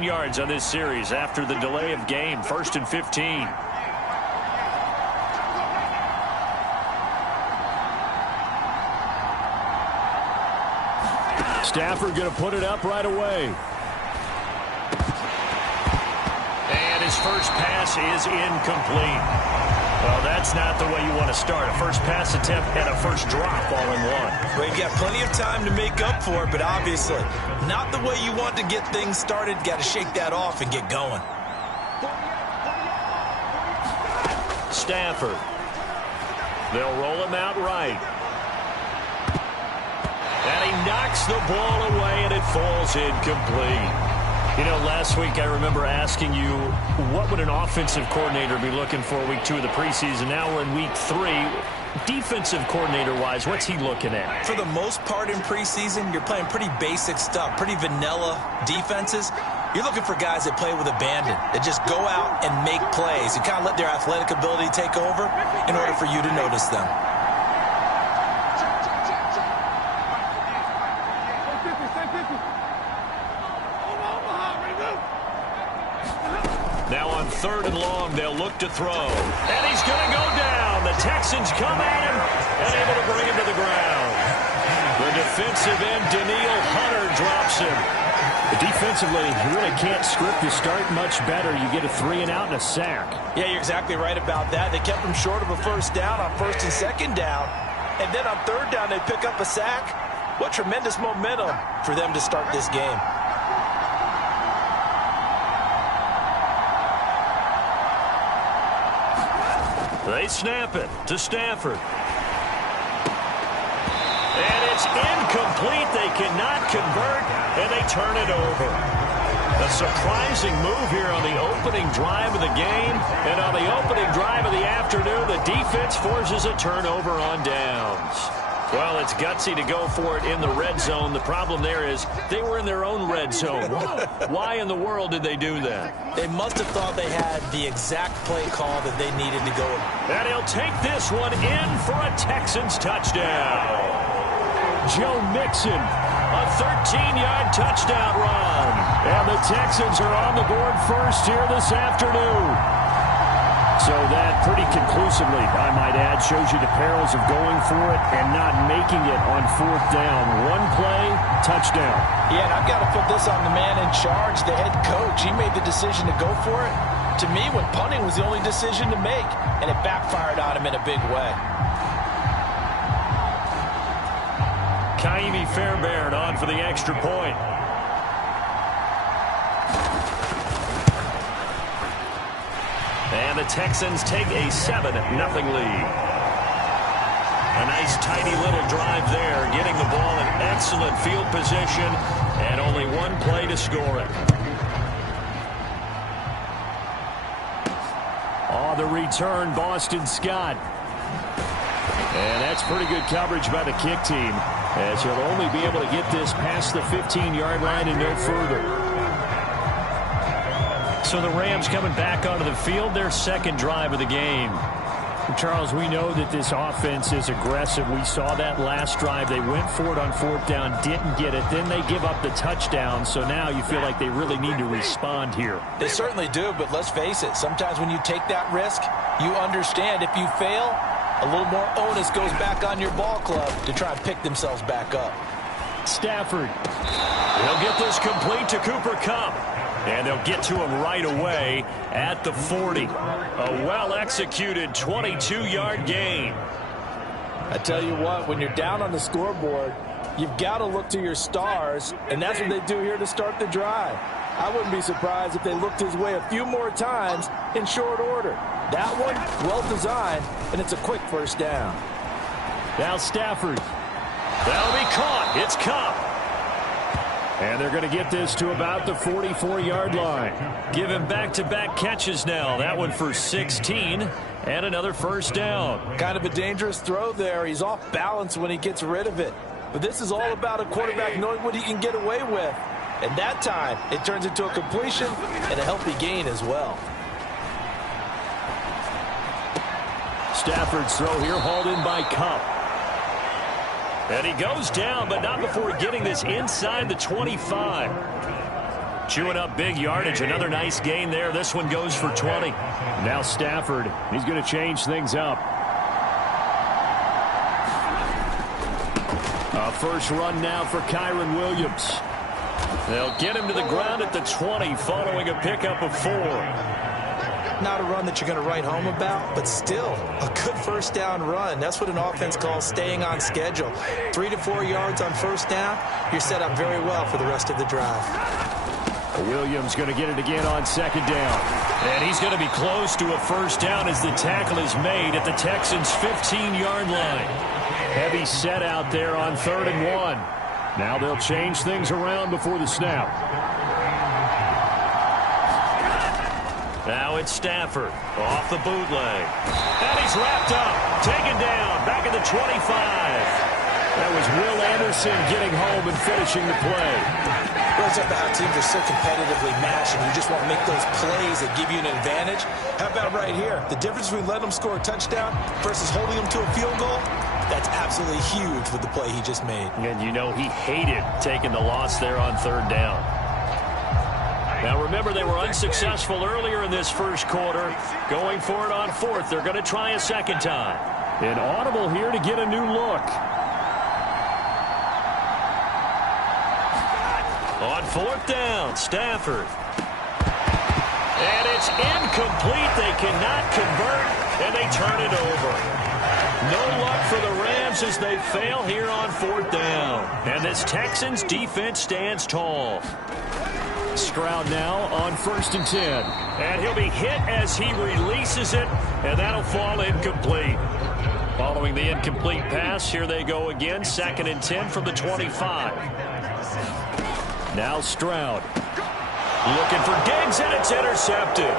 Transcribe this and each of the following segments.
15 yards on this series after the delay of game. 1st and 15. Stafford going to put it up right away. And his first pass is incomplete. Well, that's not the way you want to start. A first pass attempt and a first drop all in one. Well, you've got plenty of time to make up for it, but obviously not the way you want to get things started. Got to shake that off and get going. Stafford. They'll roll him out right. And he knocks the ball away, and it falls incomplete. You know, last week I remember asking you, what would an offensive coordinator be looking for week 2 of the preseason? Now we're in week 3. Defensive coordinator-wise, what's he looking at? For the most part in preseason, you're playing pretty basic stuff, pretty vanilla defenses. You're looking for guys that play with abandon, that just go out and make plays and kind of let their athletic ability take over in order for you to notice them. Now on 3rd and long, they'll look to throw. And he's going to go down. The Texans come at him and able to bring him to the ground. The defensive end, Daniil Hunter, drops him. Defensively, you really can't script the start much better. You get a 3 and out and a sack. Yeah, you're exactly right about that. They kept him short of a first down on 1st and 2nd down. And then on 3rd down, they pick up a sack. What tremendous momentum for them to start this game. They snap it to Stafford. And it's incomplete. They cannot convert, and they turn it over. A surprising move here on the opening drive of the game. And on the opening drive of the afternoon, the defense forces a turnover on downs. Well, it's gutsy to go for it in the red zone. The problem there is they were in their own red zone. Why in the world did they do that? They must have thought they had the exact play call that they needed to go. And he'll take this one in for a Texans touchdown. Joe Mixon, a 13-yard touchdown run. And the Texans are on the board first here this afternoon. So that pretty conclusively, I might add, shows you the perils of going for it and not making it on 4th down. One play, touchdown. Yeah, and I've got to put this on the man in charge, the head coach. He made the decision to go for it. To me, when punting was the only decision to make, and it backfired on him in a big way. Kaimi Fairbairn on for the extra point. And the Texans take a 7-0 lead. A nice, tidy little drive there, getting the ball in excellent field position, and only one play to score it. On the return, Boston Scott. And that's pretty good coverage by the kick team, as he'll only be able to get this past the 15-yard line and no further. So the Rams coming back onto the field, their 2nd drive of the game. Charles, we know that this offense is aggressive. We saw that last drive. They went for it on 4th down, didn't get it. Then they give up the touchdown. So now you feel like they really need to respond here. They certainly do, but let's face it. Sometimes when you take that risk, you understand if you fail, a little more onus goes back on your ball club to try and pick themselves back up. Stafford. He'll get this complete to Cooper Kupp. And they'll get to him right away at the 40. A well-executed 22-yard gain. I tell you what, when you're down on the scoreboard, you've got to look to your stars, and that's what they do here to start the drive. I wouldn't be surprised if they looked his way a few more times in short order. That one, well-designed, and it's a quick first down. Now Stafford. That'll be caught. It's Kupp. And they're going to get this to about the 44-yard line. Give him back-to-back catches now. That one for 16 and another first down. Kind of a dangerous throw there. He's off balance when he gets rid of it. But this is all about a quarterback knowing what he can get away with. And that time, it turns into a completion and a healthy gain as well. Stafford's throw here hauled in by Kupp. And he goes down, but not before getting this inside the 25. chewing up big yardage. Another nice gain there. This one goes for 20. Now Stafford, he's going to change things up. A first run now for Kyren Williams. They'll get him to the ground at the 20 following a pickup of 4. Not a run that you're going to write home about, but still a good first down run. That's what an offense calls staying on schedule. 3 to 4 yards on first down, you're set up very well for the rest of the drive. Williams going to get it again on second down. And he's going to be close to a first down as the tackle is made at the Texans' 15-yard line. Heavy set out there on 3rd and 1. Now they'll change things around before the snap. Now it's Stafford off the bootleg. And he's wrapped up, taken down, back at the 25. That was Will Anderson getting home and finishing the play. Well, it's about how teams are so competitively matched, and you just want to make those plays that give you an advantage. How about right here? The difference between letting them score a touchdown versus holding them to a field goal, that's absolutely huge with the play he just made. And you know he hated taking the loss there on 3rd down. Now remember, they were unsuccessful earlier in this first quarter. Going for it on 4th. They're going to try a second time. An audible here to get a new look. On 4th down, Stafford. And it's incomplete. They cannot convert, and they turn it over. No luck for the Rams as they fail here on 4th down. And this Texans defense stands tall. Stroud now on 1st and 10. And he'll be hit as he releases it, and that'll fall incomplete. Following the incomplete pass, here they go again. 2nd and 10 from the 25. Now Stroud. Looking for Diggs, and it's intercepted.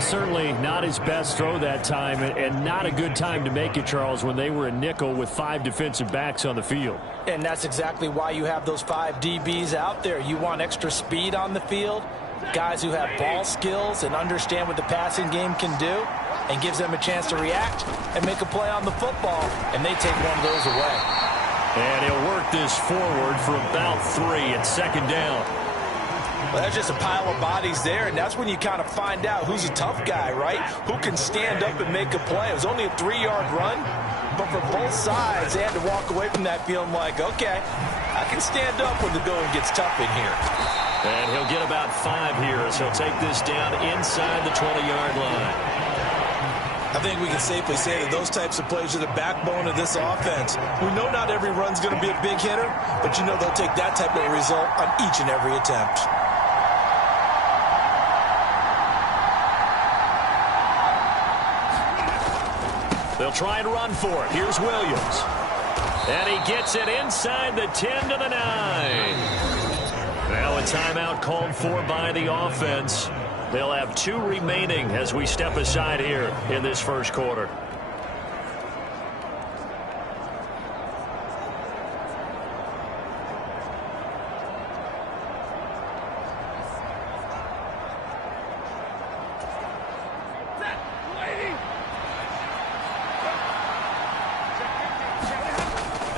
Certainly not his best throw that time, and not a good time to make it, Charles, when they were a nickel with 5 defensive backs on the field. And that's exactly why you have those 5 DBs out there. You want extra speed on the field, guys who have ball skills and understand what the passing game can do, and gives them a chance to react and make a play on the football, and they take one of those away. And he'll work this forward for about 3 at 2nd down. Well, that's just a pile of bodies there, and that's when you kind of find out who's a tough guy, right? Who can stand up and make a play. It was only a 3-yard run, but for both sides, they had to walk away from that feeling like, okay, I can stand up when the going gets tough in here. And he'll get about 5 here as he'll take this down inside the 20-yard line. I think we can safely say that those types of plays are the backbone of this offense. We know not every run's going to be a big hitter, but you know they'll take that type of result on each and every attempt. They'll try and run for it. Here's Williams. And he gets it inside the 10 to the 9. Now a timeout called for by the offense. They'll have 2 remaining as we step aside here in this first quarter.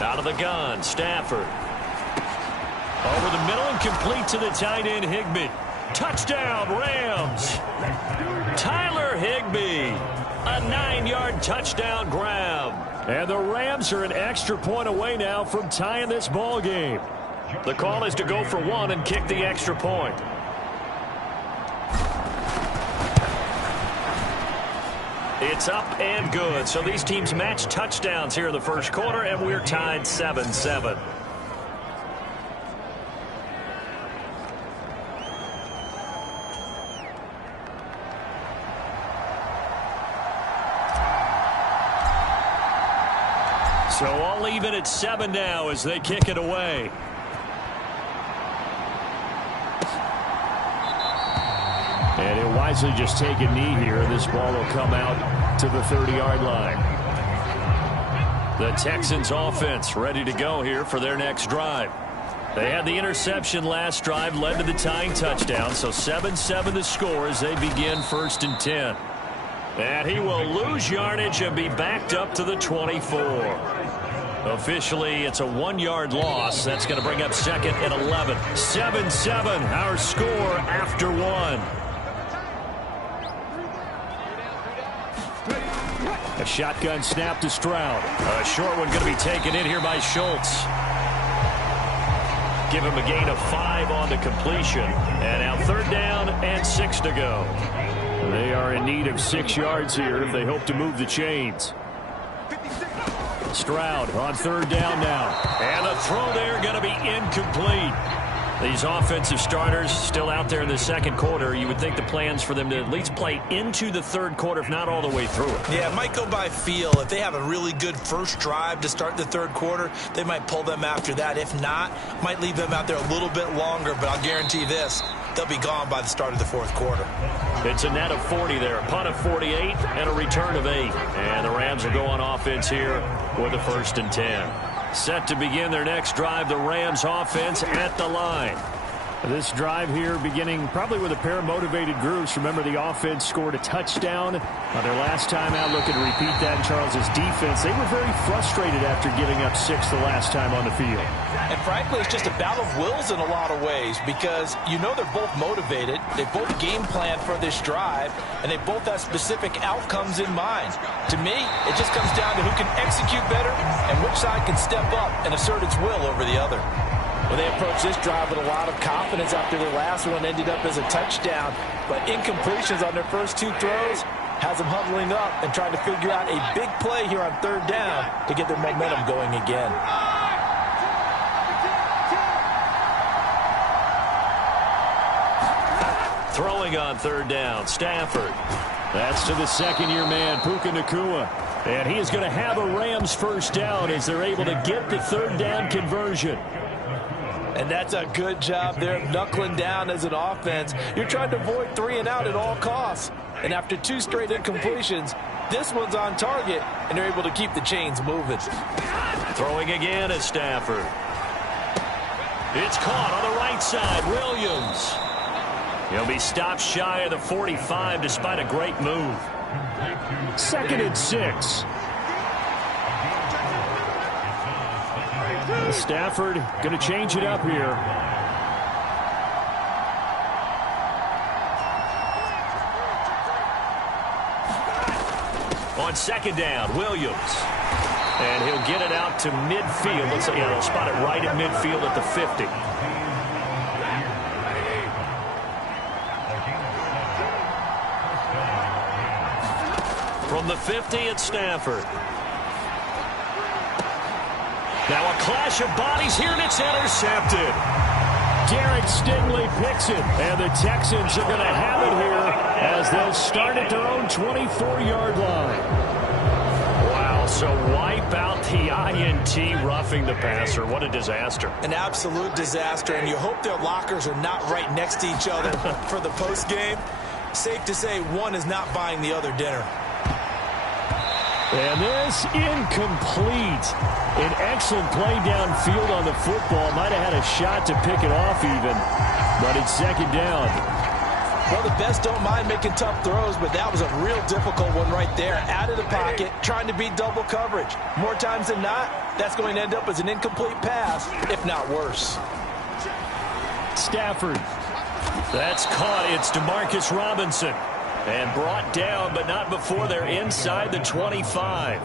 Out of the gun, Stafford. Over the middle and complete to the tight end, Higbee. Touchdown, Rams. Tyler Higbee. A 9-yard touchdown grab. And the Rams are an extra point away now from tying this ball game. The call is to go for 1 and kick the extra point. It's up and good. So these teams match touchdowns here in the first quarter, and we're tied 7-7. So all even at 7 now as they kick it away. And he'll wisely just take a knee here. This ball will come out to the 30-yard line. The Texans offense ready to go here for their next drive. They had the interception last drive, led to the tying touchdown. So 7-7 the score as they begin 1st and 10. And he will lose yardage and be backed up to the 24. Officially, it's a 1-yard loss. That's going to bring up second and 11. 7-7, our score after 1. A shotgun snap to Stroud. A short one going to be taken in here by Schultz. Give him a gain of 5 on the completion. And now 3rd down and 6 to go. They are in need of 6 yards here if they hope to move the chains. Stroud on 3rd down now. And the throw there going to be incomplete. These offensive starters still out there in the 2nd quarter. You would think the plans for them to at least play into the 3rd quarter, if not all the way through it. Yeah, it might go by feel. If they have a really good first drive to start the 3rd quarter, they might pull them after that. If not, might leave them out there a little bit longer, but I'll guarantee this, they'll be gone by the start of the 4th quarter. It's a net of 40 there, a punt of 48 and a return of 8. And the Rams will go on offense here with a 1st and 10. Set to begin their next drive, the Rams offense at the line. This drive here beginning probably with a pair of motivated groups. Remember, the offense scored a touchdown on their last time out. Looking to repeat that in Charles's defense. They were very frustrated after giving up 6 the last time on the field. And frankly, it's just a battle of wills in a lot of ways because you know they're both motivated. They both game plan for this drive, and they both have specific outcomes in mind. To me, it just comes down to who can execute better and which side can step up and assert its will over the other. Well, they approached this drive with a lot of confidence after their last one ended up as a touchdown. But incompletions on their first 2 throws has them huddling up and trying to figure out a big play here on 3rd down to get their momentum going again. Throwing on 3rd down, Stafford. That's to the 2nd-year man, Puka Nacua. And he is going to have a Rams 1st down as they're able to get the 3rd down conversion. And that's a good job there of knuckling down as an offense. You're trying to avoid 3 and out at all costs. And after 2 straight incompletions, this one's on target, and they're able to keep the chains moving. Throwing again at Stafford. It's caught on the right side, Williams. He'll be stopped shy of the 45 despite a great move. 2nd and 6. Stafford going to change it up here. On 2nd down, Williams. And he'll get it out to midfield. Let's say, he'll spot it right at midfield at the 50. From the 50, it's Stafford. Now a clash of bodies here, and it's intercepted. Garrett Stingley picks it, and the Texans are going to have it here as they'll start at their own 24-yard line. Wow, so wipe out the INT roughing the passer. What a disaster. An absolute disaster, and you hope their lockers are not right next to each other for the postgame. Safe to say one is not buying the other dinner. And this incomplete. An excellent play downfield on the football. Might have had a shot to pick it off even, but it's 2nd down. Well, the best don't mind making tough throws, but that was a real difficult one right there. Out of the pocket, trying to beat double coverage. More times than not, that's going to end up as an incomplete pass, if not worse. Stafford. That's caught. It's DeMarcus Robinson. And brought down, but not before they're inside the 25.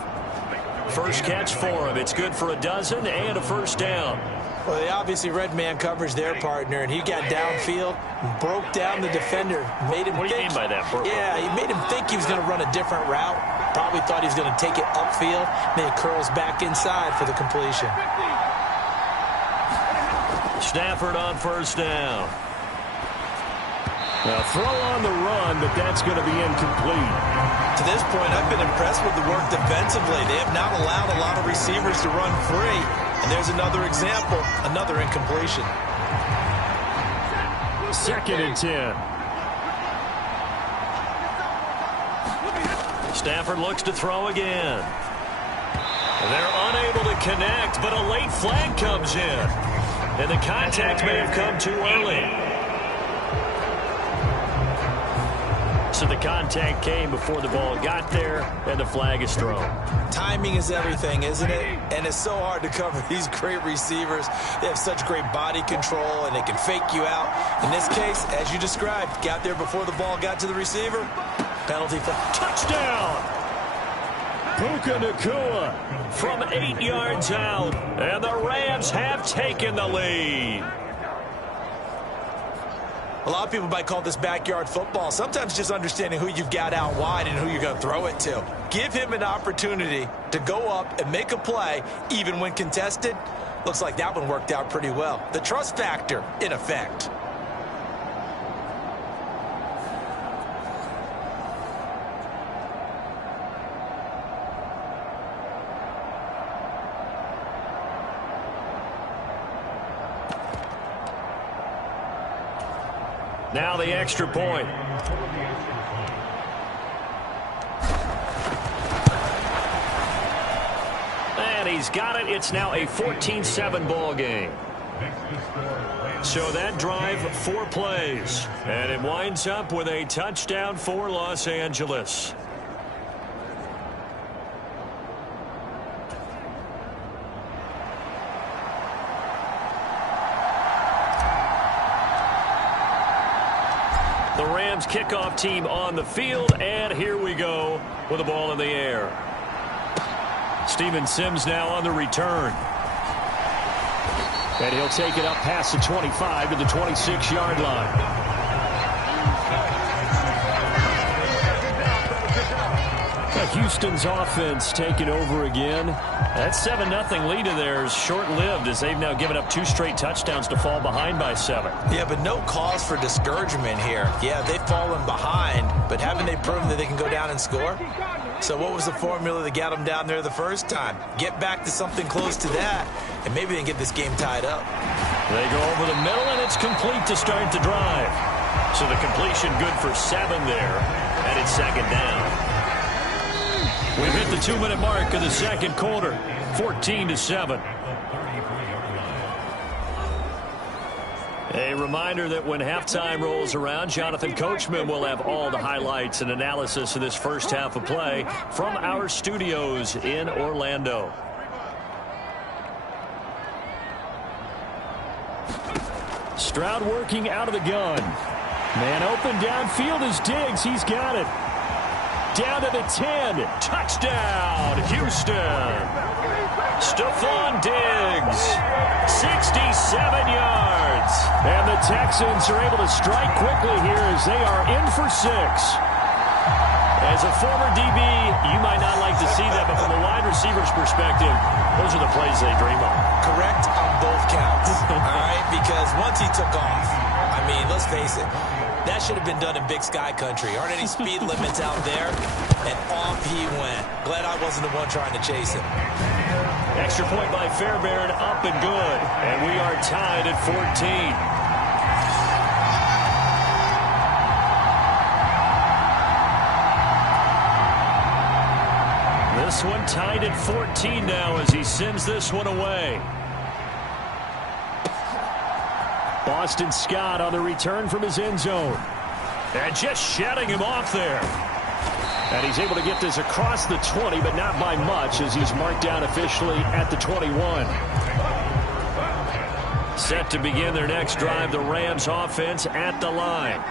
First catch for him. It's good for a dozen and a 1st down. Well, they obviously read man coverage their partner, and he got downfield, broke down the defender, made him What do you mean by that? Yeah, he made him think he was going to run a different route. Probably thought he was going to take it upfield. Then it curls back inside for the completion. Stafford on 1st down. A throw on the run, but that's going to be incomplete. To this point, I've been impressed with the work defensively. They have not allowed a lot of receivers to run free. And there's another example, another incompletion. 2nd and 10. Stafford looks to throw again. They're unable to connect, but a late flag comes in. And the contact may have come too early. So the contact came before the ball got there, and the flag is thrown. Timing is everything, isn't it? And it's so hard to cover these great receivers. They have such great body control, and they can fake you out. In this case, as you described, got there before the ball got to the receiver. Penalty for touchdown. Puka Nacua from 8 yards out, and the Rams have taken the lead. A lot of people might call this backyard football. Sometimes just understanding who you've got out wide and who you're going to throw it to. Give him an opportunity to go up and make a play, even when contested. Looks like that one worked out pretty well. The trust factor, in effect. Now the extra point. And he's got it. It's now a 14-7 ball game. So that drive, 4 plays. And it winds up with a touchdown for Los Angeles. The Rams kickoff team on the field, and here we go with the ball in the air. Steven Sims now on the return. And he'll take it up past the 25 to the 26-yard line. Houston's offense taking over again. That 7-0 lead of theirs short-lived as they've now given up 2 straight touchdowns to fall behind by 7. Yeah, but no cause for discouragement here. Yeah, they've fallen behind, but haven't they proven that they can go down and score? So what was the formula that got them down there the first time? Get back to something close to that, and maybe they can get this game tied up. They go over the middle, and it's complete to start the drive. So the completion good for 7 there, and it's second down. We've hit the 2-minute mark of the second quarter, 14-7. A reminder that when halftime rolls around, Jonathan Coachman will have all the highlights and analysis of this first half of play from our studios in Orlando. Stroud working out of the gun. Man open downfield is Diggs. He's got it. Down to the 10. Touchdown, Houston. Stephon Diggs, 67 yards. And the Texans are able to strike quickly here as they are in for 6. As a former DB, you might not like to see that, but from a wide receiver's perspective, those are the plays they dream of. Correct on both counts, all right? Because once he took off, I mean, let's face it, that should have been done in Big Sky Country. Aren't any speed limits out there? And off he went. Glad I wasn't the one trying to chase him. Extra point by Fairbairn, up and good. And we are tied at 14. This one tied at 14 now as he sends this one away. Boston Scott on the return from his end zone. And just shutting him off there. And he's able to get this across the 20, but not by much as he's marked down officially at the 21. Set to begin their next drive, the Rams offense at the line.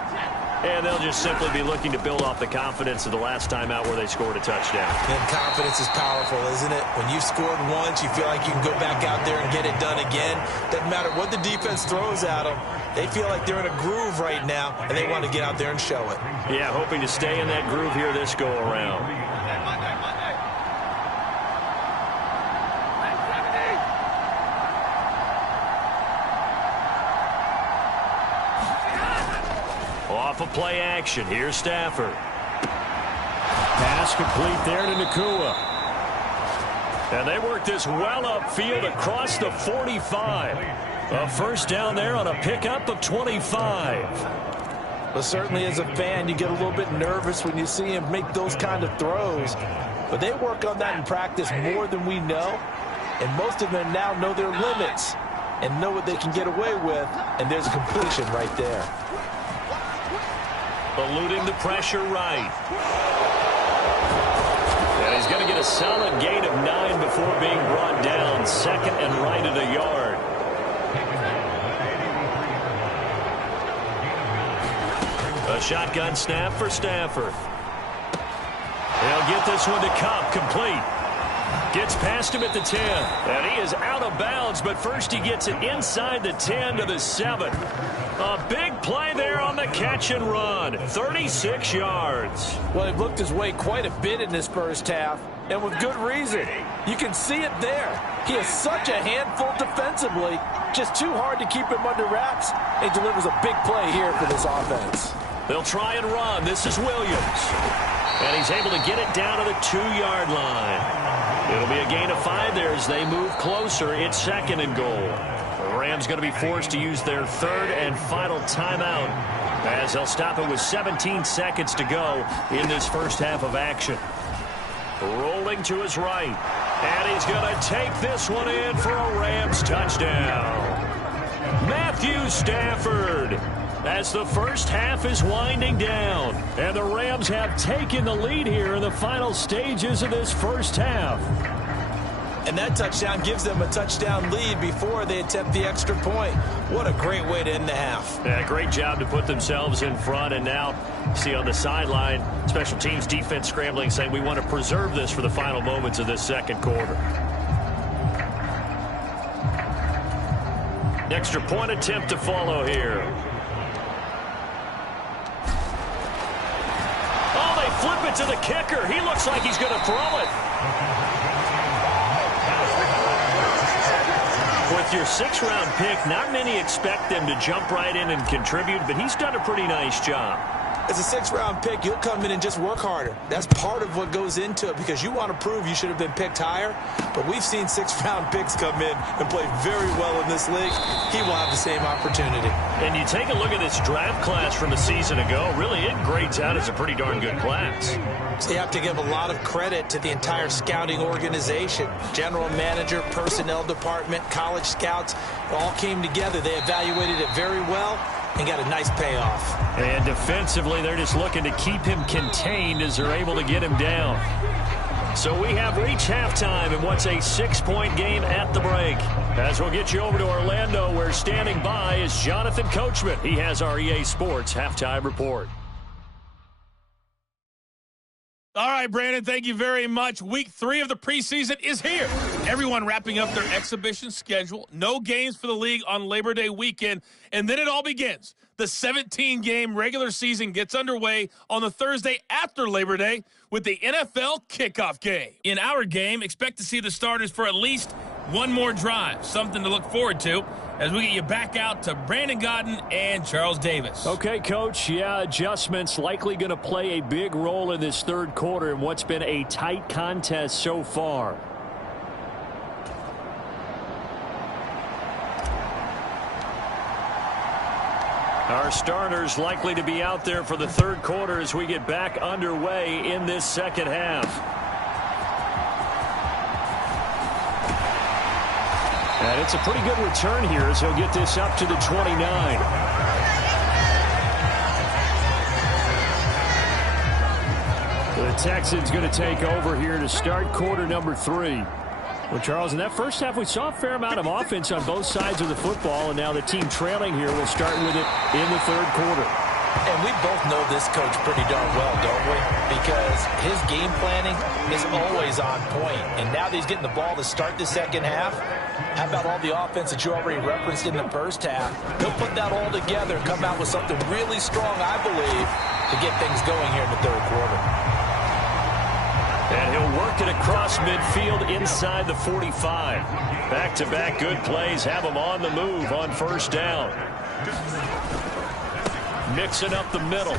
And they'll just simply be looking to build off the confidence of the last time out where they scored a touchdown. And confidence is powerful, isn't it? When you've scored once, you feel like you can go back out there and get it done again. Doesn't matter what the defense throws at them. They feel like they're in a groove right now, and they want to get out there and show it. Yeah, hoping to stay in that groove here this go-around. Off of play action. Here's Stafford. Pass complete there to Nacua. And they work this well upfield across the 45. A first down there on a pickup of 25. But certainly as a fan, you get a little bit nervous when you see him make those kind of throws. But they work on that in practice more than we know. And most of them now know their limits and know what they can get away with. And there's a completion right there. eluding the pressure right. And he's going to get a solid gain of 9 before being brought down. Second and right at a yard. A shotgun snap for Stafford. They'll get this one to Cup, complete. Gets past him at the 10. And he is out of bounds, but first he gets it inside the 10 to the 7. A big play there on the catch and run. 36 yards. Well, he looked his way quite a bit in this first half, and with good reason. You can see it there. He is such a handful defensively. Just too hard to keep him under wraps. He delivers a big play here for this offense. They'll try and run. This is Williams. And he's able to get it down to the 2-yard line. It'll be a gain of 5 there as they move closer. It's second and goal. The Rams going to be forced to use their third and final timeout as they'll stop it with 17 seconds to go in this first half of action. Rolling to his right. And he's going to take this one in for a Rams touchdown. Matthew Stafford. As the first half is winding down. And the Rams have taken the lead here in the final stages of this first half. And that touchdown gives them a touchdown lead before they attempt the extra point. What a great way to end the half. Yeah, great job to put themselves in front. And now, see on the sideline, special teams defense scrambling, saying we want to preserve this for the final moments of this second quarter. Extra point attempt to follow here. Flip it to the kicker. He looks like he's going to throw it. With your 6th-round pick, not many expect them to jump right in and contribute, but he's done a pretty nice job. As a 6th-round pick, you'll come in and just work harder. That's part of what goes into it because you want to prove you should have been picked higher. But we've seen 6th-round picks come in and play very well in this league. He will have the same opportunity. And you take a look at this draft class from a season ago. Really, it grades out as a pretty darn good class. So you have to give a lot of credit to the entire scouting organization. General manager, personnel department, college scouts all came together. They evaluated it very well and got a nice payoff. And defensively, they're just looking to keep him contained as they're able to get him down. So we have reached halftime in what's a 6-point game at the break. As we'll get you over to Orlando, where standing by is Jonathan Coachman. He has our EA Sports halftime report. All right, Brandon, thank you very much. Week 3 of the preseason is here. Everyone wrapping up their exhibition schedule. No games for the league on Labor Day weekend. And then it all begins. The 17-game regular season gets underway on the Thursday after Labor Day with the NFL kickoff game. In our game, expect to see the starters for at least one more drive. Something to look forward to as we get you back out to Brandon Godden and Charles Davis. Okay, Coach. Yeah, adjustments likely going to play a big role in this third quarter in what's been a tight contest so far. Our starters likely to be out there for the third quarter as we get back underway in this second half. And it's a pretty good return here as he'll get this up to the 29. The Texans going to take over here to start quarter number 3. Well, Charles, in that first half, we saw a fair amount of offense on both sides of the football, and now the team trailing here will start with it in the third quarter. And we both know this coach pretty darn well, don't we? Because his game planning is always on point. And now that he's getting the ball to start the second half, how about all the offense that you already referenced in the first half? He'll put that all together and come out with something really strong, I believe, to get things going here in the third quarter. And he'll work it across midfield inside the 45. Back-to-back good plays have him on the move on first down. Mixing up the middle.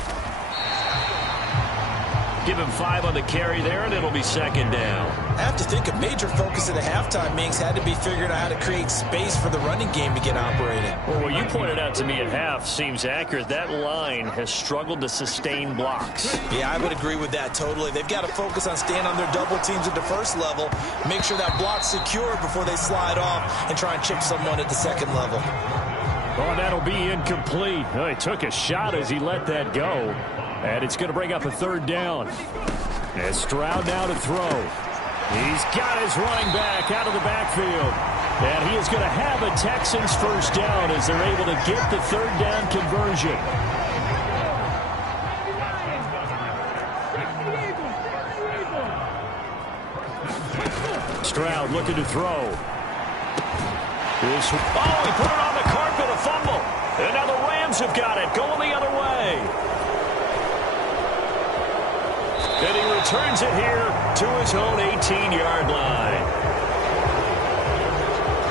Give him 5 on the carry there, and it'll be second down. I have to think a major focus of the halftime meetings had to be figuring out how to create space for the running game to get operated. Well, what you pointed out to me at half seems accurate. That line has struggled to sustain blocks. Yeah, I would agree with that totally. They've got to focus on staying on their double teams at the first level, make sure that block's secure before they slide off and try and chip someone at the second level. Oh, that'll be incomplete. Oh, he took a shot as he let that go. And it's going to bring up a third down. And Stroud now to throw. He's got his running back out of the backfield. And he is going to have a Texans first down as they're able to get the third down conversion. Stroud looking to throw. He put it on the carpet, a fumble. And now the Rams have got it, going the other way. And he returns it here to his own 18-yard line.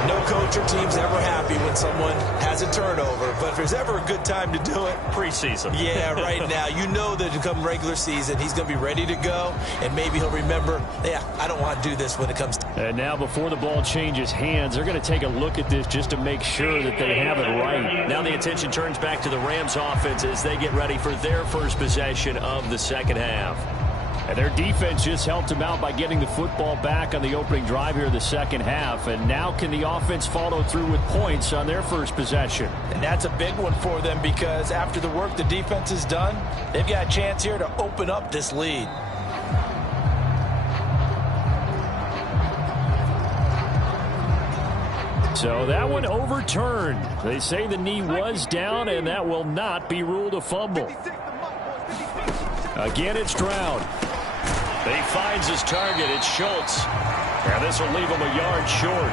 No coach or team's ever happy when someone has a turnover, but if there's ever a good time to do it, preseason. Yeah, right now. You know that come regular season, he's going to be ready to go, and maybe he'll remember, yeah, I don't want to do this when it comes to... And now before the ball changes hands, they're going to take a look at this just to make sure that they have it right. Now the attention turns back to the Rams offense as they get ready for their first possession of the second half. And their defense just helped them out by getting the football back on the opening drive here in the second half. And now can the offense follow through with points on their first possession? And that's a big one for them because after the work the defense has done, they've got a chance here to open up this lead. So that one overturned. They say the knee was down, and that will not be ruled a fumble. Again, it's Stroud. He finds his target. It's Schultz. And this will leave him a yard short.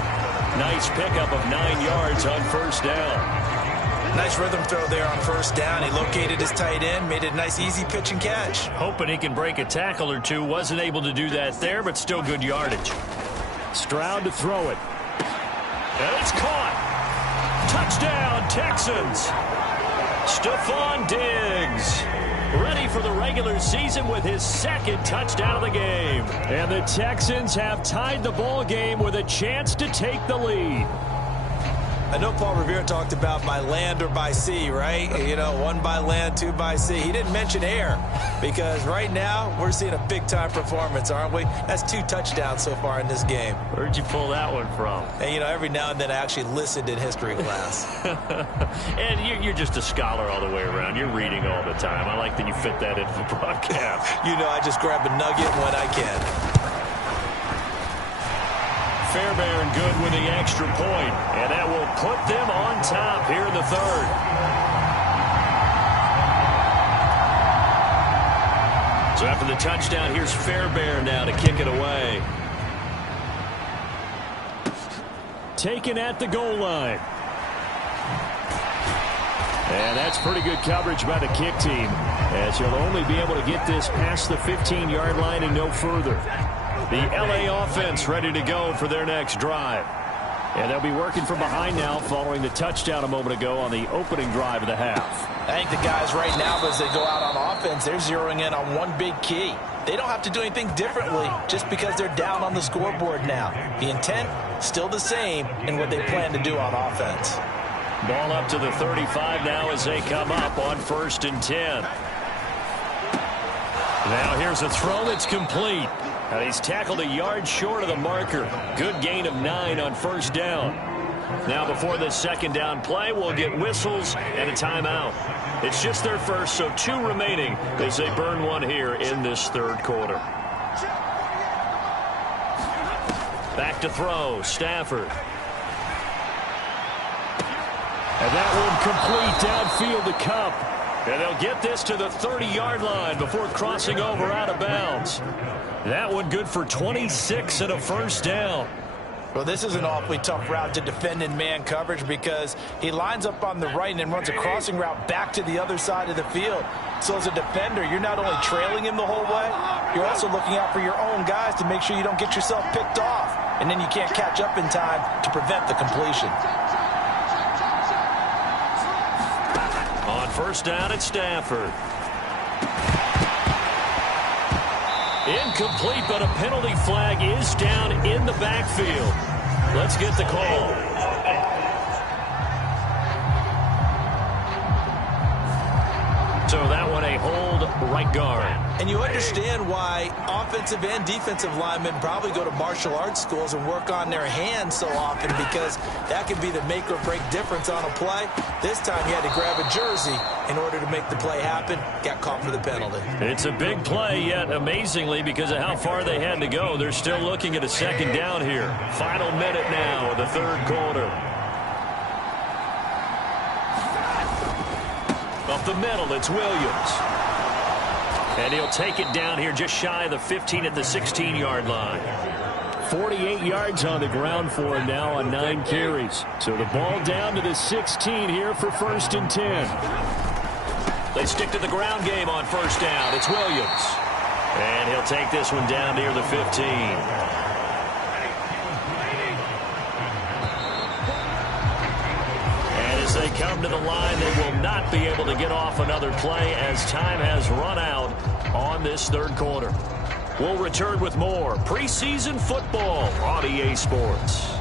Nice pickup of 9 yards on first down. Nice rhythm throw there on first down. He located his tight end, made it a nice easy pitch and catch. Hoping he can break a tackle or two. Wasn't able to do that there, but still good yardage. Stroud to throw it. And it's caught. Touchdown, Texans. Stephon Diggs, ready for the regular season with his second touchdown of the game. And the Texans have tied the ball game with a chance to take the lead. I know Paul Revere talked about by land or by sea, right? You know, 1 by land, 2 by sea. He didn't mention air because right now we're seeing a big-time performance, aren't we? That's 2 touchdowns so far in this game. Where'd you pull that one from? And, you know, every now and then I actually listened in history class. And you're just a scholar all the way around. You're reading all the time. I like that you fit that into the broadcast. You know, I just grab a nugget when I can. Fairbairn good with the extra point, and that will put them on top here in the third. So after the touchdown, here's Fairbairn now to kick it away. Taken at the goal line. And that's pretty good coverage by the kick team, as he'll only be able to get this past the 15-yard line and no further. The LA offense ready to go for their next drive. And they'll be working from behind now following the touchdown a moment ago on the opening drive of the half. I think the guys right now, as they go out on offense, they're zeroing in on one big key. They don't have to do anything differently just because they're down on the scoreboard now. The intent, still the same in what they plan to do on offense. Ball up to the 35 now as they come up on 1st and 10. Now here's a throw that's complete. And he's tackled a yard short of the marker. Good gain of 9 on first down. Now before this second down play, we'll get whistles and a timeout. It's just their first, so 2 remaining as they burn one here in this third quarter. Back to throw, Stafford. And that one complete downfield to Cup. And they'll get this to the 30-yard line before crossing over out of bounds. That one good for 26 and a first down. Well, this is an awfully tough route to defend in man coverage because he lines up on the right and then runs a crossing route back to the other side of the field. So as a defender, you're not only trailing him the whole way, you're also looking out for your own guys to make sure you don't get yourself picked off. And then you can't catch up in time to prevent the completion. On first down, it's Stafford. Incomplete, but a penalty flag is down in the backfield. Let's get the call. So that one a hold right guard. And you understand why offensive and defensive linemen probably go to martial arts schools and work on their hands so often, because that can be the make or break difference on a play. This time he had to grab a jersey in order to make the play happen. Got caught for the penalty. It's a big play, yet amazingly, because of how far they had to go, they're still looking at a second down here. Final minute now of the third quarter. Up the middle, it's Williams. And he'll take it down here just shy of the 15 at the 16-yard line. 48 yards on the ground for him now on 9 carries. So the ball down to the 16 here for 1st and 10. They stick to the ground game on first down. It's Williams. And he'll take this one down near the 15. As they come to the line, they will not be able to get off another play as time has run out on this third quarter. We'll return with more preseason football on EA Sports.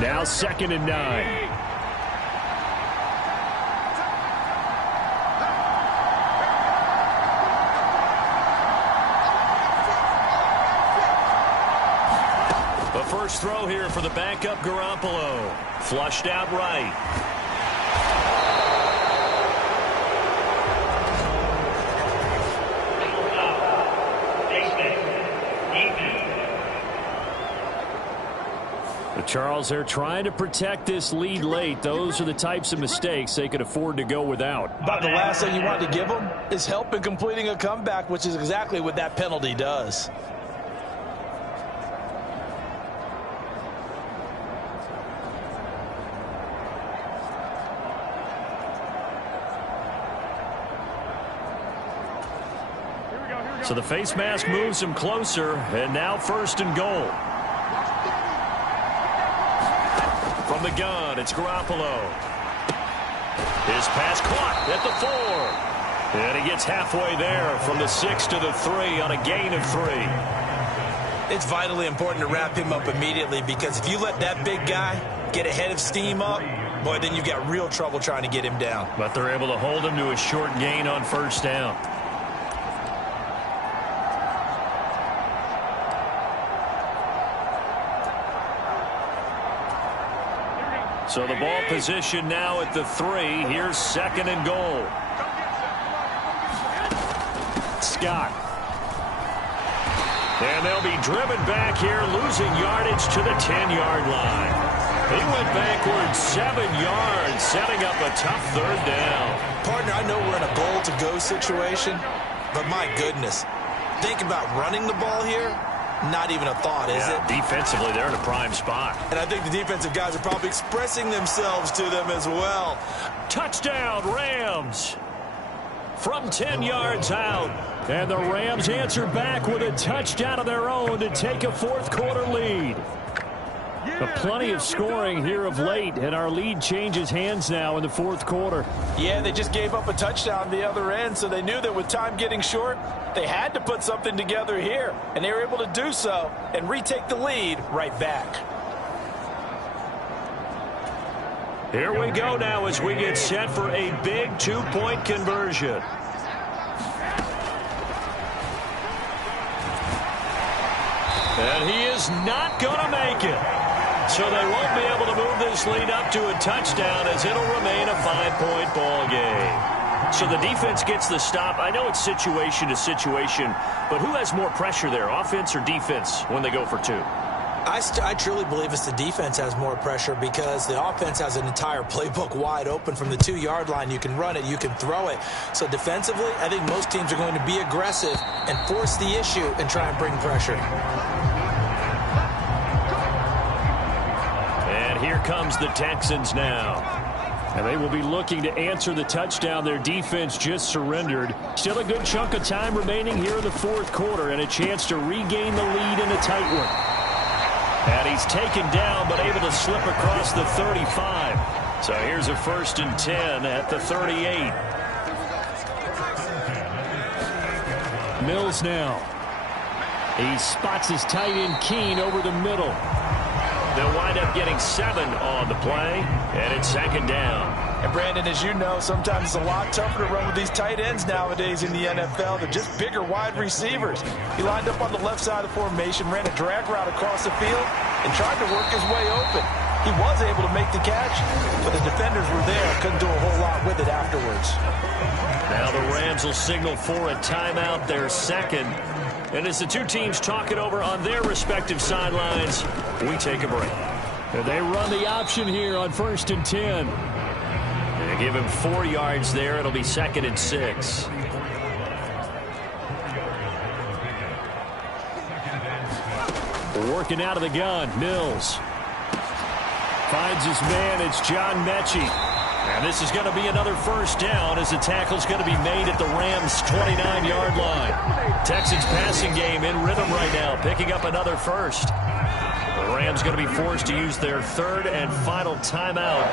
Now 2nd and 9. First throw here for the backup Garoppolo. Flushed out right. But Charles, they're trying to protect this lead late. Those are the types of mistakes they could afford to go without. About the last thing you want to give them is help in completing a comeback, which is exactly what that penalty does. So the face mask moves him closer, and now 1st and goal. From the gun, it's Garoppolo. His pass caught at the 4. And he gets halfway there from the 6 to the 3 on a gain of 3. It's vitally important to wrap him up immediately, because if you let that big guy get ahead of steam up, boy, then you've got real trouble trying to get him down. But they're able to hold him to a short gain on first down. So the ball position now at the 3. Here's 2nd and goal. Scott. And they'll be driven back here, losing yardage to the 10-yard line. He went backwards 7 yards, setting up a tough third down. Partner, I know we're in a goal-to-go situation, but my goodness, think about running the ball here. Not even a thought, is it? Defensively, they're in a prime spot. And I think the defensive guys are probably expressing themselves to them as well. Touchdown, Rams! From 10 yards out. And the Rams answer back with a touchdown of their own to take a 4th quarter lead. But plenty of scoring here of late, and our lead changes hands now in the 4th quarter. Yeah, they just gave up a touchdown the other end, so they knew that with time getting short, they had to put something together here, and they were able to do so and retake the lead right back. Here we go now as we get set for a big 2-point conversion. And he is not going to make it. So they won't be able to move this lead up to a touchdown, as it'll remain a 5-point ball game. So the defense gets the stop. I know it's situation to situation, but who has more pressure there, offense or defense, when they go for 2? I truly believe it's the defense has more pressure, because the offense has an entire playbook wide open from the 2-yard line. You can run it, you can throw it. So defensively, I think most teams are going to be aggressive and force the issue and try and bring pressure. And here comes the Texans now. And they will be looking to answer the touchdown their defense just surrendered. Still a good chunk of time remaining here in the 4th quarter, and a chance to regain the lead in a tight one. And he's taken down, but able to slip across the 35. So here's a 1st and 10 at the 38. Mills now. He spots his tight end Keene over the middle. They'll wind up getting 7 on the play, and it's second down. And Brandon, as you know, sometimes it's a lot tougher to run with these tight ends nowadays in the NFL. They're just bigger wide receivers. He lined up on the left side of the formation, ran a drag route across the field, and tried to work his way open. He was able to make the catch, but the defenders were there. Couldn't do a whole lot with it afterwards. Now the Rams will signal for a timeout, their second. And as the two teams talk it over on their respective sidelines, we take a break. And they run the option here on 1st and 10. They give him 4 yards there. It'll be 2nd and 6. Working out of the gun, Mills. Finds his man, it's John Mechie. And this is going to be another first down as the tackle's going to be made at the Rams' 29-yard line. Texans passing game in rhythm right now, picking up another first. The Rams going to be forced to use their 3rd and final timeout.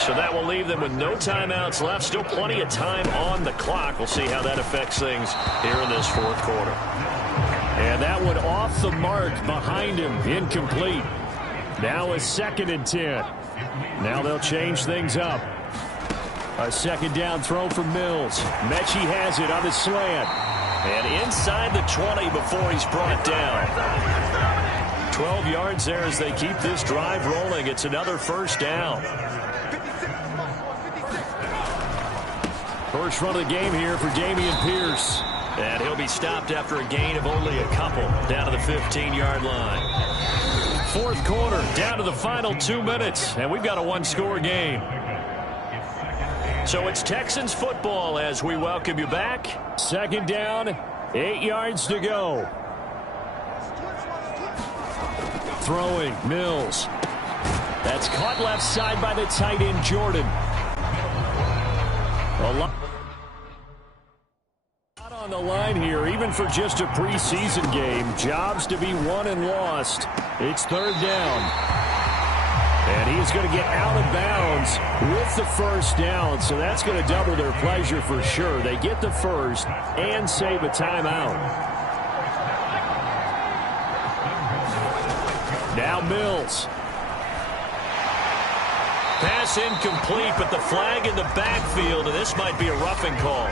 So that will leave them with no timeouts left. Still plenty of time on the clock. We'll see how that affects things here in this 4th quarter. And that one off the mark behind him, incomplete. Now a 2nd and 10. Now they'll change things up. A 2nd down throw from Mills. Mechie has it on the slant. And inside the 20 before he's brought down. 12 yards there as they keep this drive rolling. It's another first down. First run of the game here for Dameon Pierce. And he'll be stopped after a gain of only a couple down to the 15-yard line. 4th quarter, down to the final 2 minutes, and we've got a 1-score game. So it's Texans football as we welcome you back. 2nd down, 8 yards to go. Throwing, Mills. That's caught left side by the tight end, Jordan. A lot on the line here, even for just a preseason game. Jobs to be won and lost. It's 3rd down. And he's going to get out of bounds with the first down, so that's going to double their pleasure for sure. They get the first and save a timeout. Now Mills. Pass incomplete, but the flag in the backfield, and this might be a roughing call.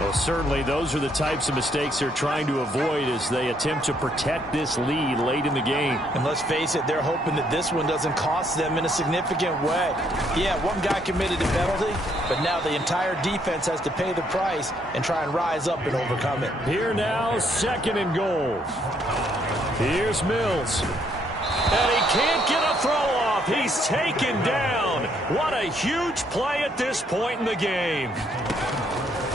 Well, certainly those are the types of mistakes they're trying to avoid as they attempt to protect this lead late in the game. And let's face it, they're hoping that this one doesn't cost them in a significant way. Yeah, one guy committed a penalty, but now the entire defense has to pay the price and try and rise up and overcome it. Here now, 2nd and goal. Here's Mills. And he can't get a throw off. He's taken down. What a huge play at this point in the game.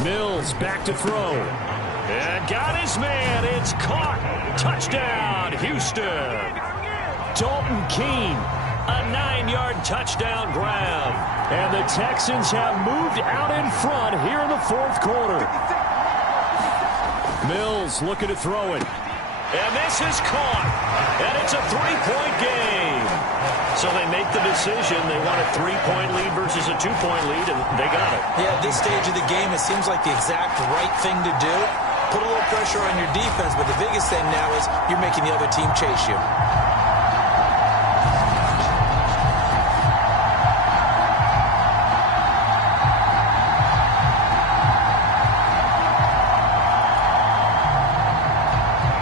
Mills back to throw. And got his man. It's caught. Touchdown, Houston. Dalton Keene. A 9-yard touchdown grab. And the Texans have moved out in front here in the 4th quarter. Mills looking to throw it. And this is caught. And it's a 3-point game. So they make the decision. They want a 3-point lead versus a 2-point lead, and they got it. Yeah, at this stage of the game, it seems like the exact right thing to do. Put a little pressure on your defense, but the biggest thing now is you're making the other team chase you.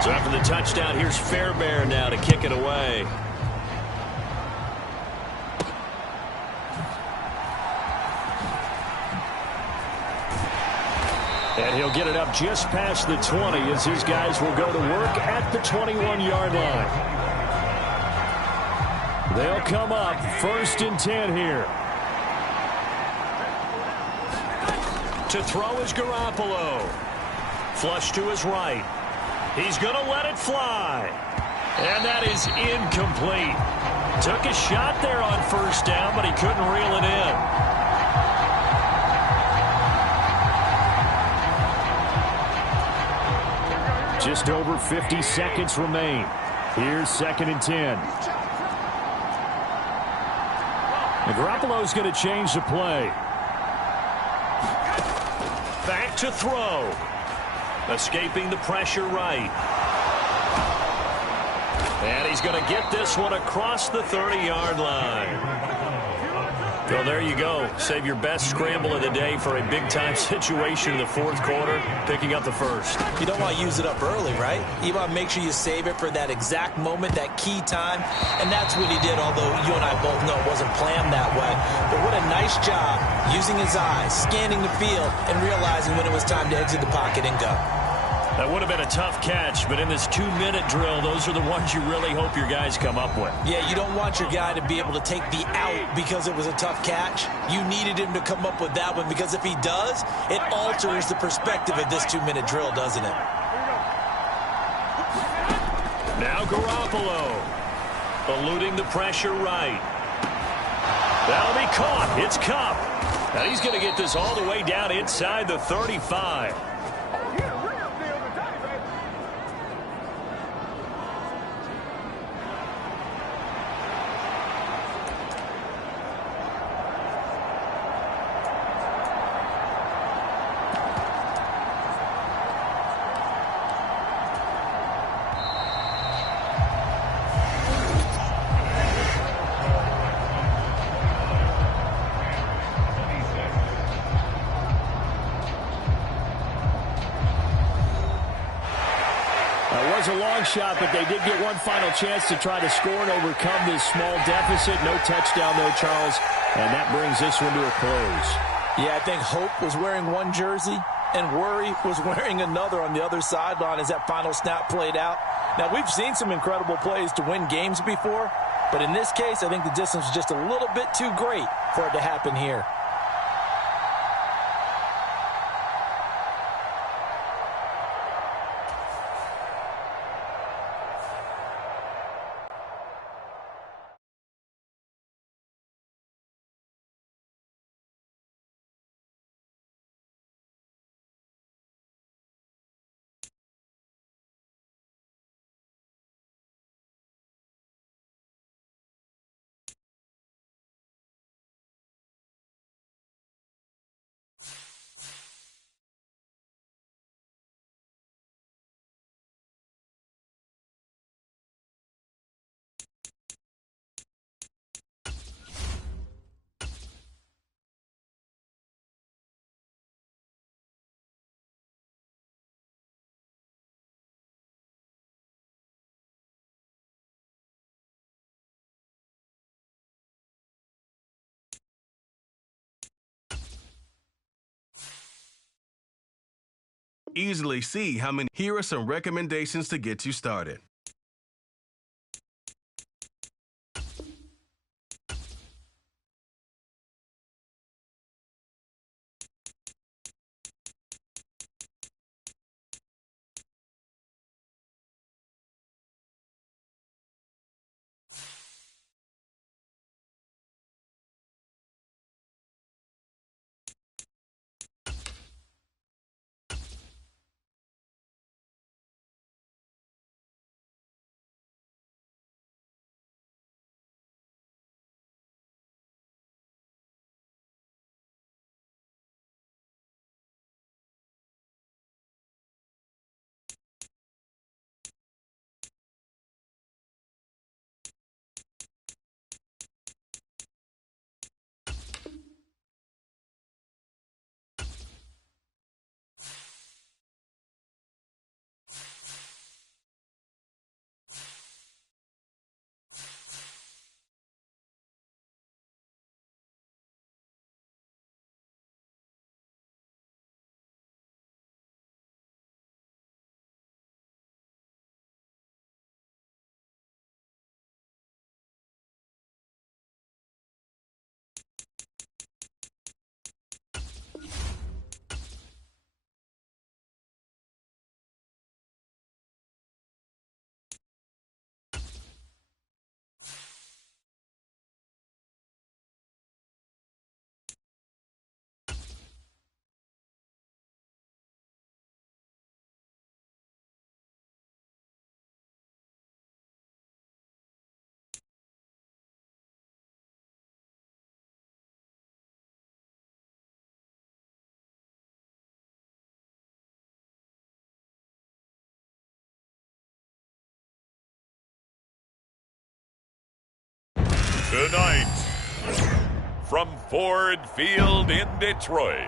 So after the touchdown, here's Fairbairn now to kick it away. And he'll get it up just past the 20 as his guys will go to work at the 21-yard line. They'll come up 1st and 10 here. To throw is Garoppolo. Flush to his right. He's going to let it fly. And that is incomplete. Took a shot there on 1st down, but he couldn't reel it in. Just over 50 seconds remain. Here's 2nd and 10. And Garoppolo's going to change the play. Back to throw. Escaping the pressure right. And he's going to get this one across the 30-yard line. Well, there you go. Save your best scramble of the day for a big-time situation in the fourth quarter, picking up the first. You don't want to use it up early, right? You want to make sure you save it for that exact moment, that key time, and that's what he did, although you and I both know it wasn't planned that way. But what a nice job using his eyes, scanning the field, and realizing when it was time to exit the pocket and go. That would have been a tough catch, but in this 2-minute drill, those are the ones you really hope your guys come up with. Yeah, you don't want your guy to be able to take the out because it was a tough catch. You needed him to come up with that one, because if he does, it alters the perspective of this 2-minute drill, doesn't it? Now Garoppolo, eluding the pressure right. That'll be caught. It's Cup. Now he's going to get this all the way down inside the 35. Was a long shot, but they did get one final chance to try to score and overcome this small deficit. No touchdown, though, Charles, and that brings this one to a close. Yeah, I think hope was wearing one jersey and worry was wearing another on the other sideline as that final snap played out. Now, we've seen some incredible plays to win games before, but in this case, I think the distance was just a little bit too great for it to happen here. Easily see how many. Here are some recommendations to get you started. Tonight, from Ford Field in Detroit,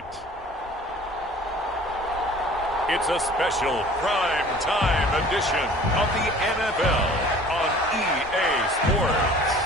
it's a special prime time edition of the NFL on EA Sports.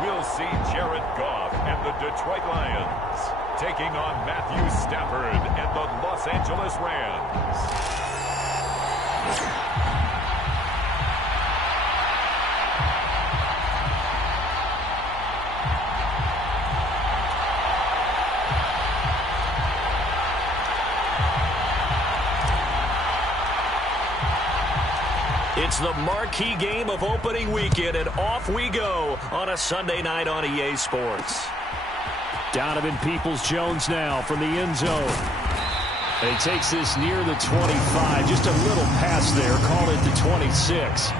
We'll see Jared Goff and the Detroit Lions taking on Matthew Stafford and the Los Angeles Rams. It's the marquee game of opening weekend, and off we go on a Sunday night on EA Sports. Donovan Peoples-Jones now from the end zone. And he takes this near the 25. Just a little pass there. Call it the 26.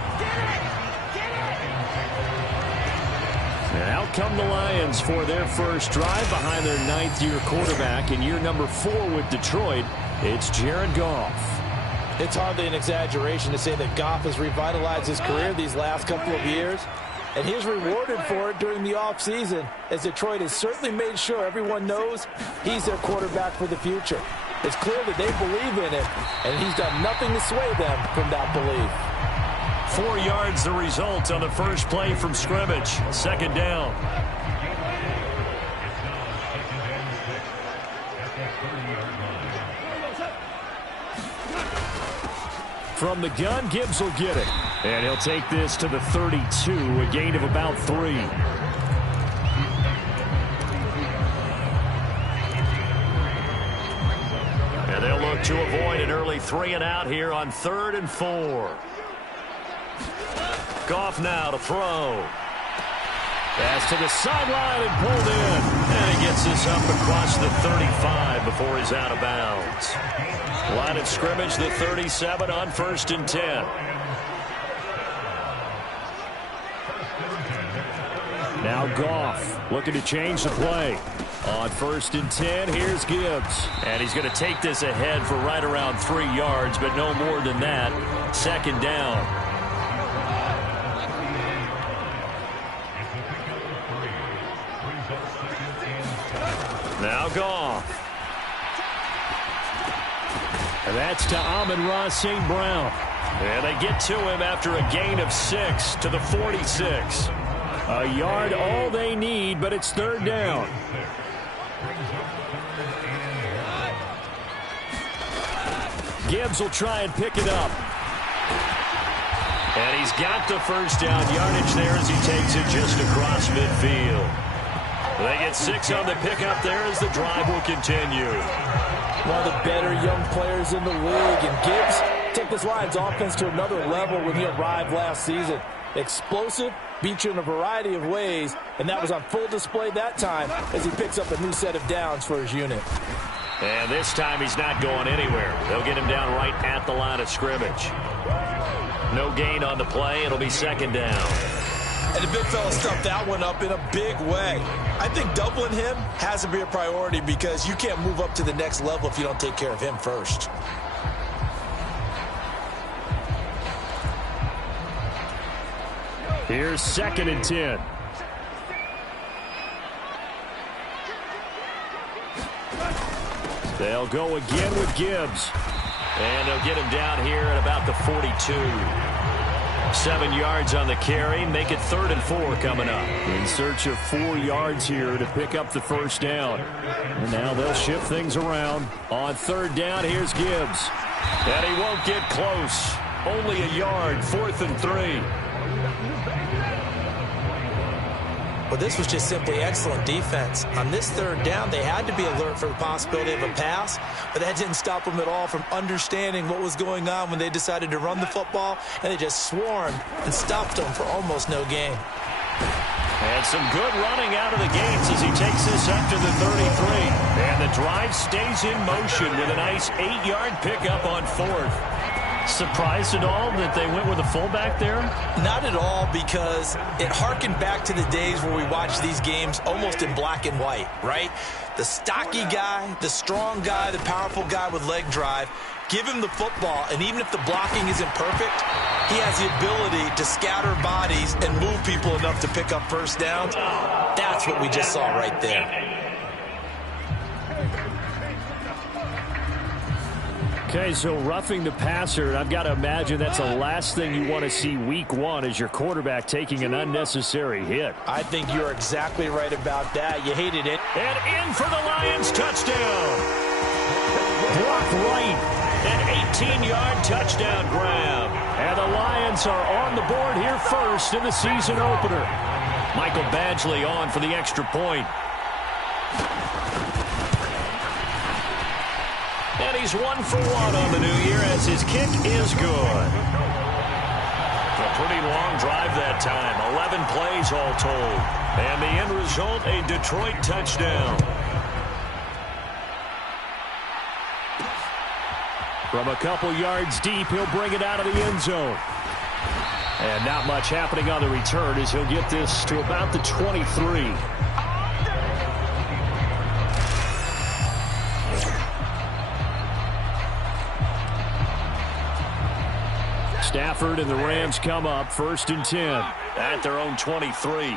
And out come the Lions for their first drive behind their ninth-year quarterback. In year number 4 with Detroit, it's Jared Goff. It's hardly an exaggeration to say that Goff has revitalized his career these last couple of years, and he's rewarded for it during the offseason, as Detroit has certainly made sure everyone knows he's their quarterback for the future. It's clear that they believe in it, and he's done nothing to sway them from that belief. 4 yards the result on the first play from scrimmage. Second down. From the gun, Gibbs will get it. And he'll take this to the 32, a gain of about 3. And they'll look to avoid an early 3 and out here on 3rd and 4. Goff now to throw. Pass to the sideline and pulled in. And he gets this up across the 35 before he's out of bounds. Line of scrimmage, the 37 on 1st and 10. Now Goff looking to change the play. On 1st and 10, here's Gibbs. And he's going to take this ahead for right around 3 yards, but no more than that. Second down. Now Goff. And that's to Amon-Ra St. Brown. And they get to him after a gain of 6 to the 46. A yard all they need, but it's 3rd down. Gibbs will try and pick it up. And he's got the first down yardage there as he takes it just across midfield. They get 6 on the pickup there as the drive will continue. One of the better young players in the league, and Gibbs took this Lions offense to another level when he arrived last season. Explosive, beat you in a variety of ways, and that was on full display that time as he picks up a new set of downs for his unit. And this time he's not going anywhere. They'll get him down right at the line of scrimmage. No gain on the play. It'll be 2nd down. And the big fella stuffed that one up in a big way. I think doubling him has to be a priority because you can't move up to the next level if you don't take care of him first. Here's 2nd and 10. They'll go again with Gibbs. And they'll get him down here at about the 42. 7 yards on the carry. Make it 3rd and 4 coming up. In search of 4 yards here to pick up the first down. And now they'll shift things around. On 3rd down, here's Gibbs. And he won't get close. Only a yard. 4th and 3. Well, this was just simply excellent defense. On this 3rd down, they had to be alert for the possibility of a pass, but that didn't stop them at all from understanding what was going on when they decided to run the football, and they just swarmed and stopped them for almost no gain. And some good running out of the gates as he takes this up to the 33. And the drive stays in motion with a nice 8-yard pickup on 4th. Surprised at all that they went with a fullback there? Not at all, because it harkened back to the days where we watched these games almost in black and white, right? The stocky guy, the strong guy, the powerful guy with leg drive. Give him the football, and even if the blocking isn't perfect, he has the ability to scatter bodies and move people enough to pick up first downs. That's what we just saw right there. Okay, so roughing the passer, and I've got to imagine that's the last thing you want to see week 1 as your quarterback taking an unnecessary hit. I think you're exactly right about that. You hated it. And in for the Lions, touchdown. Blocked right. An 18-yard touchdown grab. And the Lions are on the board here first in the season opener. Michael Badgley on for the extra point. And he's 1 for 1 on the new year as his kick is good. A pretty long drive that time. 11 plays all told. And the end result, a Detroit touchdown. From a couple yards deep, he'll bring it out of the end zone. And not much happening on the return as he'll get this to about the 23. Stafford and the Rams come up 1st and 10 at their own 23.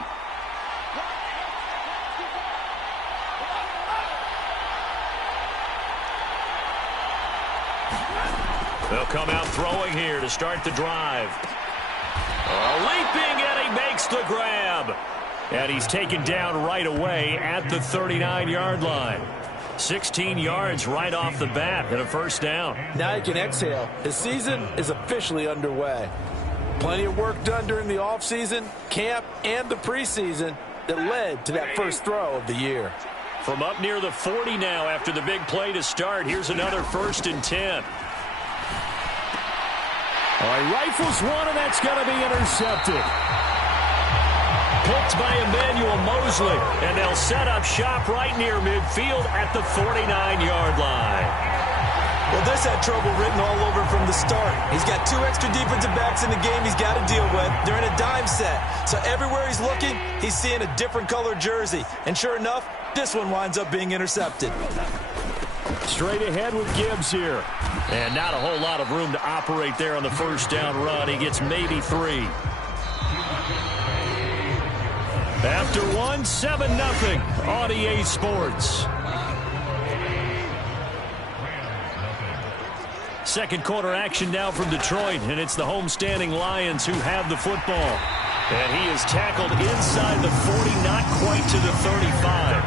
They'll come out throwing here to start the drive. Leaping, and he makes the grab. And he's taken down right away at the 39-yard line. 16 yards right off the bat and a first down. Now you can exhale. His season is officially underway. Plenty of work done during the offseason, camp, and the preseason that led to that first throw of the year. From up near the 40 now after the big play to start, here's another 1st and 10. All right, rifles one, and that's going to be intercepted. Picked by Emmanuel Mosley, and they'll set up shop right near midfield at the 49-yard line. Well, this had trouble written all over from the start. He's got 2 extra defensive backs in the game he's got to deal with. They're in a dime set, so everywhere he's looking, he's seeing a different color jersey. And sure enough, this one winds up being intercepted. Straight ahead with Gibbs here. And not a whole lot of room to operate there on the first down run. He gets maybe 3. After 1, 7-0 on EA Sports. Second quarter action now from Detroit, and it's the homestanding Lions who have the football. And he is tackled inside the 40, not quite to the 35.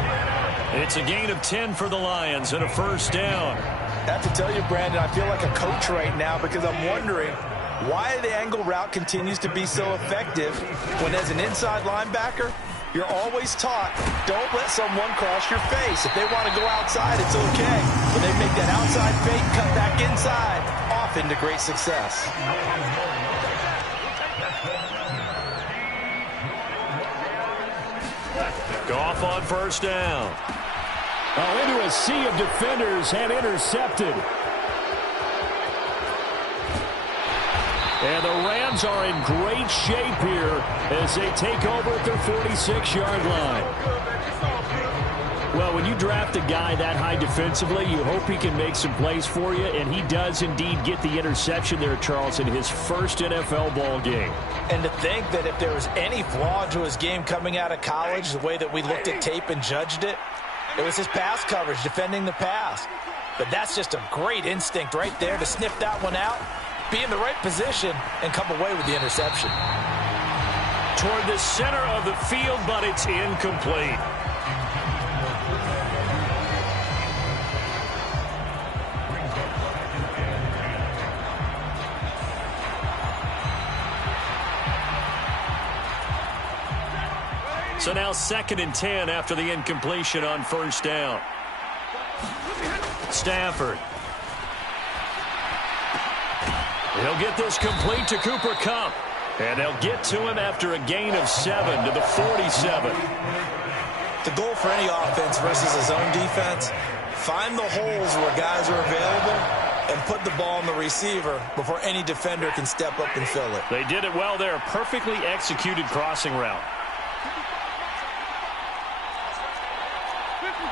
It's a gain of 10 for the Lions and a first down. I have to tell you, Brandon, I feel like a coach right now because I'm wondering why the angle route continues to be so effective when, as an inside linebacker, you're always taught, don't let someone cross your face. If they want to go outside, it's okay. But they make that outside fake, cut back inside, off into great success. Goff on first down. Oh, into a sea of defenders and intercepted. And the Rams are in great shape here as they take over at their 46-yard line. Well, when you draft a guy that high defensively, you hope he can make some plays for you, and he does indeed get the interception there, Charles, in his first NFL ball game. And to think that if there was any flaw to his game coming out of college, the way that we looked at tape and judged it, it was his pass coverage, defending the pass. But that's just a great instinct right there to sniff that one out, be in the right position, and come away with the interception. Toward the center of the field, but it's incomplete. So now 2nd and 10 after the incompletion on first down. Stafford. He'll get this complete to Cooper Kupp. And they'll get to him after a gain of 7 to the 47. The goal for any offense versus a zone defense, find the holes where guys are available and put the ball on the receiver before any defender can step up and fill it. They did it well there. Perfectly executed crossing route.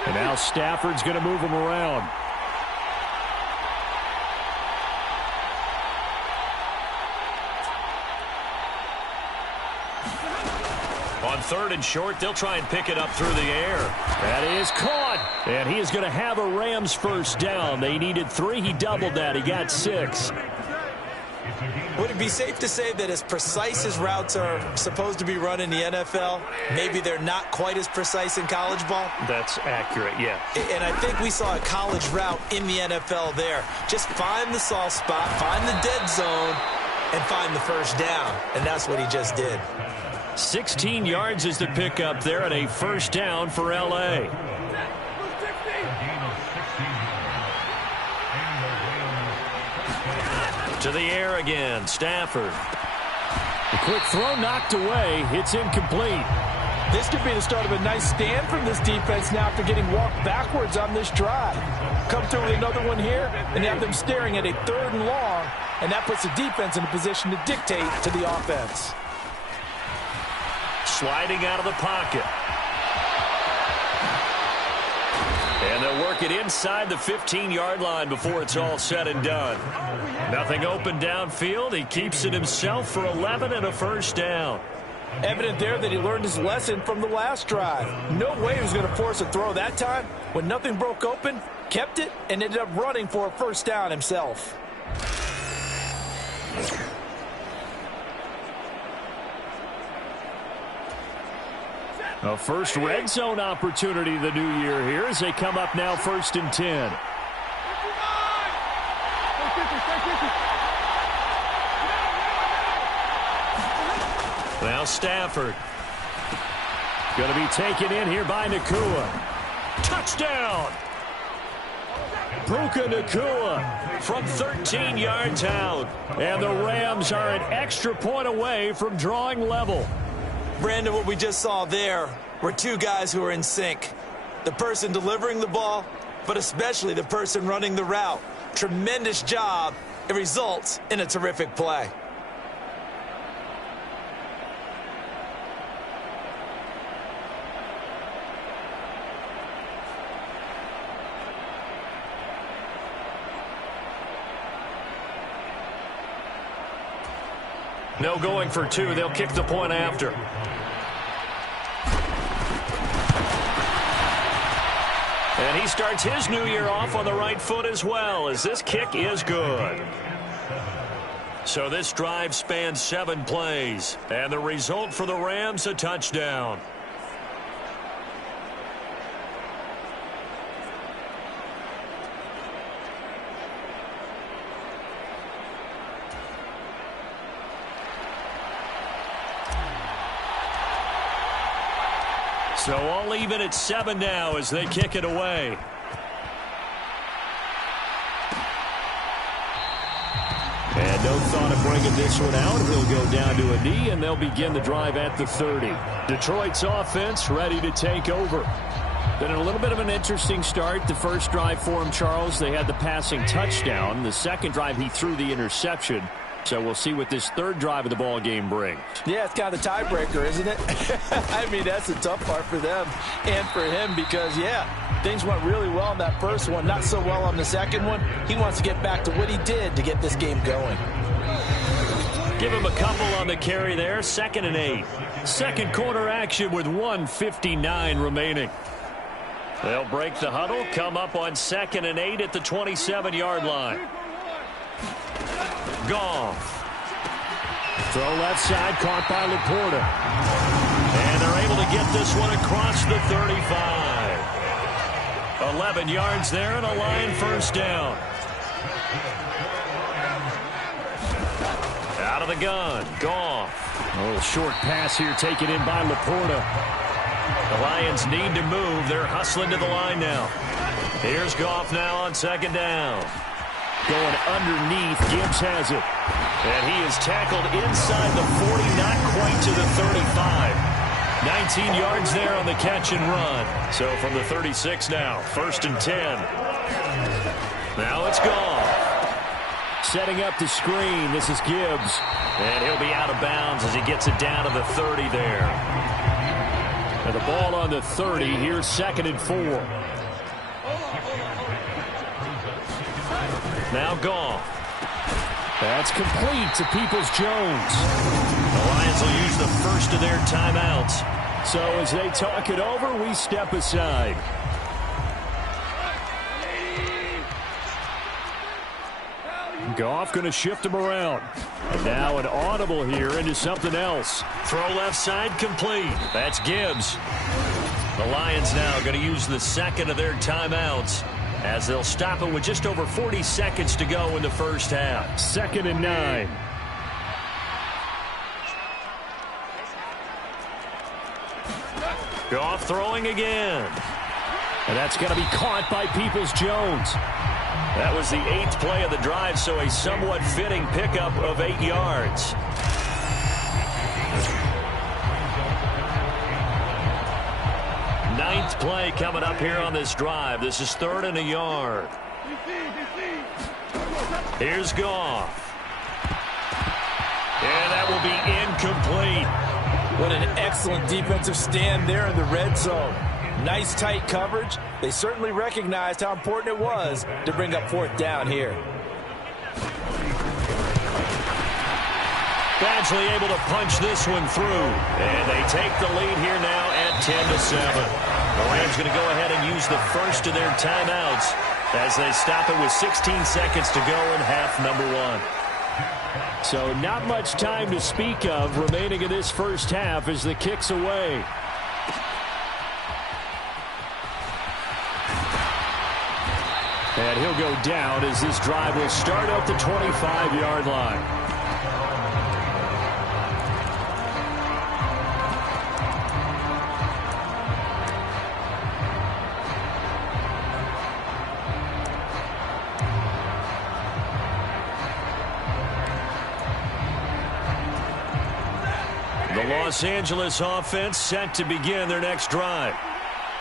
And now Stafford's going to move him around. On 3rd and short, they'll try and pick it up through the air. That is caught. And he is going to have a Rams first down. They needed 3. He doubled that. He got 6. Would it be safe to say that as precise as routes are supposed to be run in the NFL, maybe they're not quite as precise in college ball? That's accurate, yeah. And I think we saw a college route in the NFL there. Just find the soft spot, find the dead zone, and find the first down. And that's what he just did. 16 yards is the pickup there and a first down for L.A. To the air again, Stafford. A quick throw knocked away. It's incomplete. This could be the start of a nice stand from this defense now after getting walked backwards on this drive. Come through with another one here, and you have them staring at a 3rd and long, and that puts the defense in a position to dictate to the offense. Sliding out of the pocket. And they'll work it inside the 15-yard line before it's all said and done. Nothing open downfield. He keeps it himself for 11 and a first down. Evident there that he learned his lesson from the last drive. No way he was going to force a throw that time. When nothing broke open, kept it, and ended up running for a first down himself. A first red zone opportunity the new year here as they come up now 1st and 10. Now Stafford. Going to be taken in here by Nacua. Touchdown! Puka Nacua from 13 yards out. And the Rams are an extra point away from drawing level. Brandon, what we just saw there were 2 guys who are in sync. The person delivering the ball, but especially the person running the route. Tremendous job. It results in a terrific play. No going for 2. They'll kick the point after. And he starts his new year off on the right foot as well, as this kick is good. So this drive spans 7 plays, and the result for the Rams, a touchdown. So all even at 7 now as they kick it away. And no thought of bringing this one out. He'll go down to a knee, and they'll begin the drive at the 30. Detroit's offense ready to take over. Been a little bit of an interesting start. The first drive for him, Charles, they had the passing touchdown. The second drive, he threw the interception. So we'll see what this 3rd drive of the ball game brings. Yeah, it's kind of the tiebreaker, isn't it? I mean, that's the tough part for them and for him because, yeah, things went really well in that first one, not so well on the second one. He wants to get back to what he did to get this game going. Give him a couple on the carry there. 2nd and 8. Second quarter action with 1:59 remaining. They'll break the huddle, come up on 2nd and 8 at the 27-yard line. Goff. Throw left side, caught by Laporta. And they're able to get this one across the 35. 11 yards there and a Lion first down. Out of the gun, Goff. A little short pass here taken in by Laporta. The Lions need to move. They're hustling to the line now. Here's Goff now on 2nd down. Going underneath, Gibbs has it. And he is tackled inside the 40, not quite to the 35. 19 yards there on the catch and run. So from the 36 now, 1st and 10. Now it's gone. Setting up the screen, this is Gibbs. And he'll be out of bounds as he gets it down to the 30 there. And the ball on the 30, here's 2nd and 4. Now Goff. That's complete to Peoples-Jones. The Lions will use the first of their timeouts. So as they talk it over, we step aside. Goff going to shift him around. And now an audible here into something else. Throw left side complete. That's Gibbs. The Lions now going to use the second of their timeouts as they'll stop it with just over 40 seconds to go in the first half. 2nd and 9. Goff throwing again. And that's going to be caught by Peoples-Jones. That was the 8th play of the drive, so a somewhat fitting pickup of 8 yards. Ninth play coming up here on this drive. This is 3rd and a yard. Here's Goff. And that will be incomplete. What an excellent defensive stand there in the red zone. Nice tight coverage. They certainly recognized how important it was to bring up 4th down here. Badgley able to punch this one through. And they take the lead here now at 10-7. The Rams going to go ahead and use the first of their timeouts as they stop it with 16 seconds to go in half number 1. So not much time to speak of remaining in this first half as the kick's away. And he'll go down as this drive will start at the 25-yard line. The Los Angeles offense set to begin their next drive.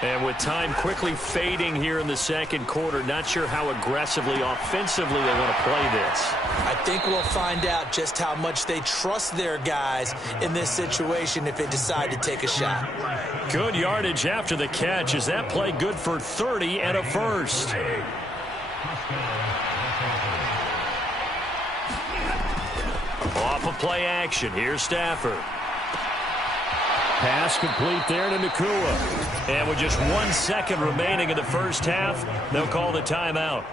And with time quickly fading here in the second quarter, not sure how aggressively, offensively they want to play this. I think we'll find out just how much they trust their guys in this situation if they decide to take a shot. Good yardage after the catch. Is that play good for 30 and a first? Off of play action. Here's Stafford. Pass complete there to Nakua. And with just 1 second remaining in the first half, they'll call the timeout.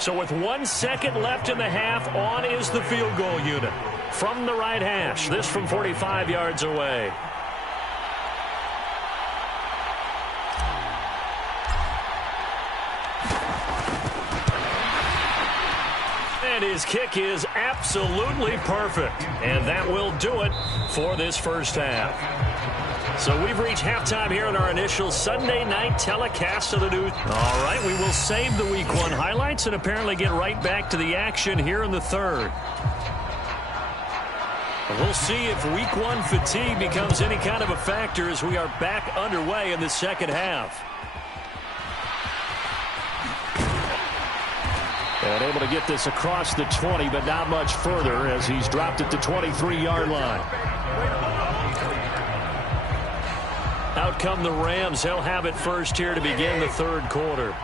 So with 1 second left in the half, on is the field goal unit. From the right hash, this from 45 yards away. And his kick is absolutely perfect. And that will do it for this first half. So we've reached halftime here in our initial Sunday night telecast of the news. All right, we will save the Week 1 highlights and apparently get right back to the action here in the third. We'll see if Week 1 fatigue becomes any kind of a factor as we are back underway in the second half. And able to get this across the 20, but not much further as he's dropped it to 23-yard line. Out come the Rams. They'll have it first here to begin the third quarter.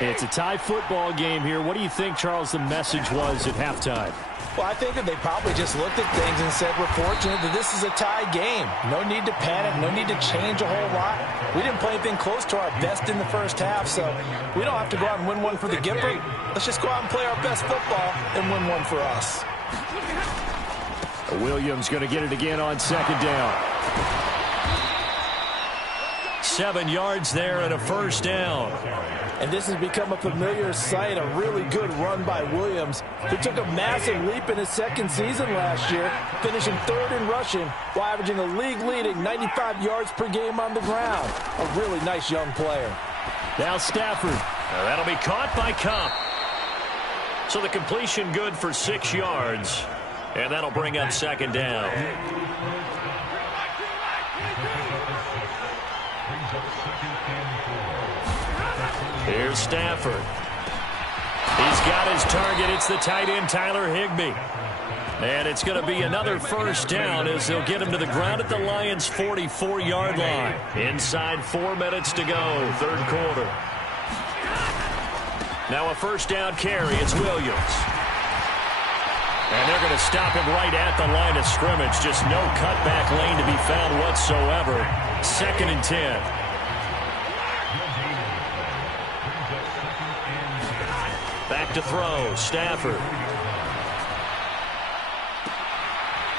It's a tie football game here. What do you think, Charles, the message was at halftime? Well, I think that they probably just looked at things and said, we're fortunate that this is a tie game. No need to panic. No need to change a whole lot. We didn't play anything close to our best in the first half, so we don't have to go out and win one for the Gipper. Let's just go out and play our best football and win one for us. Williams going to get it again on second down. 7 yards there and a first down. And this has become a familiar sight, a really good run by Williams, who took a massive leap in his second season last year, finishing third in rushing while averaging a league-leading 95 yards per game on the ground. A really nice young player. Now Stafford That'll be caught by Cup. So the completion good for 6 yards. And that'll bring up second down. Here's Stafford. He's got his target. It's the tight end, Tyler Higbee. And it's going to be another first down as they'll get him to the ground at the Lions' 44-yard line. Inside 4 minutes to go, third quarter. Now a first down carry. It's Williams. And they're going to stop him right at the line of scrimmage. Just no cutback lane to be found whatsoever. 2nd and 10. Back to throw. Stafford.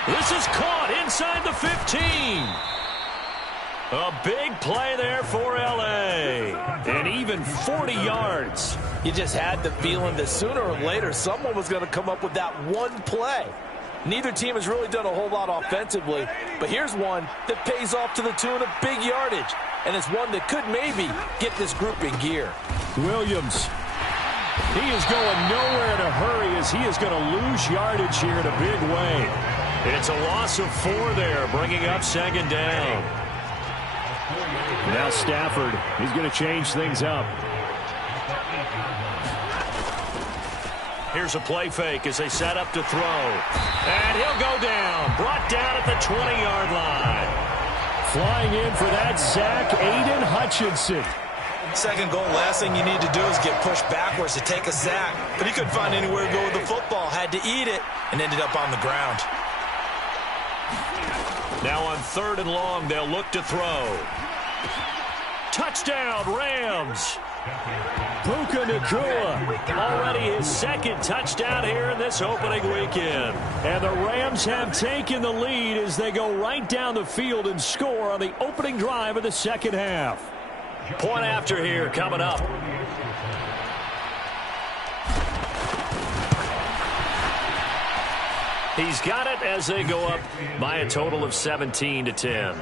This is caught inside the 15. A big play there for L.A. And even 40 yards. You just had the feeling that sooner or later someone was going to come up with that one play. Neither team has really done a whole lot offensively, but here's one that pays off to the tune of big yardage, and it's one that could maybe get this group in gear. Williams. He is going nowhere in a hurry as he is going to lose yardage here in a big way. It's a loss of 4 there, bringing up second down. Now Stafford, he's going to change things up. Here's a play fake as they set up to throw. And he'll go down, brought down at the 20-yard line. Flying in for that sack, Aiden Hutchinson. Second goal, last thing you need to do is get pushed backwards to take a sack. But he couldn't find anywhere to go with the football, had to eat it, and ended up on the ground. Now on 3rd and long, they'll look to throw. Touchdown, Rams. Puka Nacua, already his 2nd touchdown here in this opening weekend. And the Rams have taken the lead as they go right down the field and score on the opening drive of the second half. Point after here coming up. He's got it as they go up by a total of 17-10.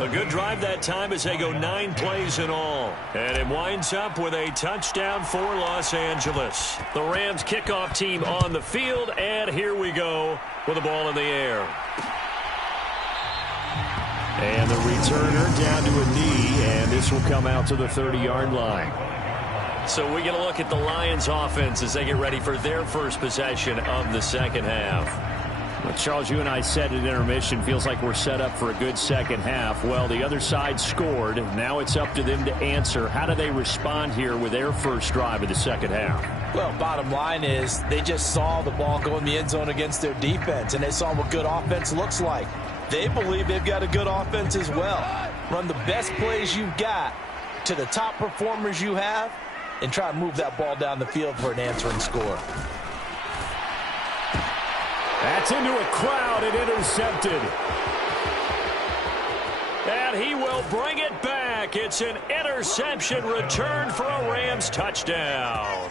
A good drive that time as they go 9 plays in all. And it winds up with a touchdown for Los Angeles. The Rams kickoff team on the field, and here we go with the ball in the air. And the returner down to a knee, and this will come out to the 30-yard line. So we get a look at the Lions offense as they get ready for their first possession of the second half. Well, Charles, you and I said at intermission, feels like we're set up for a good second half. Well, the other side scored. Now it's up to them to answer. How do they respond here with their first drive of the second half? Well, bottom line is they just saw the ball go in the end zone against their defense, and they saw what good offense looks like. They believe they've got a good offense as well. Run the best plays you've got to the top performers you have and try to move that ball down the field for an answering score. That's into a crowd and intercepted. And he will bring it back. It's an interception return for a Rams touchdown.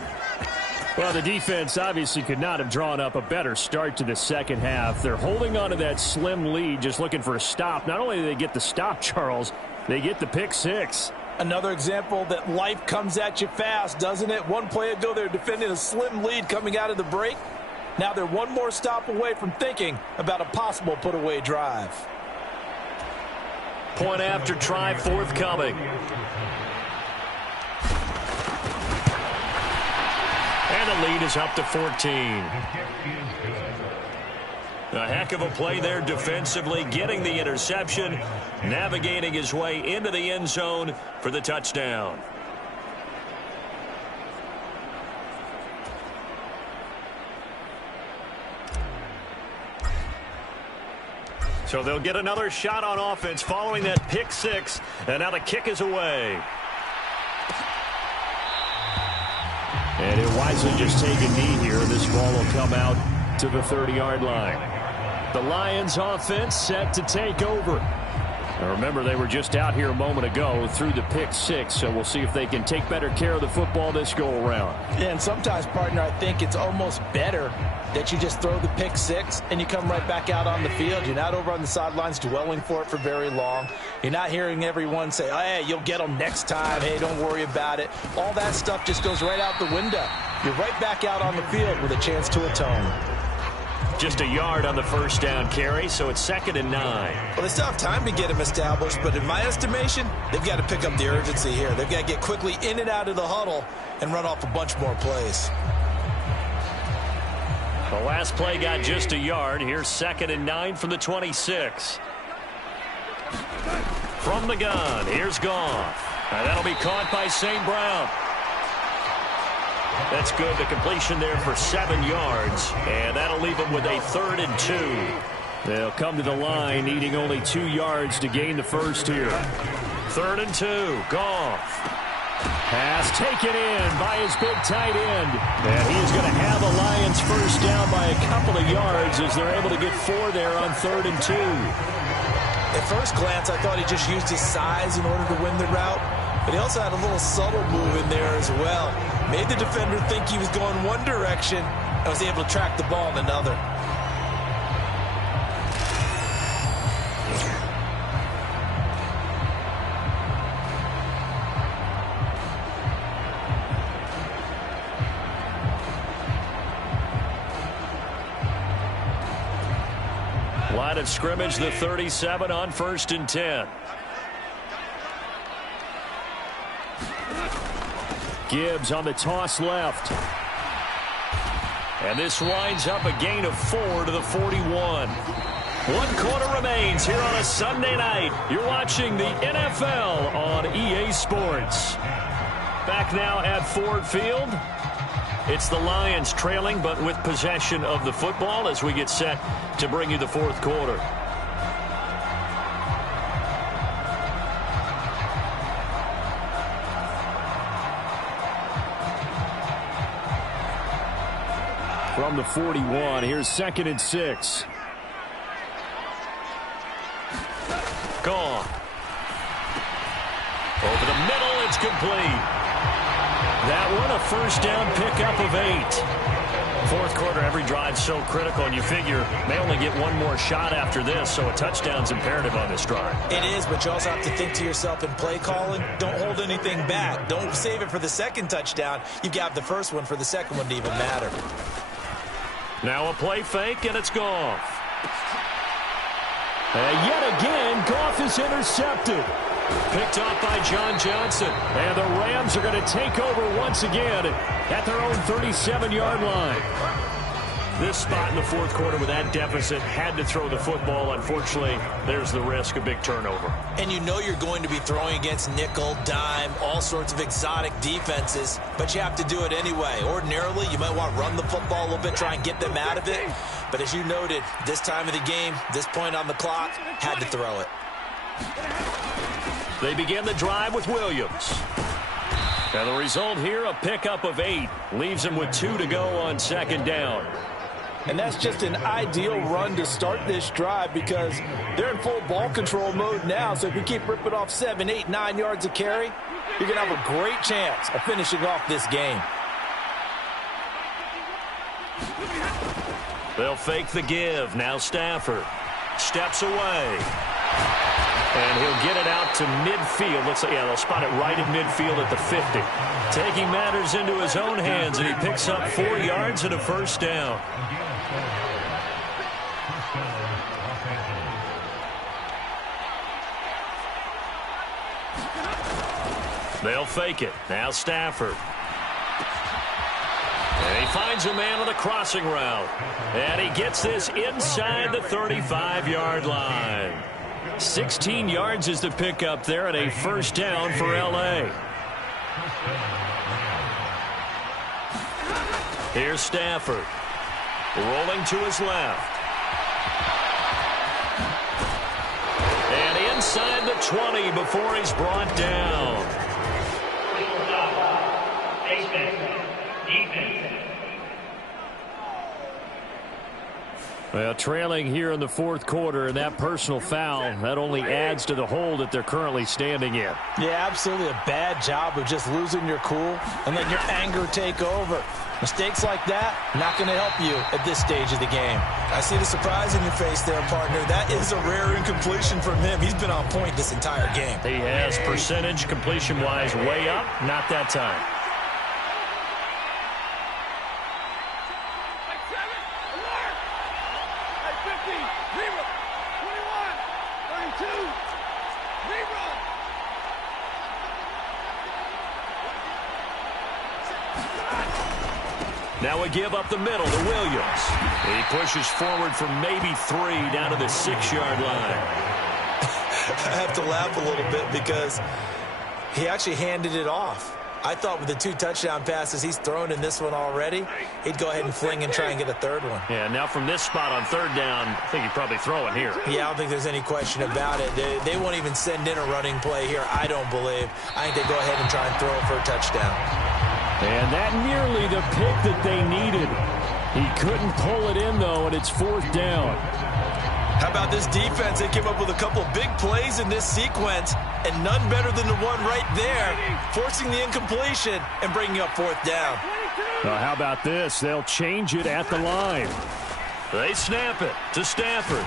Well, the defense obviously could not have drawn up a better start to the second half. They're holding on to that slim lead, just looking for a stop. Not only do they get the stop, Charles, they get the pick six. Another example that life comes at you fast, doesn't it? One play ago, they're defending a slim lead coming out of the break. Now they're one more stop away from thinking about a possible put-away drive. Point after try forthcoming. And the lead is up to 14. A heck of a play there defensively, getting the interception, navigating his way into the end zone for the touchdown. So they'll get another shot on offense following that pick six, and now the kick is away. And it wisely just take a knee here. This ball will come out to the 30-yard line. The Lions offense set to take over. Now remember, they were just out here a moment ago through the pick six, so we'll see if they can take better care of the football this go-around. Yeah, and sometimes, partner, I think it's almost better that you just throw the pick six and you come right back out on the field. You're not over on the sidelines dwelling for it for very long. You're not hearing everyone say, oh, hey, you'll get them next time. Hey, don't worry about it. All that stuff just goes right out the window. You're right back out on the field with a chance to atone. Just a yard on the first down carry, so it's 2nd and 9. Well, they still have time to get him established, but in my estimation, they've got to pick up the urgency here. They've got to get quickly in and out of the huddle and run off a bunch more plays. The last play got just a yard. Here's 2nd and 9 from the 26. From the gun, here's Goff. And that'll be caught by St. Brown. That's good. The completion there for 7 yards. And that'll leave them with a 3rd and 2. They'll come to the line needing only 2 yards to gain the first here. 3rd and 2. Goff. Pass taken in by his big tight end. And he's going to have the Lions first down by a couple of yards as they're able to get 4 there on 3rd and 2. At first glance, I thought he just used his size in order to win the route. But he also had a little subtle move in there as well. Made the defender think he was going one direction and was able to track the ball in another. Line of scrimmage, the 37 on 1st and 10. Gibbs on the toss left. And this winds up a gain of 4 to the 41. 1 quarter remains here on a Sunday night. You're watching the NFL on EA Sports. Back now at Ford Field. It's the Lions trailing, but with possession of the football as we get set to bring you the 4th quarter. From the 41, here's 2nd and 6. Gone. Over the middle, it's complete. That one, a first down pickup of 8. 4th quarter, every drive so critical, and you figure may only get one more shot after this, so a touchdown's imperative on this drive. It is, but you also have to think to yourself in play calling, don't hold anything back. Don't save it for the 2nd touchdown. You've got the first one for the 2nd one to even matter. Now a play fake, and it's Goff. And yet again, Goff is intercepted. Picked off by John Johnson. And the Rams are going to take over once again at their own 37-yard line. This spot in the 4th quarter with that deficit, had to throw the football. Unfortunately, there's the risk of big turnover. And you know you're going to be throwing against nickel, dime, all sorts of exotic defenses, but you have to do it anyway. Ordinarily, you might want to run the football a little bit, try and get them out of it. But as you noted, this time of the game, this point on the clock, had to throw it. They begin the drive with Williams. And the result here, a pickup of 8. Leaves them with 2 to go on 2nd down. And that's just an ideal run to start this drive because they're in full ball control mode now. So if we keep ripping off 7, 8, 9 yards of carry, you're going to have a great chance of finishing off this game. They'll fake the give. Now Stafford steps away. And he'll get it out to midfield. Looks like, yeah, they'll spot it right at midfield at the 50. Taking matters into his own hands, and he picks up 4 yards and a first down. They'll fake it. Now Stafford. And he finds a man on the crossing route. And he gets this inside the 35-yard line. 16 yards is the pickup there, and a first down for L.A. Here's Stafford. Rolling to his left. And inside the 20 before he's brought down. Well, trailing here in the fourth quarter, and that personal foul, that only adds to the hole that they're currently standing in. Yeah, absolutely a bad job of just losing your cool and letting your anger take over. Mistakes like that, not going to help you at this stage of the game. I see the surprise in your face there, partner. That is a rare incompletion from him. He's been on point this entire game. He has percentage completion-wise way up, not that time. Now a give up the middle to Williams. He pushes forward from maybe 3 down to the 6-yard line. I have to laugh a little bit because he actually handed it off. I thought with the 2 touchdown passes he's thrown in this one already, he'd go ahead and fling and try and get a third one. Yeah, now from this spot on third down, I think he'd probably throw it here. Yeah, I don't think there's any question about it. They won't even send in a running play here, I don't believe. I think they go ahead and try and throw it for a touchdown. And that nearly the pick that they needed. He couldn't pull it in, though, and it's fourth down. How about this defense? They came up with a couple of big plays in this sequence, and none better than the one right there, forcing the incompletion and bringing up fourth down. How about this? They'll change it at the line. They snap it to Stafford,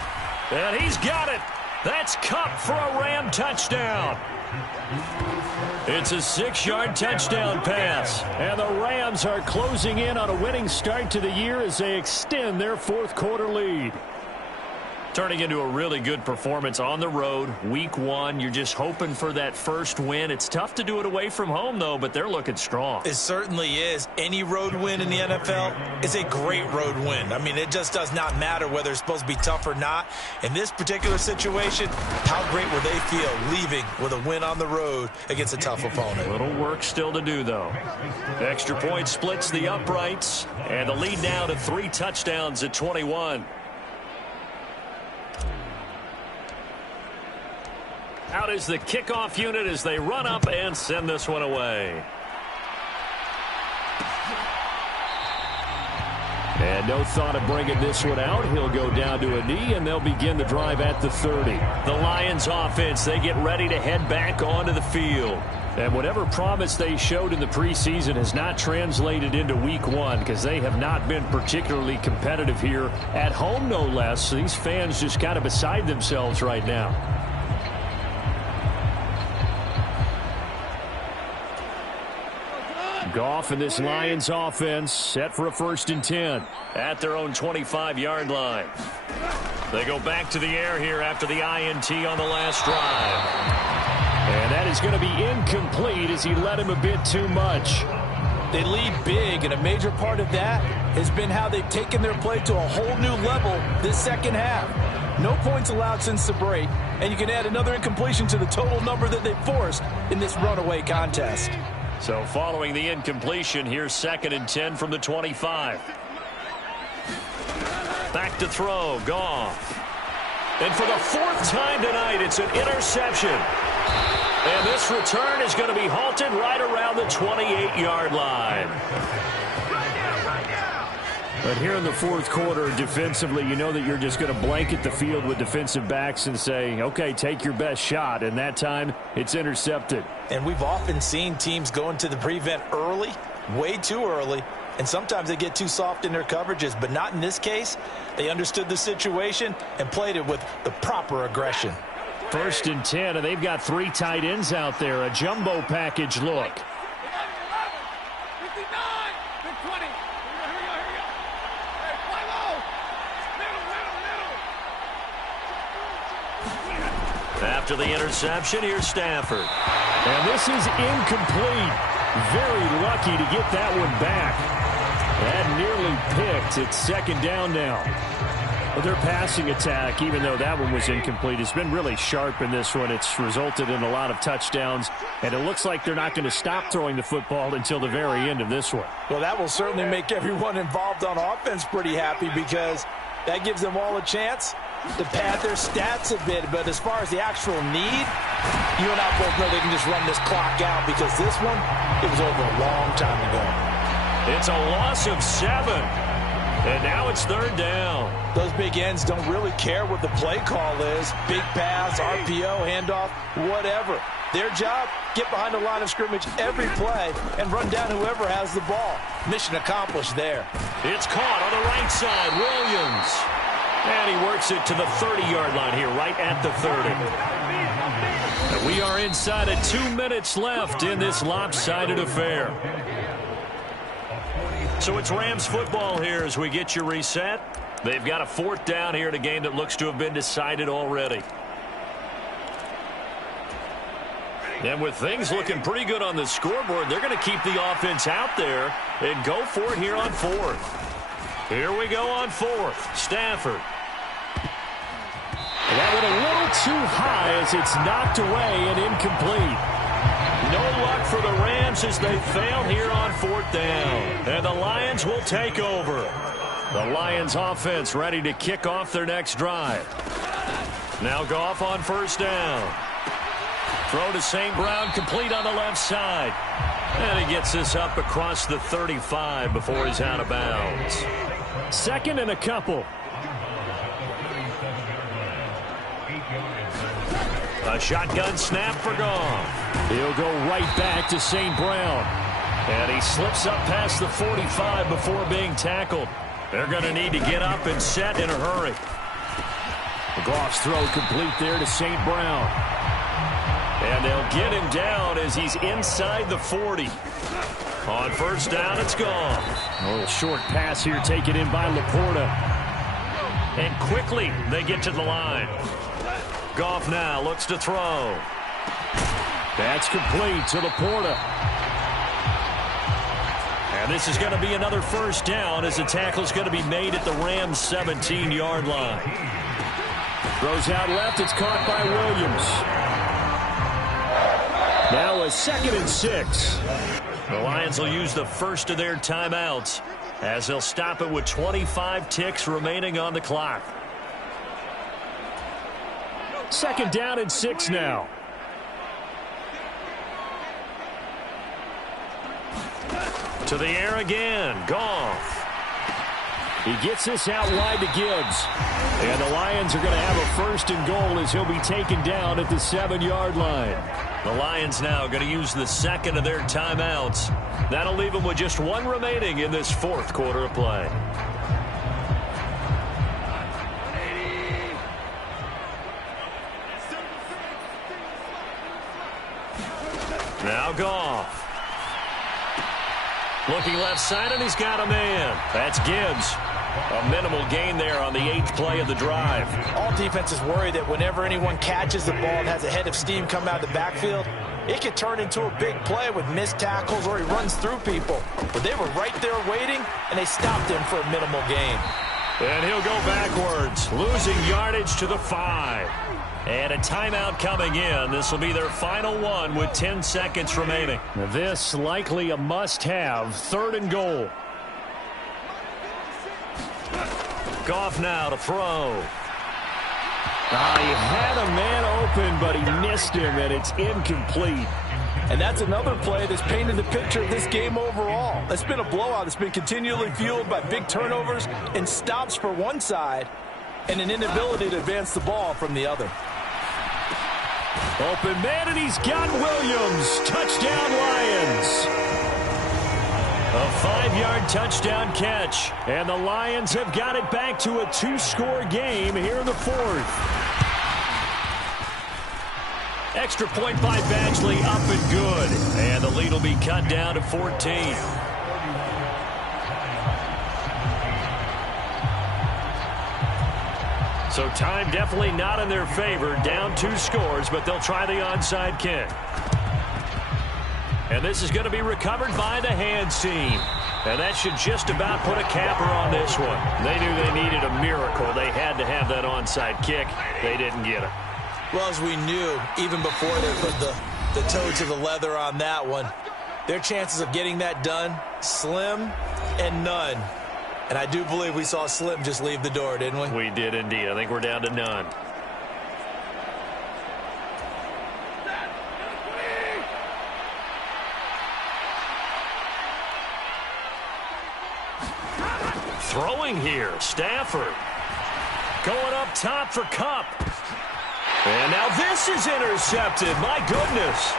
and he's got it. That's Cup for a Ram touchdown. It's a 6-yard touchdown pass, and the Rams are closing in on a winning start to the year as they extend their fourth quarter lead. Turning into a really good performance on the road, week 1. You're just hoping for that first win. It's tough to do it away from home, though, but they're looking strong. It certainly is. Any road win in the NFL is a great road win. I mean, it just does not matter whether it's supposed to be tough or not. In this particular situation, how great will they feel leaving with a win on the road against a tough opponent? A little work still to do, though. Extra point splits the uprights, and the lead now to 3 touchdowns at 21. Out is the kickoff unit as they run up and send this one away. And no thought of bringing this one out. He'll go down to a knee, and they'll begin the drive at the 30. The Lions offense, they get ready to head back onto the field. And whatever promise they showed in the preseason has not translated into week 1 because they have not been particularly competitive here at home, no less. So these fans just kind of beside themselves right now. Goff and this Lions offense set for a 1st and 10 at their own 25-yard line. They go back to the air here after the INT on the last drive. And that is going to be incomplete as he led him a bit too much. They lead big, and a major part of that has been how they've taken their play to a whole new level this second half. No points allowed since the break, and you can add another incompletion to the total number that they forced in this runaway contest. So following the incompletion, here's 2nd and 10 from the 25. Back to throw, Goff. And for the 4th time tonight, it's an interception. And this return is going to be halted right around the 28-yard line. But here in the fourth quarter, defensively, you know that you're just going to blanket the field with defensive backs and say, okay, take your best shot. And that time, it's intercepted. And we've often seen teams go into the prevent early, way too early, and sometimes they get too soft in their coverages. But not in this case. They understood the situation and played it with the proper aggression. 1st and 10, and they've got 3 tight ends out there. A jumbo package look. After the interception, here's Stafford. And this is incomplete. Very lucky to get that one back. That nearly picked. It's 2nd down now. But their passing attack, even though that one was incomplete, has been really sharp in this one. It's resulted in a lot of touchdowns, and it looks like they're not going to stop throwing the football until the very end of this one. Well, that will certainly make everyone involved on offense pretty happy because that gives them all a chance to pad their stats a bit. But as far as the actual need, you and I both know they can just run this clock out because this one, it was over a long time ago. It's a loss of 7. And now it's third down. Those big ends don't really care what the play call is. Big pass, RPO, handoff, whatever. Their job, get behind the line of scrimmage every play and run down whoever has the ball. Mission accomplished there. It's caught on the right side, Williams. And he works it to the 30-yard line here, right at the 30. And we are inside of 2 minutes left in this lopsided affair. So it's Rams football here as we get you reset. They've got a fourth down here in a game that looks to have been decided already. And with things looking pretty good on the scoreboard, they're going to keep the offense out there and go for it here on fourth. Here we go on fourth. Stafford. And that went a little too high as it's knocked away and incomplete. No luck for the Rams as they fail here on fourth down. And the Lions will take over. The Lions offense ready to kick off their next drive. Now Goff on first down. Throw to St. Brown, complete on the left side. And he gets this up across the 35 before he's out of bounds. Second and a couple. A shotgun snap for Goff. He'll go right back to St. Brown. And he slips up past the 45 before being tackled. They're going to need to get up and set in a hurry. Goff's throw complete there to St. Brown. And they'll get him down as he's inside the 40. On first down, it's Goff. A little short pass here taken in by Laporta. And quickly they get to the line. Goff now looks to throw. That's complete to Laporta. And this is going to be another first down as the tackle is going to be made at the Rams' 17-yard line. Throws out left. It's caught by Williams. Now a 2nd and 6. The Lions will use the first of their timeouts as they'll stop it with 25 ticks remaining on the clock. 2nd down and 6 now. To the air again. Goff. He gets this out wide to Gibbs. And the Lions are going to have a 1st and goal as he'll be taken down at the 7-yard line. The Lions now going to use the second of their timeouts. That'll leave them with just one remaining in this fourth quarter of play. Now Goff. Looking left side, and he's got a man. That's Gibbs. A minimal gain there on the 8th play of the drive. All defenses worry that whenever anyone catches the ball and has a head of steam come out of the backfield, it could turn into a big play with missed tackles or he runs through people. But they were right there waiting, and they stopped him for a minimal gain. And he'll go backwards, losing yardage to the 5. And a timeout coming in. This will be their final one with 10 seconds remaining. This likely a must-have 3rd and goal. Goff now to throw. He had a man open, but he missed him, and it's incomplete. And that's another play that's painted the picture of this game overall. It's been a blowout. It's been continually fueled by big turnovers and stops for one side and an inability to advance the ball from the other. Open man, and he's got Williams. Touchdown, Lions. A 5-yard touchdown catch. And the Lions have got it back to a 2-score game here in the 4th. Extra point by Badgley, up and good. And the lead will be cut down to 14. So time definitely not in their favor. Down 2 scores, but they'll try the onside kick. And this is going to be recovered by the hands team. And that should just about put a capper on this one. They knew they needed a miracle. They had to have that onside kick. They didn't get it. Well, as we knew, even before they put the toe to the leather on that one, their chances of getting that done, slim and none. And I do believe we saw Slim just leave the door, didn't we? We did indeed. I think we're down to none. Throwing running here. Stafford going up top for Kupp. And now this is intercepted. My goodness.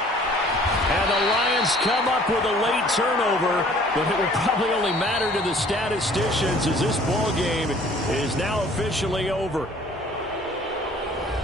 And the Lions come up with a late turnover, but it will probably only matter to the statisticians as this ball game is now officially over.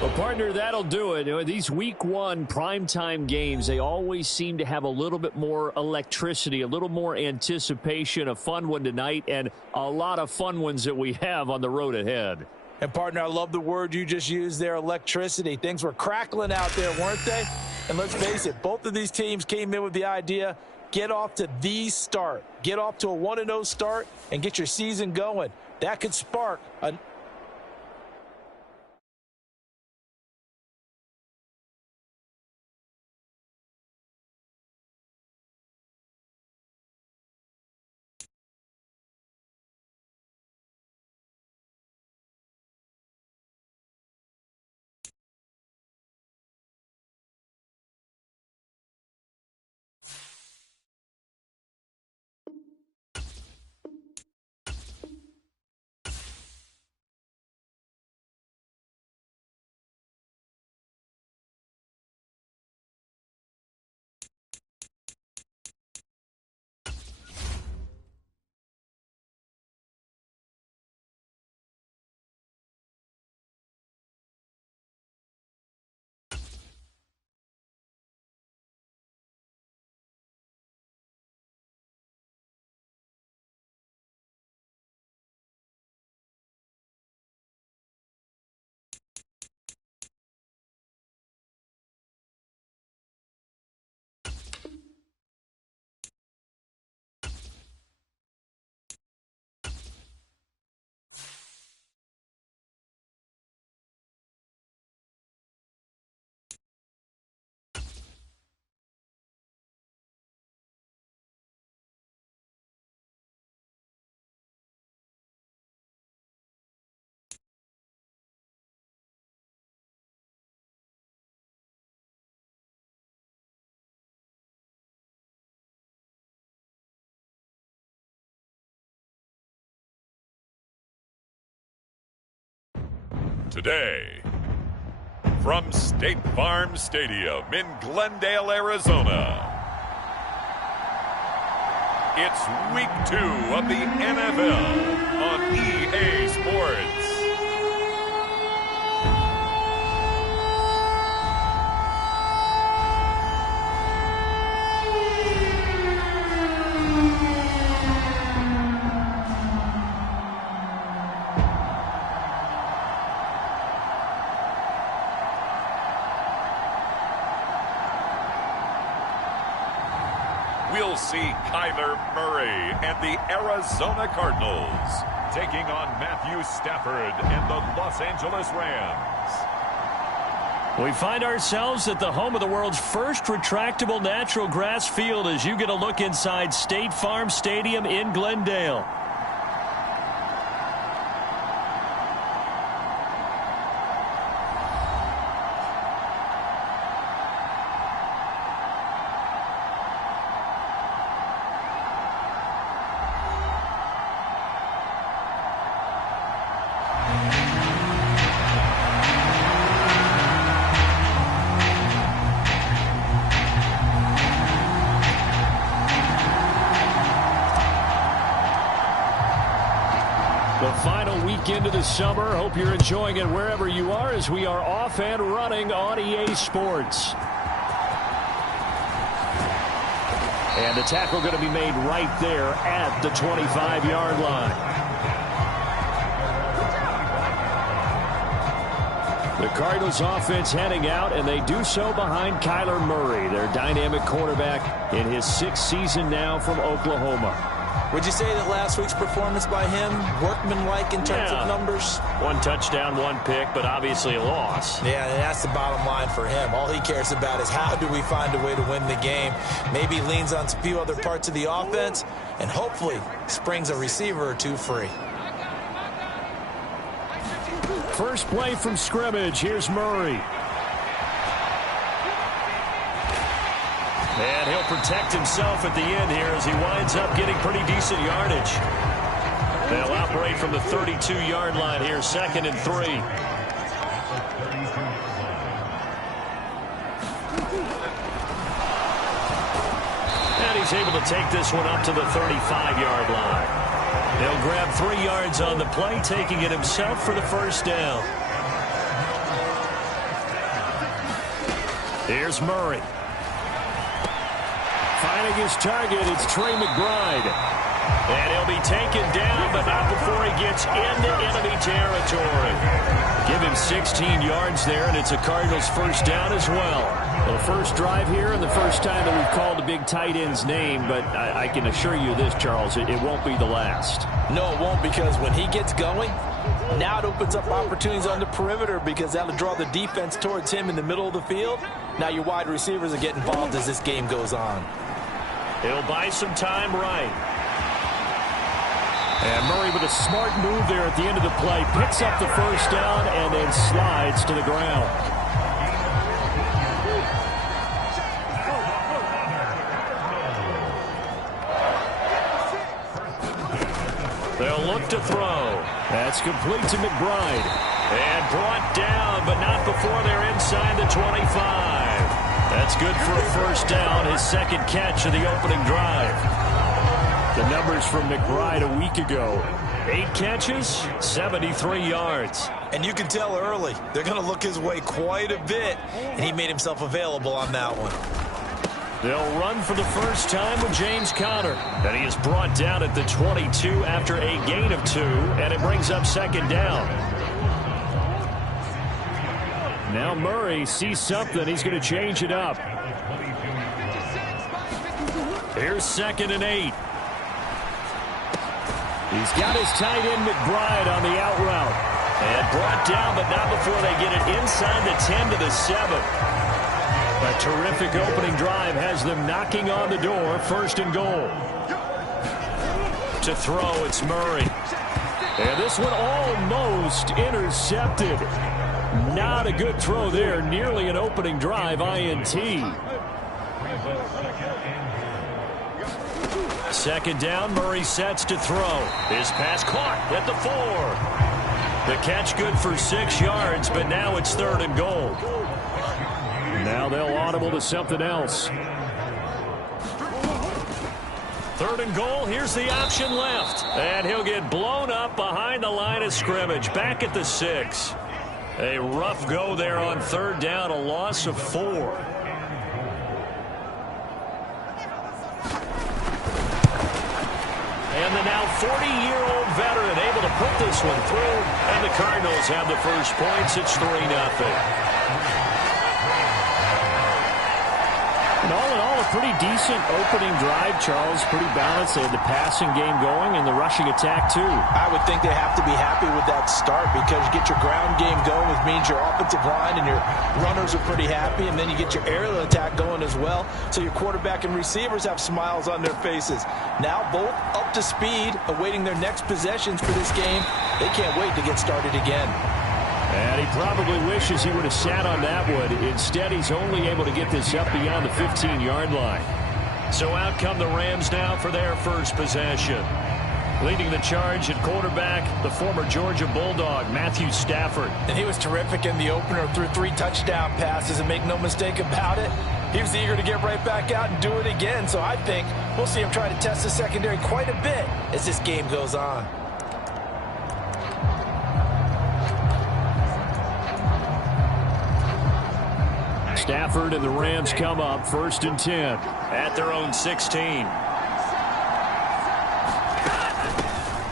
Well, partner, that'll do it. You know, these Week 1 primetime games, they always seem to have a little bit more electricity, a little more anticipation. A fun one tonight, and a lot of fun ones that we have on the road ahead. And, partner, I love the word you just used there, electricity. Things were crackling out there, weren't they? And let's face it, both of these teams came in with the idea, get off to the start. Get off to a 1-0 start and get your season going. That could spark a... Today, from State Farm Stadium in Glendale, Arizona, it's Week 2 of the NFL on EA Sports. We'll see Kyler Murray and the Arizona Cardinals taking on Matthew Stafford and the Los Angeles Rams. We find ourselves at the home of the world's first retractable natural grass field as you get a look inside State Farm Stadium in Glendale. Into the summer. Hope you're enjoying it wherever you are as we are off and running on EA Sports. And the tackle going to be made right there at the 25-yard line. The Cardinals offense heading out, and they do so behind Kyler Murray, their dynamic quarterback in his 6th season now from Oklahoma. Would you say that last week's performance by him, workmanlike in terms of numbers? 1 touchdown, 1 pick, but obviously a loss. Yeah, and that's the bottom line for him. All he cares about is how do we find a way to win the game. Maybe leans on a few other parts of the offense, and hopefully springs a receiver or two free. First play from scrimmage. Here's Murray. And he'll protect himself at the end here as he winds up getting pretty decent yardage. They'll operate from the 32-yard line here, 2nd and 3. And he's able to take this one up to the 35-yard line. He'll grab 3 yards on the play, taking it himself for the first down. Here's Murray. Finding his target, it's Trey McBride. And he'll be taken down, but not before he gets into enemy territory. Give him 16 yards there, and it's a Cardinals first down as well. Well, the first drive here and the first time that we've called a big tight end's name, but I can assure you this, Charles, it won't be the last. No, it won't, because when he gets going, now it opens up opportunities on the perimeter, because that'll draw the defense towards him in the middle of the field. Now your wide receivers are getting involved as this game goes on. He'll buy some time right. And Murray with a smart move there at the end of the play. Picks up the first down and then slides to the ground. They'll look to throw. That's complete to McBride. And brought down, but not before they're inside the 25. That's good for a first down, his 2nd catch of the opening drive. The numbers from McBride a week ago. 8 catches, 73 yards. And you can tell early, they're going to look his way quite a bit, and he made himself available on that one. They'll run for the first time with James Conner. And he is brought down at the 22 after a gain of 2, and it brings up 2nd down. Now Murray sees something. He's going to change it up. Here's 2nd and 8. He's got his tight end McBride on the out route. And brought down, but not before they get it inside the 10 to the 7. A terrific opening drive has them knocking on the door. 1st and goal. To throw, it's Murray. And this one almost intercepted. Not a good throw there. Nearly an opening drive INT. 2nd down, Murray sets to throw. His pass caught at the 4. The catch good for 6 yards, but now it's 3rd and goal. Now they'll audible to something else. 3rd and goal, here's the option left. And he'll get blown up behind the line of scrimmage, back at the 6. A rough go there on 3rd down, a loss of 4. And the now 40-year-old veteran able to put this one through, and the Cardinals have the first points. It's 3-0. And all in all, a pretty decent opening drive, Charles. Pretty balanced. They had the passing game going and the rushing attack, too. I would think they have to be happy with that start, because you get your ground game going, which means your offensive line and your runners are pretty happy, and then you get your aerial attack going as well. So your quarterback and receivers have smiles on their faces. Now both up to speed, awaiting their next possessions for this game. They can't wait to get started again. And he probably wishes he would have sat on that one. Instead, he's only able to get this up beyond the 15-yard line. So out come the Rams now for their first possession. Leading the charge at quarterback, the former Georgia Bulldog, Matthew Stafford. And he was terrific in the opener, threw 3 touchdown passes, and make no mistake about it, he was eager to get right back out and do it again. So I think we'll see him try to test the secondary quite a bit as this game goes on. Stafford and the Rams come up 1st and 10 at their own 16.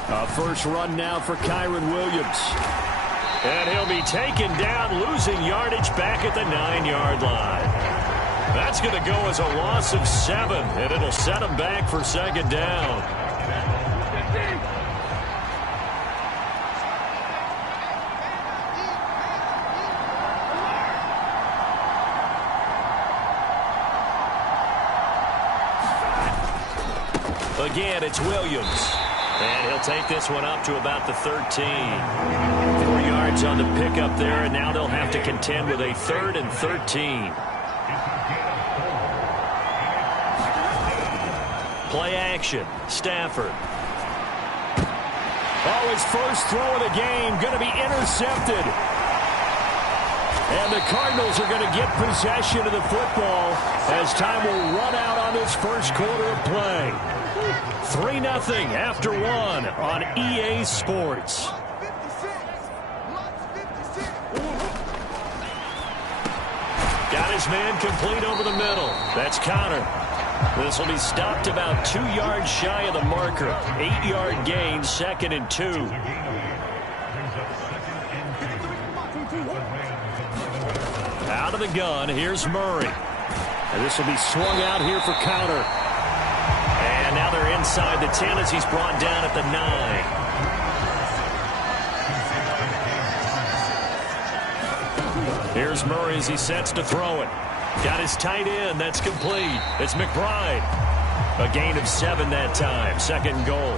A first run now for Kyron Williams. And he'll be taken down, losing yardage back at the 9-yard line. That's going to go as a loss of 7, and it'll set him back for 2nd down. Again, it's Williams. And he'll take this one up to about the 13. 4 yards on the pickup there, and now they'll have to contend with a 3rd and 13. Play action. Stafford. Oh, his first throw of the game going to be intercepted. And the Cardinals are going to get possession of the football as time will run out on this first quarter of play. 3-0 after 1 on EA Sports. Got his man complete over the middle. That's Connor. This will be stopped about 2 yards shy of the marker. 8-yard gain, 2nd and 2. Out of the gun, here's Murray. And this will be swung out here for Connor. And now they're inside the 10 as he's brought down at the 9. Here's Murray as he sets to throw it. Got his tight end. That's complete. It's McBride. A gain of 7 that time. 2nd goal.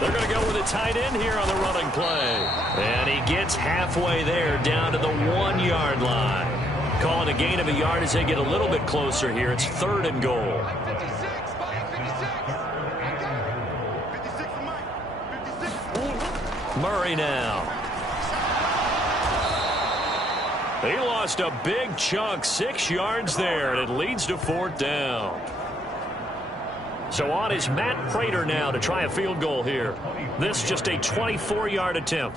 They're going to go with a tight end here on the running play. And he gets halfway there down to the 1-yard line. Calling a gain of a yard as they get a little bit closer here. It's 3rd and goal. Murray now. He lost a big chunk, 6 yards there, and it leads to 4th down. So on is Matt Prater now to try a field goal here. This just a 24-yard attempt.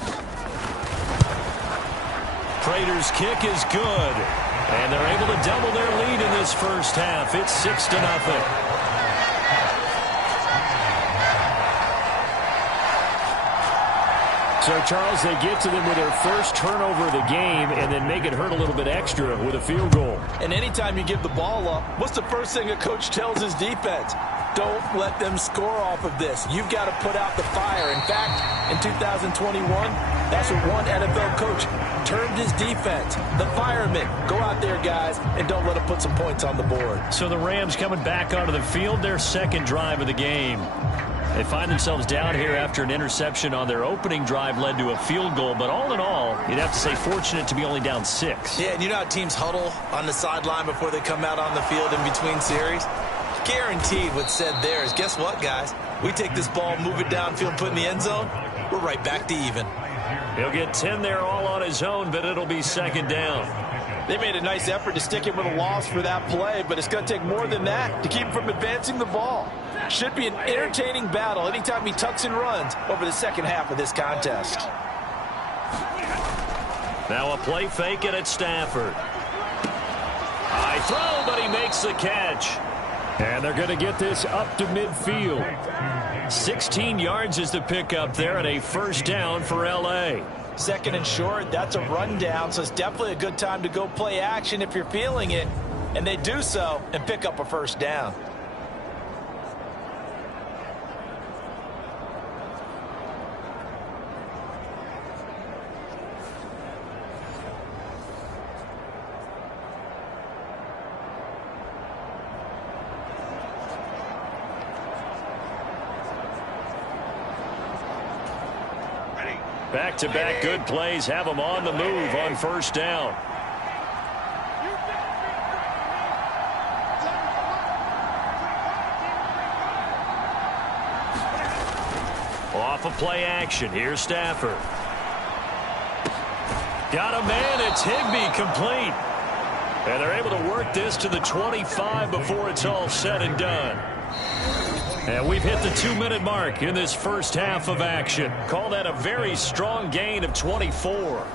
Prater's kick is good, and they're able to double their lead in this first half. It's 6-0. So, Charles, they get to them with their first turnover of the game and then make it hurt a little bit extra with a field goal. And anytime you give the ball up, what's the first thing a coach tells his defense? Don't let them score off of this. You've got to put out the fire. In fact, in 2021, that's what one NFL coach termed his defense. The firemen. Go out there, guys, and don't let them put some points on the board. So the Rams coming back onto the field, their 2nd drive of the game. They find themselves down here after an interception on their opening drive led to a field goal. But all in all, you'd have to say fortunate to be only down 6. Yeah, and you know how teams huddle on the sideline before they come out on the field in between series? Guaranteed what's said there is, guess what, guys? We take this ball, move it downfield, put it in the end zone, we're right back to even. He'll get 10 there all on his own, but it'll be 2nd down. They made a nice effort to stick him with a loss for that play, but it's going to take more than that to keep him from advancing the ball. Should be an entertaining battle anytime he tucks and runs over the second half of this contest. Now a play fake it at Stafford. High throw, but he makes the catch. And they're going to get this up to midfield. 16 yards is the pickup there and a 1st down for L.A. 2nd and short, that's a rundown, so it's definitely a good time to go play action if you're feeling it. And they do so and pick up a 1st down. Back-to-back good plays have them on the move on 1st down. Off of play action. Here's Stafford. Got a man. It's Higbee complete. And they're able to work this to the 25 before it's all said and done. And we've hit the 2-minute mark in this first half of action. Call that a very strong gain of 24.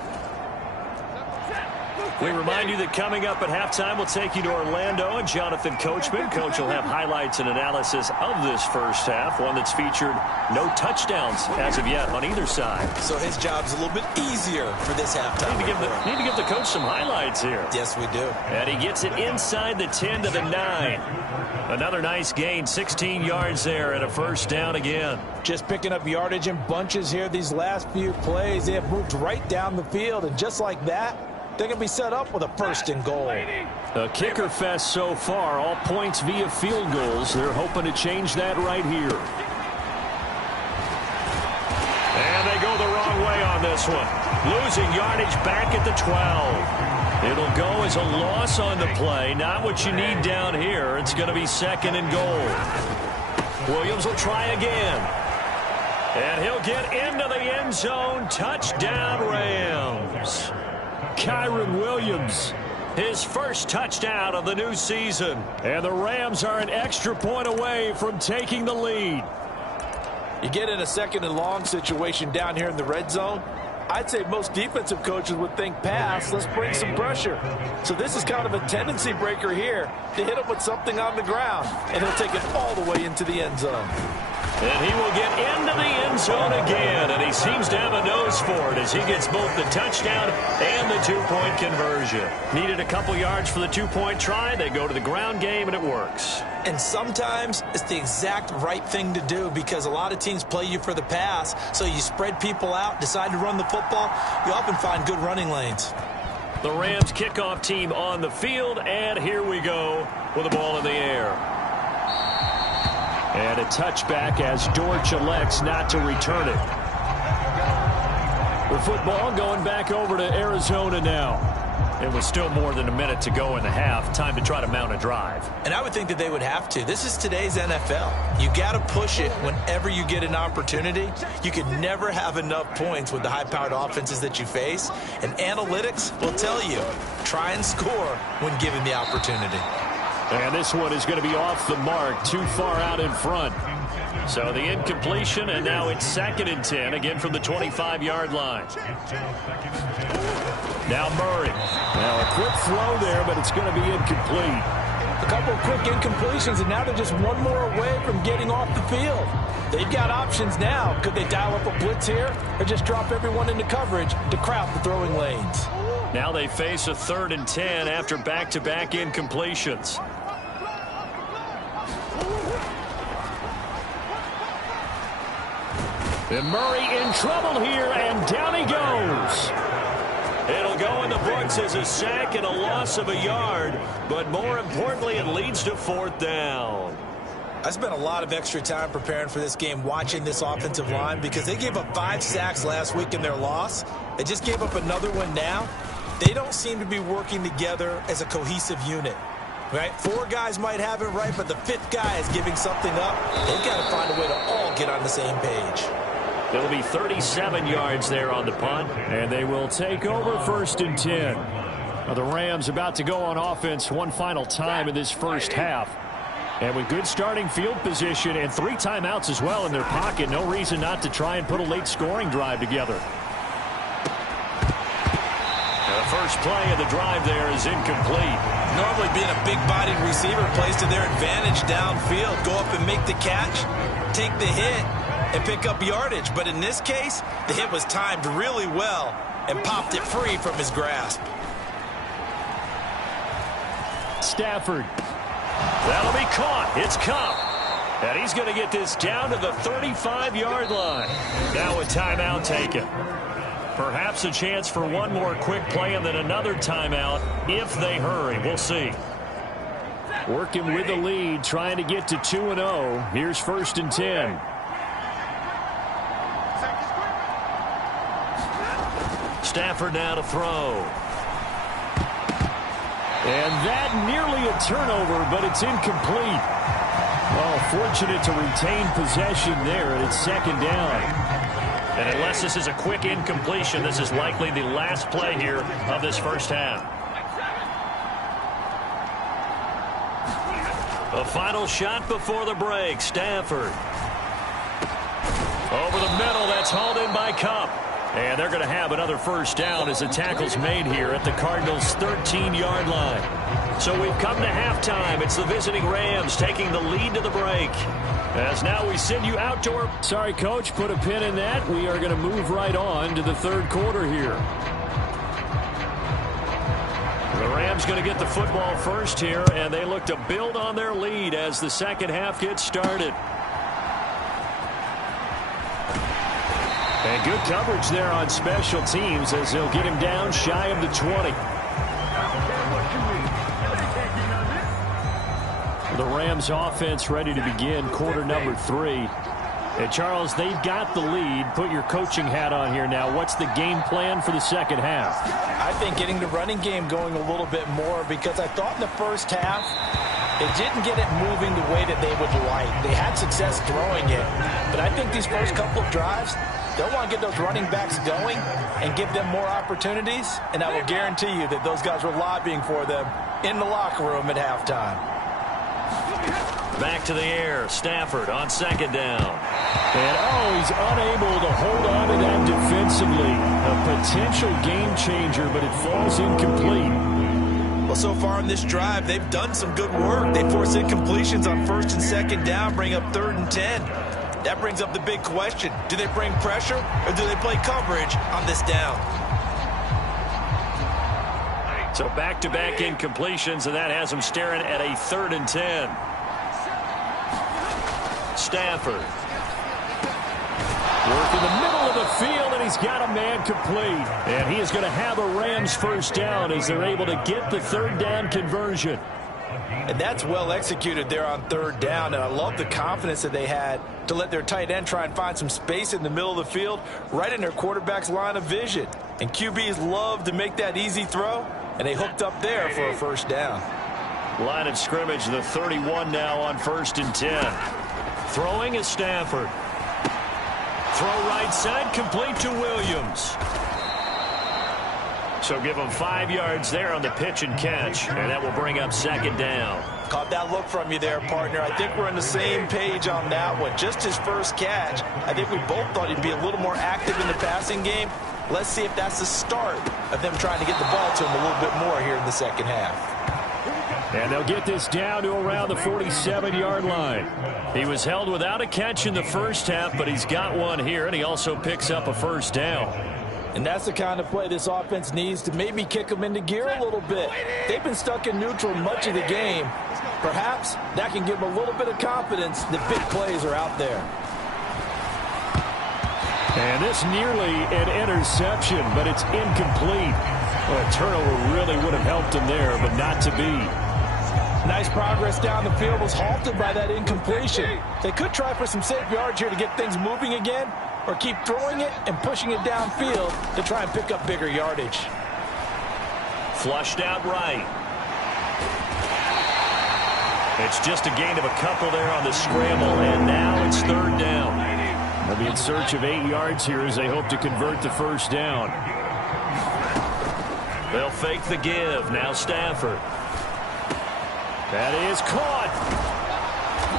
We remind you that coming up at halftime, we'll take you to Orlando and Jonathan Coachman. Coach will have highlights and analysis of this first half, one that's featured no touchdowns as of yet on either side. So his job's a little bit easier for this halftime. Need to give the coach some highlights here. Yes, we do. And he gets it inside the 10 to the 9. Another nice gain, 16 yards there and a 1st down again. Just picking up yardage in bunches here these last few plays. They have moved right down the field, and just like that, they're going to be set up with a 1st and goal. A kicker fest so far, all points via field goals. They're hoping to change that right here. And they go the wrong way on this one. Losing yardage back at the 12. It'll go as a loss on the play. Not what you need down here. It's going to be second and goal. Williams will try again. And he'll get into the end zone. Touchdown, Rams. Kyron Williams, his first touchdown of the new season. And the Rams are an extra point away from taking the lead. You get in a second and long situation down here in the red zone. I'd say most defensive coaches would think pass, let's bring some pressure. So this is kind of a tendency breaker here to hit him with something on the ground, and he'll take it all the way into the end zone. And he will get into the end zone again, and he seems to have a nose for it as he gets both the touchdown and the two-point conversion. Needed a couple yards for the two-point try. They go to the ground game, and it works. And sometimes it's the exact right thing to do because a lot of teams play you for the pass, so you spread people out, decide to run the football, you often find good running lanes. The Rams kickoff team on the field, and here we go with the ball in the air. And a touchback as Dortch elects not to return it. The football going back over to Arizona now. It was still more than a minute to go in the half. Time to try to mount a drive. And I would think that they would have to. This is today's NFL. You got to push it whenever you get an opportunity. You could never have enough points with the high-powered offenses that you face. And analytics will tell you, try and score when given the opportunity. And this one is going to be off the mark, too far out in front. So the incompletion, and now it's 2nd and 10, again from the 25-yard line. Now Murray. Now a quick throw there, but it's going to be incomplete. A couple of quick incompletions, and now they're just one more away from getting off the field. They've got options now. Could they dial up a blitz here or just drop everyone into coverage to crowd the throwing lanes? Now they face a 3rd and 10 after back-to-back incompletions. And Murray in trouble here, and down he goes. It'll go in the books as a sack and a loss of a yard, but more importantly, it leads to 4th down. I spent a lot of extra time preparing for this game watching this offensive line because they gave up 5 sacks last week in their loss. They just gave up another one now. They don't seem to be working together as a cohesive unit. Right? 4 guys might have it right, but the 5th guy is giving something up. They've got to find a way to all get on the same page. It'll be 37 yards there on the punt, and they will take over 1st and 10. Now the Rams about to go on offense one final time in this first half. And with good starting field position and 3 timeouts as well in their pocket, no reason not to try and put a late scoring drive together. The first play of the drive there is incomplete. Normally being a big-bodied receiver plays to their advantage downfield. Go up and make the catch, take the hit, and pick up yardage. But in this case, the hit was timed really well and popped it free from his grasp. Stafford. That'll be caught. It's Cup. And he's going to get this down to the 35-yard line. Now a timeout taken. Perhaps a chance for one more quick play and then another timeout if they hurry. We'll see. Working with the lead, trying to get to 2-0. Here's 1st and 10. Stafford now to throw. And that nearly a turnover, but it's incomplete. Oh, fortunate to retain possession there, and it's 2nd down. And unless this is a quick incompletion, this is likely the last play here of this first half. A final shot before the break. Stafford. Over the middle, that's hauled in by Cup. And they're going to have another first down as the tackle's made here at the Cardinals' 13-yard line. So we've come to halftime. It's the visiting Rams taking the lead to the break. As now we send you outdoor. Sorry, Coach, put a pin in that. We are going to move right on to the 3rd quarter here. The Rams going to get the football first here, and they look to build on their lead as the second half gets started. And good coverage there on special teams as they'll get him down shy of the 20. The Rams offense ready to begin quarter number 3. And Charles, they've got the lead. Put your coaching hat on here now. What's the game plan for the second half? I think getting the running game going a little bit more, because I thought in the first half they didn't get it moving the way that they would like. They had success throwing it, but I think these first couple of drives, they'll want to get those running backs going and give them more opportunities, and I will guarantee you that those guys were lobbying for them in the locker room at halftime. Back to the air. Stafford on second down. And, he's unable to hold on to that defensively. A potential game changer, but it falls incomplete. Well, so far in this drive, they've done some good work. They force incompletions on first and second down, bring up 3rd and 10. That brings up the big question. Do they bring pressure, or do they play coverage on this down? So back-to-back incompletions, and that has them staring at a 3rd and 10. Stafford. Work in the middle of the field, and he's got a man complete. And he is going to have a Rams first down as they're able to get the 3rd down conversion. And that's well executed there on 3rd down, and I love the confidence that they had to let their tight end try and find some space in the middle of the field, right in their quarterback's line of vision. And QBs love to make that easy throw, and they hooked up there for a first down. Line of scrimmage, the 31 now on 1st and 10. Throwing is Stafford. Throw right side, complete to Williams. So give him 5 yards there on the pitch and catch, and that will bring up 2nd down. Caught that look from you there, partner. I think we're on the same page on that one. Just his first catch, I think we both thought he'd be a little more active in the passing game. Let's see if that's the start of them trying to get the ball to him a little bit more here in the second half. And they'll get this down to around the 47-yard line. He was held without a catch in the first half, but he's got one here, and he also picks up a first down. And that's the kind of play this offense needs to maybe kick them into gear a little bit. They've been stuck in neutral much of the game. Perhaps that can give them a little bit of confidence that big plays are out there. And this nearly an interception, but it's incomplete. Well, a turnover really would have helped him there, but not to be. Nice progress down the field was halted by that incompletion. They could try for some safe yards here to get things moving again, or keep throwing it and pushing it downfield to try and pick up bigger yardage. Flushed out right. It's just a gain of a couple there on the scramble, and now it's 3rd down. They'll be in search of 8 yards here as they hope to convert the first down. They'll fake the give. Now Stafford. That is caught.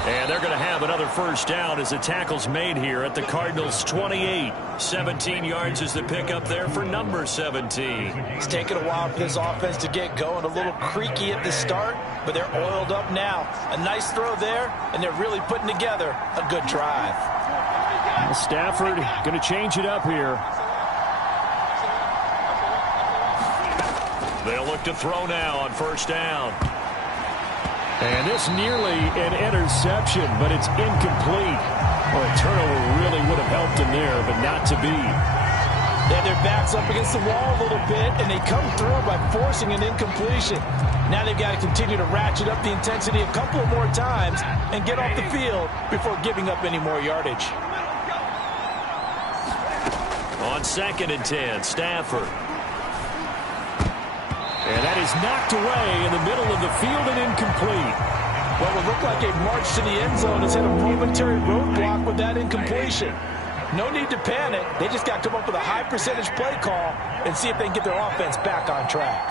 And they're going to have another first down as the tackle's made here at the Cardinals' 28. 17 yards is the pickup there for number 17. It's taken a while for this offense to get going. A little creaky at the start, but they're oiled up now. A nice throw there, and they're really putting together a good drive. Stafford going to change it up here. They'll look to throw now on first down. And this nearly an interception, but it's incomplete. Well, a turnover really would have helped him there, but not to be. They have their backs up against the wall a little bit, and they come through by forcing an incompletion. Now they've got to continue to ratchet up the intensity a couple of more times and get off the field before giving up any more yardage. On 2nd and 10, Stafford. And that is knocked away in the middle of the field and incomplete. What would look like a march to the end zone has hit a momentary roadblock with that incompletion. No need to panic. They just got to come up with a high percentage play call and see if they can get their offense back on track.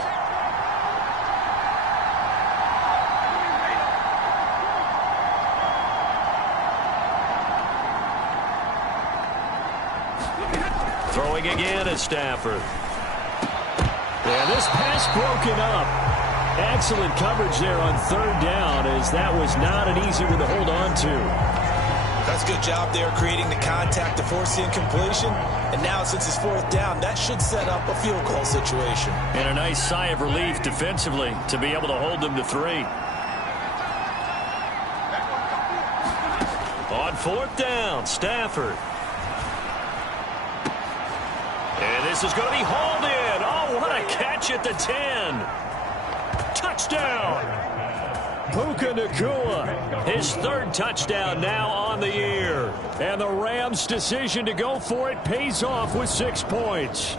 Throwing again is Stafford. And this pass broken up. Excellent coverage there on 3rd down, as that was not an easy one to hold on to. That's a good job there creating the contact to force the incompletion. And now since it's 4th down, that should set up a field goal situation. And a nice sigh of relief defensively to be able to hold them to 3. On 4th down, Stafford. And this is going to be hauled in. Oh, what a catch at the 10. Touchdown. Puka Nacua. His third touchdown now on the year. And the Rams' decision to go for it pays off with 6 points.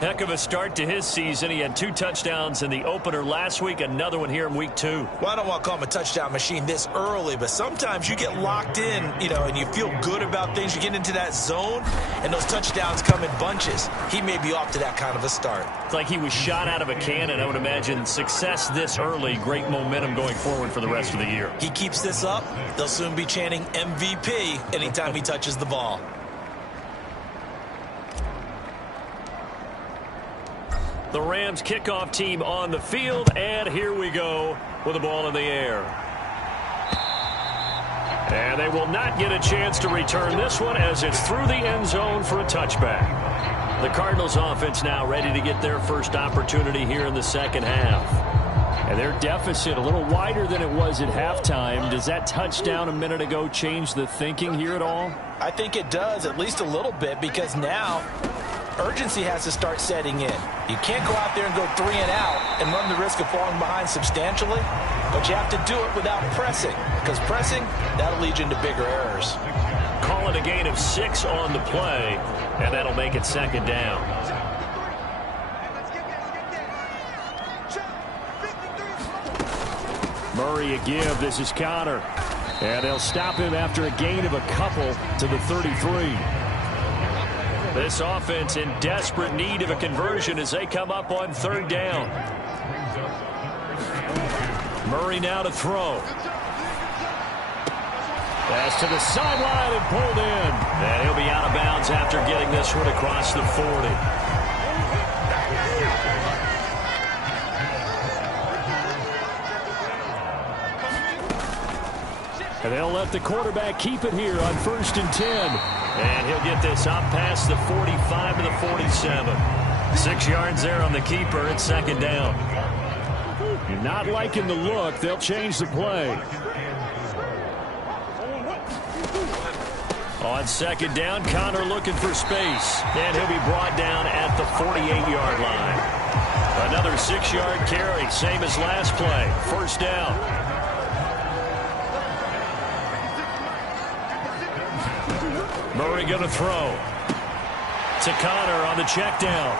Heck of a start to his season. He had 2 touchdowns in the opener last week, another one here in week 2. Well, I don't want to call him a touchdown machine this early, but sometimes you get locked in, and you feel good about things. You get into that zone, and those touchdowns come in bunches. He may be off to that kind of a start. It's like he was shot out of a cannon. I would imagine success this early, great momentum going forward for the rest of the year. He keeps this up, they'll soon be chanting MVP anytime he touches the ball. The Rams kickoff team on the field, and here we go with the ball in the air. And they will not get a chance to return this one as it's through the end zone for a touchback. The Cardinals offense now ready to get their first opportunity here in the second half. And their deficit a little wider than it was at halftime. Does that touchdown a minute ago change the thinking here at all? I think it does, at least a little bit, because now urgency has to start setting in. You can't go out there and go 3 and out and run the risk of falling behind substantially, but you have to do it without pressing, because pressing, that'll lead you into bigger errors. Call it a gain of 6 on the play, and that'll make it second down. Murray a give. This is Connor. And they'll stop him after a gain of a couple to the 33. This offense in desperate need of a conversion as they come up on third down. Murray now to throw. Pass to the sideline and pulled in. And he'll be out of bounds after getting this one across the 40. And they'll let the quarterback keep it here on 1st and 10. And he'll get this up past the 45 to the 47. 6 yards there on the keeper. It's second down. You're not liking the look. They'll change the play. On second down, Connor looking for space. And he'll be brought down at the 48-yard line. Another 6-yard carry, same as last play. First down. Murray going to throw. To Connor on the check down.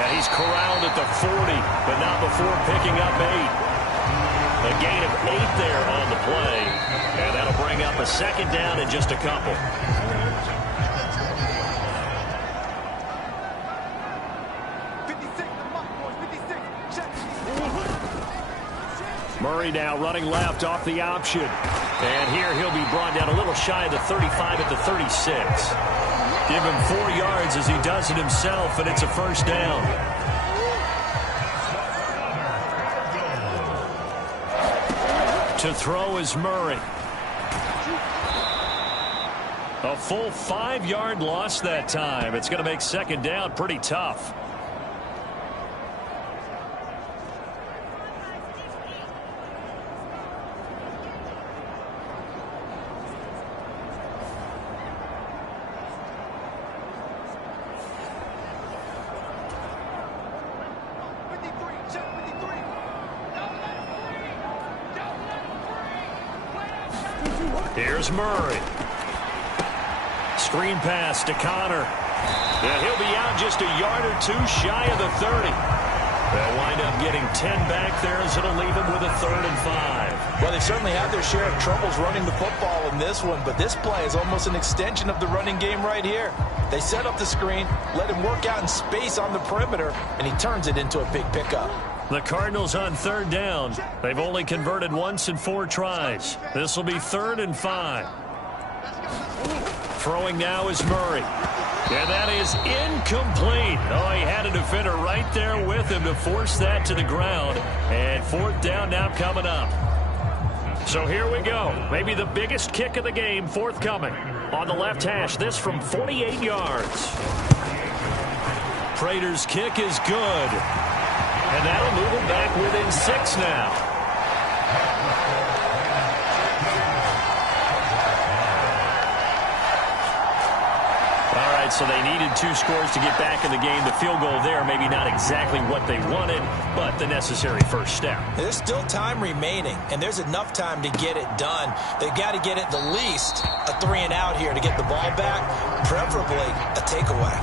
And he's corralled at the 40, but not before picking up 8. A gain of 8 there on the play. And that'll bring up a second down in just a couple. Murray now running left off the option. And here he'll be brought down a little shy of the 35 at the 36. Give him 4 yards as he does it himself, and it's a first down. To throw is Murray. A full 5-yard loss that time. It's going to make second down pretty tough. Here's Murray. Screen pass to Connor. And he'll be out just a yard or 2 shy of the 30. They'll wind up getting 10 back there as it'll leave him with a 3rd and 5. Well, they certainly had their share of troubles running the football in this one, but this play is almost an extension of the running game right here. They set up the screen, let him work out in space on the perimeter, and he turns it into a big pickup. The Cardinals on third down. They've only converted once in 4 tries. This will be 3rd and 5. Throwing now is Murray. And that is incomplete. Oh, he had a defender right there with him to force that to the ground. And 4th down now coming up. So here we go. Maybe the biggest kick of the game forthcoming. On the left hash, this from 48 yards. Prater's kick is good. And that'll move them back within 6 now. All right, so they needed 2 scores to get back in the game. The field goal there, maybe not exactly what they wanted, but the necessary first step. There's still time remaining, and there's enough time to get it done. They've got to get it the least a 3-and-out here to get the ball back, preferably a takeaway.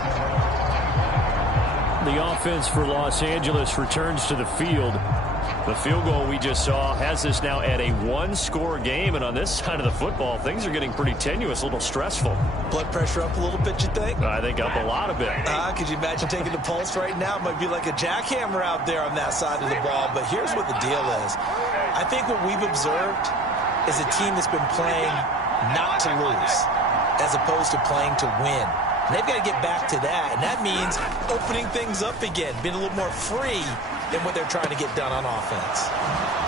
The offense for Los Angeles returns to the field. The field goal we just saw has us now at a 1-score game, and on this side of the football, things are getting pretty tenuous, a little stressful. Blood pressure up a little bit, you think? I think up a lot of it. Could you imagine taking the pulse right now? It might be like a jackhammer out there on that side of the ball, but here's what the deal is. I think what we've observed is a team that's been playing not to lose as opposed to playing to win. And they've got to get back to that, and that means opening things up again, being a little more free than what they're trying to get done on offense.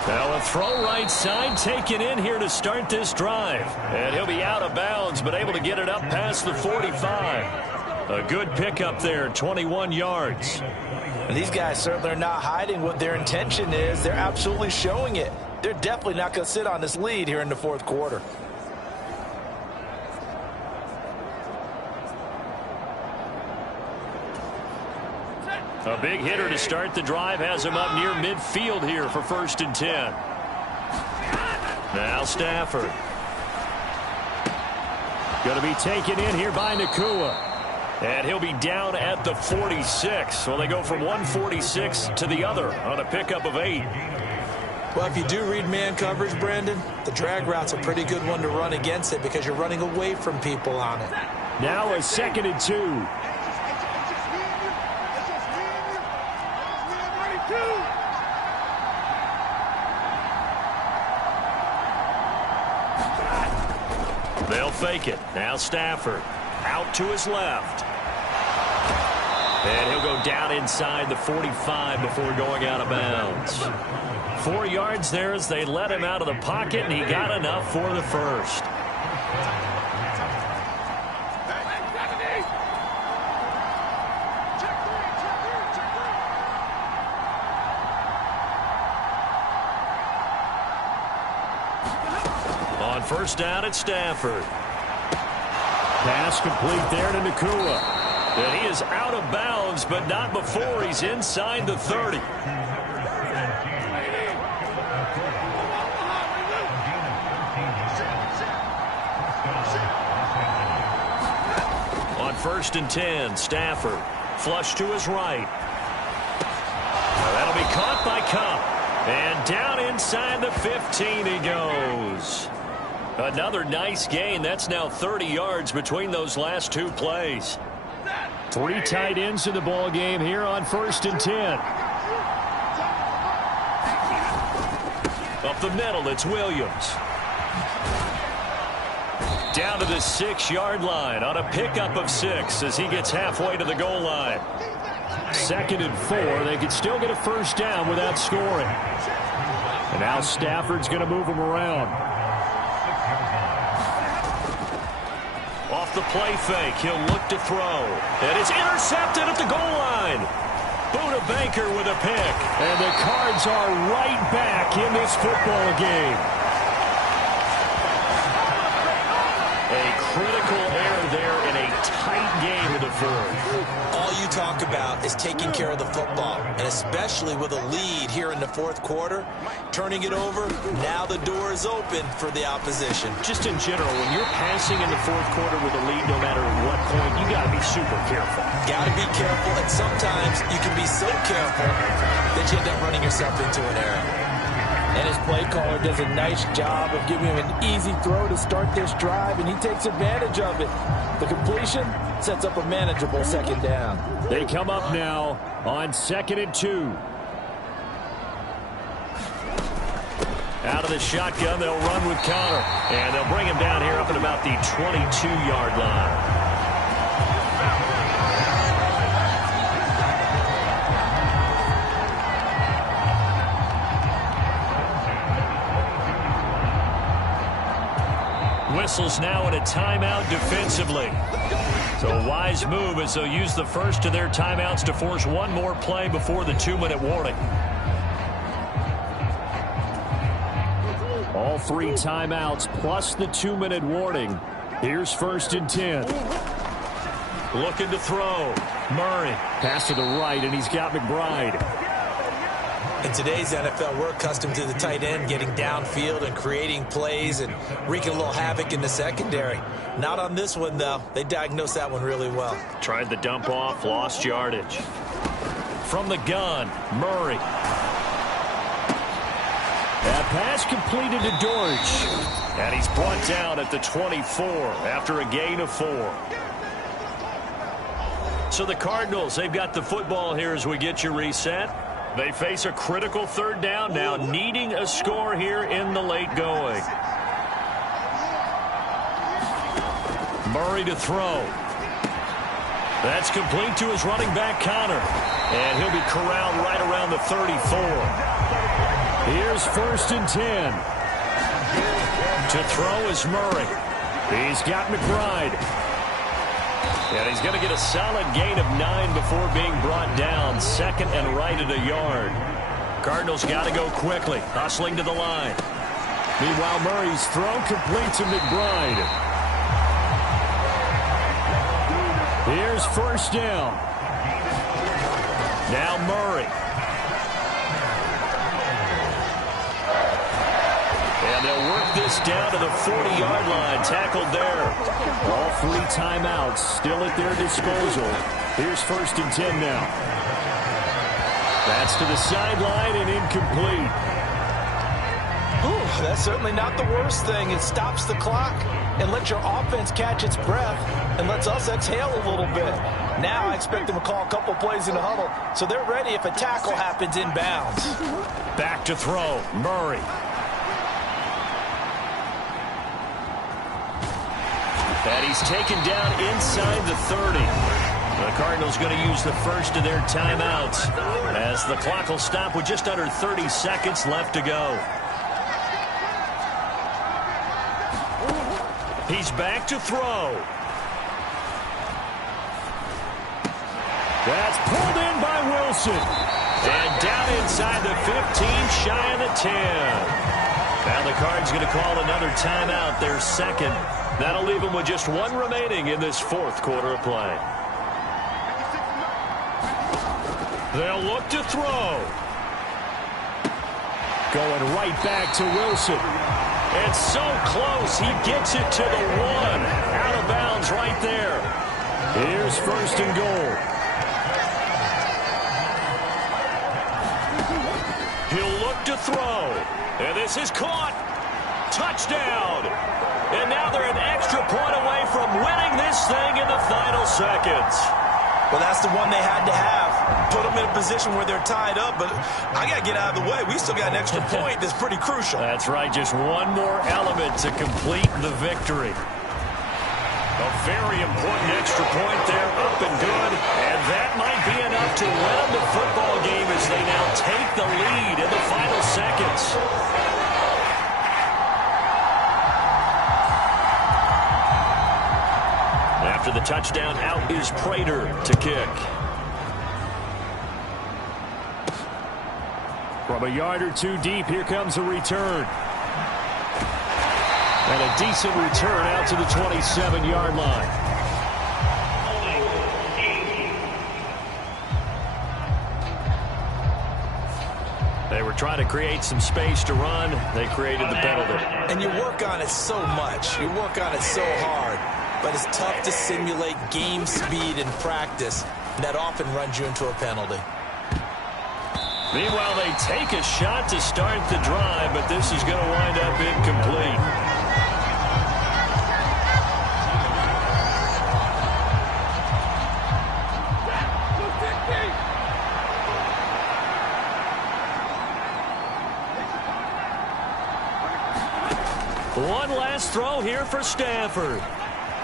Well, a throw right side taken in here to start this drive. And he'll be out of bounds, but able to get it up past the 45. A good pickup there, 21 yards. And these guys certainly are not hiding what their intention is. They're absolutely showing it. They're definitely not going to sit on this lead here in the fourth quarter. A big hitter to start the drive has him up near midfield here for 1st and 10. Now Stafford. Going to be taken in here by Nakua. And he'll be down at the 46. So they go from 146 to the other on a pickup of 8. Well, if you do read man coverage, Brandon, the drag route's a pretty good one to run against it because you're running away from people on it. Now a 2nd and 2. They'll fake it. Now Stafford out to his left. And he'll go down inside the 45 before going out of bounds. 4 yards there as they let him out of the pocket, and he got enough for the first. On 1st down at Stafford. Pass complete there to Nakua. And he is out of bounds, but not before he's inside the 30. On 1st and 10, Stafford. Flush to his right. That'll be caught by Cup. And down inside the 15 he goes. Another nice gain. That's now 30 yards between those last 2 plays. 3 tight ends in the ball game here on 1st and 10. Up the middle, it's Williams. Down to the 6-yard line on a pickup of 6 as he gets halfway to the goal line. 2nd and 4. They could still get a 1st down without scoring. And now Stafford's going to move him around. Off the play fake, he'll look to throw. And it's intercepted at the goal line. Buda Baker with a pick. And the Cards are right back in this football game. A critical error there in a tight game in the fourth. All you talk about is taking care of the football, and especially with a lead here in the fourth quarter, turning it over, now the door is open for the opposition. Just in general, when you're passing in the fourth quarter with a lead, no matter what point, you got to be super careful. Got to be careful, and sometimes you can be so careful that you end up running yourself into an error. And his play caller does a nice job of giving him an easy throw to start this drive, and he takes advantage of it. The completion sets up a manageable 2nd down. They come up now on 2nd and 2. Out of the shotgun, they'll run with Connor. And they'll bring him down here up at about the 22-yard line. Whistles now in a timeout defensively. So a wise move as they'll use the first of their timeouts to force one more play before the 2-minute warning. All 3 timeouts plus the 2-minute warning. Here's 1st and 10. Looking to throw. Murray. Pass to the right, and he's got McBride. In today's NFL, we're accustomed to the tight end getting downfield and creating plays and wreaking a little havoc in the secondary. Not on this one, though. They diagnosed that one really well. Tried the dump off, lost yardage. From the gun, Murray. That pass completed to Dortch. And he's brought down at the 24 after a gain of 4. So the Cardinals, they've got the football here as we get you reset. They face a critical 3rd down now, needing a score here in the late going. Murray to throw. That's complete to his running back, Connor. And he'll be corralled right around the 34. Here's 1st and 10. To throw is Murray. He's got McBride. And he's going to get a solid gain of 9 before being brought down. 2nd and right at a yard. Cardinals got to go quickly, hustling to the line. Meanwhile, Murray's throw complete to McBride. Here's 1st down. Now Murray. And they'll work this down to the 40-yard line. Tackled there. All 3 timeouts still at their disposal. Here's 1st and 10 now. That's to the sideline and incomplete. Ooh, that's certainly not the worst thing. It stops the clock and lets your offense catch its breath and lets us exhale a little bit. Now I expect them to call a couple plays in the huddle so they're ready if a tackle happens inbounds. Back to throw. Murray. And he's taken down inside the 30. The Cardinals going to use the first of their timeouts as the clock will stop with just under 30 seconds left to go. He's back to throw. That's pulled in by Wilson. And down inside the 15, shy of the 10. Now the Cards going to call another timeout, their 2nd. That'll leave them with just 1 remaining in this 4th quarter of play. They'll look to throw. Going right back to Wilson. And so close, he gets it to the 1. Out of bounds right there. Here's 1st and goal. He'll look to throw. And this is caught. Touchdown. And now they're an extra point away from winning this thing in the final seconds. Well, that's the one they had to have. Put them in a position where they're tied up, but I got to get out of the way. We still got an extra point that's pretty crucial. That's right. Just one more element to complete the victory. A very important extra point there, up and good. And that might be enough to win the football game as they now take the lead in the final seconds. After the touchdown, out is Prater to kick. From a yard or 2 deep, here comes a return. And a decent return out to the 27-yard line. They were trying to create some space to run. They created the penalty. And you work on it so much. You work on it so hard. But it's tough to simulate game speed in practice. That often runs you into a penalty. Meanwhile, they take a shot to start the drive, but this is going to wind up incomplete. One last throw here for Stafford.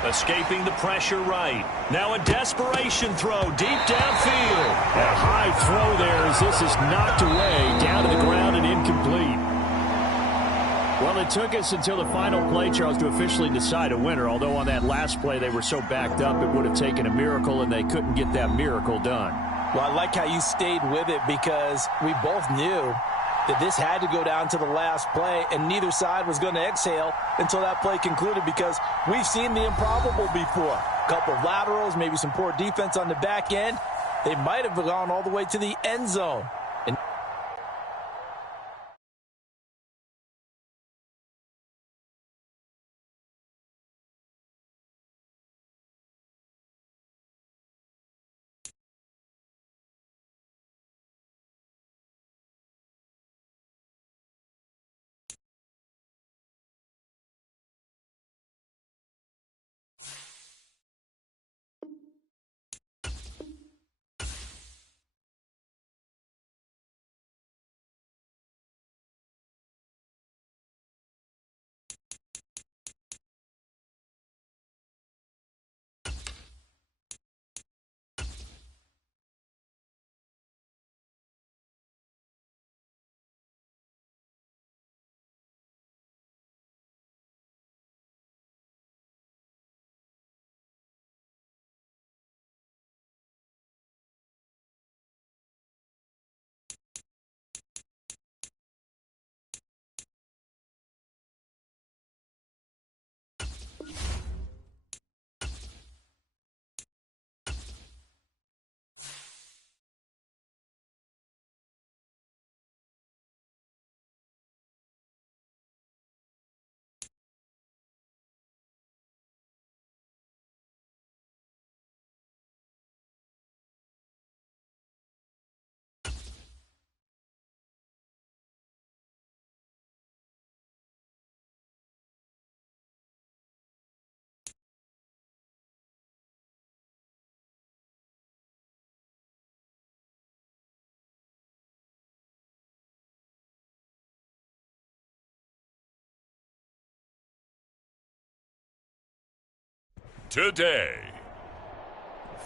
Escaping the pressure right. Now a desperation throw deep downfield. And a high throw there as this is knocked away down to the ground and incomplete. Well, it took us until the final play, Charles, to officially decide a winner. Although on that last play they were so backed up it would have taken a miracle, and they couldn't get that miracle done. Well, I like how you stayed with it because we both knew that this had to go down to the last play, and neither side was going to exhale until that play concluded because we've seen the improbable before. A couple of laterals, maybe some poor defense on the back end. They might have gone all the way to the end zone. Today,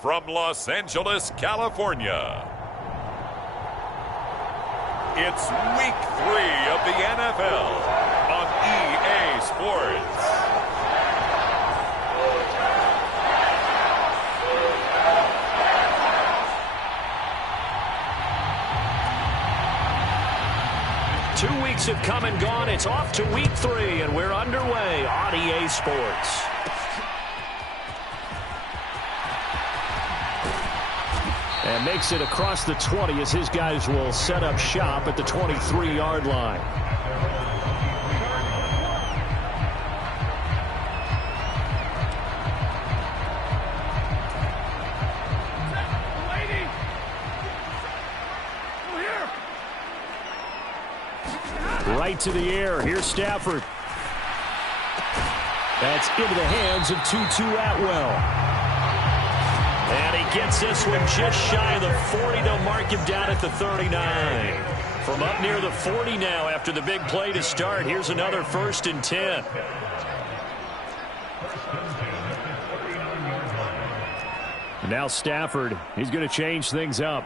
from Los Angeles, California, it's Week 3 of the NFL on EA Sports. Two weeks have come and gone. It's off to Week 3, and we're underway on EA Sports. And makes it across the 20 as his guys will set up shop at the 23-yard line. Right to the air. Here's Stafford. That's into the hands of Tutu Atwell. And he gets this one just shy of the 40 to mark him down at the 39. From up near the 40 now after the big play to start. Here's another 1st and 10. And now Stafford, he's going to change things up.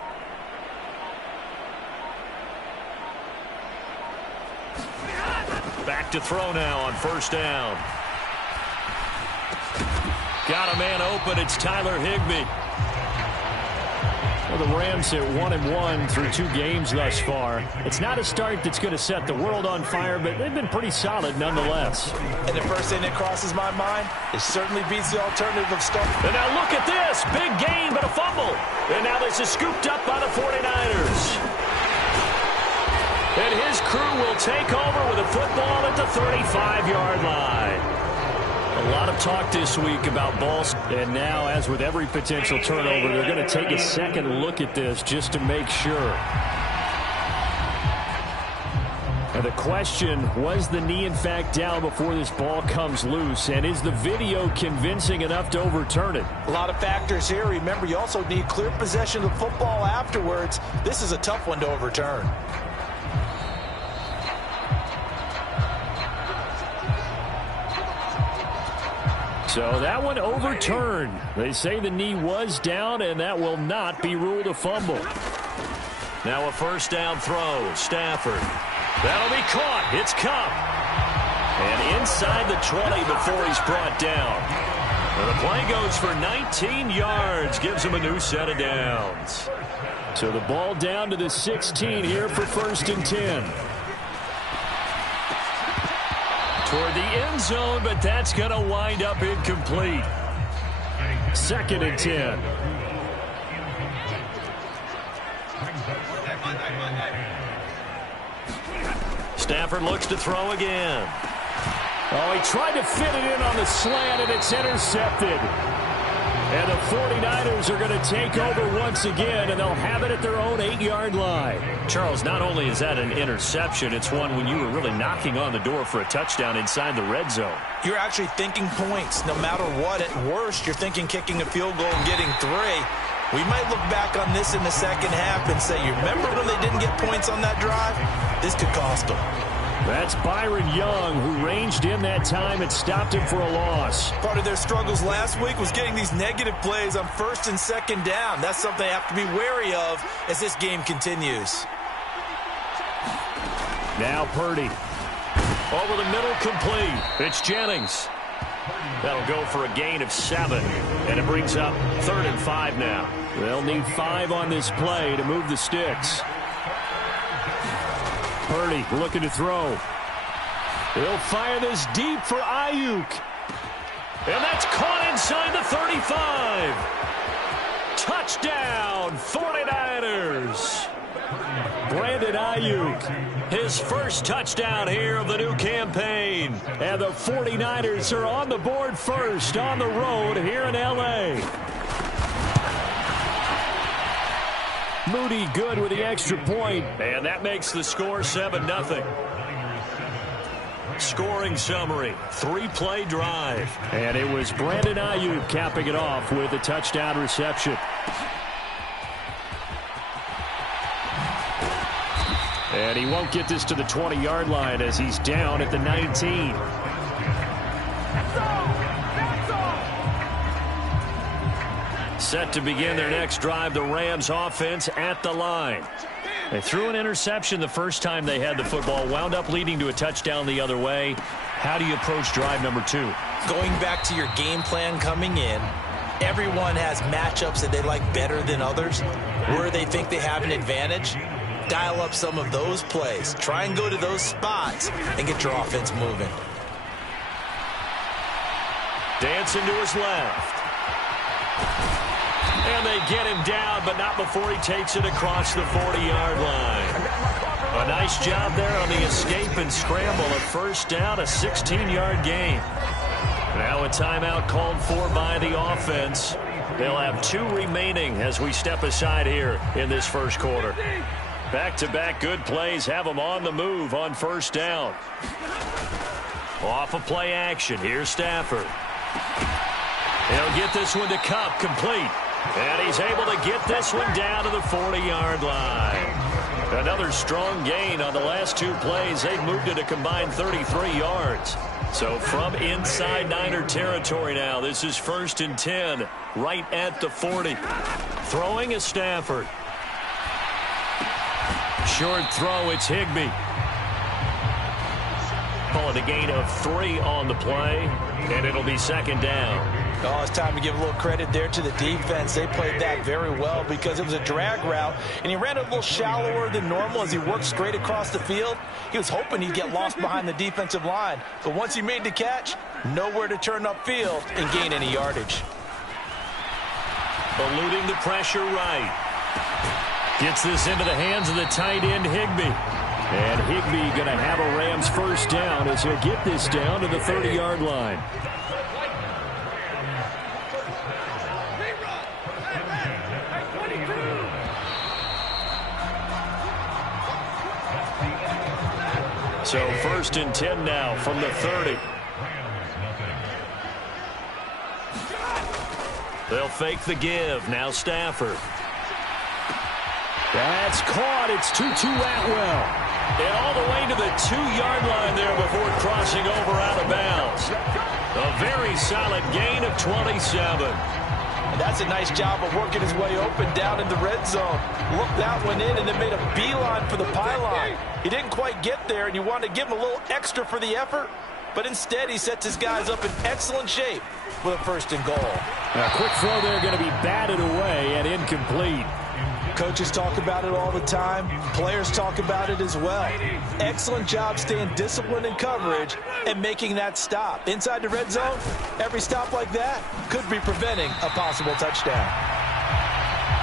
Back to throw now on 1st down. Got a man open. It's Tyler Higbee. Well, the Rams at 1-1 through 2 games thus far. It's not a start that's going to set the world on fire, but they've been pretty solid nonetheless. And the first thing that crosses my mind, it certainly beats the alternative start. And now look at this. Big gain, but a fumble. And now this is scooped up by the 49ers. And his crew will take over with a football at the 35-yard line. A lot of talk this week about balls. And now, as with every potential turnover, they're going to take a second look at this just to make sure. And the question, was the knee in fact down before this ball comes loose? And is the video convincing enough to overturn it? A lot of factors here. Remember, you also need clear possession of the football afterwards. This is a tough one to overturn. So that one overturned. They say the knee was down, and that will not be ruled a fumble. Now a 1st down throw. Stafford. That'll be caught. It's Cup. And inside the 20 before he's brought down. And the play goes for 19 yards. Gives him a new set of downs. So the ball down to the 16 here for 1st and 10. Toward the end zone, but that's going to wind up incomplete. 2nd and 10. Stafford looks to throw again. Oh, he tried to fit it in on the slant, and it's intercepted. And the 49ers are going to take over once again, and they'll have it at their own 8-yard line. Charles, not only is that an interception, it's one when you were really knocking on the door for a touchdown inside the red zone. You're actually thinking points. No matter what, at worst, you're thinking kicking a field goal and getting 3. We might look back on this in the second half and say, you remember when they didn't get points on that drive? This could cost them. That's Byron Young, who ranged in that time and stopped him for a loss. Part of their struggles last week was getting these negative plays on 1st and 2nd down. That's something they have to be wary of as this game continues. Now Purdy. Over the middle, complete. It's Jennings. That'll go for a gain of 7, and it brings up 3rd and 5 now. They'll need 5 on this play to move the sticks. Purdy looking to throw. He'll fire this deep for Ayuk. And that's caught inside the 35. Touchdown, 49ers. Brandon Ayuk. His first touchdown here of the new campaign. And the 49ers are on the board first on the road here in L.A. Moody good with the extra point. And that makes the score 7-0. Scoring summary, 3-play drive. And it was Brandon Ayuk capping it off with a touchdown reception. And he won't get this to the 20-yard line as he's down at the 19. Set to begin their next drive, the Rams offense at the line. They threw an interception the first time they had the football, wound up leading to a touchdown the other way. How do you approach drive number 2? Going back to your game plan coming in, everyone has matchups that they like better than others, where they think they have an advantage. Dial up some of those plays. Try and go to those spots and get your offense moving. Dancing to his left. And they get him down, but not before he takes it across the 40-yard line. A nice job there on the escape and scramble. A first down, a 16-yard gain. Now a timeout called for by the offense. They'll have 2 remaining as we step aside here in this first quarter. Back-to-back good plays have them on the move on first down. Off of play action. Here's Stafford. He'll get this one to Kupp, complete. And he's able to get this one down to the 40-yard line. Another strong gain on the last 2 plays. They've moved it a combined 33 yards. So from inside Niner territory now, this is 1st and 10, right at the 40. Throwing is Stafford. Short throw, it's Higbee. Call it a gain of 3 on the play, and it'll be 2nd down. Oh, it's time to give a little credit there to the defense. They played that very well because it was a drag route, and he ran a little shallower than normal as he worked straight across the field. He was hoping he'd get lost behind the defensive line, but once he made the catch, nowhere to turn upfield and gain any yardage. Eluding the pressure right. Gets this into the hands of the tight end, Higbee. And Higbee going to have a Rams first down as he'll get this down to the 30-yard line. So 1st and 10 now from the 30. They'll fake the give. Now Stafford. That's caught. It's Tutu Atwell. And all the way to the 2-yard line there before crossing over out of bounds. A very solid gain of 27. And that's a nice job of working his way open down in the red zone. Looked that one in and then made a beeline for the pylon. He didn't quite get there, and you wanted to give him a little extra for the effort. But instead, he sets his guys up in excellent shape with a 1st and goal. A quick throw there going to be batted away and incomplete. Coaches talk about it all the time. Players talk about it as well. Excellent job staying disciplined in coverage and making that stop. Inside the red zone, every stop like that could be preventing a possible touchdown.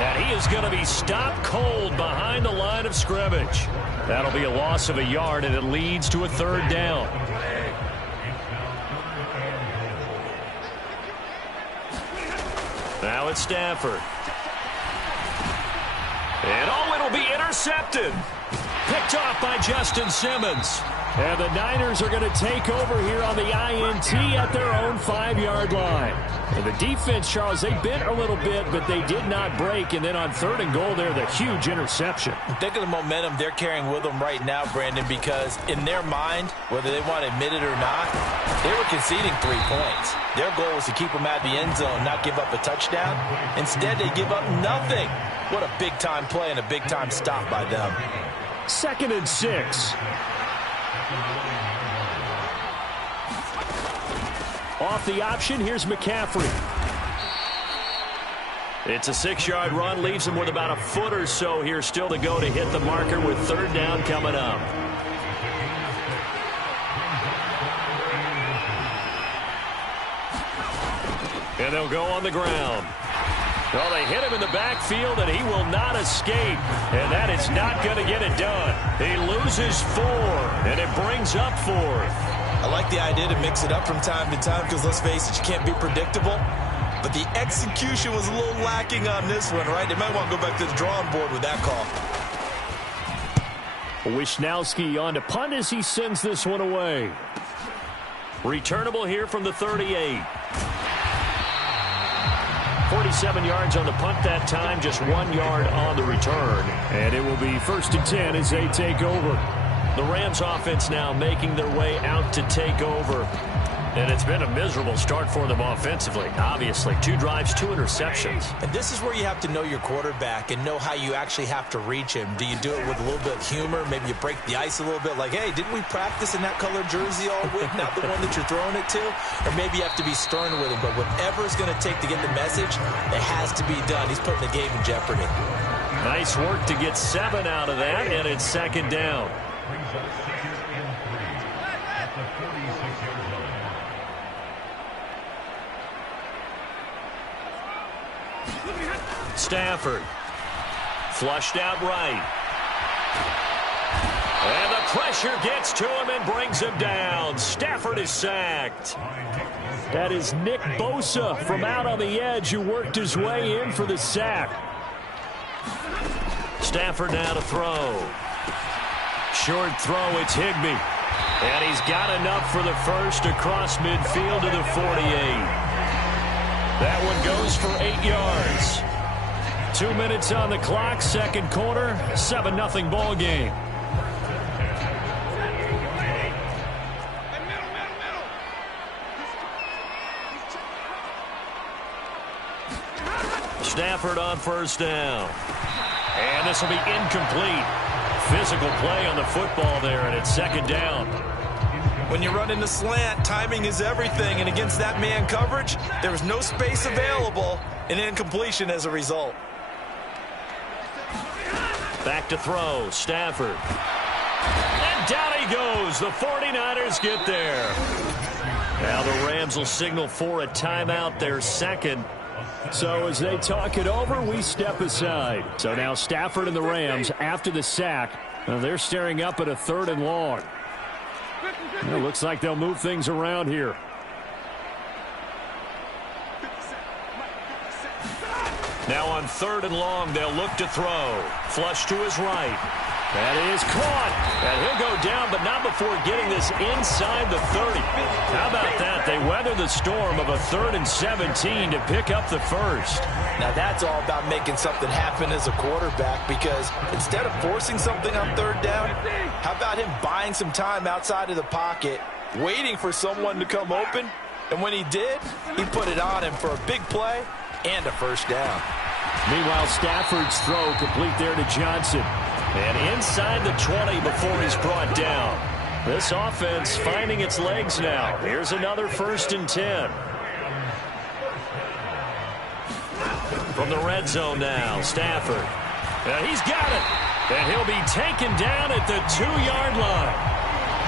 And he is going to be stopped cold behind the line of scrimmage. That'll be a loss of a yard, and it leads to a third down. Now it's Stafford. And it'll be intercepted. Picked off by Justin Simmons. And the Niners are going to take over here on the INT at their own 5-yard line. And the defense, Charles, they bent a little bit, but they did not break. And then on 3rd and goal there, the huge interception. Think of the momentum they're carrying with them right now, Brandon, because in their mind, whether they want to admit it or not, they were conceding 3 points. Their goal was to keep them at the end zone, not give up a touchdown. Instead, they give up nothing. What a big-time play and a big-time stop by them. 2nd and 6. Off the option, here's McCaffrey. It's a 6-yard run, leaves him with about a foot or so here still to go to hit the marker with 3rd down coming up. And they'll go on the ground. Well, they hit him in the backfield, and he will not escape. And that is not going to get it done. He loses 4, and it brings up 4th. I like the idea to mix it up from time to time because, let's face it, you can't be predictable. But the execution was a little lacking on this one, right? They might want to go back to the drawing board with that call. Wisnowski on to punt as he sends this one away. Returnable here from the 38. 47 yards on the punt that time, just 1 yard on the return. And it will be 1st and 10 as they take over. The Rams offense now making their way out to take over. And it's been a miserable start for them offensively. Obviously, 2 drives, 2 interceptions. And this is where you have to know your quarterback and know how you actually have to reach him. Do you do it with a little bit of humor? Maybe you break the ice a little bit like, hey, didn't we practice in that color jersey all week? Not the one that you're throwing it to? Or maybe you have to be stern with him. But whatever it's going to take to get the message, it has to be done. He's putting the game in jeopardy. Nice work to get 7 out of that, and it's 2nd down. Stafford. Flushed out right. And the pressure gets to him and brings him down. Stafford is sacked. That is Nick Bosa from out on the edge who worked his way in for the sack. Stafford now to throw. Short throw, it's Higbee. And he's got enough for the first across midfield to the 48. That one goes for 8 yards. 2 minutes on the clock, 2nd quarter, 7-0 ball game. Stafford on 1st down. And this will be incomplete. Physical play on the football there, and it's 2nd down. When you run in the slant, timing is everything, and against that man coverage, there was no space available, and incompletion as a result. Back to throw, Stafford. And down he goes. The 49ers get there. Now the Rams will signal for a timeout, their 2nd. So as they talk it over, we step aside. So now Stafford and the Rams, after the sack, they're staring up at a 3rd and long. It looks like they'll move things around here. Now on 3rd and long, they'll look to throw. Flush to his right. That is caught. And he'll go down, but not before getting this inside the 30. How about that? They weather the storm of a 3rd and 17 to pick up the first. Now that's all about making something happen as a quarterback, because instead of forcing something on 3rd down, how about him buying some time outside of the pocket, waiting for someone to come open, and when he did, he put it on him for a big play and a 1st down. Meanwhile, Stafford's throw complete there to Johnson. And inside the 20 before he's brought down. This offense finding its legs now. Here's another 1st and 10. From the red zone now, Stafford. And he's got it. And he'll be taken down at the 2-yard line.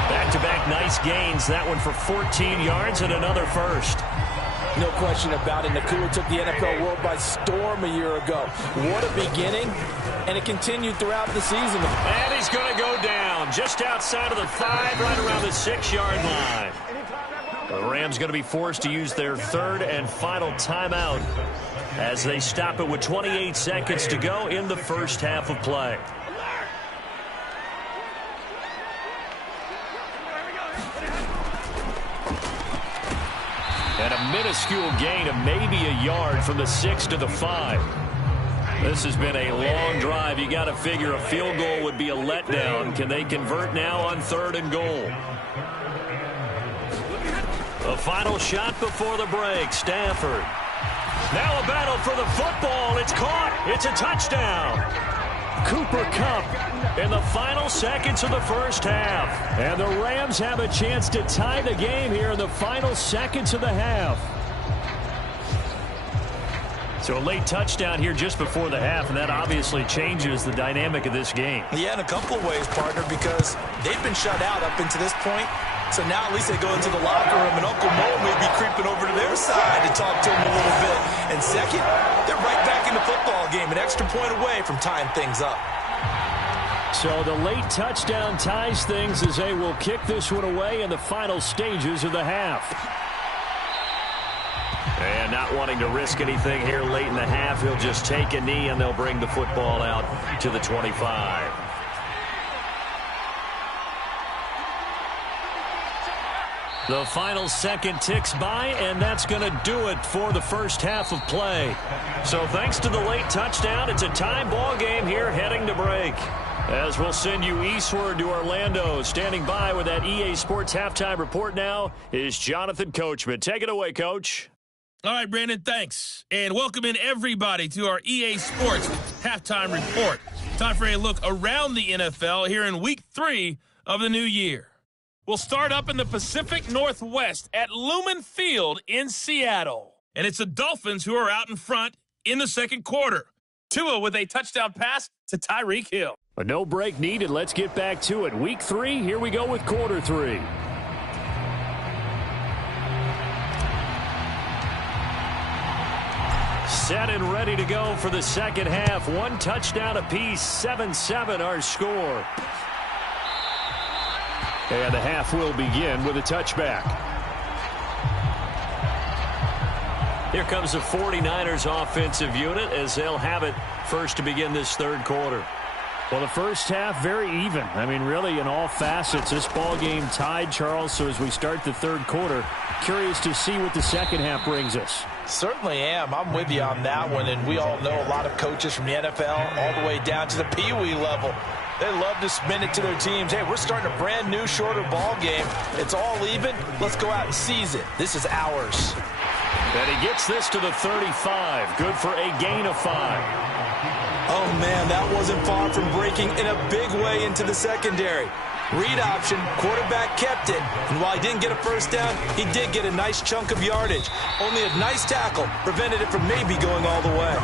Back-to-back nice gains. That one for 14 yards and another first. No question about it. Nakua took the NFL world by storm a year ago. What a beginning. And it continued throughout the season. And he's going to go down just outside of the 5, right around the 6-yard line. The Rams going to be forced to use their third and final timeout as they stop it with 28 seconds to go in the first half of play. And a minuscule gain of maybe a yard from the 6 to the 5. This has been a long drive. You got to figure a field goal would be a letdown. Can they convert now on 3rd and goal? The final shot before the break. Stafford. Now a battle for the football. It's caught. It's a touchdown. Cooper Kupp in the final seconds of the first half. And the Rams have a chance to tie the game here in the final seconds of the half. So a late touchdown here just before the half, and that obviously changes the dynamic of this game. Yeah, in a couple of ways, partner, because they've been shut out up into this point. So now at least they go into the locker room, and Uncle Mo may be creeping over to their side to talk to him a little bit. And second, they're right back in the football game, an extra point away from tying things up. So the late touchdown ties things as they will kick this one away in the final stages of the half. And not wanting to risk anything here late in the half, he'll just take a knee, and they'll bring the football out to the 25. The final second ticks by, and that's going to do it for the first half of play. So thanks to the late touchdown, it's a tie ball game here heading to break. As we'll send you eastward to Orlando. Standing by with that EA Sports halftime report now is Jonathan Coachman. Take it away, Coach. All right, Brandon, thanks. And welcome in everybody to our EA Sports halftime report. Time for a look around the NFL here in week 3 of the new year. We'll start up in the Pacific Northwest at Lumen Field in Seattle. And it's the Dolphins who are out in front in the second quarter. Tua with a touchdown pass to Tyreek Hill. A no break needed. Let's get back to it. Week 3, here we go with quarter 3. Set and ready to go for the second half. 1 touchdown apiece, 7-7 our score. And the half will begin with a touchback. Here comes the 49ers offensive unit as they'll have it first to begin this third quarter. Well, the first half, very even. I mean, really, in all facets, this ball game tied, Charles. So as we start the third quarter, curious to see what the second half brings us. Certainly am. I'm with you on that one. And we all know a lot of coaches from the NFL all the way down to the Pee-wee level. They love to spin it to their teams. Hey, we're starting a brand new, shorter ball game. It's all even. Let's go out and seize it. This is ours. And he gets this to the 35. Good for a gain of 5. Oh, man, that wasn't far from breaking in a big way into the secondary. Read option, quarterback kept it, and while he didn't get a first down, he did get a nice chunk of yardage. Only a nice tackle prevented it from maybe going all the way.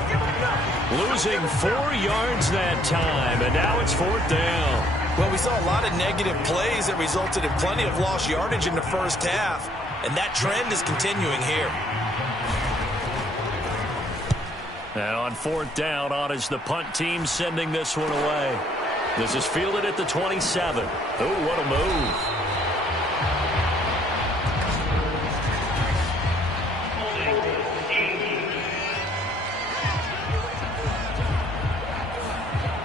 Losing 4 yards that time, and now it's 4th down. Well, we saw a lot of negative plays that resulted in plenty of lost yardage in the first half, and that trend is continuing here. And on 4th down, on is the punt team sending this one away. This is fielded at the 27. Oh, what a move.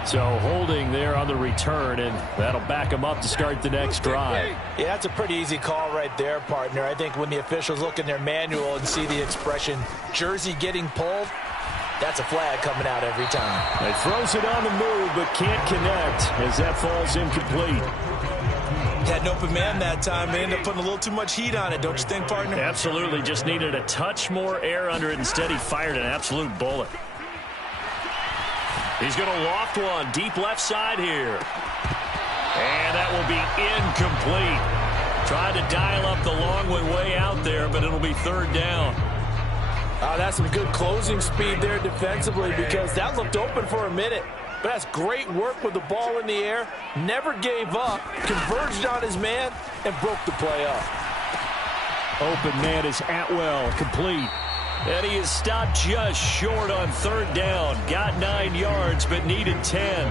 So holding there on the return, and that'll back him up to start the next drive. Yeah, that's a pretty easy call right there, partner. I think when the officials look in their manual and see the expression, jersey getting pulled, that's a flag coming out every time. He throws it on the move, but can't connect as that falls incomplete. Had an open man that time. They ended up putting a little too much heat on it, don't you think, partner? Absolutely. Just needed a touch more air under it. Instead, he fired an absolute bullet. He's going to loft one deep left side here. And that will be incomplete. Tried to dial up the long one way out there, but it'll be 3rd down. That's some good closing speed there defensively because that looked open for a minute. but that's great work with the ball in the air, never gave up, converged on his man, and broke the play up. Open man is Atwell, complete. And he is stopped just short on third down. Got 9 yards, but needed 10.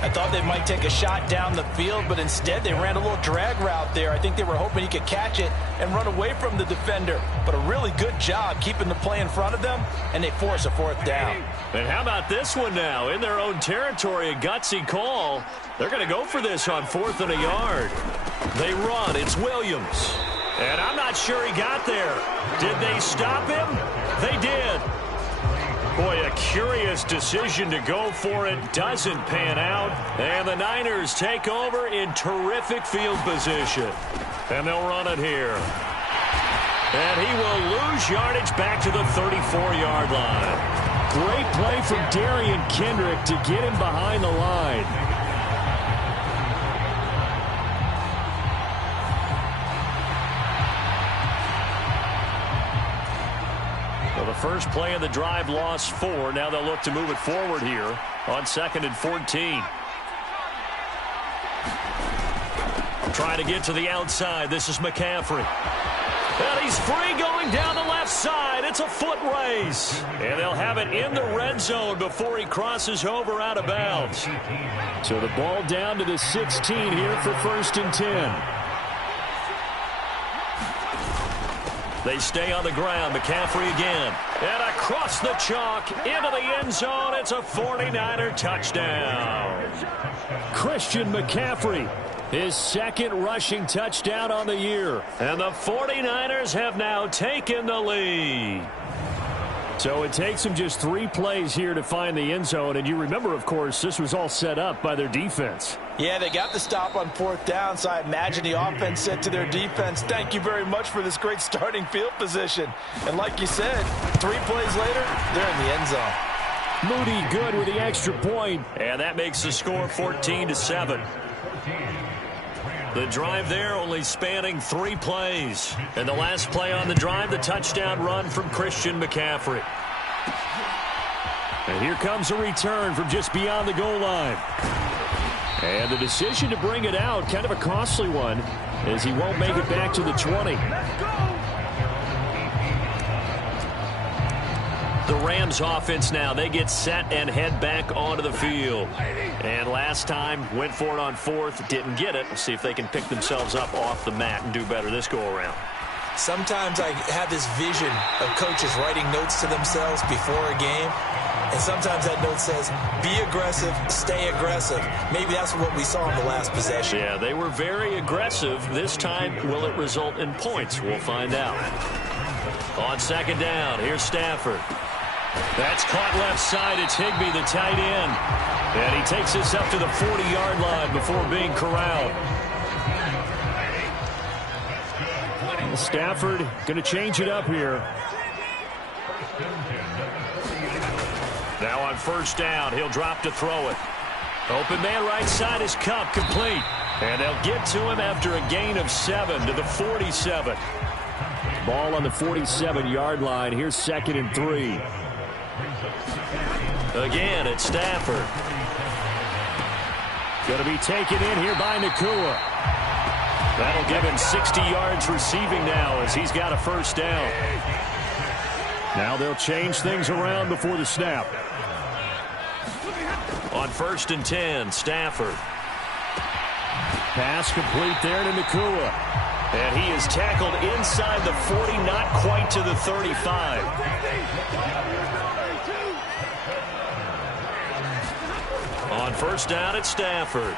I thought they might take a shot down the field, but instead they ran a little drag route there. I think they were hoping he could catch it and run away from the defender. But a really good job keeping the play in front of them, and they force a fourth down. And how about this one now? In their own territory, a gutsy call. They're going to go for this on 4th and a yard. They run. It's Williams. And I'm not sure he got there. Did they stop him? They did. Boy, a curious decision to go for it. Doesn't pan out. And the Niners take over in terrific field position. And they'll run it here. And he will lose yardage back to the 34-yard line. Great play from Darian Kendrick to get him behind the line. The first play of the drive lost 4. Now they'll look to move it forward here on 2nd and 14. Trying to get to the outside. This is McCaffrey. And he's free going down the left side. It's a foot race. And they'll have it in the red zone before he crosses over out of bounds. So the ball down to the 16 here for 1st and 10. They stay on the ground. McCaffrey again. And across the chalk into the end zone. It's a 49er touchdown. Christian McCaffrey, his 2nd rushing touchdown on the year. And the 49ers have now taken the lead. So it takes them just 3 plays here to find the end zone. And you remember, of course, this was all set up by their defense. Yeah, they got the stop on 4th down, so I imagine the offense said to their defense, thank you very much for this great starting field position. And like you said, 3 plays later, they're in the end zone. Moody good with the extra point. And that makes the score 14-7. The drive there only spanning 3 plays. And the last play on the drive, the touchdown run from Christian McCaffrey. And here comes a return from just beyond the goal line. And the decision to bring it out, kind of a costly one, as he won't make it back to the 20. The Rams offense now, they get set and head back onto the field. And last time, went for it on 4th, didn't get it. We'll see if they can pick themselves up off the mat and do better this go-around. Sometimes I have this vision of coaches writing notes to themselves before a game. And sometimes that note says, be aggressive, stay aggressive. Maybe that's what we saw in the last possession. Yeah, they were very aggressive. This time, will it result in points? We'll find out. On 2nd down, here's Stafford. That's caught left side. It's Higbee, the tight end. And he takes this up to the 40-yard line before being corralled. Stafford going to change it up here. Now on 1st down, he'll drop to throw it. Open man right side is Kupp, complete. And they'll get to him after a gain of 7 to the 47. Ball on the 47-yard line. Here's 2nd and 3. Again, it's Stafford. Going to be taken in here by Nakua. That'll give him 60 yards receiving now as he's got a 1st down. Now they'll change things around before the snap. On 1st and 10, Stafford. Pass complete there to Nakua. And he is tackled inside the 40, not quite to the 35. On 1st down, it's Stafford.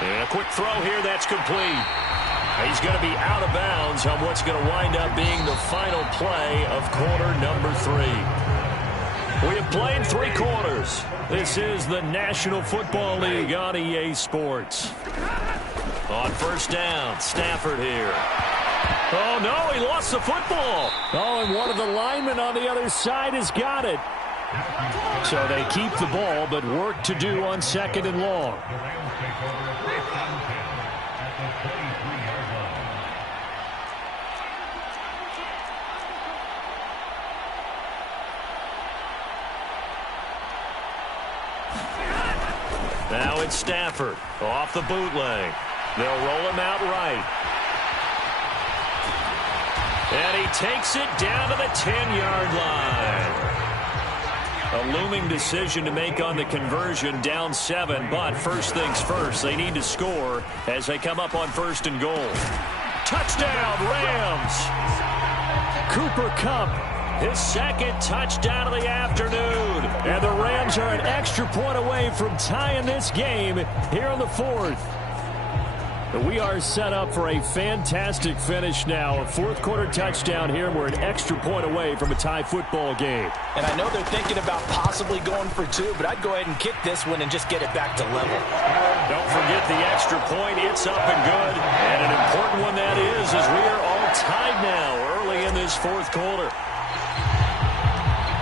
And a quick throw here, that's complete. He's going to be out of bounds on what's going to wind up being the final play of quarter number 3. We have played 3 quarters. This is the National Football League on EA Sports. On 1st down, Stafford here. Oh, no, he lost the football. Oh, and one of the linemen on the other side has got it. So they keep the ball, but work to do on 2nd and long. Now it's Stafford off the bootleg. They'll roll him out right. And he takes it down to the 10-yard line. A looming decision to make on the conversion, down 7. But first things first, they need to score as they come up on 1st and goal. Touchdown, Rams! Cooper Kupp, his 2nd touchdown of the afternoon. And the Rams are an extra point away from tying this game here in the 4th. We are set up for a fantastic finish now. A 4th quarter touchdown here. We're an extra point away from a tie football game. And I know they're thinking about possibly going for 2, but I'd go ahead and kick this one and just get it back to level. Don't forget the extra point. It's up and good. And an important one that is, as we are all tied now early in this 4th quarter.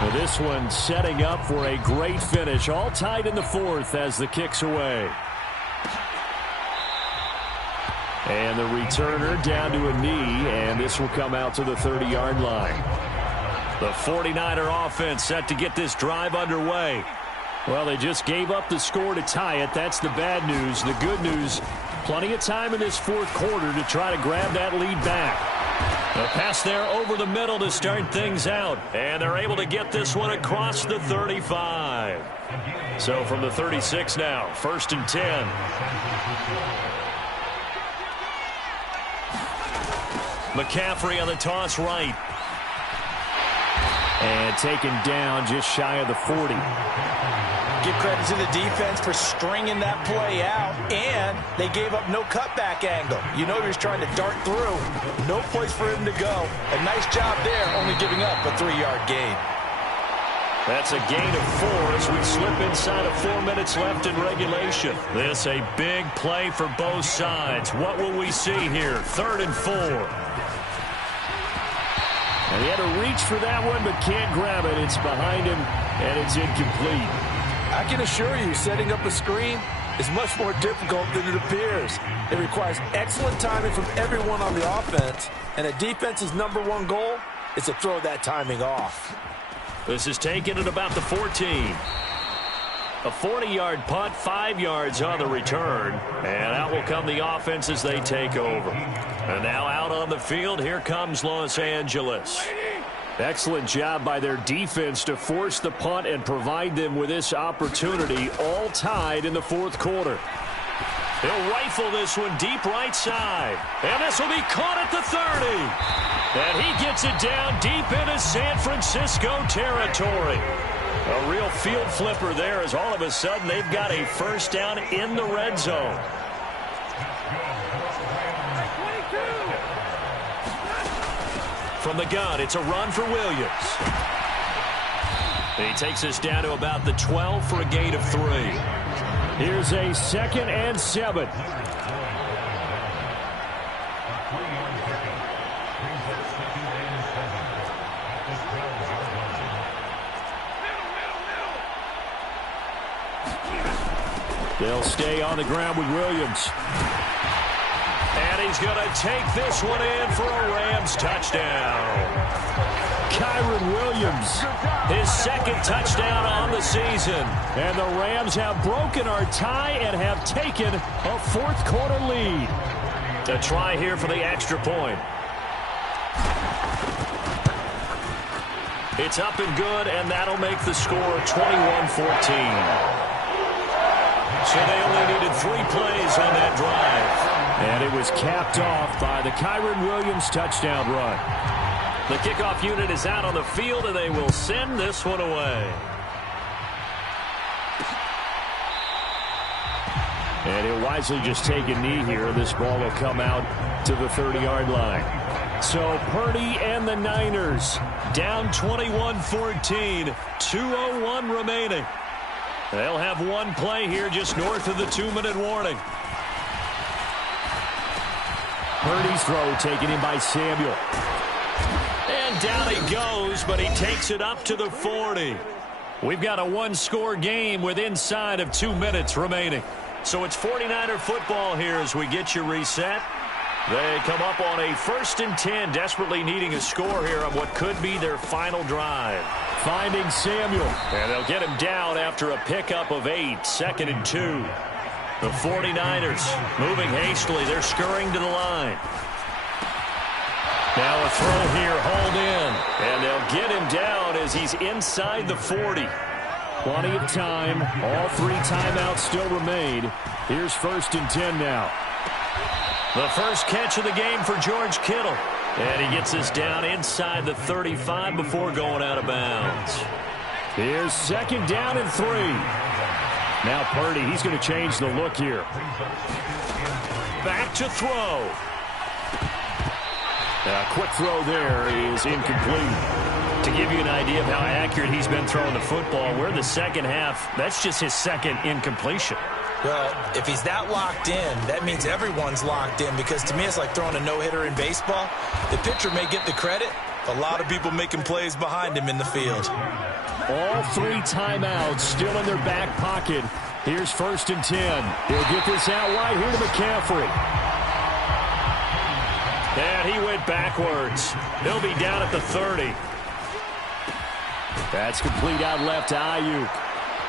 Well, this one setting up for a great finish. All tied in the 4th as the kick's away. And the returner down to a knee, and this will come out to the 30-yard line. The 49er offense set to get this drive underway. Well, they just gave up the score to tie it. That's the bad news. The good news, plenty of time in this 4th quarter to try to grab that lead back. A pass there over the middle to start things out, and they're able to get this one across the 35. So from the 36 now, 1st and 10. McCaffrey on the toss right. And taken down just shy of the 40. Give credit to the defense for stringing that play out, and they gave up no cutback angle. You know he was trying to dart through. No place for him to go. A nice job there, only giving up a 3-yard gain. That's a gain of 4 as we slip inside of 4 minutes left in regulation. This a big play for both sides. What will we see here? 3rd and 4. And he had to reach for that one, but can't grab it. It's behind him, and it's incomplete. I can assure you, setting up a screen is much more difficult than it appears. It requires excellent timing from everyone on the offense, and a defense's #1 goal is to throw that timing off. This is taken at about the 14. A 40-yard punt, 5 yards on the return. And out will come the offense as they take over. And now out on the field, here comes Los Angeles. Excellent job by their defense to force the punt and provide them with this opportunity, all tied in the 4th quarter. He'll rifle this one deep right side. And this will be caught at the 30. And he gets it down deep into San Francisco territory. A real field flipper there as all of a sudden they've got a 1st down in the red zone. From the gun, it's a run for Williams. He takes us down to about the 12 for a gain of 3. Here's a 2nd and 7. They'll stay on the ground with Williams. And he's going to take this one in for a Rams touchdown. Kyren Williams, his 2nd touchdown on the season. And the Rams have broken our tie and have taken a 4th quarter lead. A try here for the extra point. It's up and good, and that'll make the score 21-14. So they only needed 3 plays on that drive. And it was capped off by the Kyren Williams touchdown run. The kickoff unit is out on the field, and they will send this one away. And he'll wisely just take a knee here. This ball will come out to the 30-yard line. So Purdy and the Niners down 21-14, 2:01 remaining. They'll have one play here just north of the 2-minute warning. Purdy's throw taken in by Samuel. And down he goes, but he takes it up to the 40. We've got a 1-score game with inside of 2 minutes remaining. So it's 49er football here as we get you reset. They come up on a 1st and 10, desperately needing a score here on what could be their final drive. Finding Samuel. And they'll get him down after a pickup of 8, 2nd and 2. The 49ers moving hastily. They're scurrying to the line. Now a throw here, hauled in. And they'll get him down as he's inside the 40. Plenty of time. All 3 timeouts still remain. Here's 1st and 10 now. The first catch of the game for George Kittle. And he gets us down inside the 35 before going out of bounds. Here's 2nd down and 3. Now Purdy, he's going to change the look here. Back to throw. A quick throw there is incomplete. To give you an idea of how accurate he's been throwing the football, we're in the second half. That's just his 2nd incompletion. Well, if he's that locked in, that means everyone's locked in, because to me it's like throwing a no-hitter in baseball. The pitcher may get the credit. A lot of people making plays behind him in the field. All 3 timeouts still in their back pocket. Here's 1st and 10. He'll get this out wide here to McCaffrey. And he went backwards. He'll be down at the 30. That's complete out left to Ayuk.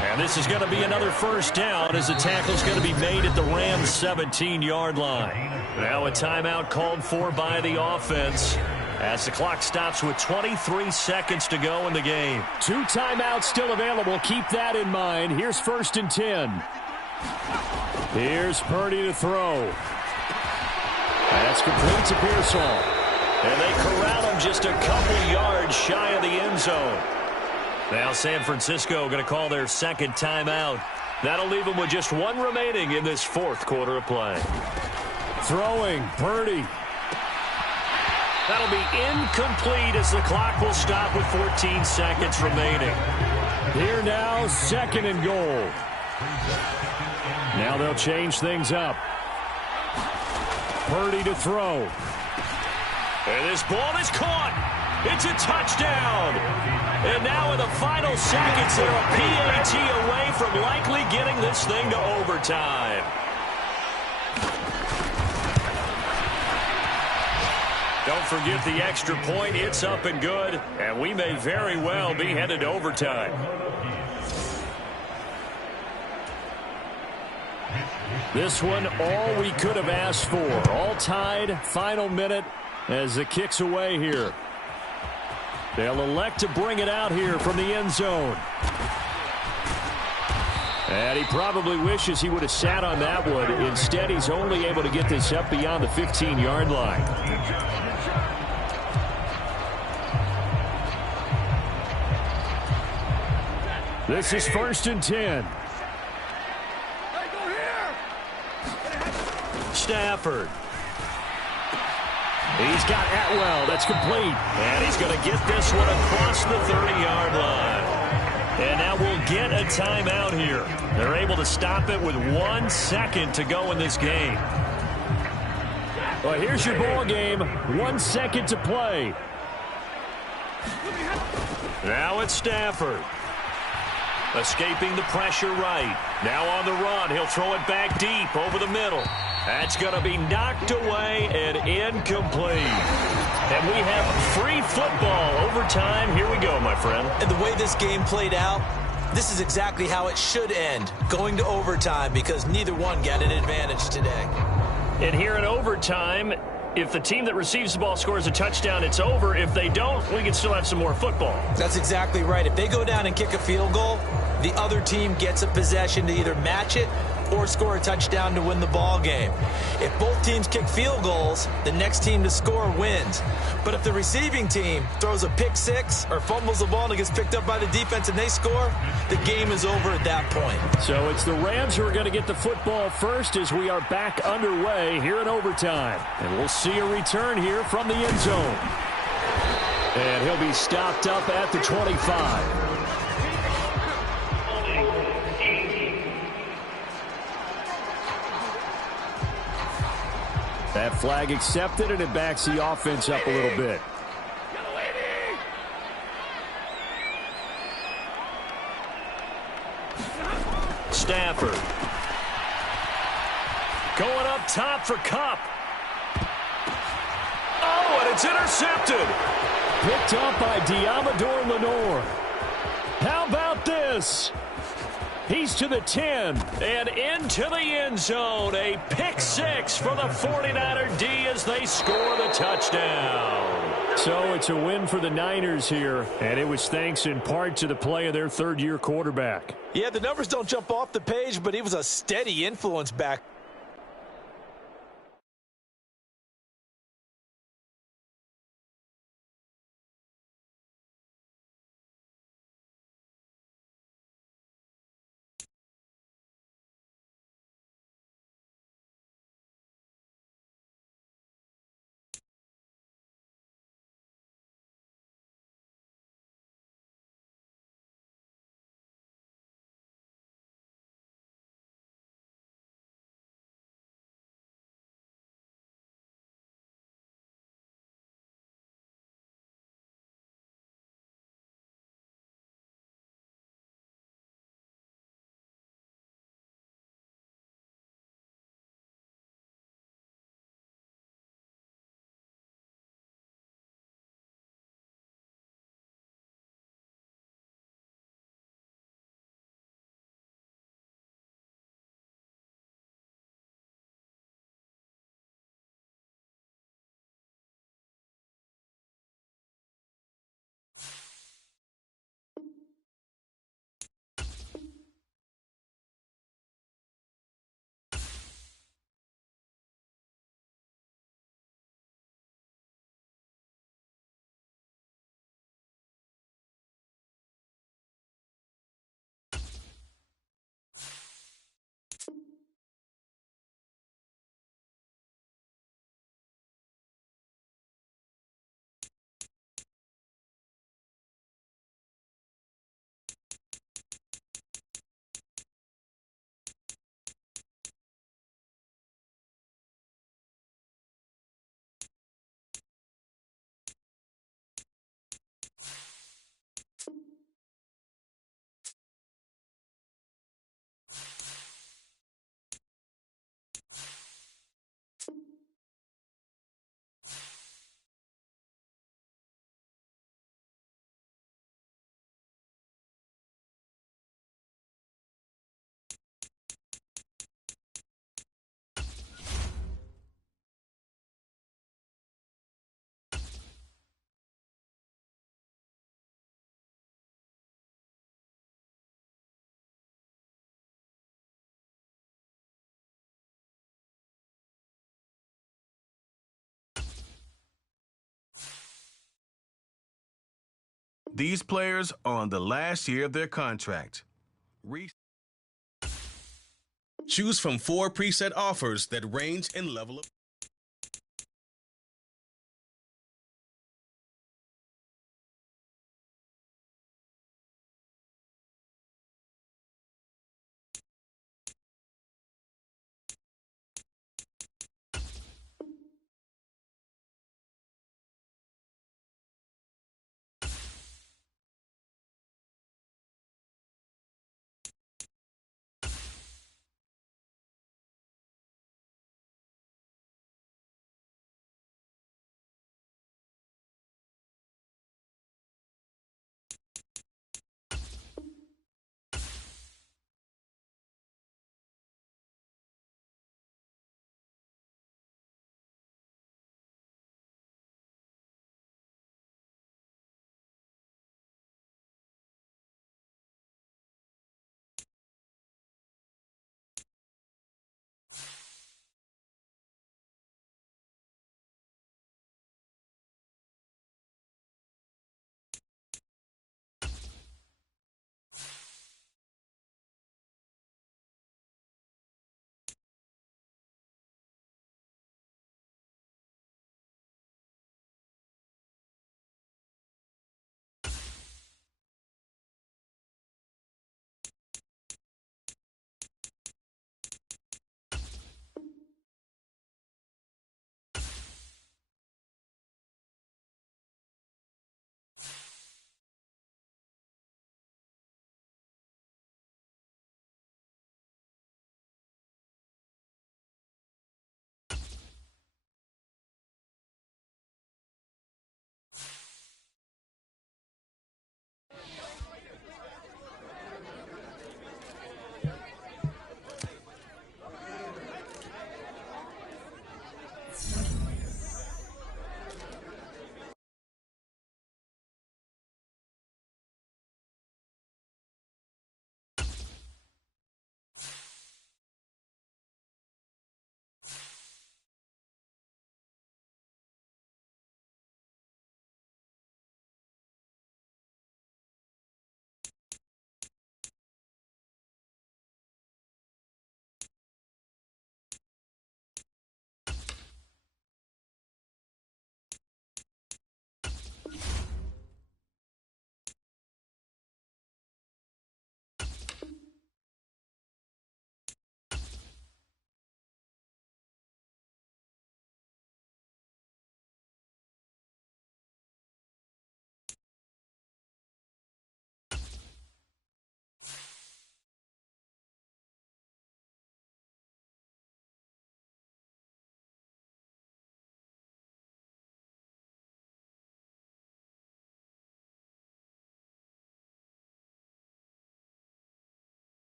And this is going to be another 1st down as the tackle's going to be made at the Rams' 17-yard line. Now a timeout called for by the offense as the clock stops with 23 seconds to go in the game. 2 timeouts still available. Keep that in mind. Here's 1st and 10. Here's Purdy to throw. That's complete to Pearsall. And they corral him just a couple yards shy of the end zone. Now San Francisco going to call their 2nd timeout. That'll leave them with just 1 remaining in this 4th quarter of play. Throwing, Purdy. That'll be incomplete as the clock will stop with 14 seconds remaining. Here now, 2nd and goal. Now they'll change things up. Purdy to throw. And this ball is caught. It's a touchdown. And now in the final seconds, they're a PAT away from likely getting this thing to overtime. Don't forget the extra point. It's up and good. And we may very well be headed to overtime. This one, all we could have asked for. All tied, final minute as the kick's away here. They'll elect to bring it out here from the end zone. And he probably wishes he would have sat on that one. Instead, he's only able to get this up beyond the 15-yard line. This is 1st and 10. Stafford. He's got Atwell. That's complete. And he's going to get this one across the 30-yard line. And now we'll get a timeout here. They're able to stop it with 1 second to go in this game. Well, here's your ball game. 1 second to play. Now it's Stafford. Escaping the pressure right. Now on the run. He'll throw it back deep over the middle. That's going to be knocked away and incomplete. And we have free football overtime. Here we go, my friend. And the way this game played out, this is exactly how it should end, going to overtime, because neither one got an advantage today. And here in overtime, if the team that receives the ball scores a touchdown, it's over. If they don't, we can still have some more football. That's exactly right. If they go down and kick a field goal, the other team gets a possession to either match it or score a touchdown to win the ball game. If both teams kick field goals, the next team to score wins. But if the receiving team throws a pick six or fumbles the ball and it gets picked up by the defense and they score, the game is over at that point. So it's the Rams who are going to get the football first as we are back underway here in overtime. And we'll see a return here from the end zone. And he'll be stopped up at the 25. That flag accepted, and it backs the offense up a little bit. Stafford. Going up top for Kupp. Oh, and it's intercepted. Picked up by Diamador Lenore. How about this? He's to the 10. And into the end zone. A pick six for the 49er D as they score the touchdown. So it's a win for the Niners here, and it was thanks in part to the play of their third-year quarterback. Yeah, the numbers don't jump off the page, but he was a steady influence back. These players are on the last year of their contract. Choose from 4 preset offers that range in level of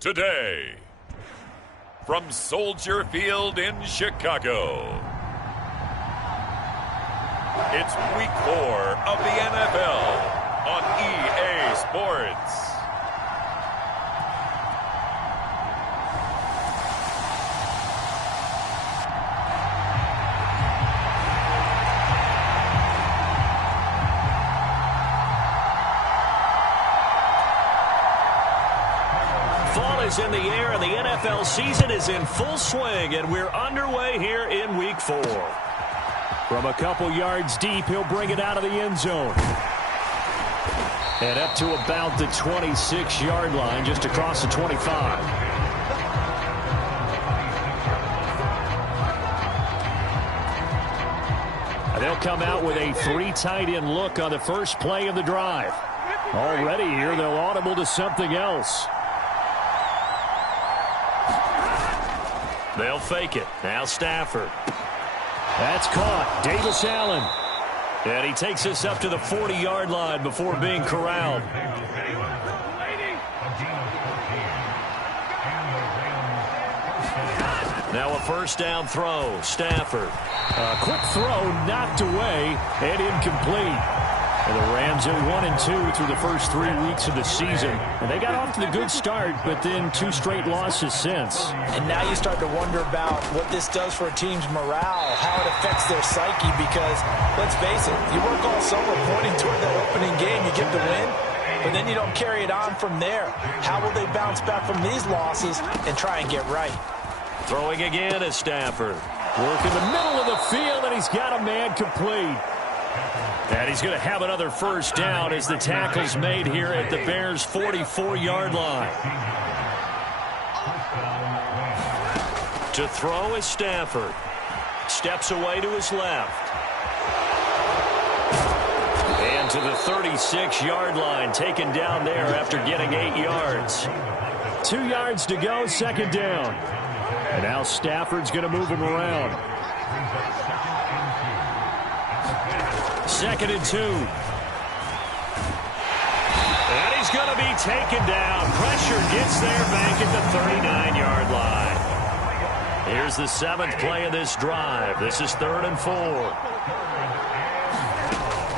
today. From Soldier Field in Chicago, it's Week 4 of the NFL on EA Sports. In the air, and the NFL season is in full swing, and we're underway here in Week 4. From a couple yards deep, he'll bring it out of the end zone. And up to about the 26-yard line, just across the 25. They'll come out with a 3 tight end look on the first play of the drive. Already here, they'll audible to something else. They'll fake it. Now Stafford. That's caught. Davis Allen. And he takes us up to the 40-yard line before being corralled. Now a first down throw. Stafford. A quick throw knocked away and incomplete. And the Rams are 1-2 through the first 3 weeks of the season. And they got off to the good start, but then 2 straight losses since. And now you start to wonder about what this does for a team's morale, how it affects their psyche, because, let's face it, you work all summer pointing toward that opening game, you get the win, but then you don't carry it on from there. How will they bounce back from these losses and try and get right? Throwing again is Stafford. Work in the middle of the field, and he's got a man complete. And he's going to have another first down as the tackle's made here at the Bears' 44-yard line. To throw is Stafford. Steps away to his left. And to the 36-yard line, taken down there after getting 8 yards. 2 yards to go, second down. And now Stafford's going to move him around. 2nd and 2. And he's going to be taken down. Pressure gets there back at the 39-yard line. Here's the 7th play of this drive. This is 3rd and 4.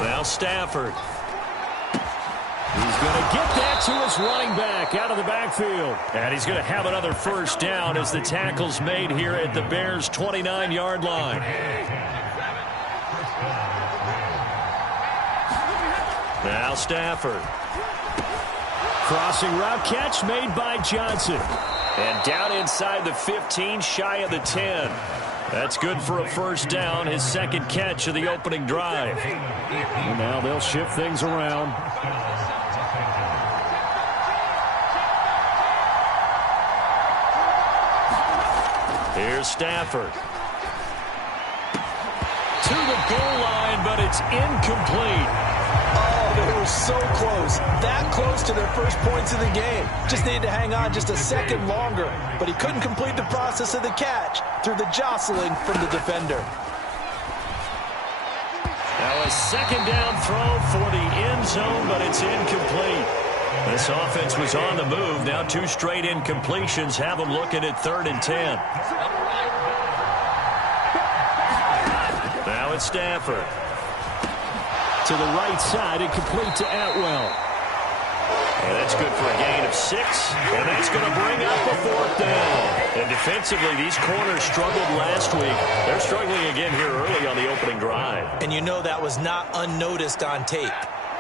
Now Stafford. He's going to get that to his running back out of the backfield. And he's going to have another first down as the tackle's made here at the Bears' 29-yard line. Now Stafford. Crossing route catch made by Johnson. And down inside the 15, shy of the 10. That's good for a first down, his 2nd catch of the opening drive. And now they'll shift things around. Here's Stafford. To the goal line, but it's incomplete. They were so close, that close to their first points of the game. Just needed to hang on just a second longer, but he couldn't complete the process of the catch through the jostling from the defender. Now a 2nd down throw for the end zone, but it's incomplete. This offense was on the move. Now 2 straight incompletions have them looking at 3rd and 10. Now it's Stafford. To the right side and complete to Atwell. And that's good for a gain of 6. And that's going to bring up a 4th down. And defensively, these corners struggled last week. They're struggling again here early on the opening drive. And you know that was not unnoticed on tape.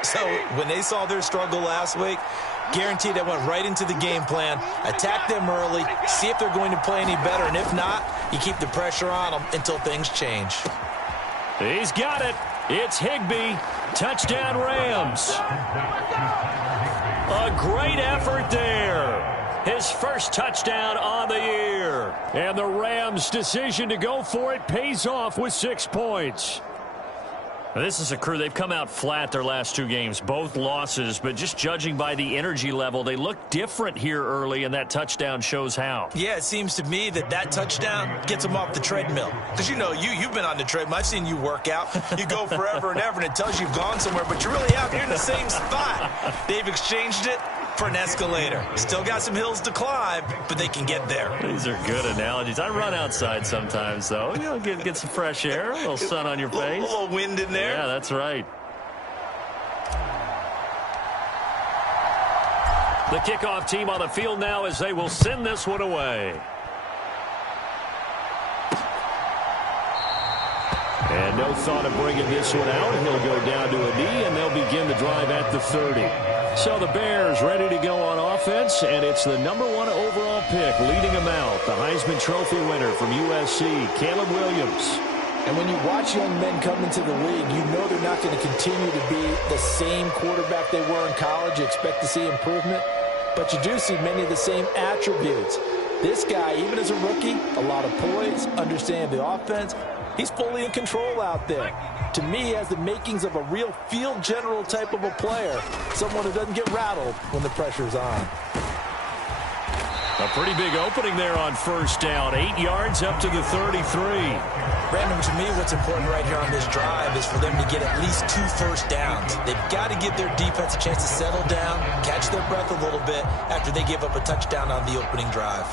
So when they saw their struggle last week, guaranteed they went right into the game plan, attack them early, see if they're going to play any better. And if not, you keep the pressure on them until things change. He's got it. It's Higbee. Touchdown Rams. A great effort there. His first touchdown on the year. And the Rams' decision to go for it pays off with 6 points. This is a crew. They've come out flat their last 2 games, both losses, but just judging by the energy level, they look different here early, and that touchdown shows how. Yeah, it seems to me that touchdown gets them off the treadmill. Because you know, you've been on the treadmill. I've seen you work out. You go forever and ever, and it tells you you've gone somewhere, but you're really out here in the same spot. They've exchanged it. for an escalator. Still got some hills to climb, but they can get there. These are good analogies. I run outside sometimes, though. You know, get some fresh air, a little sun on your face. A little wind in there. Yeah, that's right. The kickoff team on the field now as they will send this one away. And no thought of bringing this one out. He'll go down to a knee, and they'll begin the drive at the 30. So the Bears ready to go on offense, and it's the #1 overall pick leading them out, the Heisman Trophy winner from USC, Caleb Williams. And when you watch young men come into the league, you know they're not going to continue to be the same quarterback they were in college. You expect to see improvement, but you do see many of the same attributes. This guy, even as a rookie, a lot of poise, understand the offense. He's fully in control out there. To me, he has the makings of a real field general type of a player, someone who doesn't get rattled when the pressure's on. A pretty big opening there on first down. 8 yards up to the 33. Brandon, to me, what's important right here on this drive is for them to get at least 2 first downs. They've got to give their defense a chance to settle down, catch their breath a little bit after they give up a touchdown on the opening drive.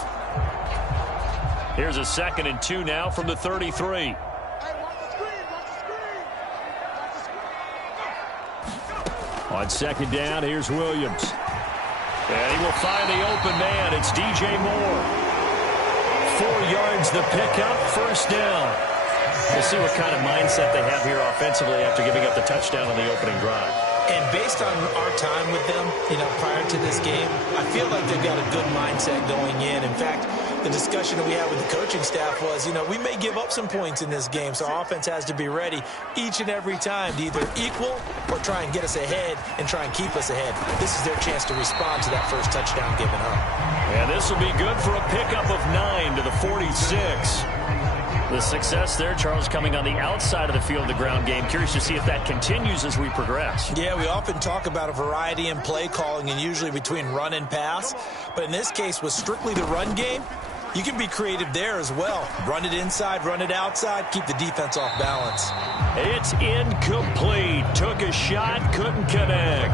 Here's a 2nd and 2 now from the 33. On 2nd down, here's Williams. And he will find the open man. It's DJ Moore. 4 yards the pickup, first down. We'll see what kind of mindset they have here offensively after giving up the touchdown on the opening drive. And based on our time with them, prior to this game, I feel like they've got a good mindset going in. In fact, the discussion that we had with the coaching staff was, we may give up some points in this game, so our offense has to be ready each and every time to either equal or try and get us ahead and try and keep us ahead. This is their chance to respond to that first touchdown given up. And this will be good for a pickup of 9 to the 46. The success there, Charles, coming on the outside of the field, the ground game. Curious to see if that continues as we progress. Yeah, we often talk about a variety in play calling and usually between run and pass. But in this case, with strictly the run game, you can be creative there as well. Run it inside, run it outside, keep the defense off balance. It's incomplete. Took a shot, couldn't connect.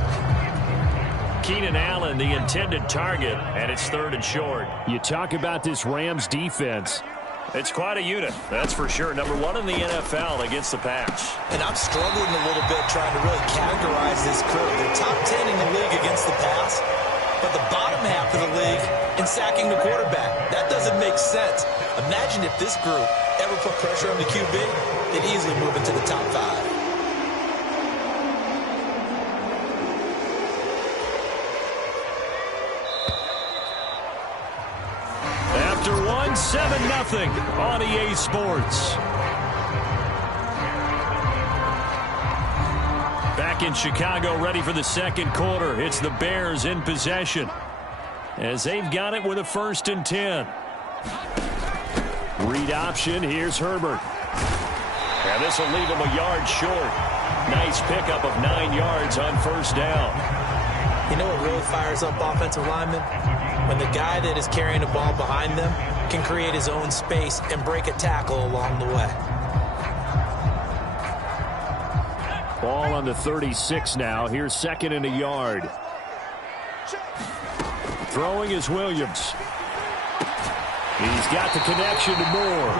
Keenan Allen, the intended target, and it's 3rd and short. You talk about this Rams defense. It's quite a unit, that's for sure. #1 in the NFL against the pass. And I'm struggling a little bit trying to really categorize this crew. They're top 10 in the league against the pass, but the bottom half of the league in sacking the quarterback. That doesn't make sense. Imagine if this group ever put pressure on the QB, they'd easily move into the top 5. After 7-0 on EA Sports. Back in Chicago, ready for the 2nd quarter. It's the Bears in possession as they've got it with a 1st and 10. Read option. Here's Herbert. And this will leave him a yard short. Nice pickup of 9 yards on first down. You know what really fires up offensive linemen? When the guy that is carrying the ball behind them can create his own space and break a tackle along the way. Ball on the 36 now. Here's 2nd and a yard. Throwing is Williams. He's got the connection to Moore.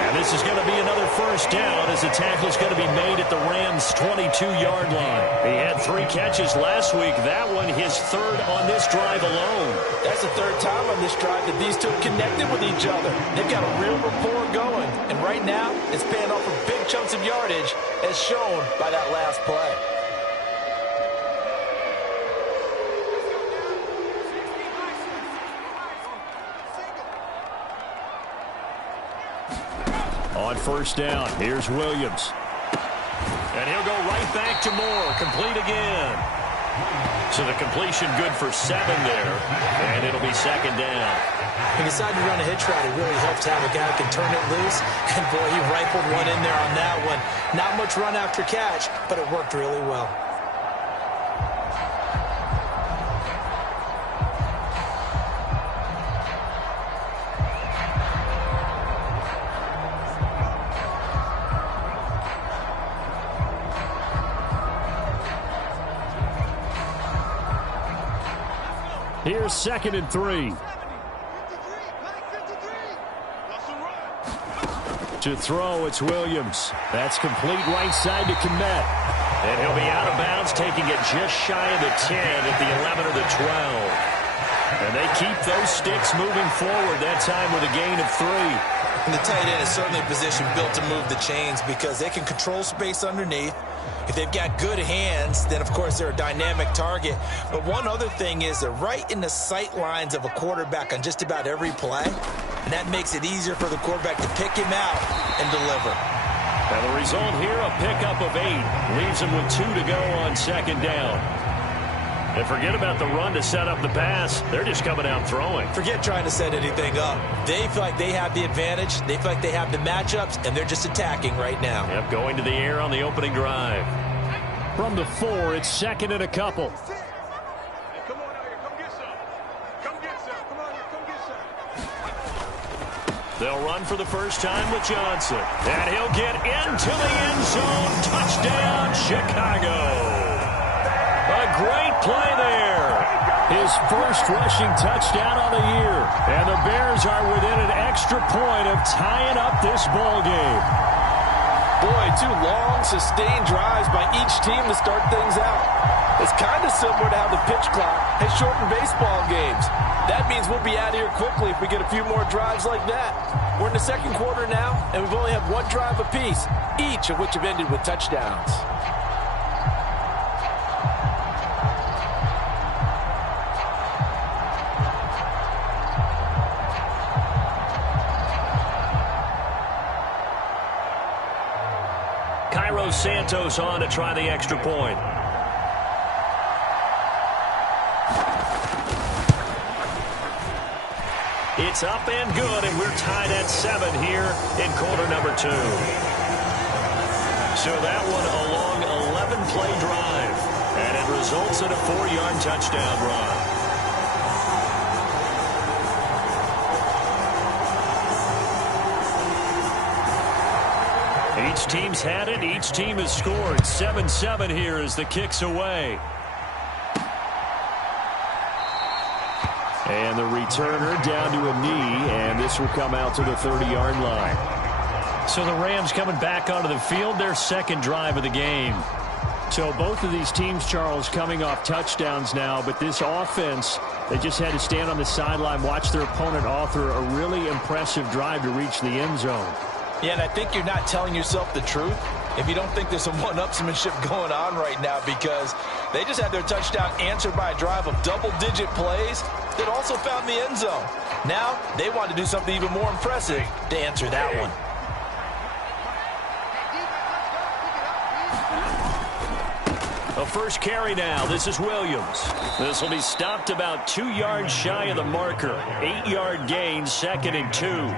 And this is going to be another first down as the tackle is going to be made at the Rams' 22-yard line. He had 3 catches last week. That one his 3rd on this drive alone. That's the 3rd time on this drive that these two have connected with each other. They've got a real rapport going. And right now, it's paying off for big chunks of yardage as shown by that last play. On first down, here's Williams. And he'll go right back to Moore. Complete again. So the completion good for 7 there. And it'll be 2nd down. He decided to run a hitch route. It really helps to have a guy who can turn it loose. And boy, he rifled one in there on that one. Not much run after catch, but it worked really well. Here's 2nd and 3. To throw, it's Williams. That's complete right side to Kmet. And he'll be out of bounds, taking it just shy of the 10 at the 11 or the 12. And they keep those sticks moving forward, that time with a gain of 3. And the tight end is certainly a position built to move the chains because they can control space underneath. If they've got good hands, then, of course, they're a dynamic target. But one other thing is they're right in the sight lines of a quarterback on just about every play. And that makes it easier for the quarterback to pick him out and deliver. And the result here, a pickup of 8. Leaves him with 2 to go on 2nd down. And forget about the run to set up the pass. They're just coming out throwing. Forget trying to set anything up. They feel like they have the advantage. They feel like they have the matchups, and they're just attacking right now. Yep, going to the air on the opening drive. From the 4, it's 2nd and a couple. They'll run for the first time with Johnson. And he'll get into the end zone. Touchdown, Chicago. A great play there. His first rushing touchdown on the year. And the Bears are within an extra point of tying up this ball game. Boy, 2 long, sustained drives by each team to start things out. It's kind of similar to how the pitch clock has shortened baseball games. That means we'll be out of here quickly if we get a few more drives like that. We're in the 2nd quarter now, and we've only had 1 drive apiece, each of which have ended with touchdowns. Santos on to try the extra point. It's up and good, and we're tied at 7 here in quarter number 2. So that one a long 11-play drive, and it results in a 4-yard touchdown run. Each team's had it. Each team has scored. 7-7 here as the kick's away. And the returner down to a knee, and this will come out to the 30-yard line. So the Rams coming back onto the field, their 2nd drive of the game. So both of these teams, Charles, coming off touchdowns now, but this offense, they just had to stand on the sideline, watch their opponent author a really impressive drive to reach the end zone. Yeah, and I think you're not telling yourself the truth if you don't think there's some one-upsmanship going on right now, because they just had their touchdown answered by a drive of double-digit plays that also found the end zone. Now they want to do something even more impressive to answer that one. A first carry now. This is Williams. This will be stopped about 2 yards shy of the marker. 8-yard gain, 2nd and 2.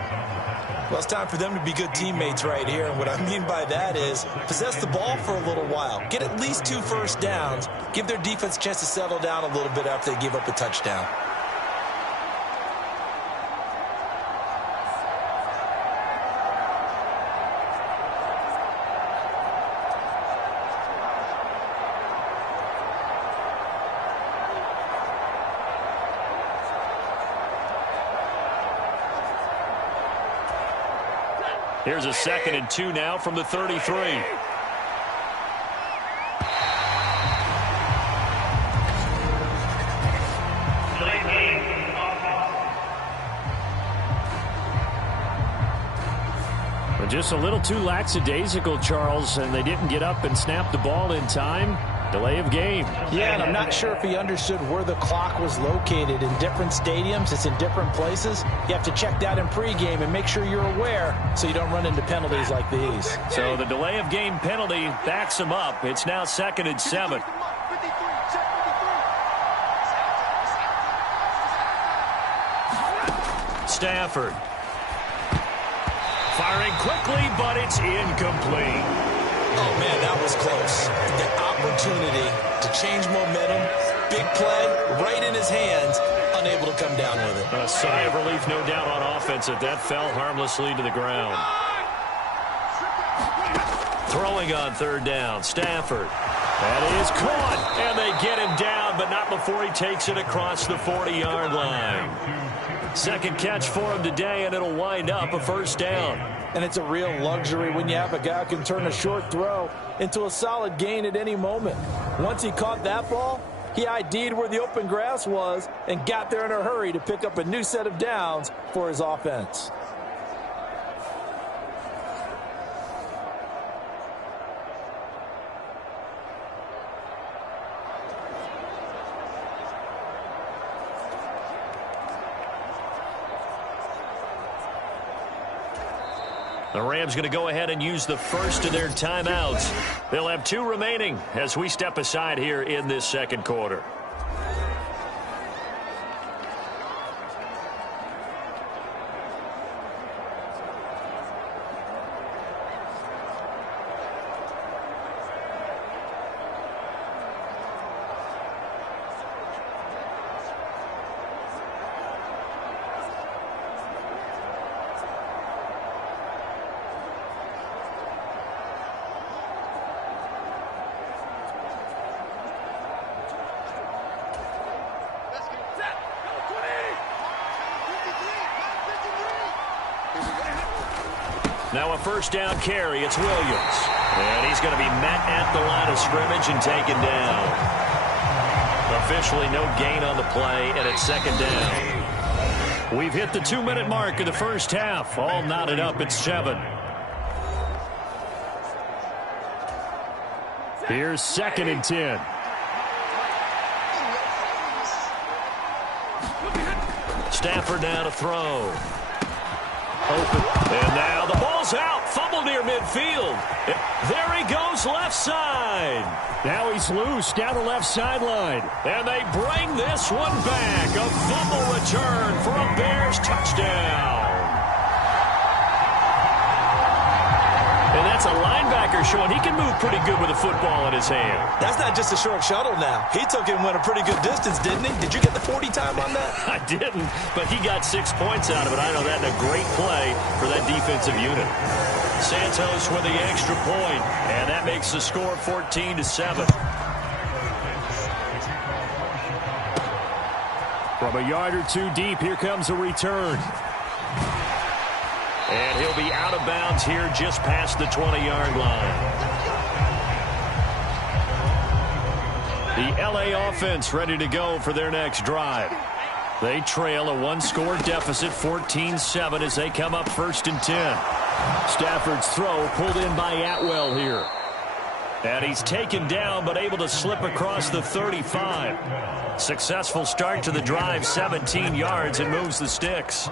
Well, it's time for them to be good teammates right here. And what I mean by that is possess the ball for a little while. Get at least 2 first downs. Give their defense a chance to settle down a little bit after they give up a touchdown. Here's a 2nd and 2 now from the 33. But just a little too lackadaisical, Charles, and they didn't get up and snap the ball in time. Delay of game. Yeah, and I'm not sure if he understood where the clock was located. In different stadiums, it's in different places. You have to check that in pregame and make sure you're aware so you don't run into penalties like these. So the delay of game penalty backs him up. It's now 2nd and 7. Stafford. Firing quickly, but it's incomplete. Oh, man, that was close. The opportunity to change momentum, big play, right in his hands, unable to come down with it. A sigh of relief, no doubt, on offense if that fell harmlessly to the ground. Throwing on 3rd down, Stafford. That is caught, and they get him down, but not before before he takes it across the 40-yard line. Second catch for him today, and it'll wind up a first down. And it's a real luxury when you have a guy who can turn a short throw into a solid gain at any moment. Once he caught that ball, he ID'd where the open grass was and got there in a hurry to pick up a new set of downs for his offense. The Rams going to go ahead and use the first of their timeouts. They'll have 2 remaining as we step aside here in this second quarter. Now a first down carry. It's Williams. And he's going to be met at the line of scrimmage and taken down. Officially no gain on the play, and it's second down. We've hit the 2-minute mark of the first half. All knotted up at 7. Here's 2nd and 10. Stafford now to throw. Open. And now the ball's out. Fumble near midfield. There he goes, left side. Now he's loose down the left sideline. And they bring this one back. A fumble return for a Bears touchdown. And that's a linebacker showing he can move pretty good with a football in his hand. That's not just a short shuttle now. He took it and went a pretty good distance, didn't he? Did you get the 40 time on that? I didn't, but he got 6 points out of it. I know that, and a great play for that defensive unit. Santos with the extra point, and that makes the score 14-7. From a yard or 2 deep, here comes a return. And he'll be out of bounds here just past the 20-yard line. The LA offense ready to go for their next drive. They trail a 1-score deficit, 14-7, as they come up 1st and 10. Stafford's throw pulled in by Atwell here. And he's taken down, but able to slip across the 35. Successful start to the drive, 17 yards, and moves the sticks.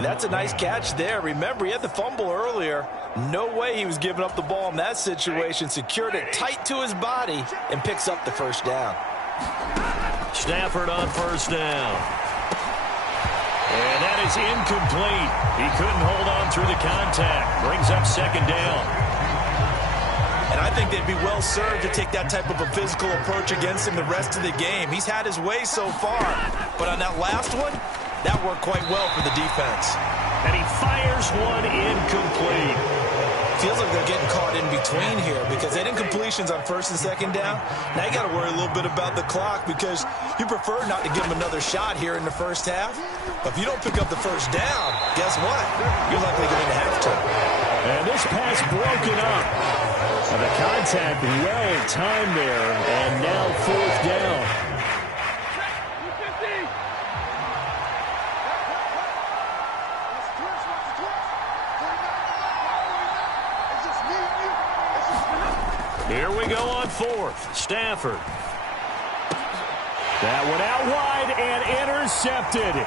That's a nice catch there. Remember, he had the fumble earlier. No way he was giving up the ball in that situation. Secured it tight to his body and picks up the first down. Stafford on first down. And that is incomplete. He couldn't hold on through the contact. Brings up second down. And I think they'd be well served to take that type of a physical approach against him the rest of the game. He's had his way so far, but on that last one, that worked quite well for the defense. And he fires one incomplete. Feels like they're getting caught in between here because they didn't incompletions on 1st and 2nd down. Now you got to worry a little bit about the clock because you prefer not to give them another shot here in the first half. But if you don't pick up the first down, guess what? You're likely going to have to. And this pass broken up. And the contact well timed there, and now 4th down. Here we go on 4th. Stafford. That one out wide and intercepted.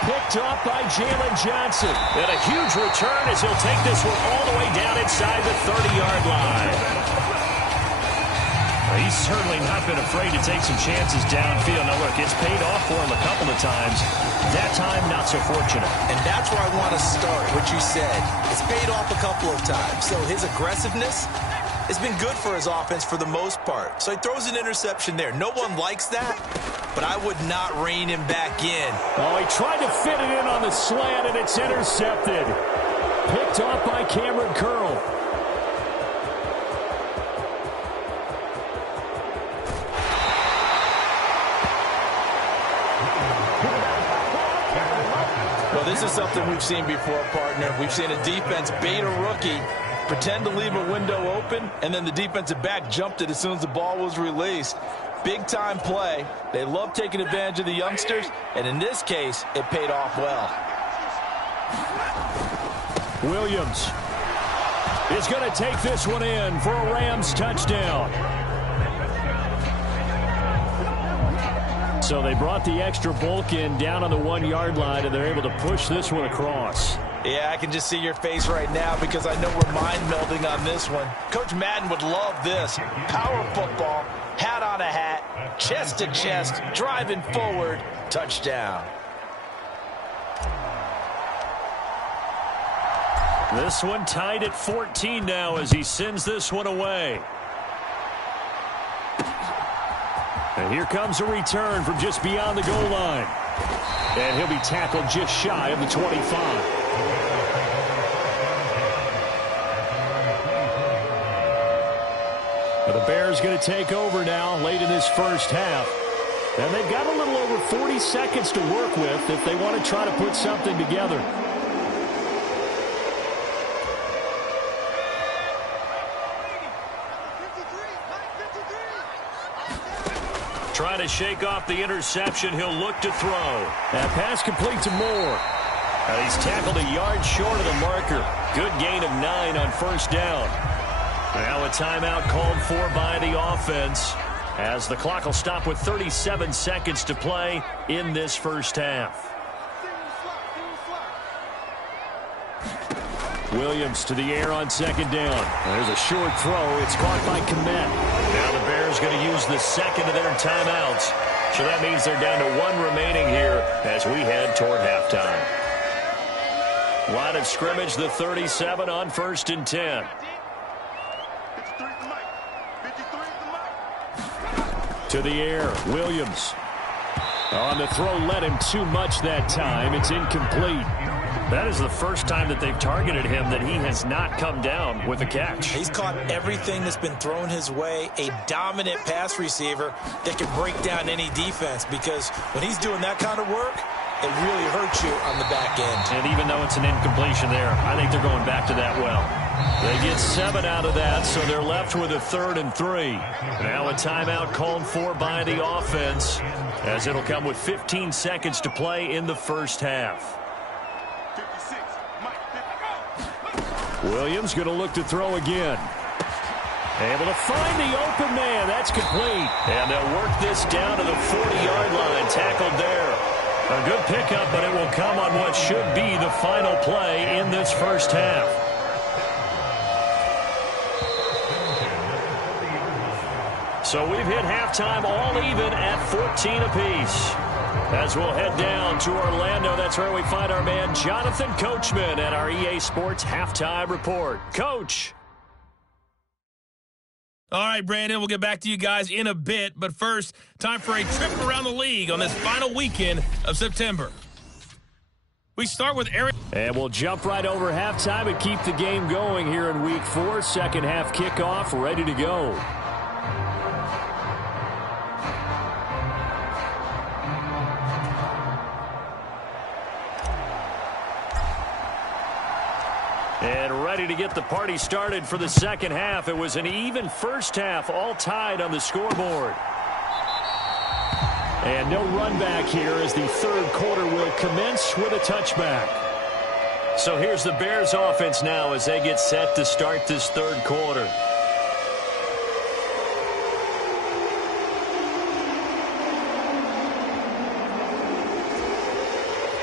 Picked off by Jalen Johnson. And a huge return as he'll take this one all the way down inside the 30-yard line. He's certainly not been afraid to take some chances downfield. Now, look, it's paid off for him a couple of times. That time, not so fortunate. And that's where I want to start, what you said. It's paid off a couple of times. So his aggressiveness has been good for his offense for the most part. So he throws an interception there. No one likes that, but I would not rein him back in. Oh, he tried to fit it in on the slant, and it's intercepted. Picked off by Cameron Curl. Well, this is something we've seen before, partner. We've seen a defense bait a rookie, pretend to leave a window open, and then the defensive back jumped it as soon as the ball was released. Big-time play. They love taking advantage of the youngsters, and in this case, it paid off well. Williams is going to take this one in for a Rams touchdown. So they brought the extra bulk in down on the 1-yard line, and they're able to push this one across. Yeah, I can just see your face right now because I know we're mind-melding on this one. Coach Madden would love this. Power football, hat on a hat, chest to chest, driving forward, touchdown. This one tied at 14 now as he sends this one away. And here comes a return from just beyond the goal line. And he'll be tackled just shy of the 25. But the Bears going to take over now late in this first half. And they've got a little over 40 seconds to work with if they want to try to put something together. Trying to shake off the interception. He'll look to throw. That pass complete to Moore. He's tackled a yard short of the marker. Good gain of 9 on first down. Now a timeout called for by the offense as the clock will stop with 37 seconds to play in this first half. Williams to the air on second down. There's a short throw. It's caught by Komet. Now the Bears going to use the second of their timeouts. So that means they're down to 1 remaining here as we head toward halftime. Line of scrimmage, the 37 on 1st and 10. To the air, Williams. On the throw, led him too much that time. It's incomplete. That is the first time that they've targeted him that he has not come down with a catch. He's caught everything that's been thrown his way. A dominant pass receiver that can break down any defense, because when he's doing that kind of work, it really hurts you on the back end. And even though it's an incompletion there, I think they're going back to that well. They get 7 out of that, so they're left with a 3rd and 3. Now a timeout called for by the offense, as it'll come with 15 seconds to play in the first half. Williams going to look to throw again. Able to find the open man. That's complete. And they'll work this down to the 40-yard line. Tackled there. A good pickup, but it will come on what should be the final play in this first half. So we've hit halftime all even at 14 apiece. As we'll head down to Orlando, that's where we find our man Jonathan Coachman at our EA Sports Halftime Report. Coach. All right, Brandon, we'll get back to you guys in a bit. But first, time for a trip around the league on this final weekend of September. We start with Aaron. And we'll jump right over halftime and keep the game going here in Week 4. Second half kickoff, ready to go. And ready to get the party started for the second half. It was an even first half, all tied on the scoreboard. And no run back here as the third quarter will commence with a touchback. So here's the Bears offense now as they get set to start this third quarter.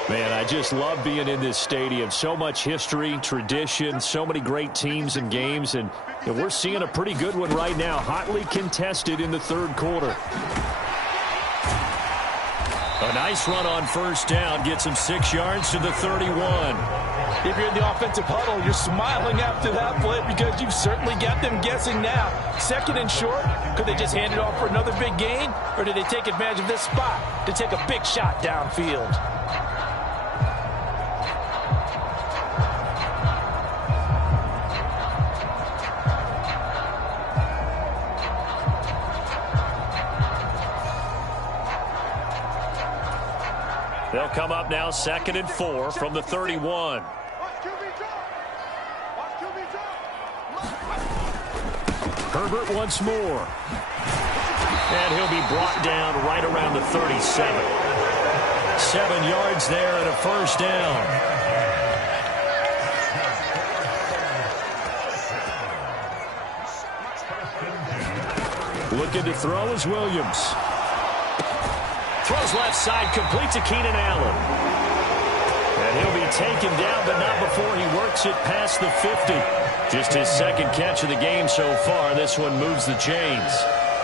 Man, I just love being in this stadium. So much history, tradition, so many great teams and games, and we're seeing a pretty good one right now, hotly contested in the third quarter. A nice run on first down, gets him 6 yards to the 31. If you're in the offensive huddle, you're smiling after that play because you've certainly got them guessing now. Second and short, could they just hand it off for another big gain, or did they take advantage of this spot to take a big shot downfield? They'll come up now 2nd and 4 from the 31. Herbert once more. And he'll be brought down right around the 37. 7 yards there and a first down. Looking to throw is Williams. Throws left side, complete to Keenan Allen. And he'll be taken down, but not before he works it past the 50. Just his 2nd catch of the game so far. This one moves the chains.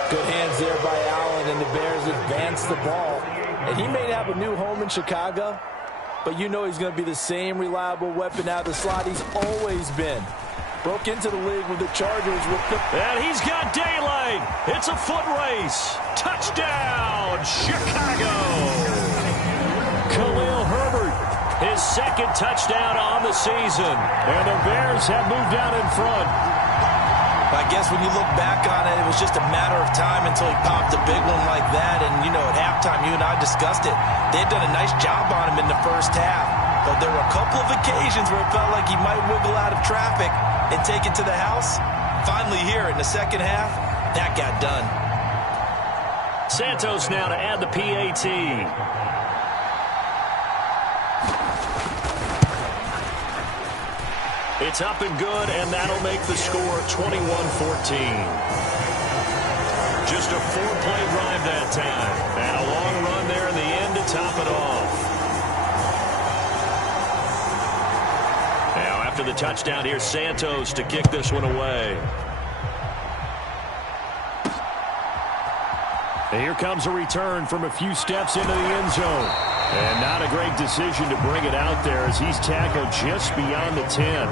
Good hands there by Allen, and the Bears advance the ball. And he may have a new home in Chicago, but you know he's going to be the same reliable weapon out of the slot he's always been. Broke into the league with the Chargers with the... And he's got daylight. It's a foot race. Touchdown, Chicago. Khalil Herbert, his 2nd touchdown on the season. And the Bears have moved out in front. I guess when you look back on it, it was just a matter of time until he popped a big one like that. And, you know, at halftime, you and I discussed it. They had done a nice job on him in the first half. But there were a couple of occasions where it felt like he might wiggle out of traffic and take it to the house. Finally here in the 2nd half, that got done. Santos now to add the PAT. It's up and good, and that'll make the score 21-14. Just a 4-play drive that time. And a long run there in the end to top it off. Now, after the touchdown, here's Santos to kick this one away. And here comes a return from a few steps into the end zone. And not a great decision to bring it out there as he's tackled just beyond the 10.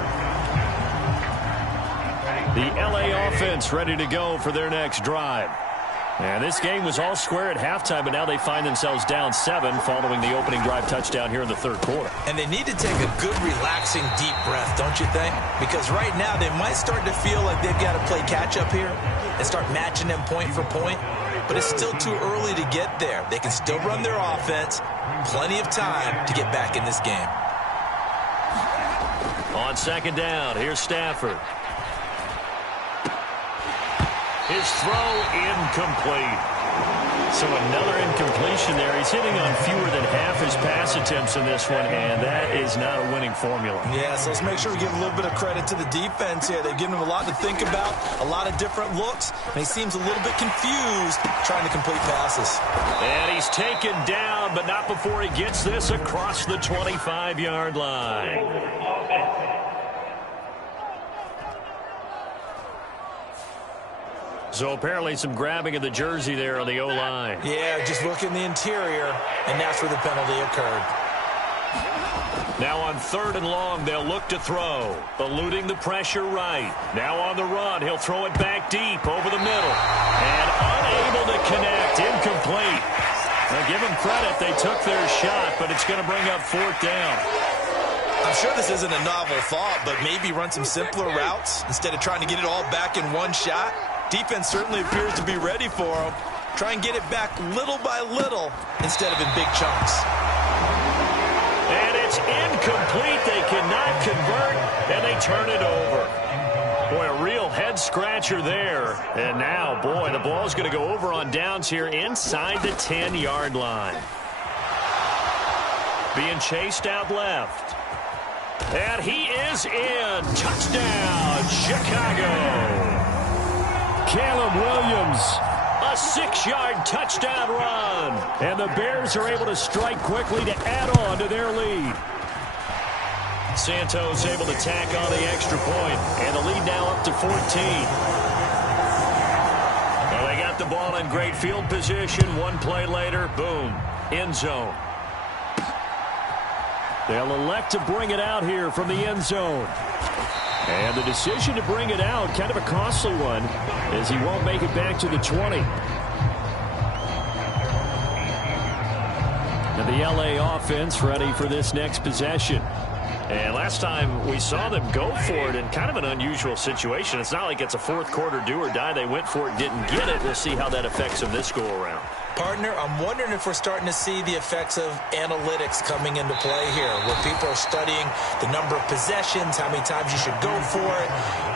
The LA offense ready to go for their next drive. And this game was all square at halftime, but now they find themselves down 7 following the opening drive touchdown here in the 3rd quarter. And they need to take a good, relaxing, deep breath, don't you think? Because right now they might start to feel like they've got to play catch-up here and start matching them point for point. But it's still too early to get there. They can still run their offense. Plenty of time to get back in this game. On 2nd down, here's Stafford. His throw incomplete. So another incompletion there. He's hitting on fewer than half his pass attempts in this one, and that is not a winning formula. Yeah, so let's make sure we give a little bit of credit to the defense here. They've given him a lot to think about, a lot of different looks, and he seems a little bit confused trying to complete passes. And he's taken down, but not before he gets this across the 25-yard line. So apparently some grabbing of the jersey there on the O-line. Yeah, just look in the interior, and that's where the penalty occurred. Now on 3rd and long, they'll look to throw. Eluding the pressure right. Now on the run, he'll throw it back deep over the middle. And unable to connect, incomplete. Now give them credit, they took their shot, but it's going to bring up 4th down. I'm sure this isn't a novel thought, but maybe run some simpler routes instead of trying to get it all back in one shot. Defense certainly appears to be ready for him. Try and get it back little by little instead of in big chunks. And it's incomplete. They cannot convert, and they turn it over. Boy, a real head-scratcher there. And now, boy, the ball's going to go over on downs here inside the 10-yard line. Being chased out left. And he is in. Touchdown, Chicago. Caleb Williams, a 6-yard touchdown run. And the Bears are able to strike quickly to add on to their lead. Santos able to tack on the extra point. And the lead now up to 14. Well, they got the ball in great field position. One play later, boom, end zone. They'll elect to bring it out here from the end zone. And the decision to bring it out, kind of a costly one, as he won't make it back to the 20. And the LA offense ready for this next possession. And last time we saw them go for it in kind of an unusual situation. It's not like it's a 4th quarter do or die. They went for it, didn't get it. We'll see how that affects them this go around. Partner, I'm wondering if we're starting to see the effects of analytics coming into play here, where people are studying the number of possessions, how many times you should go for it,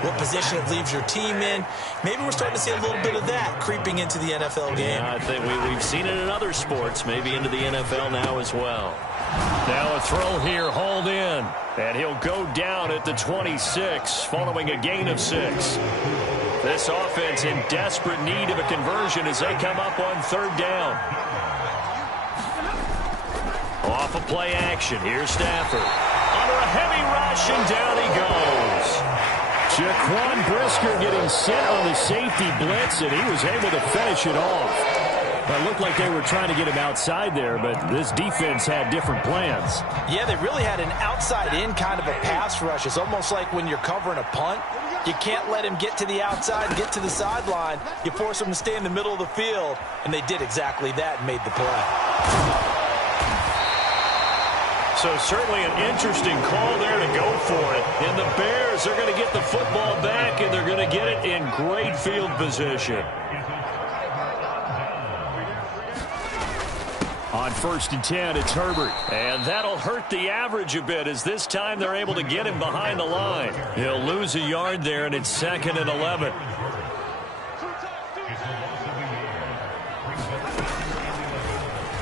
what position it leaves your team in. Maybe we're starting to see a little bit of that creeping into the NFL game. Yeah, I think we've seen it in other sports, maybe into the NFL now as well. Now a throw here, hauled in, and he'll go down at the 26 following a gain of 6. This offense in desperate need of a conversion as they come up on 3rd down. Off of play action, here's Stafford. Under a heavy rush, and down he goes. Jaquan Brisker getting sent on the safety blitz, and he was able to finish it off. It looked like they were trying to get him outside there, but this defense had different plans. Yeah, they really had an outside-in kind of a pass rush. It's almost like when you're covering a punt. You can't let him get to the outside, get to the sideline. You force him to stay in the middle of the field, and they did exactly that and made the play. So certainly an interesting call there to go for it. And the Bears are going to get the football back, and they're going to get it in great field position. On 1st and 10, it's Herbert. And that'll hurt the average a bit as this time they're able to get him behind the line. He'll lose a yard there, and it's 2nd and 11.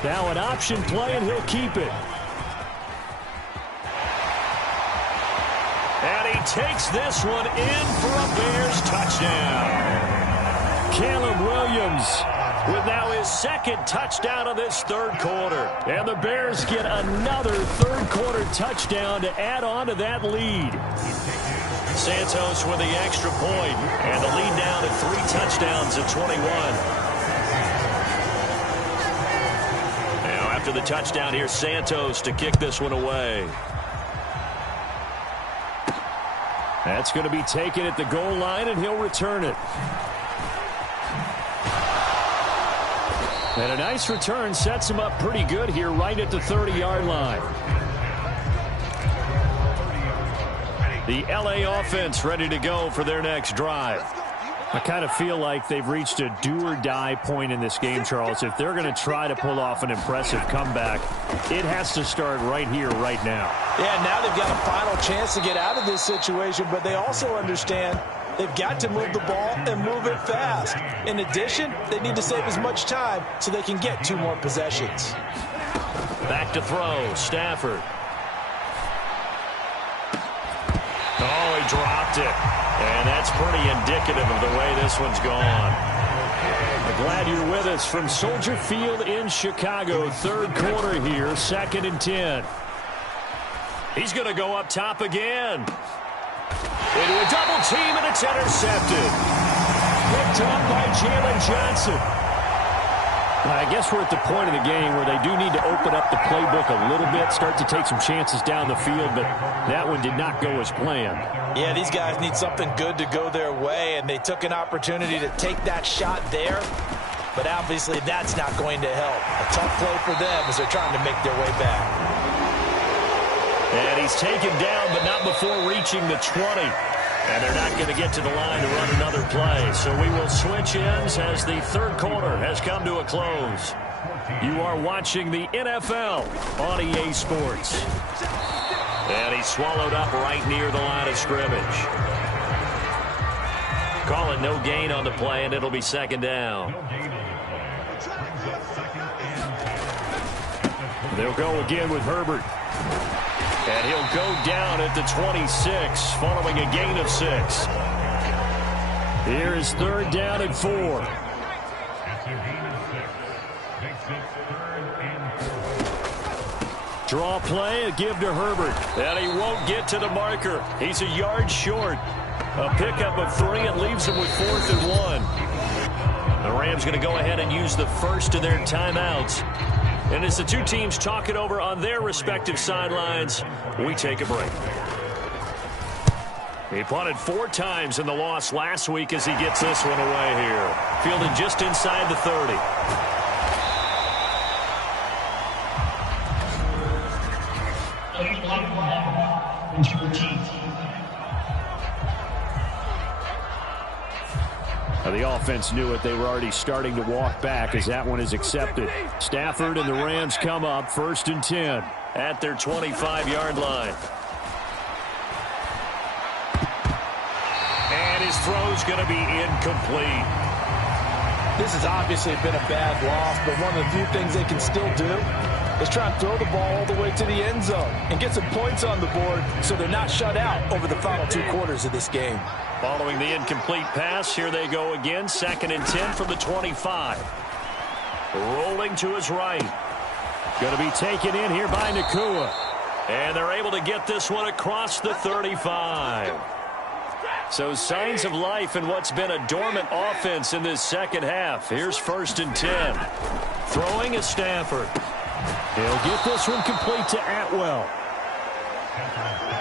Now an option play, and he'll keep it. And he takes this one in for a Bears touchdown. Caleb Williams with now his 2nd touchdown of this 3rd quarter. And the Bears get another 3rd quarter touchdown to add on to that lead. Santos with the extra point, and the lead down to 3 touchdowns at 21. Now after the touchdown, here's Santos to kick this one away. That's going to be taken at the goal line, and he'll return it. And a nice return sets him up pretty good here right at the 30-yard line. The LA offense ready to go for their next drive. I kind of feel like they've reached a do-or-die point in this game, Charles. If they're going to try to pull off an impressive comeback, it has to start right here, right now. Yeah, now they've got a final chance to get out of this situation, but they also understand they've got to move the ball and move it fast. In addition, they need to save as much time so they can get 2 more possessions. Back to throw, Stafford. Oh, he dropped it. And that's pretty indicative of the way this one's gone. I'm glad you're with us from Soldier Field in Chicago. 3rd quarter here, 2nd and 10. He's going to go up top again. Into a double team, and it's intercepted. Picked up by Jalen Johnson. I guess we're at the point of the game where they do need to open up the playbook a little bit, start to take some chances down the field, but that one did not go as planned. Yeah, these guys need something good to go their way, and they took an opportunity to take that shot there, but obviously that's not going to help. A tough play for them as they're trying to make their way back. And he's taken down, but not before reaching the 20. And they're not going to get to the line to run another play. So we will switch ends as the 3rd quarter has come to a close. You are watching the NFL on EA Sports. And he's swallowed up right near the line of scrimmage. Call it no gain on the play, and it'll be 2nd down. They'll go again with Herbert. And he'll go down at the 26 following a gain of 6. Here is 3rd down and 4. Draw play, a give to Herbert. And he won't get to the marker. He's a yard short. A pickup of 3, and leaves him with 4th and 1. The Rams going to go ahead and use the first of their timeouts. And as the 2 teams talk it over on their respective sidelines, we take a break. He punted 4 times in the loss last week as he gets this one away here. Fielded just inside the 30. The offense knew it. They were already starting to walk back as that one is accepted. Stafford and the Rams come up 1st and 10 at their 25-yard line. And his throw's going to be incomplete. This has obviously been a bad loss, but one of the few things they can still do is try and throw the ball all the way to the end zone and get some points on the board so they're not shut out over the final 2 quarters of this game. Following the incomplete pass, here they go again. 2nd and 10 from the 25. Rolling to his right. Going to be taken in here by Nakua. And they're able to get this one across the 35. So signs of life in what's been a dormant offense in this second half. Here's 1st and 10. Throwing is Stafford. He'll get this one complete to Atwell.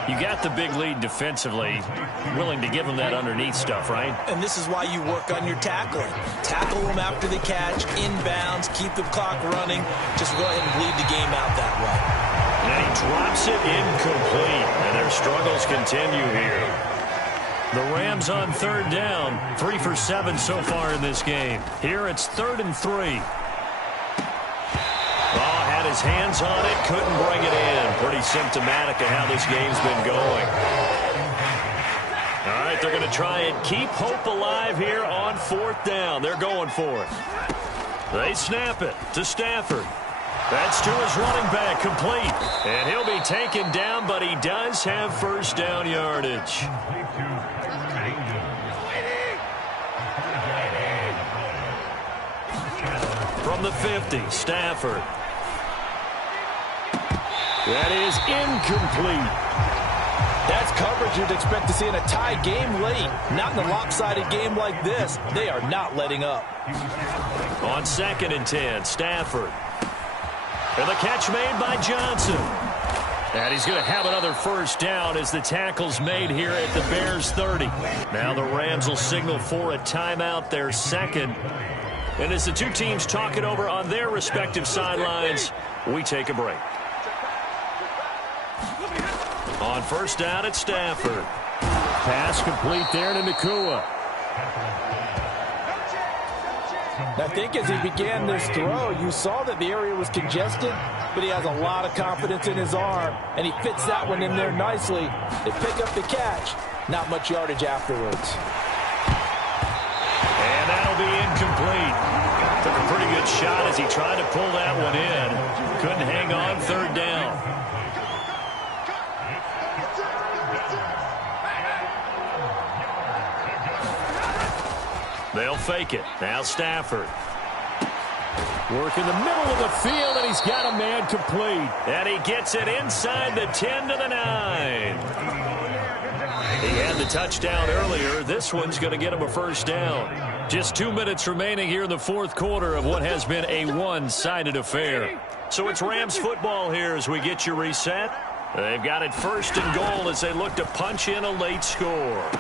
You got the big lead defensively. Willing to give them that underneath stuff, right? And this is why you work on your tackling. Tackle them after the catch, inbounds, keep the clock running. Just go ahead and bleed the game out that way. And he drops it incomplete. And their struggles continue here. The Rams on 3rd down. 3 for 7 so far in this game. Here it's 3rd and 3. Had his hands on it, couldn't bring it in. Pretty symptomatic of how this game's been going. All right, they're going to try and keep hope alive here on 4th down. They're going for it. They snap it to Stafford. That's to his running back, complete. And he'll be taken down, but he does have 1st down yardage. From the 50, Stafford. That is incomplete. That's coverage you'd expect to see in a tie game late. Not in a lopsided game like this. They are not letting up. On 2nd and 10, Stafford. And the catch made by Johnson. And he's going to have another 1st down as the tackle's made here at the Bears 30. Now the Rams will signal for a timeout, their 2nd. And as the 2 teams talk it over on their respective sidelines, we take a break. On 1st down at Stafford. Pass complete there to Nakua. I think as he began this throw, you saw that the area was congested, but he has a lot of confidence in his arm, and he fits that one in there nicely. They pick up the catch. Not much yardage afterwards. And that'll be incomplete. Took a pretty good shot as he tried to pull that one in. Couldn't hang on 3rd down. They'll fake it. Now Stafford. Work in the middle of the field, and he's got a man complete. And he gets it inside the 10 to the 9. He had the touchdown earlier. This one's going to get him a 1st down. Just 2 minutes remaining here in the 4th quarter of what has been a one-sided affair. So it's Rams football here as we get you reset. They've got it 1st and goal as they look to punch in a late score.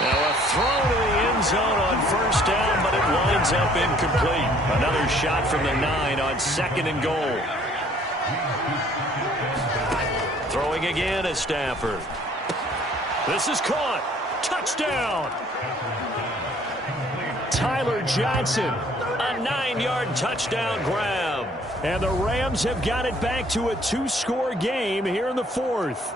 Now a throw to the end zone on 1st down, but it winds up incomplete. Another shot from the 9 on 2nd and goal. Throwing again is Stafford. This is caught. Touchdown. Tyler Johnson. A 9-yard touchdown grab. And the Rams have got it back to a 2-score game here in the 4th.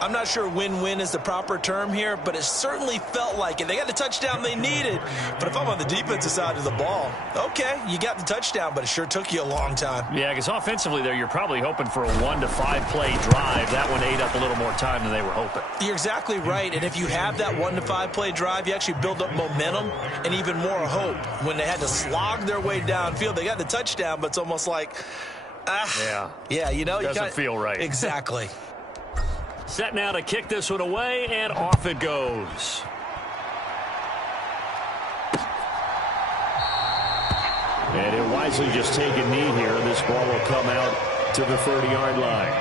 I'm not sure win-win is the proper term here, but it certainly felt like it. They got the touchdown they needed, but if I'm on the defensive side of the ball, okay, you got the touchdown, but it sure took you a long time. Yeah, because offensively there, you're probably hoping for a 1 to 5 play drive. That one ate up a little more time than they were hoping. You're exactly right, and if you have that 1 to 5 play drive, you actually build up momentum and even more hope. When they had to slog their way downfield, they got the touchdown, but it's almost like, yeah, you know, doesn't feel right. Exactly. Set now to kick this one away, and off it goes. And he'll wisely just take a knee here. This ball will come out to the 30-yard line.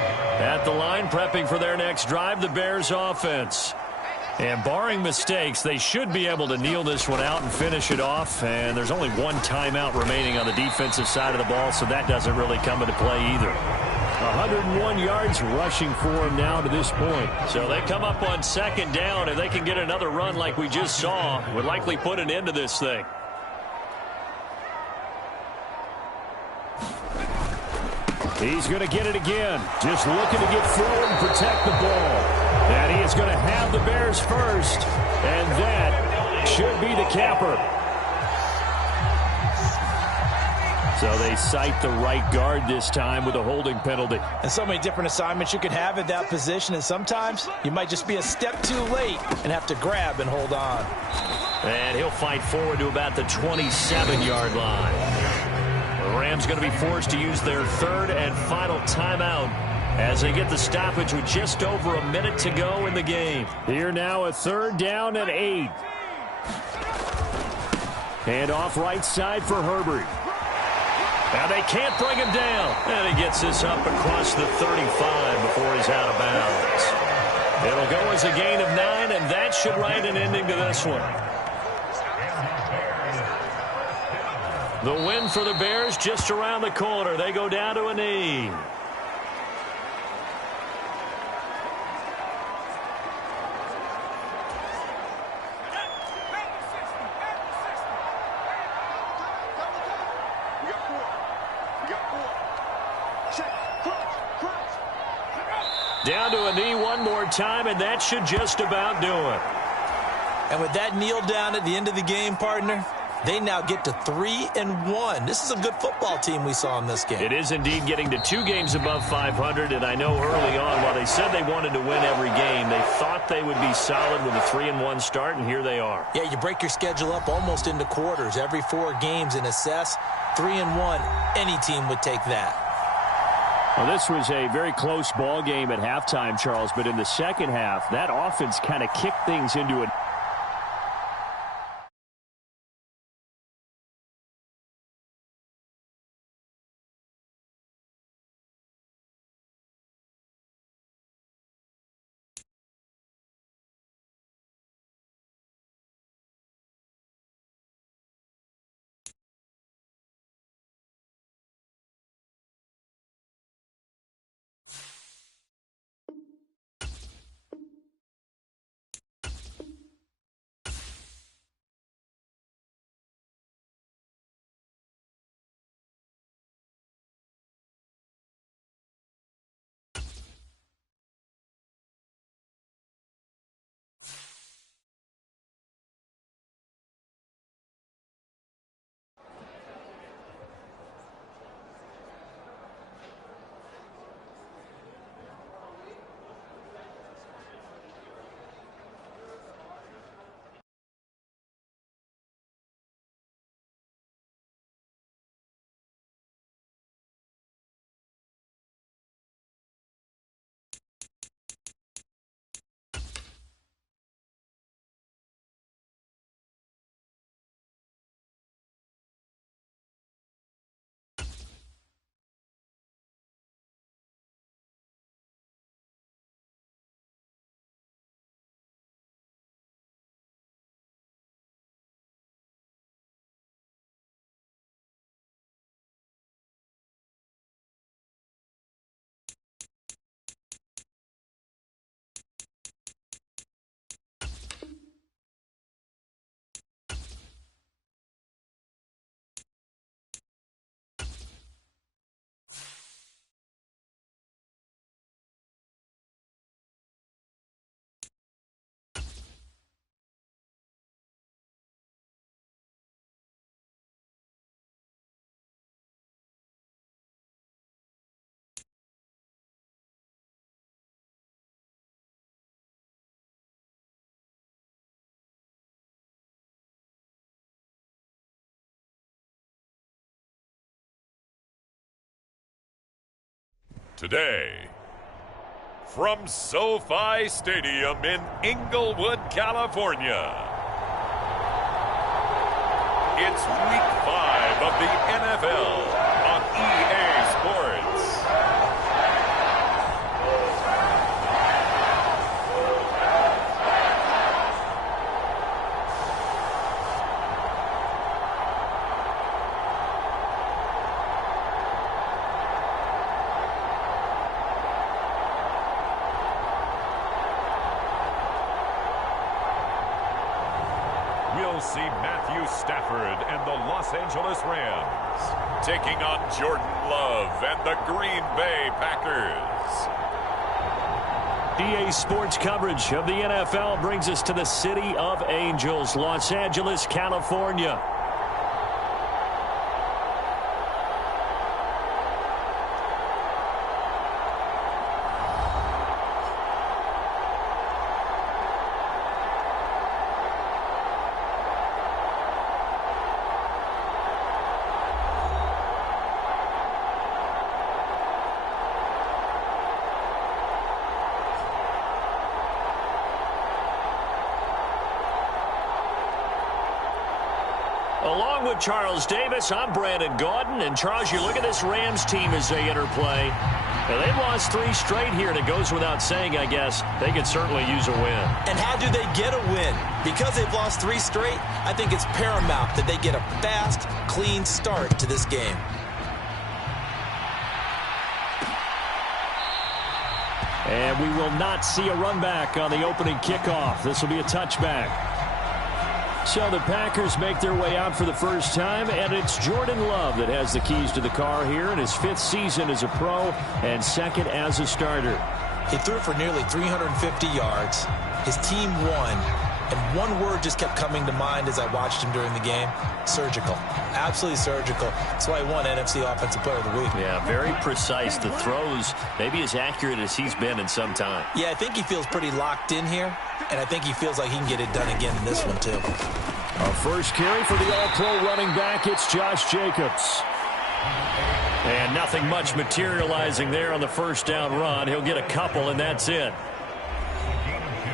At the line, prepping for their next drive, the Bears offense. And barring mistakes, they should be able to kneel this one out and finish it off. And there's only 1 timeout remaining on the defensive side of the ball, so that doesn't really come into play either. 101 yards rushing for him now to this point. So they come up on second down. If they can get another run like we just saw, would likely put an end to this thing. He's going to get it again. Just looking to get forward and protect the ball. And he is going to have the Bears first. And that should be the capper. So they cite the right guard this time with a holding penalty. And so many different assignments you could have at that position. And sometimes you might just be a step too late and have to grab and hold on. And he'll fight forward to about the 27-yard line. The Rams going to be forced to use their third and final timeout as they get the stoppage with just over a minute to go in the game. Here now, a third down and 8. Hand off right side for Herbert. Now they can't bring him down. And he gets this up across the 35 before he's out of bounds. It'll go as a gain of 9, and that should write an ending to this one. The win for the Bears just around the corner. They go down to a knee. Down to a knee one more time, and that should just about do it. And with that kneel down at the end of the game, partner, they now get to 3-1. This is a good football team we saw in this game. It is indeed getting to 2 games above 500, and I know early on, while they said they wanted to win every game, they thought they would be solid with a 3-1 start, and here they are. Yeah, you break your schedule up almost into quarters, every 4 games, and assess 3-1. Any team would take that. Well, this was a very close ball game at halftime, Charles, but in the second half, that offense kind of kicked things into a Today, from SoFi Stadium in Inglewood, California, it's Week 5 of the NFL on EA Sports. We'll see Matthew Stafford and the Los Angeles Rams taking on Jordan Love and the Green Bay Packers. EA Sports coverage of the NFL brings us to the City of Angels, Los Angeles, California. Along with Charles Davis, I'm Brandon Gaudin. And Charles, you look at this Rams team as they interplay. Now, they've lost 3 straight here, and it goes without saying, I guess, they could certainly use a win. And how do they get a win? Because they've lost 3 straight, I think it's paramount that they get a fast, clean start to this game. And we will not see a run back on the opening kickoff. This will be a touchback. So the Packers make their way out for the first time, and it's Jordan Love that has the keys to the car here in his 5th season as a pro and 2nd as a starter. He threw for nearly 350 yards. His team won, and one word just kept coming to mind as I watched him during the game: surgical. Absolutely surgical. That's why he won NFC Offensive Player of the Week. Yeah, very precise. The throws maybe as accurate as he's been in some time. Yeah, I think he feels pretty locked in here, and I think he feels like he can get it done again in this one, too. Our first carry for the All-Pro running back, it's Josh Jacobs. And nothing much materializing there on the first down run. He'll get a couple, and that's it.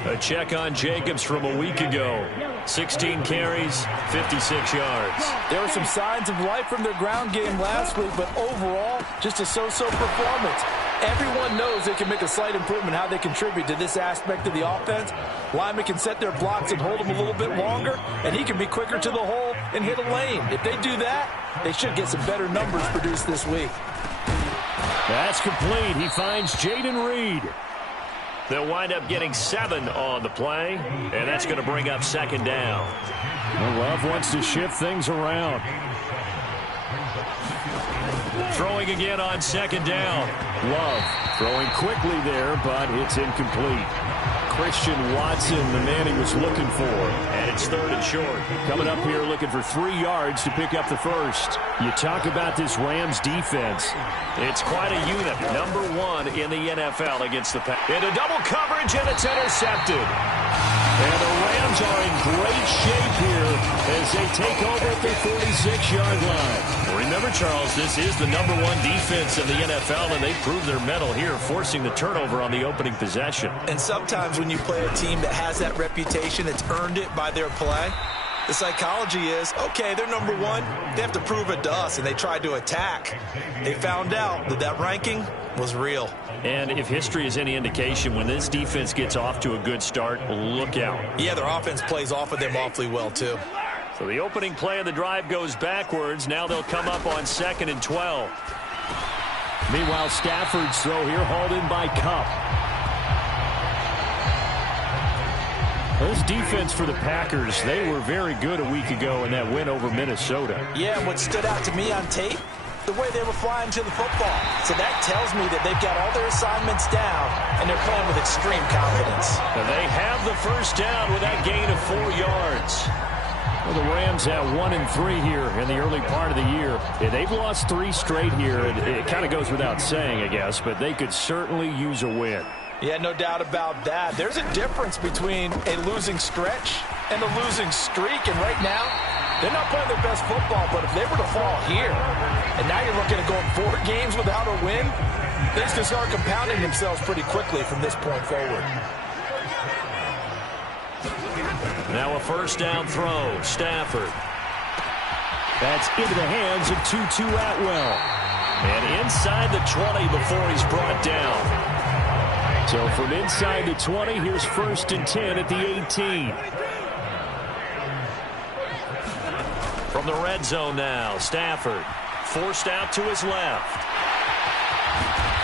A check on Jacobs from a week ago. 16 carries, 56 yards. There were some signs of life from their ground game last week, but overall, just a so-so performance. Everyone knows they can make a slight improvement how they contribute to this aspect of the offense. Linemen can set their blocks and hold them a little bit longer, and he can be quicker to the hole and hit a lane. If they do that, they should get some better numbers produced this week. That's complete. He finds Jaden Reed. They'll wind up getting 7 on the play, and that's going to bring up 2nd down. Well, Love wants to shift things around. Throwing again on 2nd down. Love throwing quickly there, but it's incomplete. Christian Watson, the man he was looking for. And it's 3rd and short. Coming up here looking for 3 yards to pick up the first. You talk about this Rams defense. It's quite a unit. Number 1 in the NFL against the Packers. Into double coverage, and it's intercepted. And the Rams are in great shape here as they take over at the 46-yard line. Remember, Charles, this is the number 1 defense in the NFL, and they proved their mettle here, forcing the turnover on the opening possession. And sometimes when you play a team that has that reputation, it's earned it by their play. The psychology is, okay, they're number 1. They have to prove it to us, and they tried to attack. They found out that that ranking was real. And if history is any indication, when this defense gets off to a good start, look out. Yeah, their offense plays off of them awfully well, too. So the opening play of the drive goes backwards. Now they'll come up on 2nd and 12. Meanwhile, Stafford's throw here hauled in by Kupp. This defense for the Packers, they were very good a week ago in that win over Minnesota. Yeah, and what stood out to me on tape, the way they were flying to the football. So that tells me that they've got all their assignments down, and they're playing with extreme confidence. And they have the first down with that gain of 4 yards. Well, the Rams have 1 and 3 here in the early part of the year. Yeah, they've lost 3 straight here. It kind of goes without saying, I guess, but they could certainly use a win. Yeah, no doubt about that. There's a difference between a losing stretch and a losing streak, and right now, they're not playing their best football, but if they were to fall here, and now you're looking at going 4 games without a win, things can start compounding themselves pretty quickly from this point forward. Now a first down throw. Stafford. That's into the hands of Tutu Atwell. And inside the 20 before he's brought down. So from inside the 20, here's 1st and 10 at the 18. From the red zone now, Stafford forced out to his left.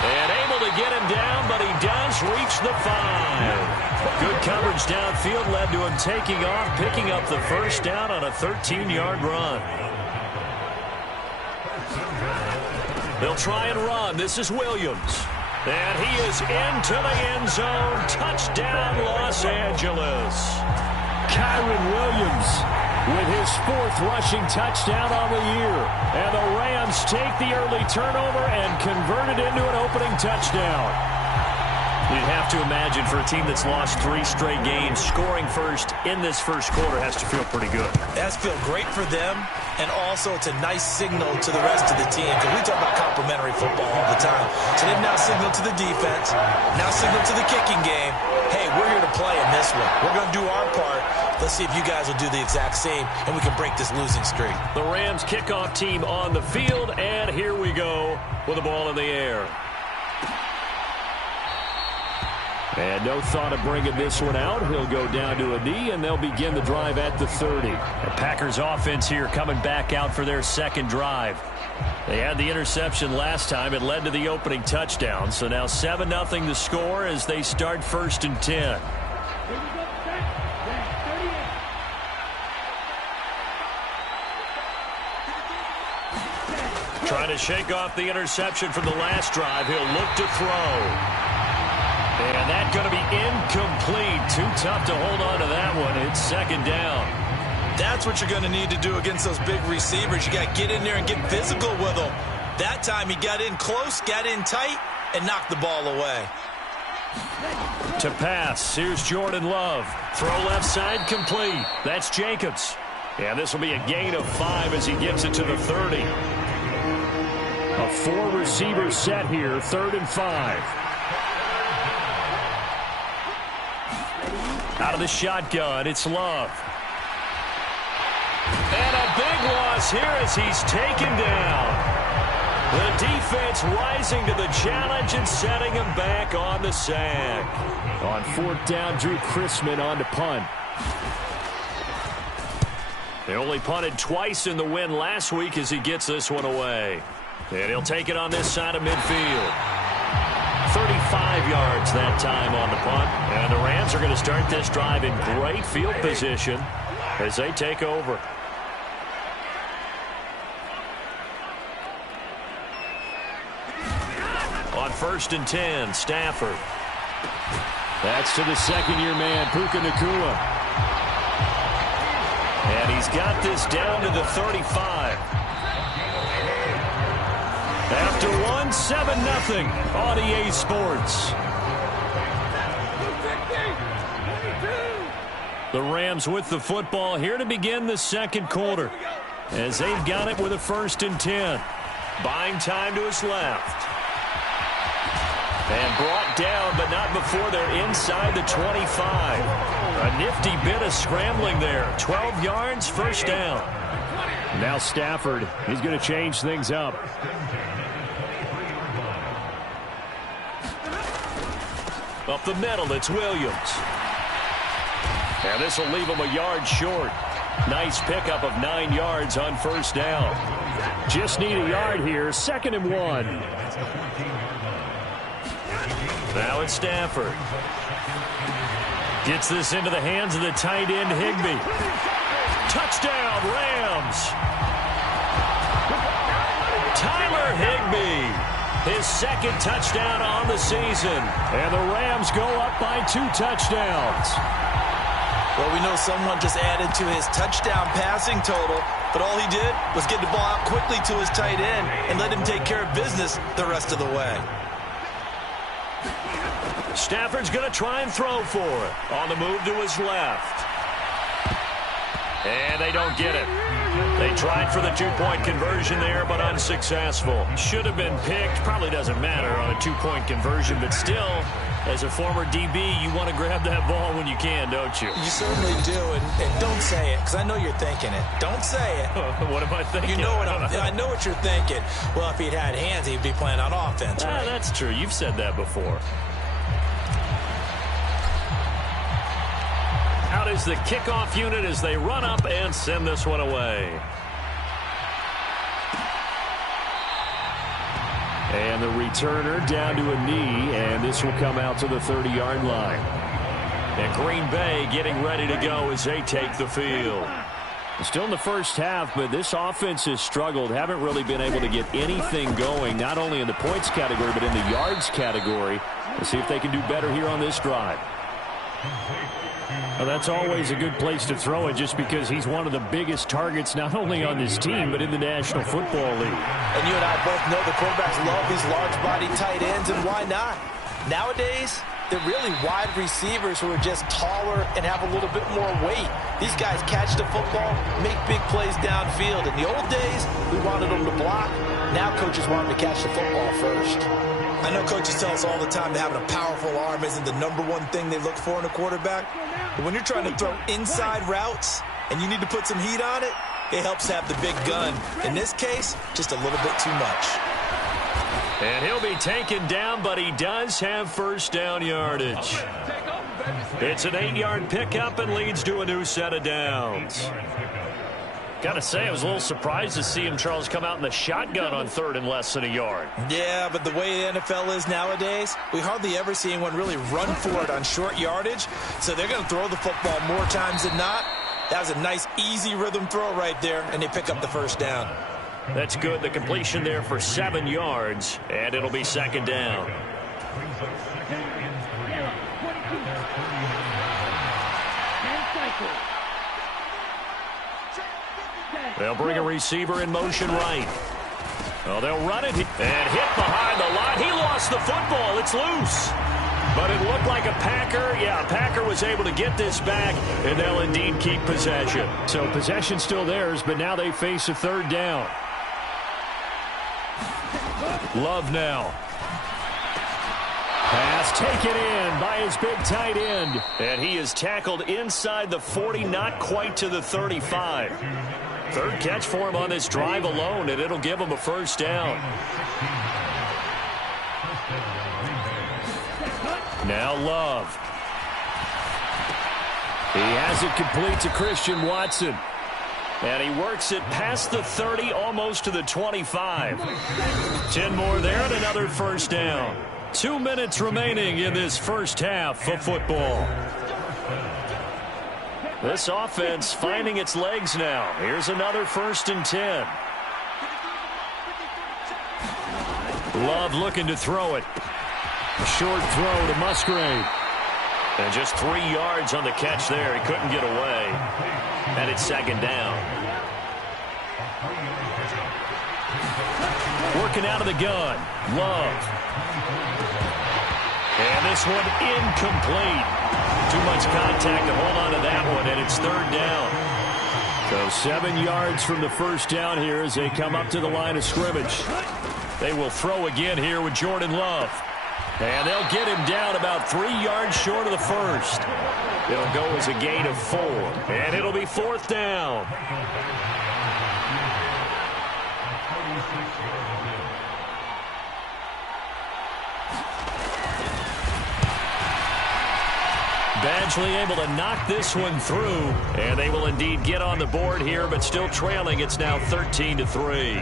And able to get him down, but he does reach the 5. Good coverage downfield led to him taking off, picking up the first down on a 13-yard run. They'll try and run. This is Williams. And he is into the end zone. Touchdown, Los Angeles. Kyron Williams with his 4th rushing touchdown on the year. And the Rams take the early turnover and convert it into an opening touchdown. You'd have to imagine for a team that's lost 3 straight games, scoring first in this first quarter has to feel pretty good. That's feel great for them, and also it's a nice signal to the rest of the team, because we talk about complimentary football all the time. So they've now signaled to the defense, now signaled to the kicking game, hey, we're here to play in this one. We're going to do our part. Let's see if you guys will do the exact same, and we can break this losing streak. The Rams kickoff team on the field, and here we go with the ball in the air. And no thought of bringing this one out. He'll go down to a knee, and they'll begin the drive at the 30. The Packers offense here coming back out for their second drive. They had the interception last time. It led to the opening touchdown. So now 7-0 the score as they start 1st and 10. Trying to shake off the interception from the last drive. He'll look to throw. And that's going to be incomplete. Too tough to hold on to that one. It's 2nd down. That's what you're going to need to do against those big receivers. You got to get in there and get physical with them. That time he got in close, got in tight, and knocked the ball away. To pass, here's Jordan Love. Throw left side, complete. That's Jacobs. And this will be a gain of 5 as he gets it to the 30. A 4-receiver set here, 3rd and 5. Out of the shotgun, it's Love. And a big loss here as he's taken down. The defense rising to the challenge and setting him back on the sack. On 4th down, Drew Chrisman on to punt. They only punted twice in the win last week as he gets this one away. And he'll take it on this side of midfield. 35 yards that time on the punt. And the Rams are going to start this drive in great field position as they take over. On 1st and 10, Stafford. That's to the second-year man, Puka Nacua. And he's got this down to the 35. After one, 7-0 on EA Sports. The Rams with the football here to begin the second quarter as they've got it with a 1st and 10. Buying time to his left. And brought down, but not before they're inside the 25. A nifty bit of scrambling there. 12 yards, 1st down. Now Stafford, he's going to change things up. Up the middle, it's Williams. And this will leave him a yard short. Nice pickup of 9 yards on 1st down. Just need a yard here, 2nd and 1. Now it's Stafford. Gets this into the hands of the tight end, Higbee. Touchdown, Rams. Tyler Higbee. His 2nd touchdown on the season. And the Rams go up by 2 touchdowns. Well, we know someone just added to his touchdown passing total, but all he did was get the ball out quickly to his tight end and let him take care of business the rest of the way. Stafford's going to try and throw for it. On the move to his left. And they don't get it. They tried for the 2-point conversion there, but unsuccessful. Should have been picked. Probably doesn't matter on a 2-point conversion, but still, as a former DB, you want to grab that ball when you can, don't you? You certainly do, and don't say it, because I know you're thinking it. Don't say it. What am I thinking? You know what I know what you're thinking. Well, if he'd had hands, he'd be playing on offense, right? That's true. You've said that before. Out is the kickoff unit as they run up and send this one away. And the returner down to a knee, and this will come out to the 30-yard line. And Green Bay getting ready to go as they take the field. Still in the first half, but this offense has struggled. Haven't really been able to get anything going, not only in the points category, but in the yards category. Let's see if they can do better here on this drive. Well, that's always a good place to throw it just because he's one of the biggest targets not only on this team but in the National Football League. And you and I both know the quarterbacks love these large-body tight ends, and why not? Nowadays, they're really wide receivers who are just taller and have a little bit more weight. These guys catch the football, make big plays downfield. In the old days, we wanted them to block. Now coaches want them to catch the football first. I know coaches tell us all the time that having a powerful arm isn't the #1 thing they look for in a quarterback. But when you're trying to throw inside routes and you need to put some heat on it, it helps have the big gun. In this case, just a little bit too much. And he'll be taken down, but he does have first down yardage. It's an 8-yard pickup and leads to a new set of downs. Got to say, I was a little surprised to see him, Charles, come out in the shotgun on 3rd and less than a yard. Yeah, but the way the NFL is nowadays, we hardly ever see anyone really run for it on short yardage. So they're going to throw the football more times than not. That was a nice, easy rhythm throw right there, and they pick up the first down. That's good. The completion there for 7 yards, and it'll be 2nd down. They'll bring a receiver in motion right. Well, they'll run it and hit behind the line. He lost the football. It's loose. But it looked like a Packer. Yeah, a Packer was able to get this back, and they'll indeed keep possession. So possession still theirs, but now they face a 3rd down. Love now. Pass taken in by his big tight end. And he is tackled inside the 40, not quite to the 35. 3rd catch for him on this drive alone, and it'll give him a first down. Now Love. He has it complete to Christian Watson. And he works it past the 30, almost to the 25. 10 more there and another first down. 2 minutes remaining in this first half of football. This offense finding its legs now. Here's another 1st and 10. Love looking to throw it. A short throw to Musgrave. And just 3 yards on the catch there. He couldn't get away. And it's 2nd down. Working out of the gun. Love. And this one incomplete. Too much contact to hold on to that one, and it's 3rd down. So 7 yards from the first down here as they come up to the line of scrimmage. They will throw again here with Jordan Love. And they'll get him down about 3 yards short of the first. It'll go as a gain of 4, and it'll be 4th down. Badgley able to knock this one through, and they will indeed get on the board here, but still trailing. It's now 13-3.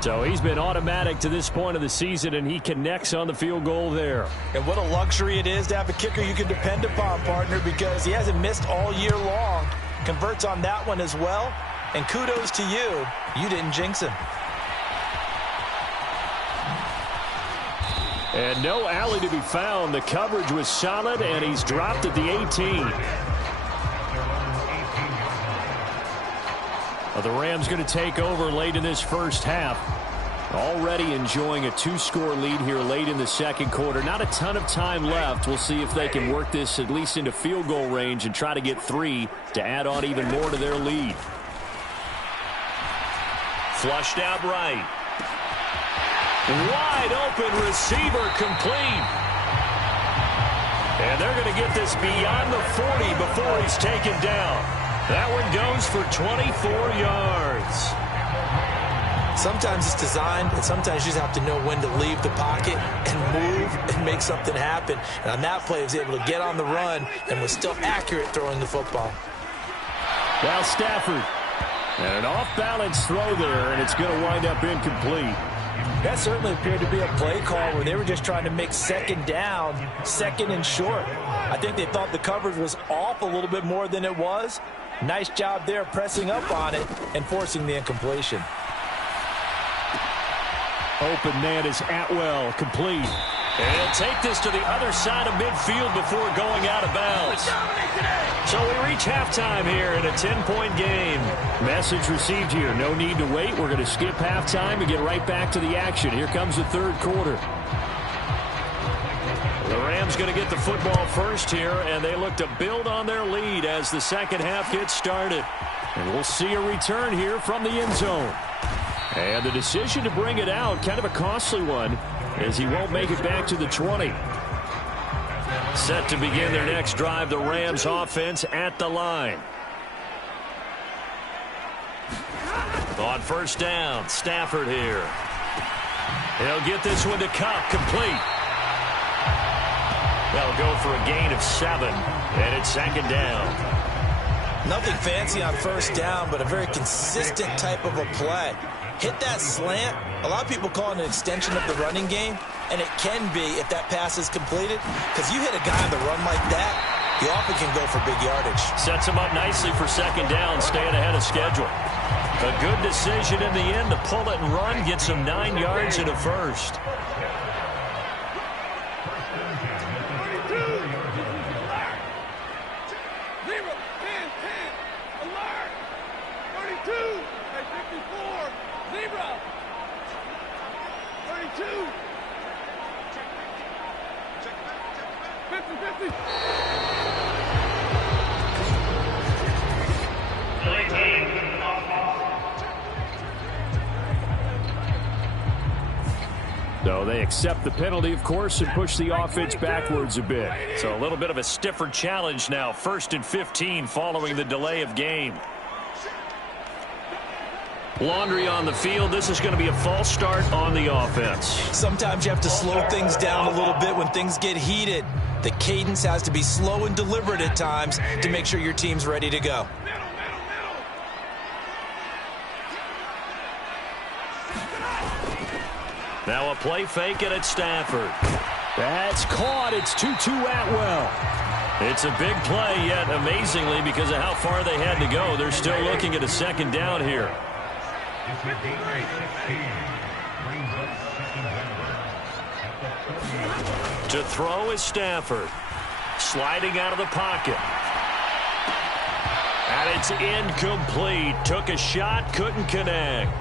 So he's been automatic to this point of the season, and he connects on the field goal there. And what a luxury it is to have a kicker you can depend upon, partner, because he hasn't missed all year long. Converts on that one as well. And kudos to you. You didn't jinx him. And no alley to be found. The coverage was solid, and he's dropped at the 18. Well, the Rams going to take over late in this first half. Already enjoying a 2-score lead here late in the second quarter. Not a ton of time left. We'll see if they can work this at least into field goal range and try to get 3 to add on even more to their lead. Flushed out right. Wide open receiver complete. And they're going to get this beyond the 40 before he's taken down. That one goes for 24 yards. Sometimes it's designed, and sometimes you just have to know when to leave the pocket and move and make something happen. And on that play, he was able to get on the run and was still accurate throwing the football. Now Stafford. And an off-balance throw there, and it's going to wind up incomplete. That certainly appeared to be a play call where they were just trying to make second down, second and short. I think they thought the coverage was off a little bit more than it was. Nice job there pressing up on it and forcing the incompletion. Open man is Atwell, complete. And he'll take this to the other side of midfield before going out of bounds. So we reach halftime here in a 10-point game. Message received here. No need to wait. We're going to skip halftime and get right back to the action. Here comes the third quarter. The Rams going to get the football first here, and they look to build on their lead as the second half gets started. And we'll see a return here from the end zone. And the decision to bring it out, kind of a costly one, as he won't make it back to the 20. Set to begin their next drive, the Rams offense at the line. On first down, Stafford here. He'll get this one to Cup, complete. They'll go for a gain of 7, and it's second down. Nothing fancy on first down, but a very consistent type of a play. Hit that slant. A lot of people call it an extension of the running game, and it can be if that pass is completed, because you hit a guy on the run like that, you often can go for big yardage. Sets him up nicely for second down, staying ahead of schedule. A good decision in the end to pull it and run, gets him 9 yards and a first. So they accept the penalty, of course, and push the offense backwards a bit. So a little bit of a stiffer challenge now. 1st and 15 following the delay of game. Laundry on the field. This is going to be a false start on the offense. Sometimes you have to slow things down a little bit when things get heated. The cadence has to be slow and deliberate at times to make sure your team's ready to go. Now a play fake and it's Stafford. That's caught. It's 2-2 Atwell. It's a big play, yet amazingly, because of how far they had to go, they're still looking at a second down here. To throw is Stafford. Sliding out of the pocket. And it's incomplete. Took a shot, couldn't connect.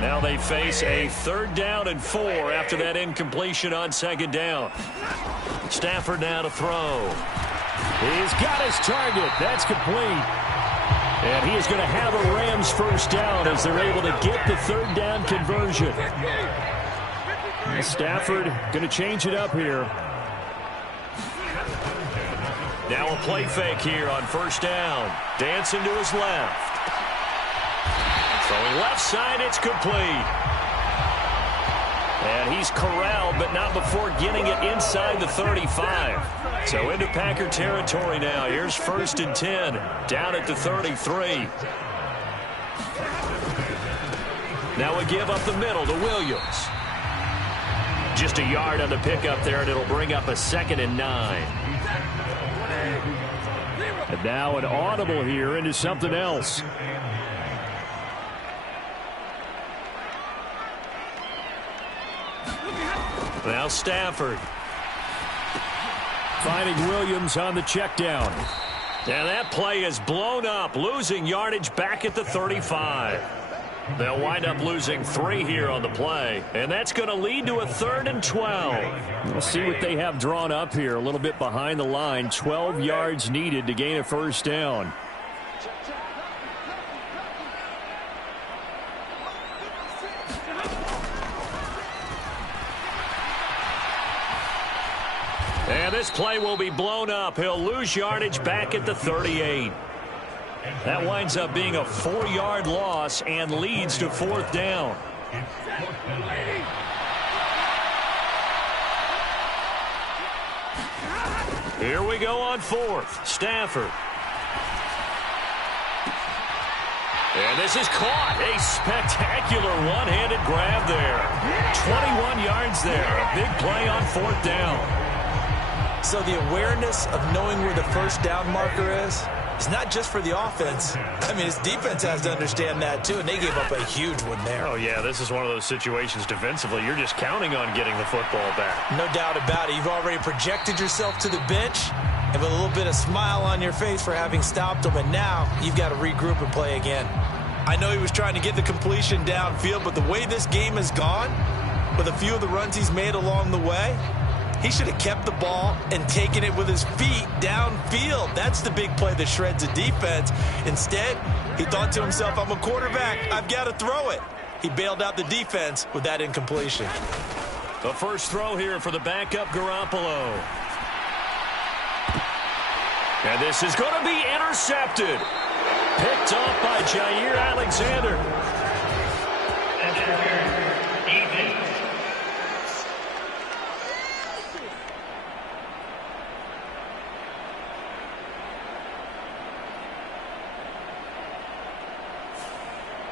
Now they face a 3rd down and 4 after that incompletion on second down. Stafford now to throw. He's got his target. That's complete. And he is going to have a Rams first down as they're able to get the 3rd down conversion. Stafford going to change it up here. Now a play fake here on first down. Dancing to his left. Throwing left side, it's complete. And he's corralled, but not before getting it inside the 35. So into Packer territory now. Here's 1st and 10, down at the 33. Now a give up the middle to Williams. Just a yard on the pickup there, and it'll bring up a 2nd and 9. And now an audible here into something else. Now Stafford. Finding Williams on the check down. And that play is blown up, losing yardage back at the 35. They'll wind up losing 3 here on the play, and that's going to lead to a 3rd and 12. We'll see what they have drawn up here, a little bit behind the line. 12 yards needed to gain a first down. And this play will be blown up. He'll lose yardage back at the 38. That winds up being a 4-yard loss and leads to 4th down. Here we go on 4th. Stafford. And this is caught. A spectacular one-handed grab there. 21 yards there. A big play on 4th down. So the awareness of knowing where the first down marker is not just for the offense. I mean, his defense has to understand that, too, and they gave up a huge one there. Oh, yeah, this is one of those situations defensively. You're just counting on getting the football back. No doubt about it. You've already projected yourself to the bench and with a little bit of smile on your face for having stopped them, and now you've got to regroup and play again. I know he was trying to get the completion downfield, but the way this game has gone, with a few of the runs he's made along the way, he should have kept the ball and taken it with his feet downfield. That's the big play that shreds a defense. Instead, he thought to himself, I'm a quarterback. I've got to throw it. He bailed out the defense with that incompletion. The first throw here for the backup Garoppolo. And this is going to be intercepted. Picked off by Jair Alexander.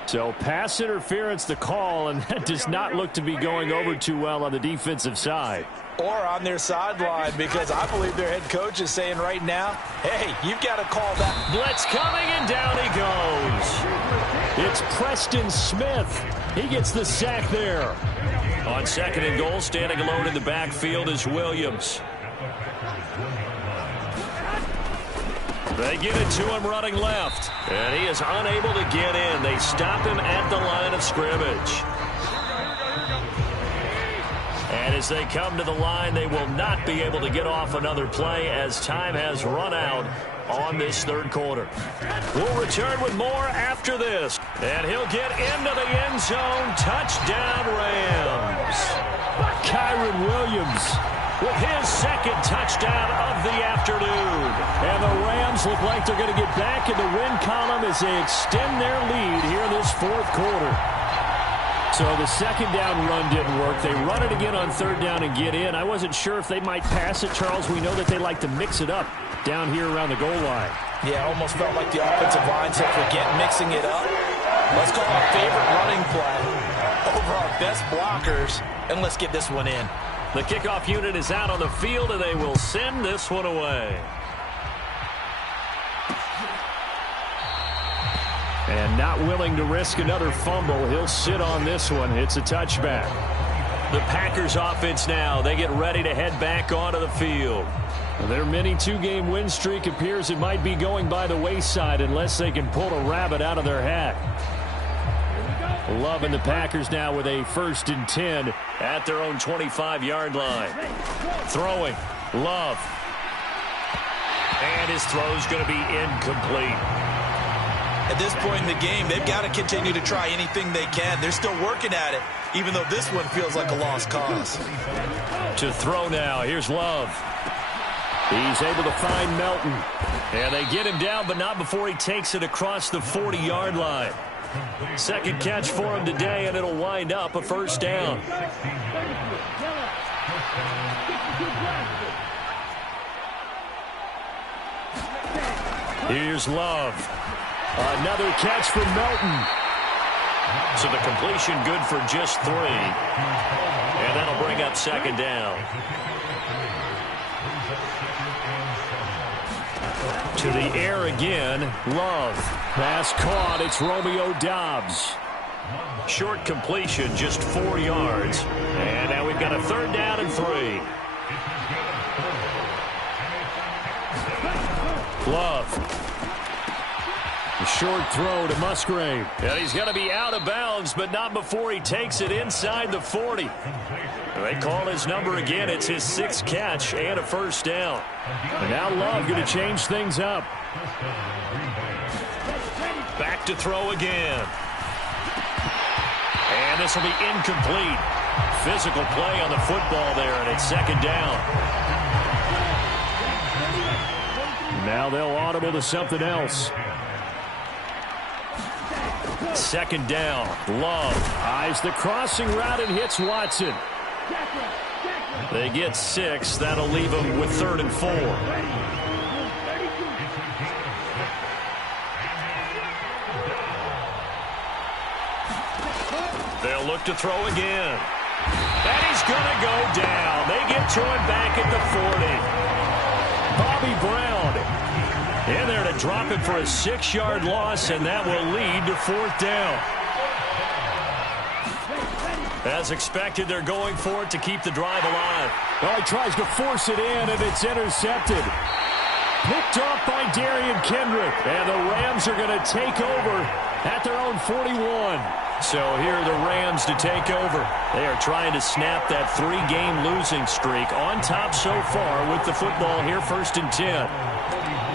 So pass interference the call, and that does not look to be going over too well on the defensive side. Or on their sideline, because I believe their head coach is saying right now, hey, you've got to call that. Blitz coming, and down he goes. It's Preston Smith. He gets the sack there. On 2nd and goal, standing alone in the backfield is Williams. They give it to him running left, and he is unable to get in. They stop him at the line of scrimmage. And as they come to the line, they will not be able to get off another play as time has run out on this 3rd quarter. We'll return with more after this, and he'll get into the end zone. Touchdown, Rams. Kyron Williams with his 2nd touchdown of the afternoon. And the Rams look like they're going to get back in the win column as they extend their lead here in this 4th quarter. So the 2nd down run didn't work. They run it again on 3rd down and get in. I wasn't sure if they might pass it, Charles. We know that they like to mix it up down here around the goal line. Yeah, almost felt like the offensive line said, forget mixing it up. Let's call our favorite running play over our best blockers, and let's get this one in. The kickoff unit is out on the field, and they will send this one away. And not willing to risk another fumble, he'll sit on this one. It's a touchback. The Packers offense now, they get ready to head back onto the field. Their mini 2-game win streak appears it might be going by the wayside unless they can pull a rabbit out of their hat. Love and the Packers now with a 1st and 10 at their own 25-yard line. Throwing, Love. And his throw's going to be incomplete. At this point in the game, they've got to continue to try anything they can. They're still working at it, even though this one feels like a lost cause. To throw now, here's Love. He's able to find Melton. And they get him down, but not before he takes it across the 40-yard line. 2nd catch for him today, and it'll wind up a 1st down. Here's Love. Another catch from Melton. So the completion good for just 3. And that'll bring up 2nd down. To the air again, Love. Pass caught, it's Romeo Doubs. Short completion, just 4 yards. And now we've got a 3rd down and 3. Love. A short throw to Musgrave. And he's going to be out of bounds, but not before he takes it inside the 40. They call his number again. It's his 6th catch and a 1st down. And now Love going to change things up. Back to throw again. And this will be incomplete. Physical play on the football there, and it's 2nd down. Now they'll audible to something else. 2nd down. Love eyes the crossing route and hits Watson. They get 6. That'll leave them with 3rd and 4. They'll look to throw again. And he's going to go down. They get to him back at the 40. Bobby Brown in there to drop him for a 6-yard loss, and that will lead to 4th down. As expected, they're going for it to keep the drive alive. Well, he tries to force it in, and it's intercepted. Picked off by Darian Kendrick, and the Rams are going to take over at their own 41. So here are the Rams to take over. They are trying to snap that 3-game losing streak on top so far with the football here, 1st and 10.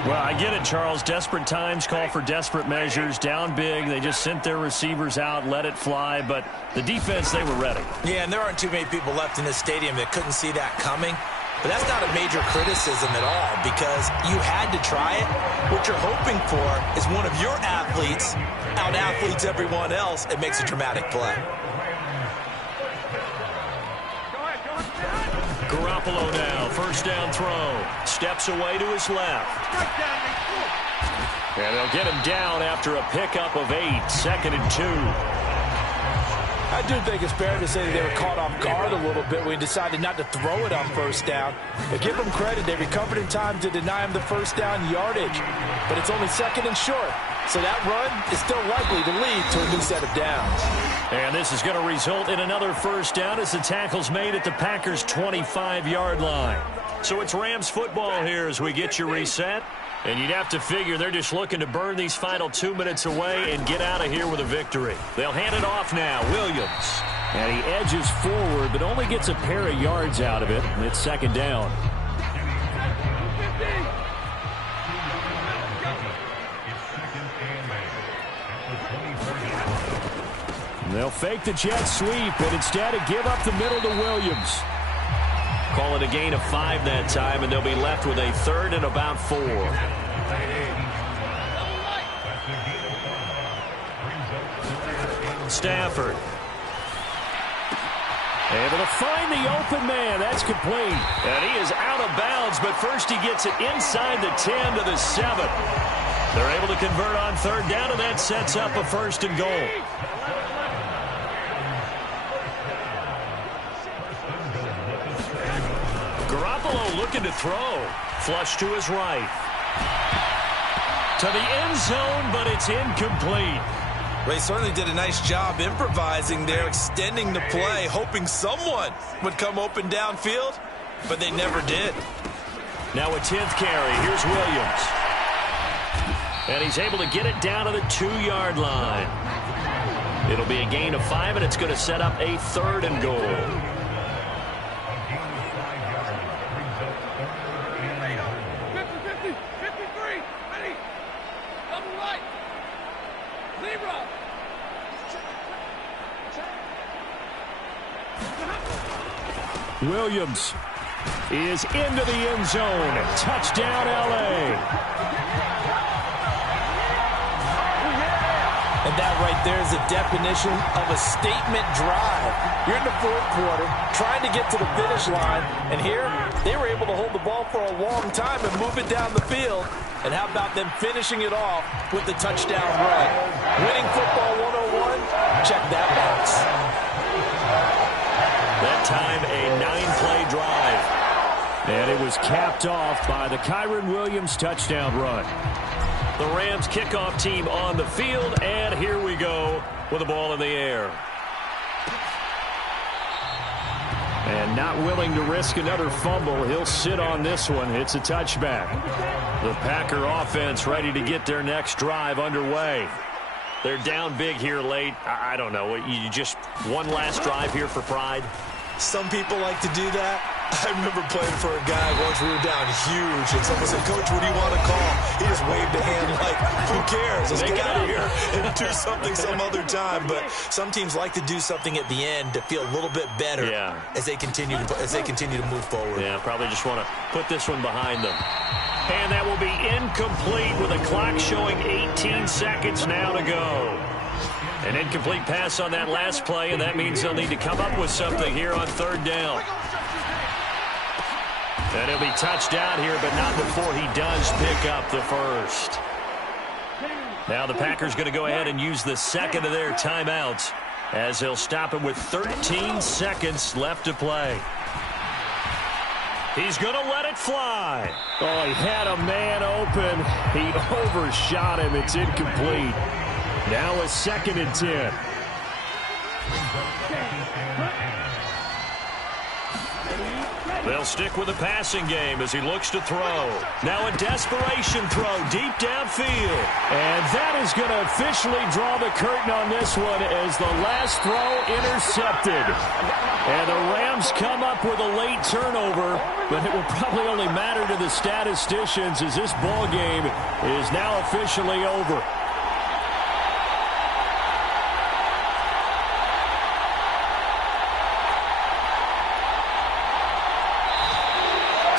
Well, I get it, Charles. Desperate times call for desperate measures. Down big. They just sent their receivers out, let it fly. But the defense, they were ready. Yeah, and there aren't too many people left in this stadium that couldn't see that coming. But that's not a major criticism at all, because you had to try it. What you're hoping for is one of your athletes out-athletes everyone else and makes a dramatic play. Garoppolo now, 1st down throw. Steps away to his left. And they'll get him down after a pickup of 8, 2nd and 2. I do think it's fair to say that they were caught off guard a little bit when he decided not to throw it on 1st down. But give them credit, they recovered in time to deny him the 1st down yardage. But it's only 2nd and short. So that run is still likely to lead to a new set of downs. And this is going to result in another 1st down as the tackle's made at the Packers' 25-yard line. So it's Rams football here as we get you reset. And you'd have to figure they're just looking to burn these final 2 minutes away and get out of here with a victory. They'll hand it off now. Williams. And he edges forward, but only gets a pair of yards out of it. And it's 2nd down. They'll fake the jet sweep, but instead give up the middle to Williams. Call it a gain of 5 that time, and they'll be left with a 3rd and about 4. Stafford. Able to find the open man. That's complete. And he is out of bounds, but first he gets it inside the 10 to the 7. They're able to convert on 3rd down, and that sets up a 1st and goal. Garoppolo looking to throw. Flush to his right. To the end zone, but it's incomplete. Ray certainly did a nice job improvising there, extending the play, hoping someone would come open downfield, but they never did. Now a 10th carry. Here's Williams. And he's able to get it down to the 2-yard line. It'll be a gain of 5, and it's going to set up a 3rd and goal. Williams is into the end zone. Touchdown, L.A. And that right there is a definition of a statement drive. You're in the 4th quarter, trying to get to the finish line, and here they were able to hold the ball for a long time and move it down the field. And how about them finishing it off with the touchdown run? Winning football 101, check that box. That time, a 9-play drive. And it was capped off by the Kyren Williams touchdown run. The Rams kickoff team on the field, and here we go with the ball in the air. And not willing to risk another fumble, he'll sit on this one. It's a touchback. The Packer offense ready to get their next drive underway. They're down big here late. I don't know. You just one last drive here for pride? Some people like to do that. I remember playing for a guy once we were down huge, and someone said, "Coach, what do you want to call?" He just waved a hand like, "Who cares? Let's get out of here and do something some other time." But some teams like to do something at the end to feel a little bit better as they continue to move forward. Yeah, probably just want to put this one behind them. And that will be incomplete with a clock showing 18 seconds now to go. An incomplete pass on that last play, and that means they'll need to come up with something here on 3rd down. And he'll be touched down here, but not before he does pick up the 1st. Now the Packers going to go ahead and use the 2nd of their timeouts as they'll stop him with 13 seconds left to play. He's going to let it fly. Oh, he had a man open. He overshot him. It's incomplete. Now a 2nd and 10. They'll stick with the passing game as he looks to throw. Now a desperation throw deep downfield. And that is going to officially draw the curtain on this one as the last throw intercepted. And the Rams come up with a late turnover, but it will probably only matter to the statisticians as this ball game is now officially over.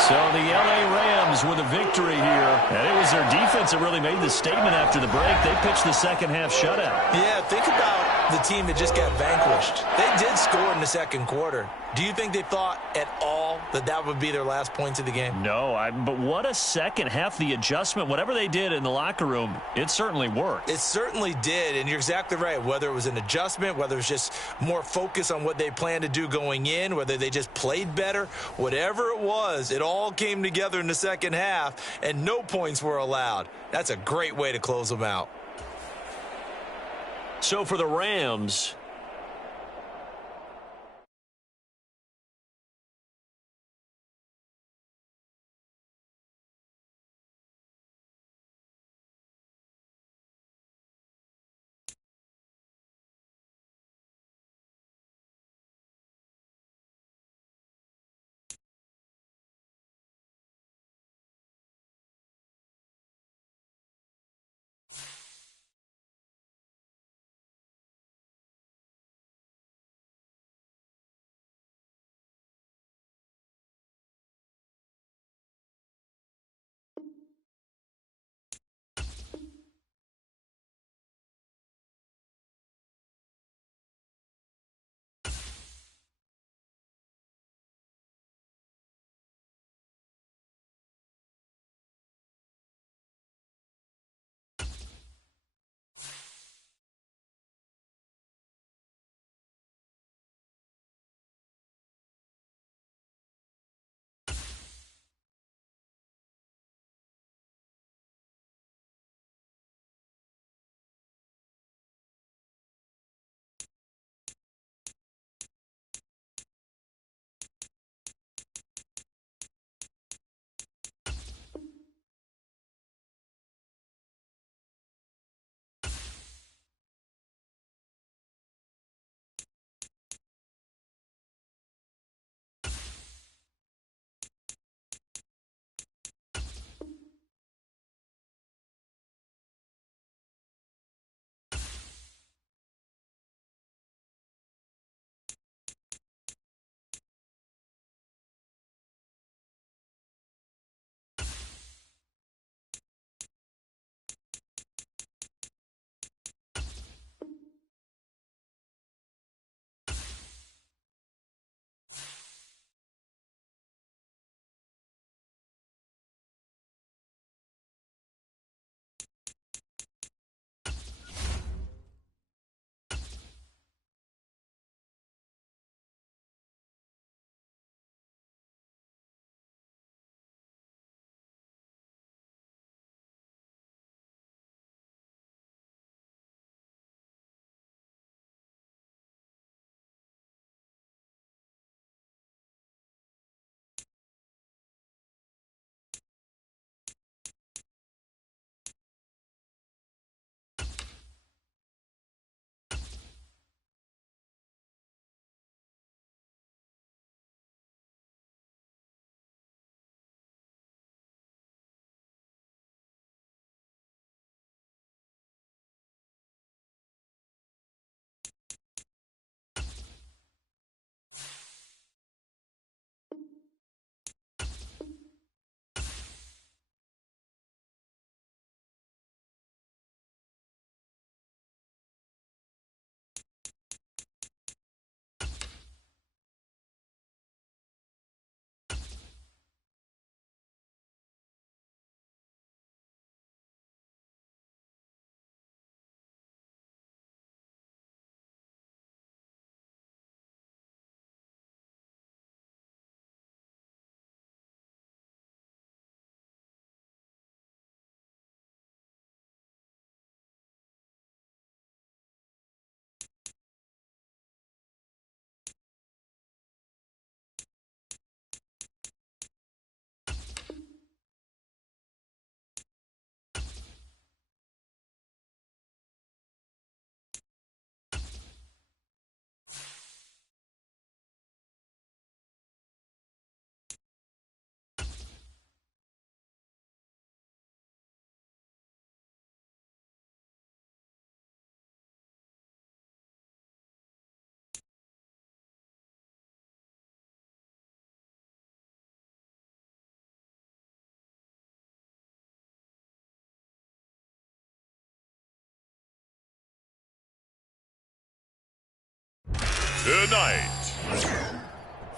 So the L.A. Rams with a victory here. And it was their defense that really made the statement after the break. They pitched the second half shutout. Yeah, think about the team that just got vanquished. They did score in the second quarter. Do you think they thought at all that that would be their last points of the game? No, but what a second half. The adjustment, whatever they did in the locker room, it certainly worked. It certainly did, and you're exactly right. Whether it was an adjustment, whether it was just more focus on what they planned to do going in, whether they just played better, whatever it was, it all came together in the second half, and no points were allowed. That's a great way to close them out. So for the Rams, Tonight,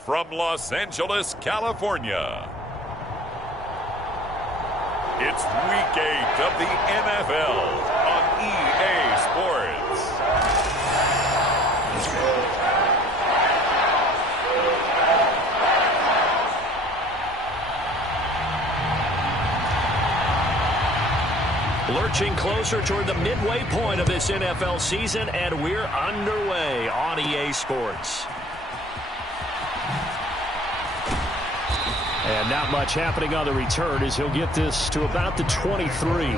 from Los Angeles, California, it's Week 8 of the NFL on EA Sports. Lurching closer toward the midway point of this NFL season, and we're underway on EA Sports. And not much happening on the return as he'll get this to about the 23.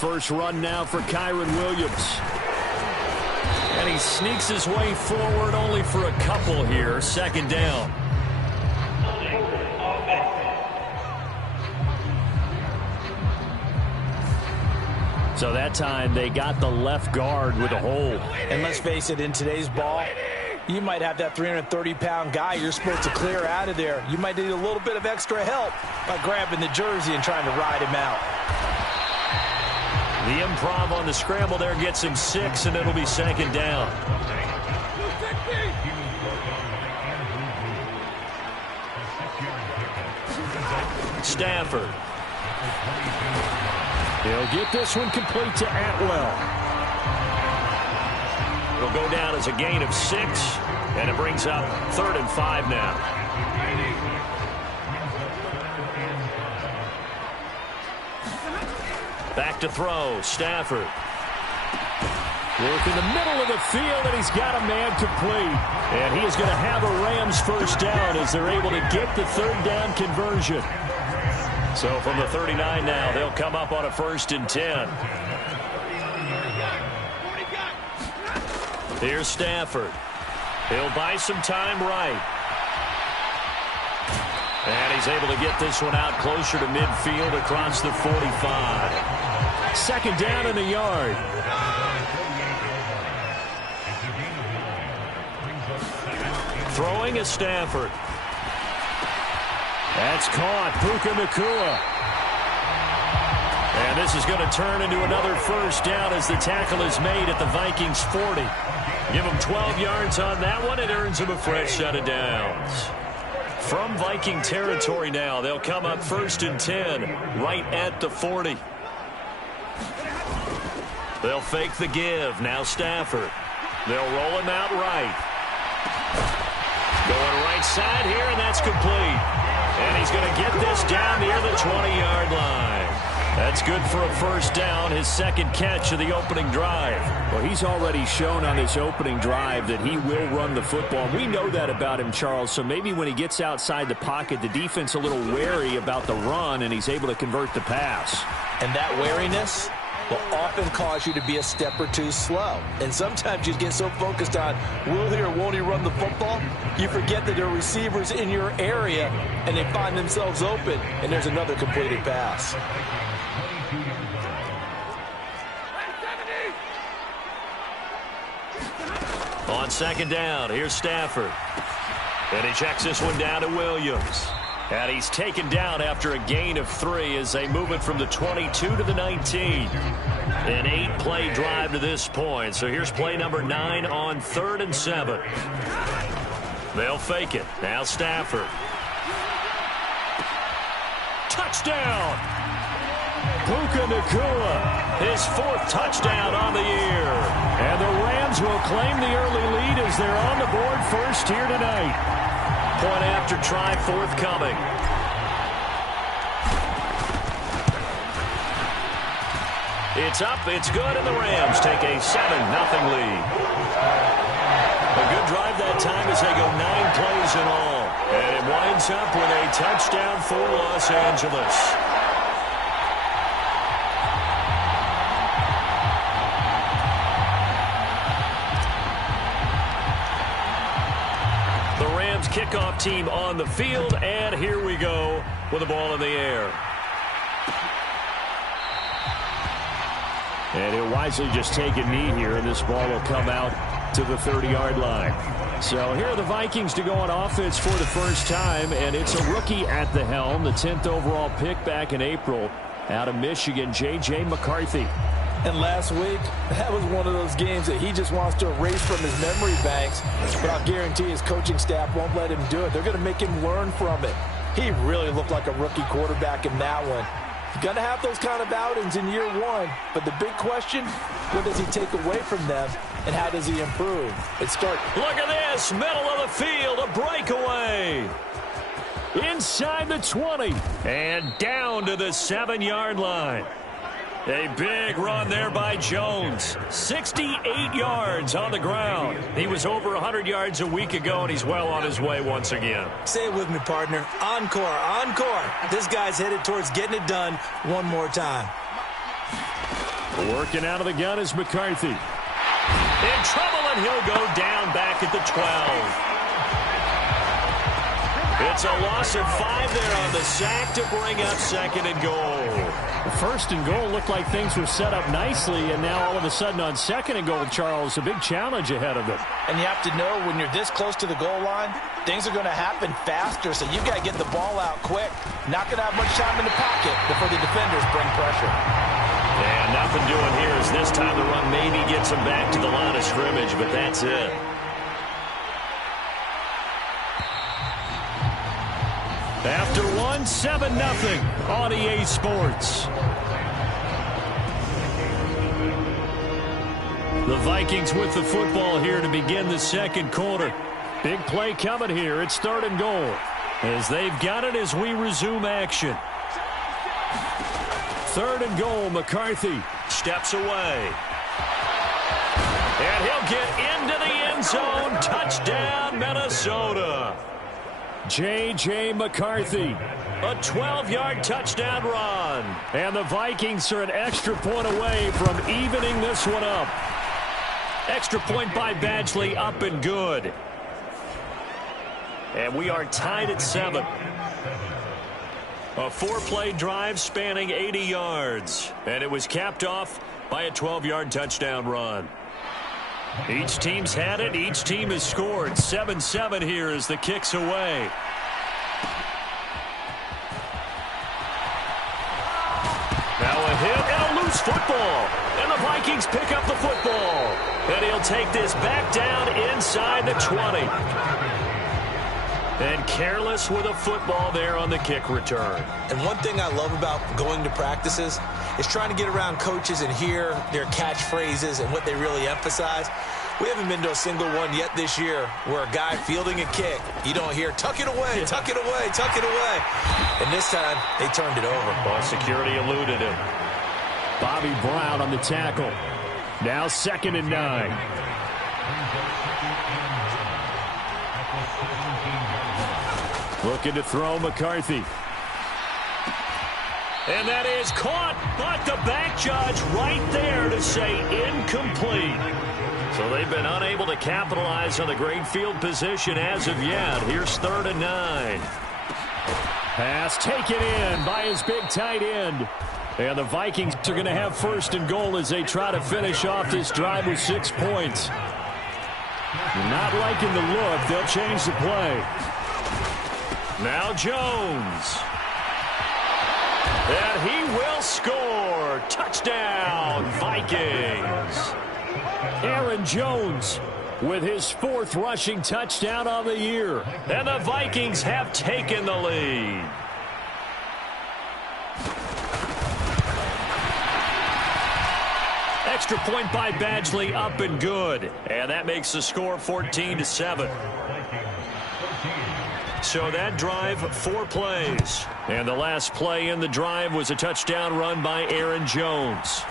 First run now for Kyren Williams. And he sneaks his way forward only for a couple here. Second down. So that time they got the left guard with a hold. And let's face it, in today's ball, you might have that 330-pound guy you're supposed to clear out of there. You might need a little bit of extra help by grabbing the jersey and trying to ride him out. The improv on the scramble there gets him 6, and it'll be second down. Stafford. He'll get this one complete to Atwell. It'll go down as a gain of 6, and it brings up 3rd and 5 now. Back to throw, Stafford. Work in the middle of the field, and he's got a man complete. And he is going to have a Rams first down as they're able to get the 3rd down conversion. So from the 39 now, they'll come up on a 1st and 10. Here's Stafford. He'll buy some time right. And he's able to get this one out closer to midfield across the 45. Second down in the yard. Throwing is Stafford. That's caught. Puka Nacua. And this is going to turn into another first down as the tackle is made at the Vikings 40. Give him 12 yards on that one. It earns him a fresh set of downs. From Viking territory now, they'll come up 1st and 10 right at the 40. They'll fake the give. Now Stafford. They'll roll him out right. Going right side here, and that's complete. And he's going to get this down near the 20-yard line. That's good for a first down, his 2nd catch of the opening drive. Well, he's already shown on this opening drive that he will run the football. We know that about him, Charles, so maybe when he gets outside the pocket, the defense a little wary about the run, and he's able to convert the pass. And that wariness will often cause you to be a step or two slow. And sometimes you get so focused on will he or won't he run the football, you forget that there are receivers in your area, and they find themselves open, and there's another completed pass. On second down, here's Stafford. And he checks this one down to Williams. And he's taken down after a gain of 3 as they move it from the 22 to the 19. An 8-play drive to this point. So here's play number 9 on 3rd and 7. They'll fake it. Now Stafford. Touchdown! Puka Nacua, his 4th touchdown on the year. And the Rams will claim the early lead as they're on the board first here tonight. Point after try forthcoming. It's up, it's good, and the Rams take a 7-0 lead. A good drive that time as they go 9 plays in all. And it winds up with a touchdown for Los Angeles. Kickoff team on the field, and here we go with the ball in the air. And he'll wisely just take a knee here, and this ball will come out to the 30-yard line. So here are the Vikings to go on offense for the first time, and it's a rookie at the helm, the 10th overall pick back in April out of Michigan, J.J. McCarthy. And last week, that was one of those games that he just wants to erase from his memory banks, but I'll guarantee his coaching staff won't let him do it. They're going to make him learn from it. He really looked like a rookie quarterback in that one. He's going to have those kind of outings in year one, but the big question, what does he take away from them, and how does he improve? Look at this, middle of the field, a breakaway. Inside the 20, and down to the 7-yard line. A big run there by Jones. 68 yards on the ground. He was over 100 yards a week ago, and he's well on his way once again. Say it with me, partner. Encore, encore. This guy's headed towards getting it done one more time. Working out of the gun is McCarthy. In trouble, and he'll go down back at the 12. It's a loss of 5 there on the sack to bring up 2nd and goal. The 1st and goal looked like things were set up nicely, and now all of a sudden on 2nd and goal, Charles, a big challenge ahead of them. And you have to know when you're this close to the goal line, things are going to happen faster, so you've got to get the ball out quick. Not going to have much time in the pocket before the defenders bring pressure. And nothing doing here as this time the run maybe gets him back to the line of scrimmage, but that's it. After 7-0 on EA Sports. The Vikings with the football here to begin the 2nd quarter. Big play coming here. It's 3rd and goal. As they've got it as we resume action. 3rd and goal, McCarthy steps away. And he'll get into the end zone. Touchdown, Minnesota. J.J. McCarthy, a 12-yard touchdown run. And the Vikings are an extra point away from evening this one up. Extra point by Badgley, up and good. And we are tied at 7. A 4-play drive spanning 80 yards. And it was capped off by a 12-yard touchdown run. Each team's had it. Each team has scored. 7-7 here as the kick's away. Now a hit and a loose football. And the Vikings pick up the football. And he'll take this back down inside the 20. And careless with a football there on the kick return. And one thing I love about going to practices is trying to get around coaches and hear their catchphrases and what they really emphasize. We haven't been to a single one yet this year where a guy fielding a kick, you don't hear, tuck it away, tuck it away, tuck it away. And this time, they turned it over. Well, security eluded him. Bobby Brown on the tackle. Now 2nd and 9. Looking to throw McCarthy. And that is caught, but the back judge right there to say incomplete. So they've been unable to capitalize on the great field position as of yet. Here's 3rd and 9. Pass taken in by his big tight end. And the Vikings are going to have 1st and goal as they try to finish off this drive with 6 points. Not liking the look. They'll change the play. Now Jones. And he will score. Touchdown, Vikings. Aaron Jones with his 4th rushing touchdown on the year. And the Vikings have taken the lead. Extra point by Badgley, up and good. And that makes the score 14-7. So that drive, 4 plays. And the last play in the drive was a touchdown run by Aaron Jones.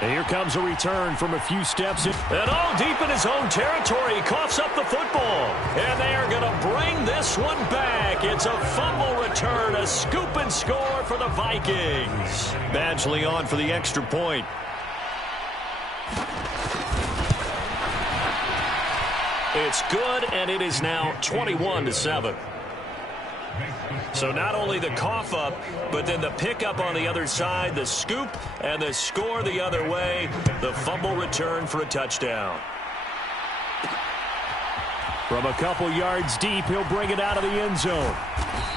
And here comes a return from a few steps in. And all deep in his own territory, he coughs up the football. And they are going to bring this one back. It's a fumble return, a scoop and score for the Vikings. Badgley on for the extra point. It's good, and it is now 21-7. So not only the cough up, but then the pickup on the other side, the scoop, and the score the other way, the fumble return for a touchdown. From a couple yards deep, he'll bring it out of the end zone.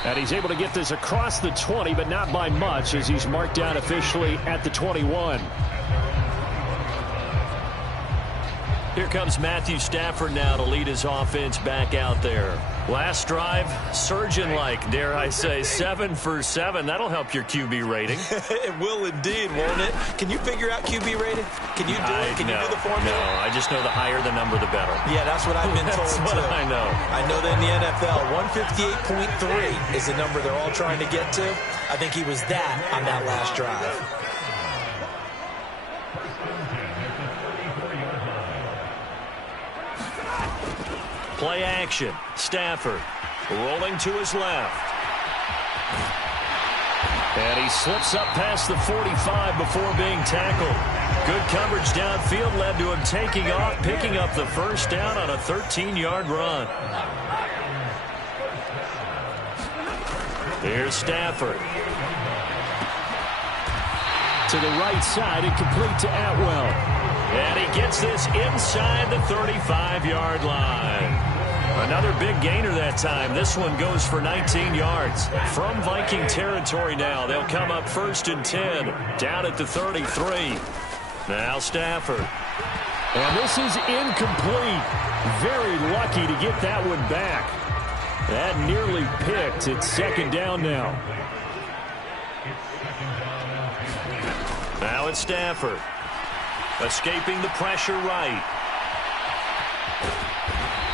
And he's able to get this across the 20, but not by much, as he's marked down officially at the 21. Here comes Matthew Stafford now to lead his offense back out there. Last drive, surgeon-like, dare I say, 7 for 7. That'll help your QB rating. It will indeed, won't it? Can you figure out QB rating? Can you do it? Can you do the formula? No, I just know the higher the number, the better. Yeah, that's what I've been told, That's what I know. I know that in the NFL, 158.3 is the number they're all trying to get to. I think he was that on that last drive. Play action. Stafford rolling to his left. And he slips up past the 45 before being tackled. Good coverage downfield led to him taking off, picking up the first down on a 13-yard run. Here's Stafford. To the right side and complete to Atwell. And he gets this inside the 35-yard line. Another big gainer that time. This one goes for 19 yards. From Viking territory now, they'll come up 1st and 10, down at the 33. Now Stafford. And this is incomplete. Very lucky to get that one back. That nearly picked. It's 2nd down now. Now it's Stafford. Escaping the pressure right.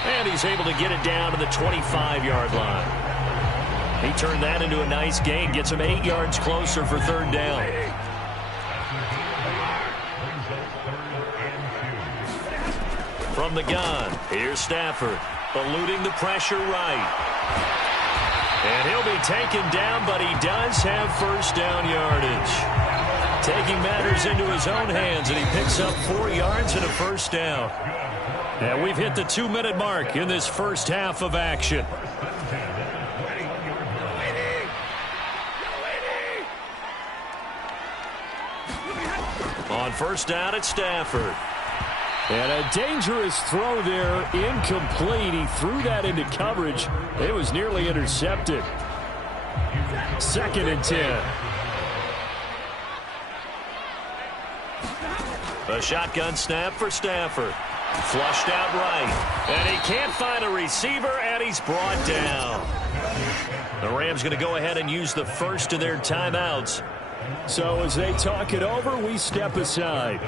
And he's able to get it down to the 25-yard line. He turned that into a nice gain. Gets him 8 yards closer for 3rd down. From the gun, here's Stafford. Eluding the pressure right. And he'll be taken down, but he does have 1st down yardage. Taking matters into his own hands, and he picks up 4 yards and a 1st down. And we've hit the 2-minute mark in this first half of action. On 1st down, it's Stafford. And a dangerous throw there, incomplete. He threw that into coverage. It was nearly intercepted. 2nd and 10. A shotgun snap for Stafford. Flushed out right. And he can't find a receiver, and he's brought down. The Rams going to go ahead and use the first of their timeouts. So as they talk it over, we step aside.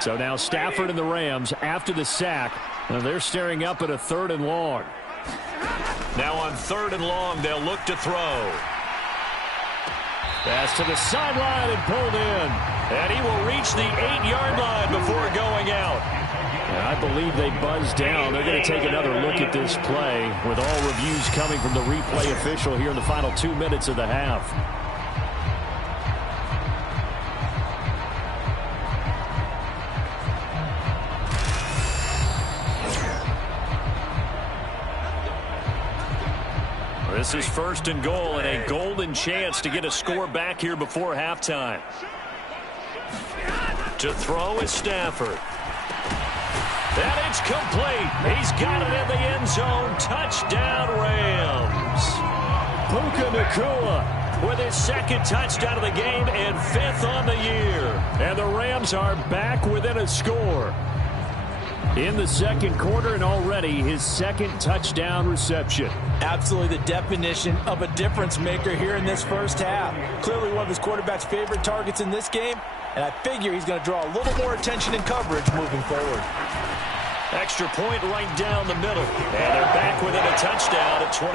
So now Stafford and the Rams after the sack. And they're staring up at a 3rd and long. Now on 3rd and long, they'll look to throw. Pass to the sideline and pulled in. And he will reach the 8-yard line before going out. And I believe they buzzed down. They're going to take another look at this play with all reviews coming from the replay official here in the final 2 minutes of the half. This is 1st and goal and a golden chance to get a score back here before halftime. To throw is Stafford. And it's complete. He's got it in the end zone. Touchdown, Rams. Puka Nacua with his 2nd touchdown of the game and 5th on the year. And the Rams are back within a score. In the 2nd quarter, and already his 2nd touchdown reception. Absolutely the definition of a difference maker here in this first half. Clearly one of his quarterback's favorite targets in this game, and I figure he's going to draw a little more attention and coverage moving forward. Extra point right down the middle, and they're back within a touchdown at 21-14.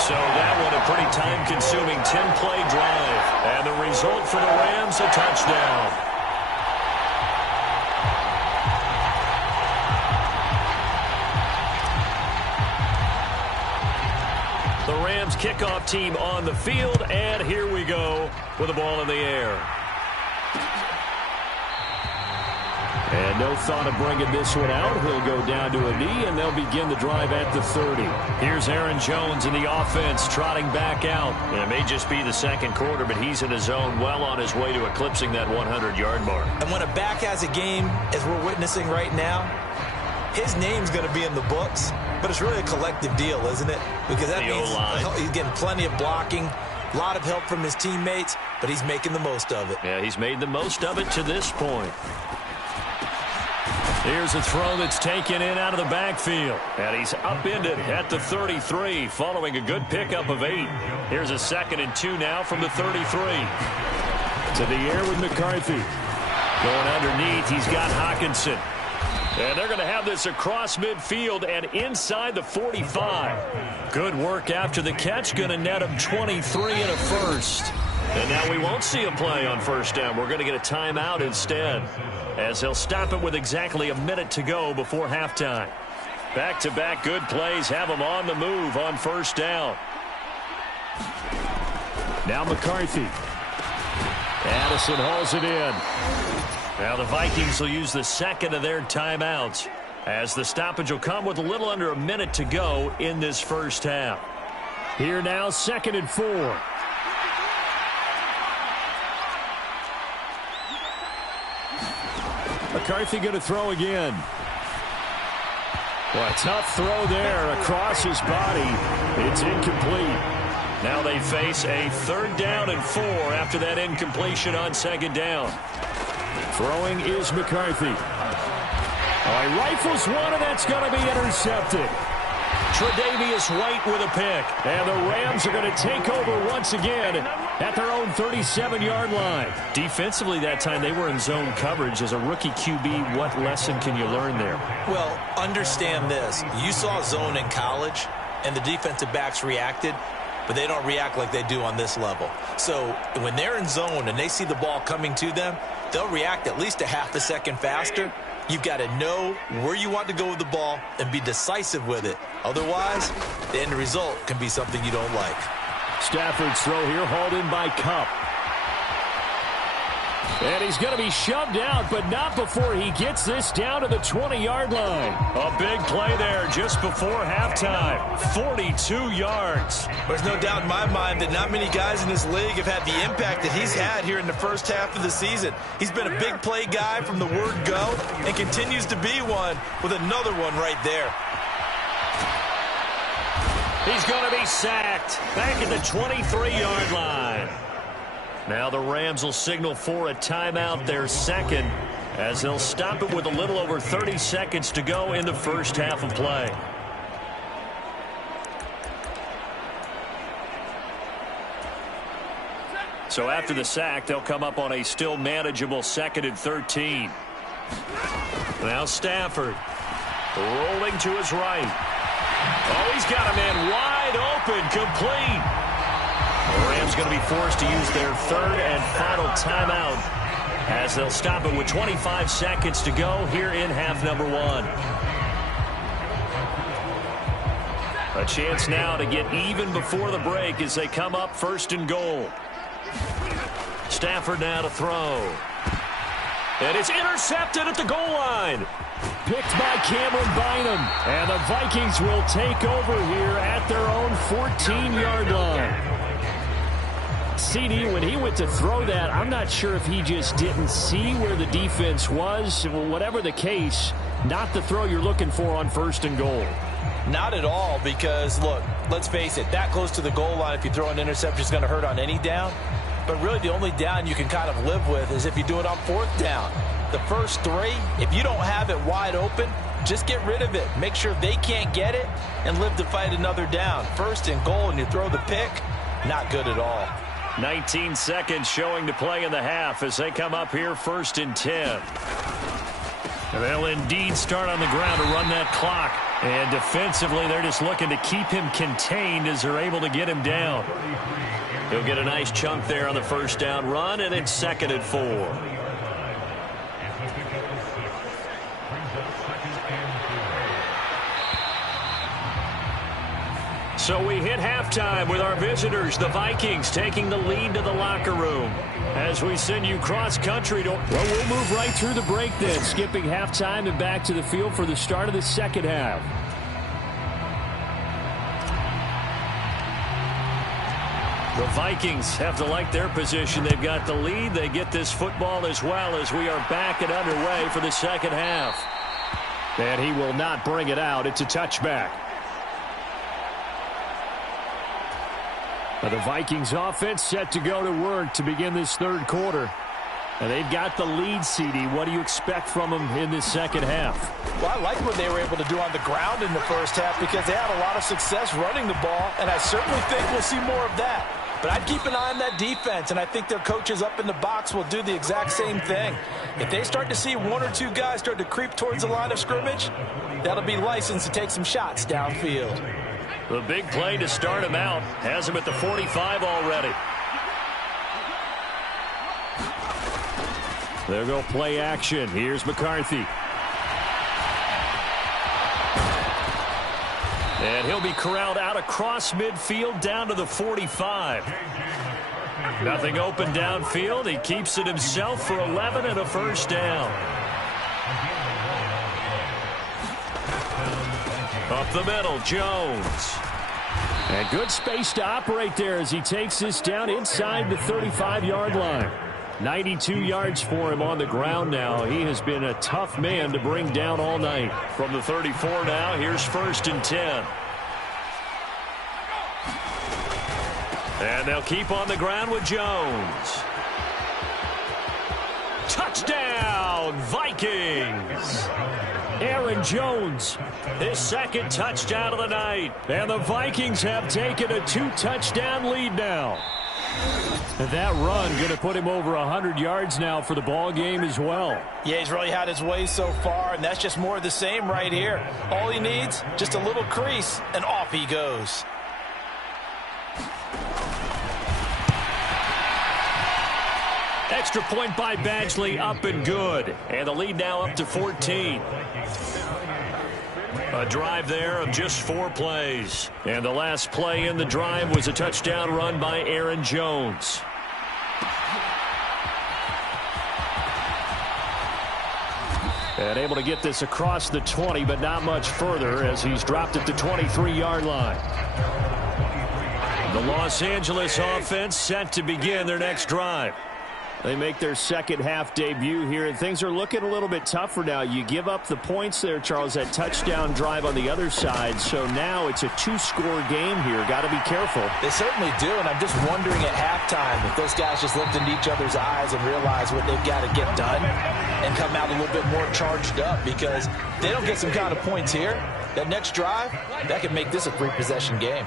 So that one a pretty time-consuming 10-play drive, and the result for the Rams, a touchdown. The Rams kickoff team on the field, and here we go with the ball in the air. And no thought of bringing this one out. He'll go down to a knee, and they'll begin the drive at the 30. Here's Aaron Jones in the offense, trotting back out. And it may just be the second quarter, but he's in his zone, well on his way to eclipsing that 100-yard mark. And when a back has a game, as we're witnessing right now, his name's going to be in the books, but it's really a collective deal, isn't it? Because that means he's getting plenty of blocking, a lot of help from his teammates, but he's making the most of it. Yeah, he's made the most of it to this point. Here's a throw that's taken in out of the backfield. And he's upended at the 33 following a good pickup of 8. Here's a 2nd and 2 now from the 33. To the air with McCarthy. Going underneath, he's got Hawkinson. And they're going to have this across midfield and inside the 45. Good work after the catch. Going to net him 23 and a first. And now we won't see a play on first down. We're going to get a timeout instead, as he'll stop it with exactly a minute to go before halftime. Back-to-back good plays have him on the move on first down. Now McCarthy. Addison hauls it in. Now the Vikings will use the second of their timeouts, as the stoppage will come with a little under a minute to go in this first half. Here now, 2nd and 4. McCarthy going to throw again. Well, a tough throw there across his body. It's incomplete. Now they face a 3rd down and 4 after that incompletion on 2nd down. Throwing is McCarthy. He rifles one, and that's going to be intercepted. Tre'Davious White with a pick. And the Rams are going to take over once again at their own 37-yard line. Defensively that time, they were in zone coverage. As a rookie QB, what lesson can you learn there? Well, understand this. You saw zone in college, and the defensive backs reacted, but they don't react like they do on this level. So when they're in zone and they see the ball coming to them, they'll react at least a half a second faster. You've got to know where you want to go with the ball and be decisive with it. Otherwise, the end result can be something you don't like. Stafford's throw here hauled in by Kupp. And he's going to be shoved out, but not before he gets this down to the 20-yard line. A big play there just before halftime. 42 yards. There's no doubt in my mind that not many guys in this league have had the impact that he's had here in the first half of the season. He's been a big play guy from the word go and continues to be one with another one right there. He's going to be sacked back at the 23-yard line. Now the Rams will signal for a timeout, their second, as they'll stop it with a little over 30 seconds to go in the first half of play. So after the sack, they'll come up on a still manageable 2nd and 13. Now Stafford rolling to his right. Oh, he's got a man wide open, complete. The Rams going to be forced to use their 3rd and final timeout, as they'll stop it with 25 seconds to go here in half number 1. A chance now to get even before the break as they come up 1st and goal. Stafford now to throw. And it's intercepted at the goal line. Picked by Cameron Bynum. And the Vikings will take over here at their own 14-yard line. CD, when he went to throw that, I'm not sure if he just didn't see where the defense was. Whatever the case, not the throw you're looking for on 1st and goal. Not at all, because, look, let's face it, that close to the goal line, if you throw an interception, is going to hurt on any down. But really the only down you can kind of live with is if you do it on 4th down. The first 3, if you don't have it wide open, just get rid of it. Make sure they can't get it and live to fight another down. 1st and goal and you throw the pick, not good at all. 19 seconds showing to play in the half as they come up here 1st and 10. They'll indeed start on the ground to run that clock. And defensively, they're just looking to keep him contained as they're able to get him down. He'll get a nice chunk there on the 1st down run, and it's 2nd and 4. So we hit halftime with our visitors, the Vikings, taking the lead to the locker room. As we send you cross-country to... Well, we'll move right through the break then, skipping halftime and back to the field for the start of the second half. The Vikings have to like their position. They've got the lead. They get this football as well as we are back and underway for the second half. And he will not bring it out. It's a touchback. The Vikings offense set to go to work to begin this third quarter. And they've got the lead, CD. What do you expect from them in this second half? Well, I like what they were able to do on the ground in the first half because they had a lot of success running the ball, and I certainly think we'll see more of that. But I'd keep an eye on that defense, and I think their coaches up in the box will do the exact same thing. If they start to see one or two guys start to creep towards the line of scrimmage, that'll be licensed to take some shots downfield. The big play to start him out has him at the 45 already. There go play action. Here's McCarthy. And he'll be corralled out across midfield down to the 45. Nothing open downfield. He keeps it himself for 11 and a first down. Up the middle, Jones. And good space to operate there as he takes this down inside the 35-yard line. 92 yards for him on the ground now. He has been a tough man to bring down all night. From the 34 now, here's 1st and 10. And they'll keep on the ground with Jones. Touchdown, Vikings! Aaron Jones, his second touchdown of the night. And the Vikings have taken a 2-touchdown lead now. And that run going to put him over 100 yards now for the ball game as well. Yeah, he's really had his way so far, and that's just more of the same right here. All he needs, just a little crease, and off he goes. Extra point by Badgley, up and good. And the lead now up to 14. A drive there of just 4 plays. And the last play in the drive was a touchdown run by Aaron Jones. And able to get this across the 20, but not much further as he's dropped at the 23-yard line. The Los Angeles offense set to begin their next drive. They make their second half debut here, and things are looking a little bit tougher now. You give up the points there, Charles, that touchdown drive on the other side. So now it's a 2-score game here. Got to be careful. They certainly do, and I'm just wondering at halftime if those guys just looked into each other's eyes and realized what they've got to get done and come out a little bit more charged up, because if they don't get some kind of points here, that next drive, that could make this a 3-possession game.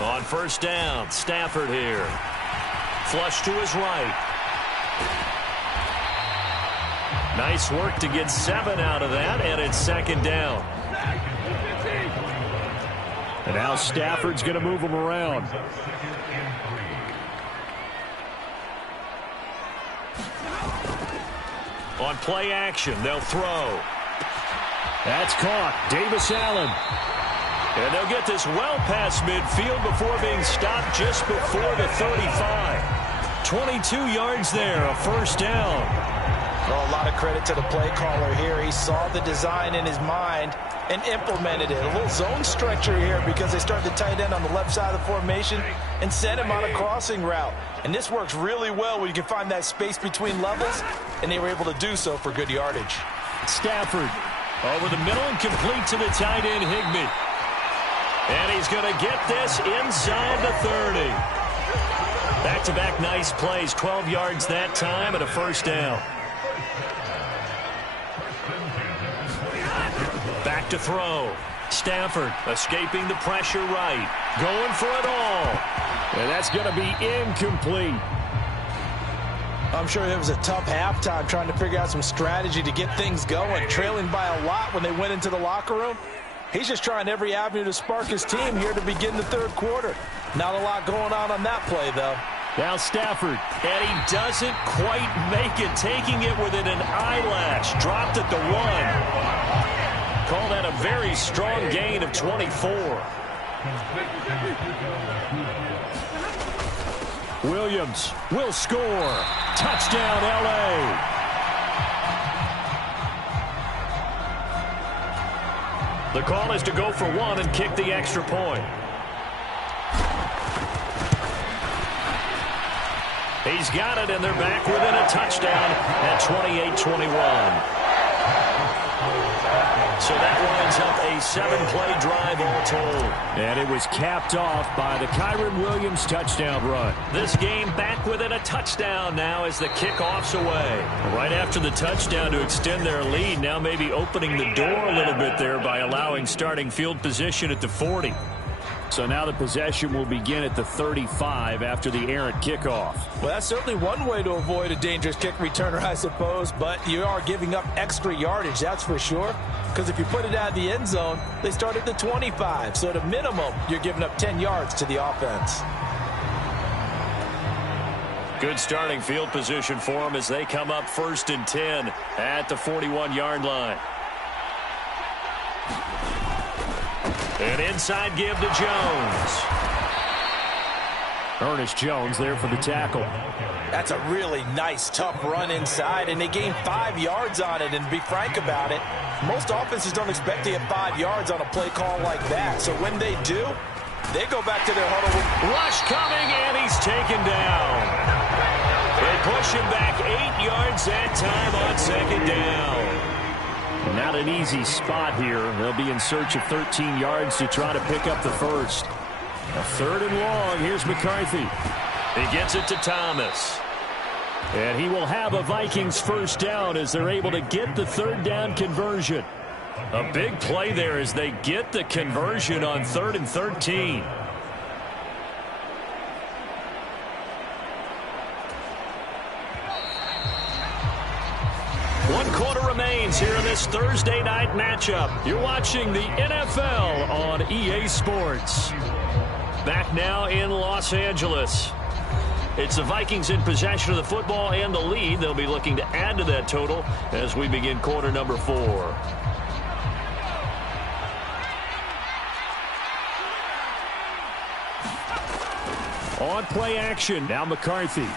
On first down, Stafford here. Flush to his right. Nice work to get 7 out of that, and it's second down. And now Stafford's going to move him around. On play action, they'll throw. That's caught. Davis Allen. And they'll get this well past midfield before being stopped just before the 35. 22 yards there, a first down. Well, a lot of credit to the play caller here. He saw the design in his mind and implemented it. A little zone stretcher here because they started the tight end on the left side of the formation and sent him on a crossing route. And this works really well when you can find that space between levels, and they were able to do so for good yardage. Stafford over the middle and complete to the tight end, Higbee. And he's going to get this inside the 30. Back-to-back nice plays, 12 yards that time and a first down. Back to throw. Stafford escaping the pressure right. Going for it all. And that's going to be incomplete. I'm sure it was a tough halftime trying to figure out some strategy to get things going. Trailing by a lot when they went into the locker room. He's just trying every avenue to spark his team here to begin the third quarter. Not a lot going on that play, though. Now Stafford. And he doesn't quite make it, taking it within an eyelash. Dropped at the 1. Call that a very strong gain of 24. Williams will score. Touchdown, L.A. The call is to go for 1 and kick the extra point. He's got it, and they're back within a touchdown at 28-21. So that winds up a 7-play drive all told. And it was capped off by the Kyron Williams touchdown run. This game back within a touchdown now as the kickoff's away. Right after the touchdown to extend their lead, now maybe opening the door a little bit there by allowing starting field position at the 40. So now the possession will begin at the 35 after the errant kickoff. Well, that's certainly one way to avoid a dangerous kick returner, I suppose, but you are giving up extra yardage, that's for sure. Because if you put it out of the end zone, they start at the 25. So at a minimum, you're giving up 10 yards to the offense. Good starting field position for them as they come up 1st and 10 at the 41-yard line. An inside give to Jones. Ernest Jones there for the tackle. That's a really nice, tough run inside, and they gained 5 yards on it. And to be frank about it, most offenses don't expect to get 5 yards on a play call like that. So when they do, they go back to their huddle. Rush coming, and he's taken down. They push him back 8 yards that time on 2nd down. Not an easy spot here. They'll be in search of 13 yards to try to pick up the first. A 3rd and long. Here's McCarthy. He gets it to Thomas. And he will have a Vikings first down as they're able to get the 3rd down conversion. A big play there as they get the conversion on 3rd and 13. One quarter remains here in this Thursday night matchup. You're watching the NFL on EA Sports. Back now in Los Angeles. It's the Vikings in possession of the football and the lead. They'll be looking to add to that total as we begin quarter number 4. On play action, now McCarthy.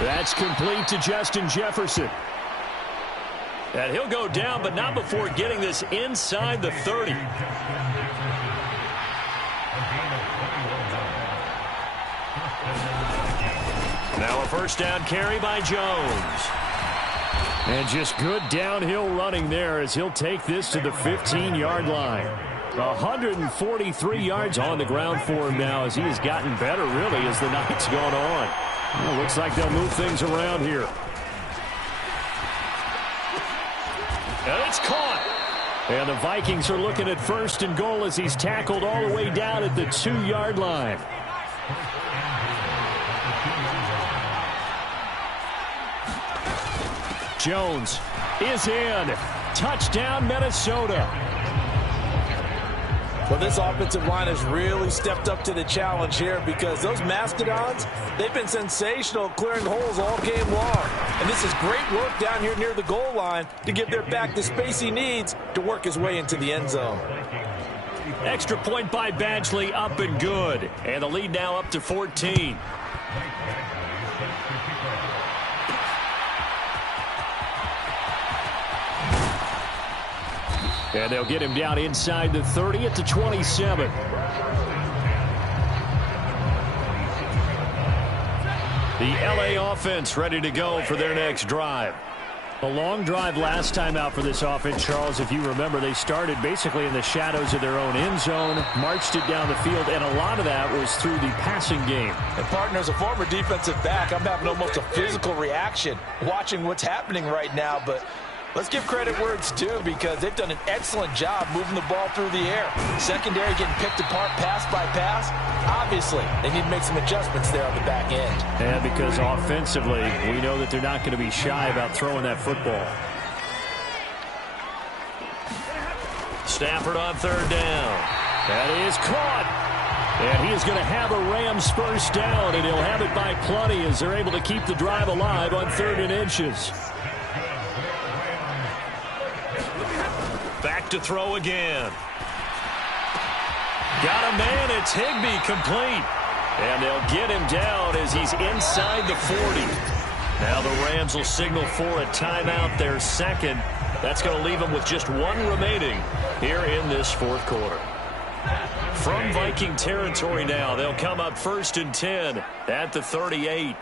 That's complete to Justin Jefferson. And he'll go down, but not before getting this inside the 30. Now a first down carry by Jones. And just good downhill running there as he'll take this to the 15-yard line. 143 yards on the ground for him now as he has gotten better, really, as the night's gone on. Well, looks like they'll move things around here. And it's caught. And the Vikings are looking at 1st and goal as he's tackled all the way down at the 2-yard line. Jones is in. Touchdown, Minnesota. Well, this offensive line has really stepped up to the challenge here because those Mastodons, they've been sensational clearing holes all game long. And this is great work down here near the goal line to give their back the space he needs to work his way into the end zone. Extra point by Badgley, up and good. And the lead now up to 14. And they'll get him down inside the 30 at the 27. The LA offense ready to go for their next drive. A long drive last time out for this offense, Charles. If you remember, they started basically in the shadows of their own end zone, marched it down the field, and a lot of that was through the passing game. And partner, as a former defensive back, I'm having almost a physical reaction watching what's happening right now, but let's give credit where it's due because they've done an excellent job moving the ball through the air. Secondary getting picked apart pass by pass. Obviously, they need to make some adjustments there on the back end. And because offensively, we know that they're not going to be shy about throwing that football. Stafford on 3rd down. That is caught. And he is going to have a Rams first down, and he'll have it by plenty as they're able to keep the drive alive on 3rd and inches. Back to throw again. Got a man. It's Higbee, complete. And they'll get him down as he's inside the 40. Now the Rams will signal for a timeout, their second. That's going to leave them with just 1 remaining here in this 4th quarter. From Viking territory now, they'll come up 1st and 10 at the 38.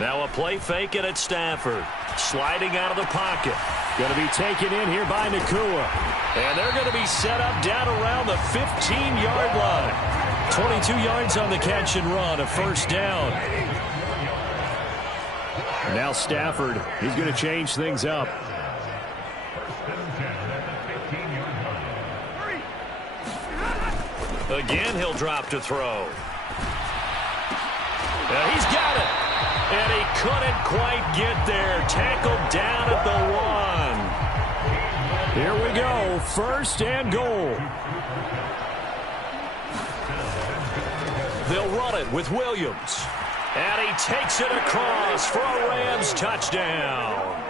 Now a play fake and it's Stafford. Sliding out of the pocket. Going to be taken in here by Nakua. And they're going to be set up down around the 15-yard line. 22 yards on the catch and run, a first down. Now Stafford, he's going to change things up. Again, he'll drop to throw. He's got it. And he couldn't quite get there. Tackled down at the 1. Here we go. 1st and goal. They'll run it with Williams. And he takes it across for a Rams touchdown.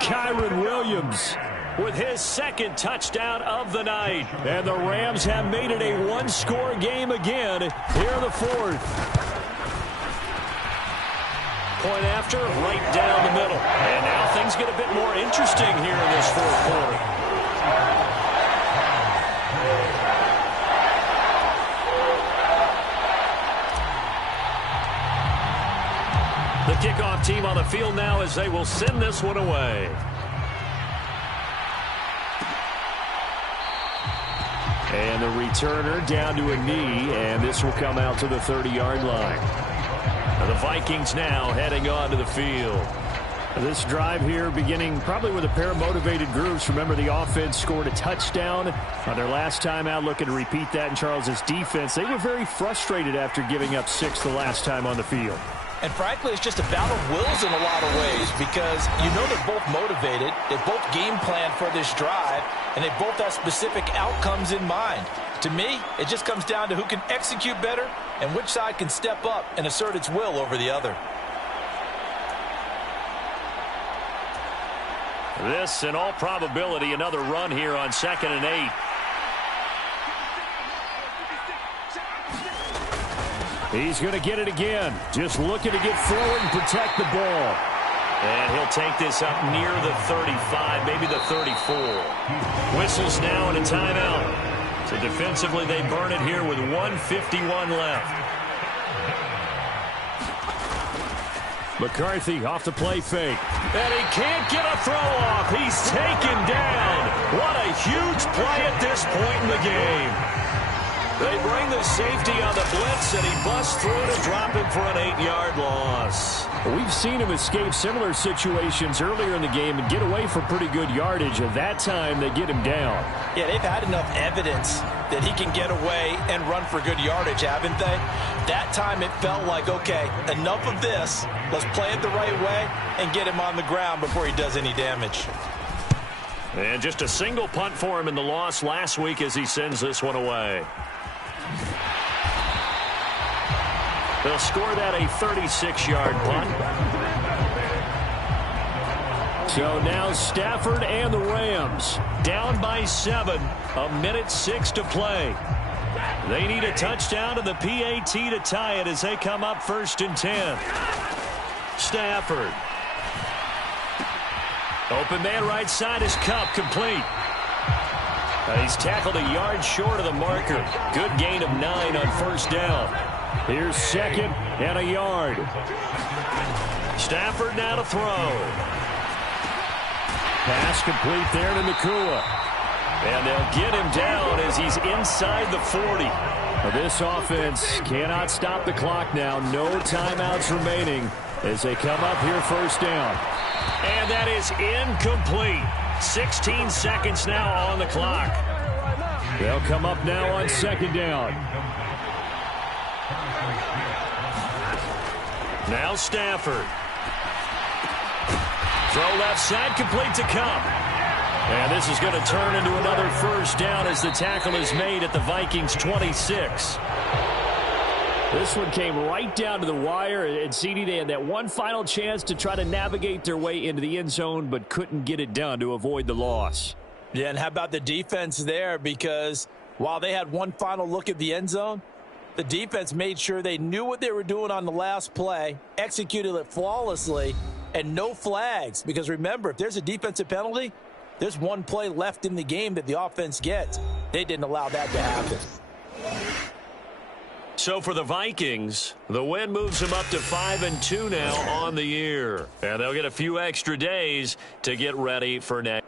Kyron Williams with his 2nd touchdown of the night. And the Rams have made it a 1-score game again here in the 4th. Point after, right down the middle. And now things get a bit more interesting here in this 4th quarter. The kickoff team on the field now as they will send this one away. And the returner down to a knee, and this will come out to the 30-yard line. The Vikings now heading on to the field. This drive here beginning probably with a pair of motivated groups. Remember, the offense scored a touchdown on their last time out. Looking to repeat that in Charles's defense. They were very frustrated after giving up 6 the last time on the field. And frankly, it's just a battle of wills in a lot of ways because you know they're both motivated. They both game plan for this drive, and they both have specific outcomes in mind. To me, it just comes down to who can execute better and which side can step up and assert its will over the other. This, in all probability, another run here on 2nd and 8. He's going to get it again. Just looking to get forward and protect the ball. And he'll take this up near the 35, maybe the 34. Whistles now and a timeout. So defensively, they burn it here with 1:51 left. McCarthy off the play fake. And he can't get a throw off. He's taken down. What a huge play at this point in the game. They bring the safety on the blitz, and he busts through to drop him for an 8-yard loss. We've seen him escape similar situations earlier in the game and get away for pretty good yardage. At that time, they get him down. Yeah, they've had enough evidence that he can get away and run for good yardage, haven't they? That time it felt like, okay, enough of this. Let's play it the right way and get him on the ground before he does any damage. And just a single punt for him in the loss last week as he sends this one away. They'll score that a 36-yard punt. So now Stafford and the Rams down by 7, 1:06 to play. They need a touchdown to the PAT to tie it as they come up 1st and 10. Stafford. Open man right side is Cup, complete. He's tackled a yard short of the marker. Good gain of 9 on 1st down. Here's 2nd and a yard. Stafford now to throw. Pass complete there to Nakua. And they'll get him down as he's inside the 40. This offense cannot stop the clock now. No timeouts remaining as they come up here 1st down. And that is incomplete. 16 seconds now on the clock. They'll come up now on 2nd down. Now Stafford. Throw left side, complete to Cup. And this is going to turn into another first down as the tackle is made at the Vikings 26. This one came right down to the wire, and CD, they had that one final chance to try to navigate their way into the end zone, but couldn't get it done to avoid the loss. Yeah, and how about the defense there? Because while they had one final look at the end zone, the defense made sure they knew what they were doing on the last play, executed it flawlessly, and no flags. Because remember, if there's a defensive penalty, there's one play left in the game that the offense gets. They didn't allow that to happen. So for the Vikings, the win moves them up to 5-2 now on the year. And they'll get a few extra days to get ready for next.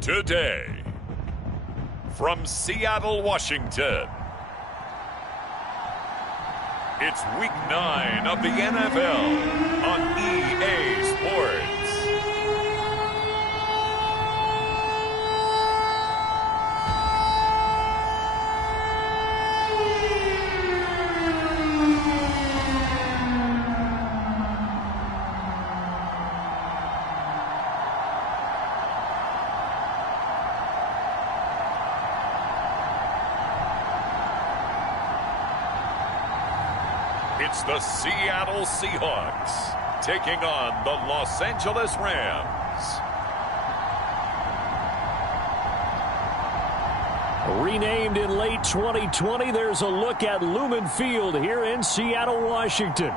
Today, from Seattle, Washington, it's Week 9 of the NFL on EA Sports. It's the Seattle Seahawks taking on the Los Angeles Rams. Renamed in late 2020, there's a look at Lumen Field here in Seattle, Washington.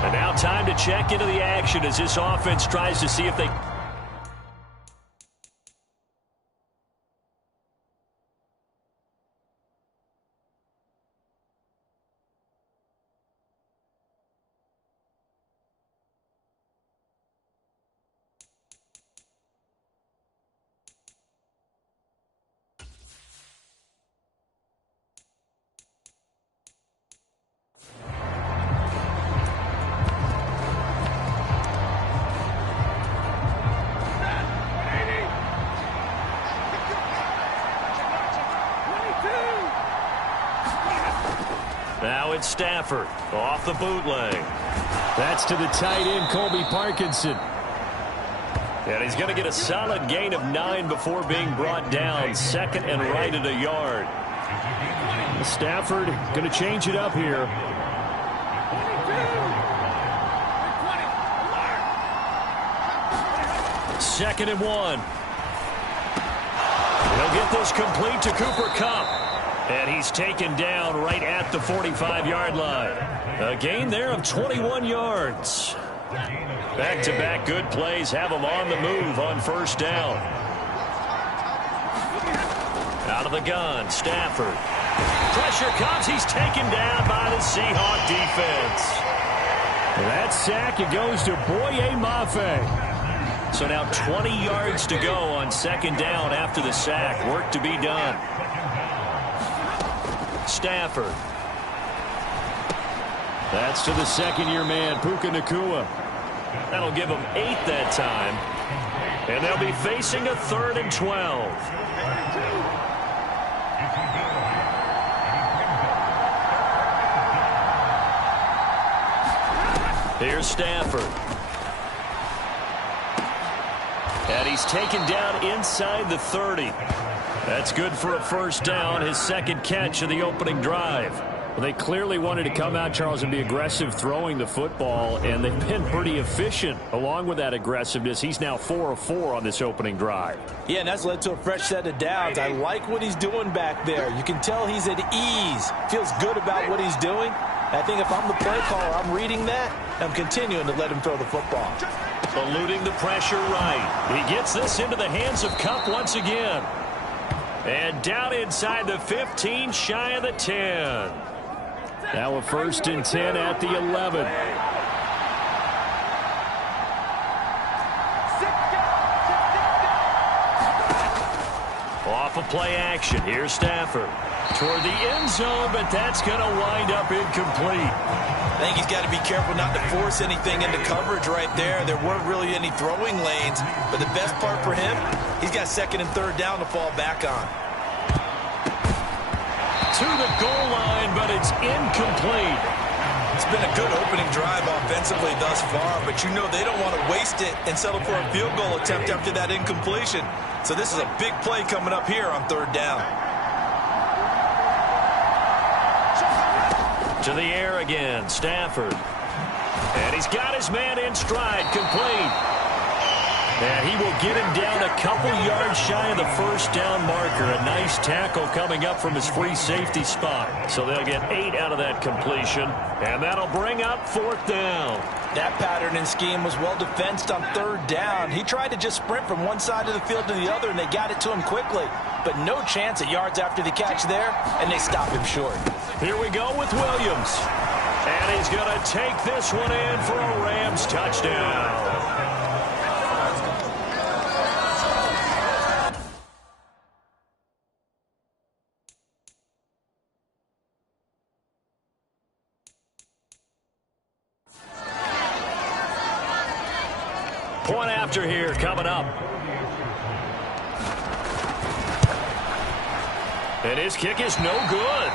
And now time to check into the action as this offense tries to see if they... Now it's Stafford off the bootleg. That's to the tight end, Colby Parkinson. And he's going to get a solid gain of 9 before being brought down. Second and right at a yard. Stafford going to change it up here. Second and 1. He'll get this complete to Cooper Kupp. And he's taken down right at the 45-yard line. A gain there of 21 yards. Back-to-back good plays have him on the move on first down. Out of the gun, Stafford. Pressure comes. He's taken down by the Seahawk defense. That sack, it goes to Boye Mafe. So now 20 yards to go on second down after the sack. Work to be done. Stafford. That's to the second-year man, Puka Nacua. That'll give them 8 that time. And they'll be facing a 3rd and 12. Here's Stafford. And he's taken down inside the 30. That's good for a first down, his second catch of the opening drive. Well, they clearly wanted to come out, Charles, and be aggressive throwing the football, and they've been pretty efficient along with that aggressiveness. He's now 4 of 4 on this opening drive. Yeah, and that's led to a fresh set of downs. I like what he's doing back there. You can tell he's at ease, feels good about what he's doing. I think if I'm the play caller, I'm reading that, I'm continuing to let him throw the football. Eluding the pressure right. He gets this into the hands of Kupp once again. And down inside the 15, shy of the 10. Now a 1st and 10 at the 11. Off of play action. Here's Stafford. Toward the end zone, but that's going to wind up incomplete. I think he's got to be careful not to force anything into coverage right there. There weren't really any throwing lanes, but the best part for him, he's got 2nd and 3rd down to fall back on. To the goal line, but it's incomplete. It's been a good opening drive offensively thus far, but you know they don't want to waste it and settle for a field goal attempt after that incompletion. So this is a big play coming up here on 3rd down. To the air again, Stafford. And he's got his man in stride, complete. And he will get him down a couple yards shy of the first down marker. A nice tackle coming up from his free safety spot. So they'll get 8 out of that completion. And that'll bring up 4th down. That pattern and scheme was well defensed on 3rd down. He tried to just sprint from one side of the field to the other, and they got it to him quickly. But no chance at yards after the catch there, and they stop him short. Here we go with Williams. And he's going to take this one in for a Rams touchdown. Point after here coming up. And his kick is no good.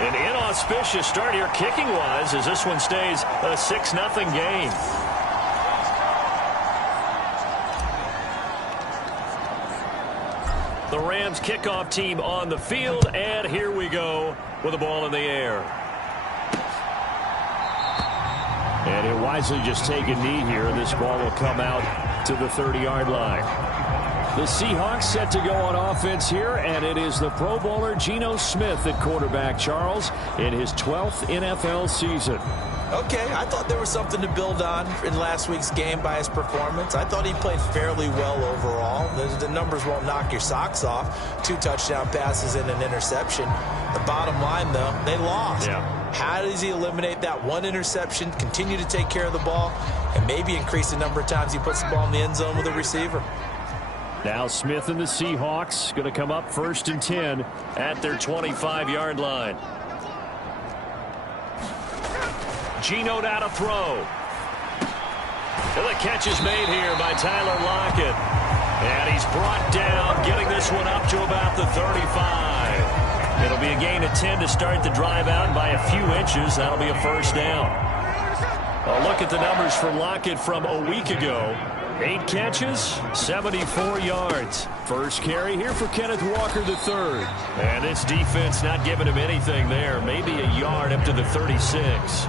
An inauspicious start here kicking-wise as this one stays a 6-0 game. The Rams kickoff team on the field, and here we go with the ball in the air. And he'll wisely just take a knee here. This ball will come out to the 30-yard line. The Seahawks set to go on offense here, and it is the Pro Bowler Geno Smith at quarterback, Charles, in his 12th NFL season. Okay, I thought there was something to build on in last week's game by his performance. I thought he played fairly well overall. The numbers won't knock your socks off. 2 touchdown passes and an interception. The bottom line, though, they lost. Yeah. How does he eliminate that one interception, continue to take care of the ball, and maybe increase the number of times he puts the ball in the end zone with a receiver? Now Smith and the Seahawks going to come up 1st and 10 at their 25-yard line. Geno now to throw. And the catch is made here by Tyler Lockett. And he's brought down, getting this one up to about the 35. It'll be a gain of 10 to start the drive out, and by a few inches, that'll be a first down. A look at the numbers for Lockett from a week ago. 8 catches, 74 yards. First carry here for Kenneth Walker III. And this defense not giving him anything there. Maybe a yard up to the 36.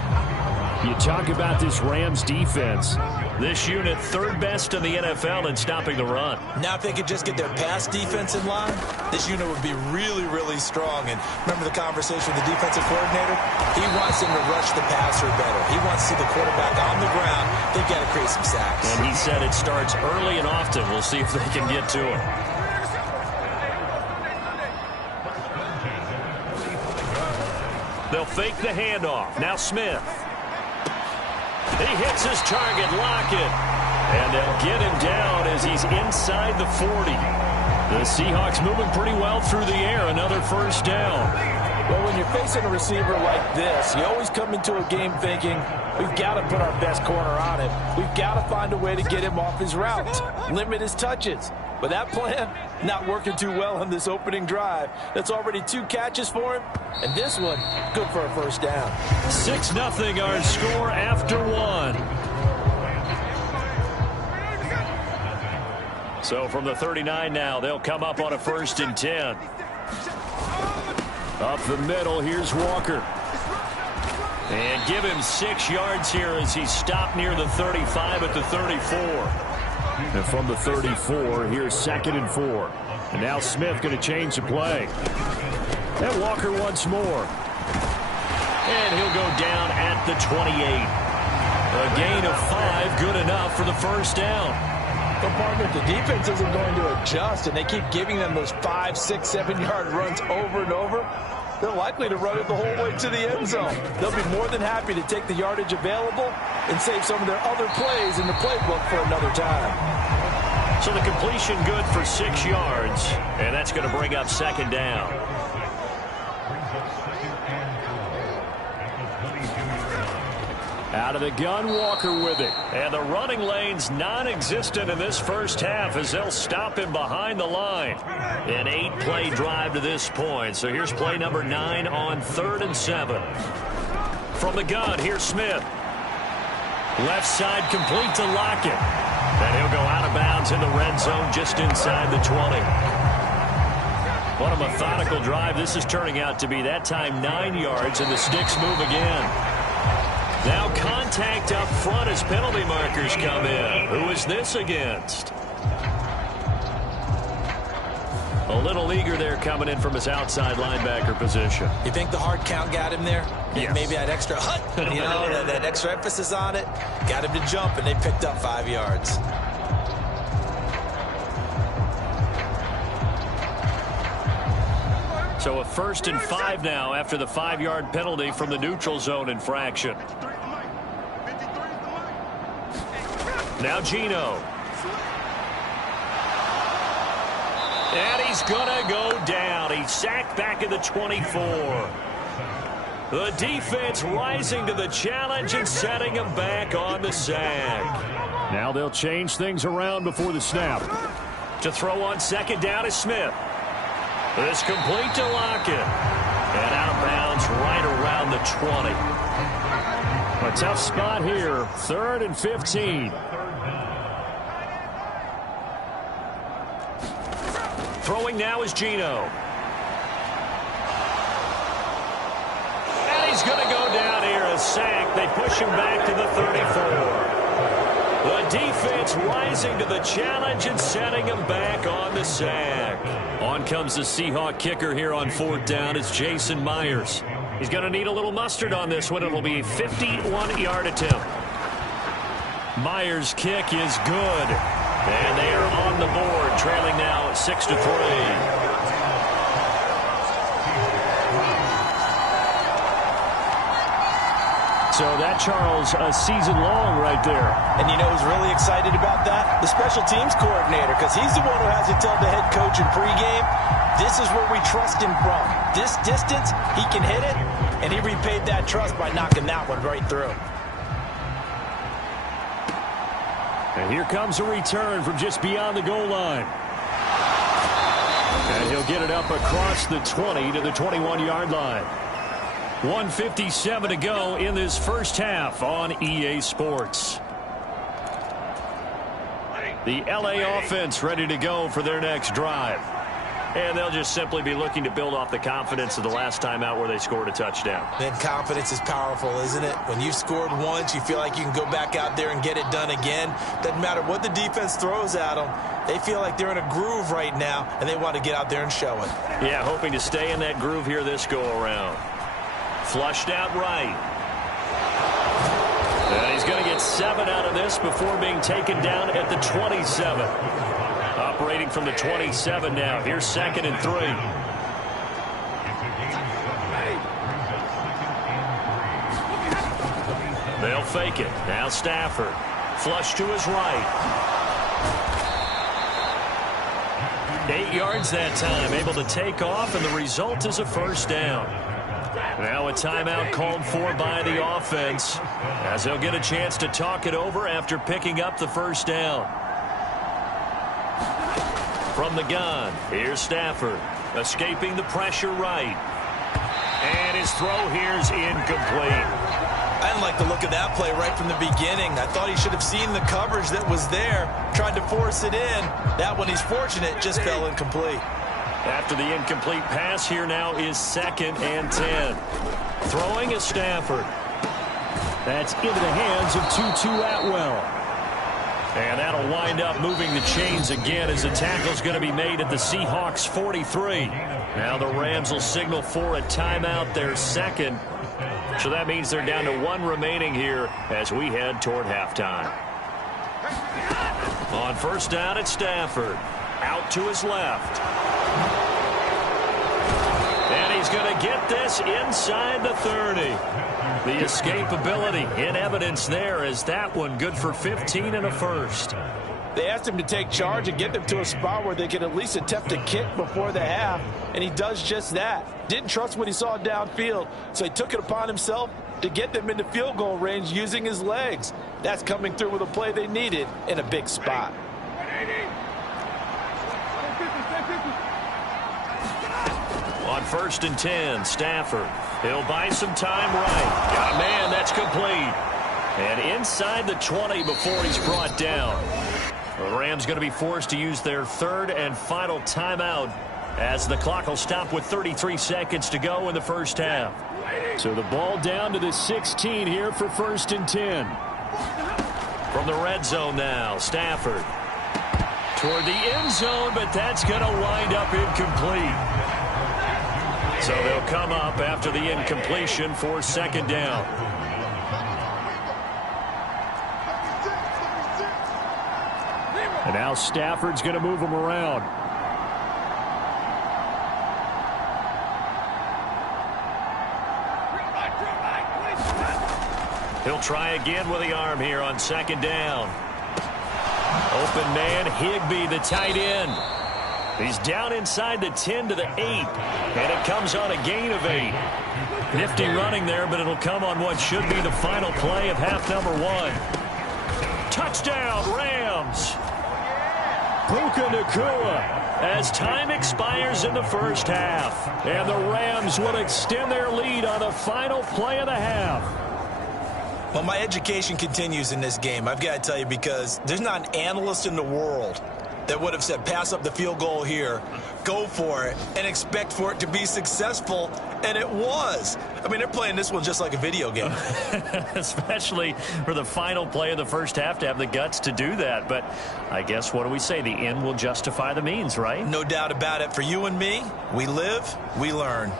You talk about this Rams defense. This unit third best in the NFL in stopping the run. Now if they could just get their pass defense in line, this unit would be really, really strong. And remember the conversation with the defensive coordinator? He wants them to rush the passer better. He wants to see the quarterback on the ground. They've got to create some sacks. And he said it starts early and often. We'll see if they can get to him. They'll fake the handoff. Now Smith. He hits his target, Lockett. And they'll get him down as he's inside the 40. The Seahawks moving pretty well through the air. Another first down. Well, when you're facing a receiver like this, you always come into a game thinking, we've got to put our best corner on him. We've got to find a way to get him off his routes, limit his touches. But that plan, not working too well on this opening drive. That's already 2 catches for him. And this one, good for a first down. 6-0 our score after 1. So from the 39 now, they'll come up on a 1st and 10. Up the middle, here's Walker. And give him 6 yards here as he's stopped near the 35 at the 34. And from the 34, here's 2nd and 4. And now Smith going to change the play. And Walker once more. And he'll go down at the 28. A gain of 5, good enough for the first down. But partner, the defense isn't going to adjust, and they keep giving them those 5, 6, 7-yard runs over and over. They're likely to run it the whole way to the end zone. They'll be more than happy to take the yardage available and save some of their other plays in the playbook for another time. So the completion good for 6 yards, and that's going to bring up 2nd down. Out of the gun, Walker with it. And the running lane's non-existent in this first half as they'll stop him behind the line. An 8-play drive to this point. So here's play number 9 on 3rd and 7. From the gun, here's Smith. Left side complete to Lockett. And he'll go out of bounds in the red zone just inside the 20. What a methodical drive this is turning out to be. That time 9 yards, and the sticks move again. Now contact up front as penalty markers come in. Who is this against? A little eager there coming in from his outside linebacker position. You think the hard count got him there? Yes. Maybe that extra that extra emphasis on it. Got him to jump, and they picked up 5 yards. So a 1st and 5 now after the 5-yard penalty from the neutral zone infraction. Now Gino. And he's going to go down. He's sacked back at the 24. The defense rising to the challenge and setting him back on the sack. Now they'll change things around before the snap. To throw on 2nd down is Smith. This complete to Lockett. And out of bounds right around the 20. A tough spot here. 3rd and 15. Throwing now is Gino. And he's going to go down here. A sack. They push him back to the 34. The defense rising to the challenge and setting him back on the sack. On comes the Seahawk kicker here on 4th down. It's Jason Myers. He's going to need a little mustard on this one. It'll be a 51-yard attempt. Myers' kick is good. And they are on the board, trailing now at 6-3. So that, Charles, a season long right there. And you know who's really excited about that? The special teams coordinator, because he's the one who has to tell the head coach in pregame, this is where we trust him from. This distance, he can hit it, and he repaid that trust by knocking that one right through. And here comes a return from just beyond the goal line. And he'll get it up across the 20 to the 21-yard line. 1:57 to go in this first half on EA Sports. The LA offense ready to go for their next drive. And they'll just simply be looking to build off the confidence of the last time out where they scored a touchdown. Then confidence is powerful, isn't it? When you've scored once, you feel like you can go back out there and get it done again. Doesn't matter what the defense throws at them. They feel like they're in a groove right now, and they want to get out there and show it. Yeah, hoping to stay in that groove here this go-around. Flushed out right. And he's going to get 7 out of this before being taken down at the 27. Operating from the 27 now. Here's 2nd and 3. They'll fake it. Now Stafford. Flush to his right. 8 yards that time. Able to take off, and the result is a first down. Now a timeout called for by the offense, as they'll get a chance to talk it over after picking up the first down. From the gun, here's Stafford, escaping the pressure right. And his throw here's incomplete. I didn't like the look of that play right from the beginning. I thought he should have seen the coverage that was there, tried to force it in. That one, he's fortunate, just fell incomplete. After the incomplete pass, here now is 2nd and 10. Throwing is Stafford. That's into the hands of Tutu Atwell. And that'll wind up moving the chains again as the tackle's going to be made at the Seahawks 43. Now the Rams will signal for a timeout, their second. So that means they're down to 1 remaining here as we head toward halftime. On first down, it's Stafford. Out to his left. And he's going to get this inside the 30. The escapability in evidence there, as that one good for 15 and a first. They asked him to take charge and get them to a spot where they could at least attempt a kick before the half, and he does just that. Didn't trust what he saw downfield, so he took it upon himself to get them into field goal range using his legs. That's coming through with a play they needed in a big spot. On 1st and 10, Stafford. He'll buy some time right. Got a man, that's complete. And inside the 20 before he's brought down. The Rams going to be forced to use their 3rd and final timeout as the clock will stop with 33 seconds to go in the first half. So the ball down to the 16 here for 1st and 10. From the red zone now, Stafford. Toward the end zone, but that's going to wind up incomplete. So they'll come up after the incompletion for 2nd down. And now Stafford's going to move him around. He'll try again with the arm here on 2nd down. Open man, Higbee, the tight end. He's down inside the 10 to the 8. And it comes on a gain of 8. Nifty running there, but it'll come on what should be the final play of half number 1. Touchdown, Rams. Puka Nacua as time expires in the first half. And the Rams will extend their lead on the final play of the half. Well, my education continues in this game, I've got to tell you, because there's not an analyst in the world that would have said pass up the field goal here, go for it, and expect for it to be successful, and it was. I mean, they're playing this one just like a video game. Especially for the final play of the first half to have the guts to do that. But I guess, what do we say? The end will justify the means, right? No doubt about it. For you and me, we live, we learn.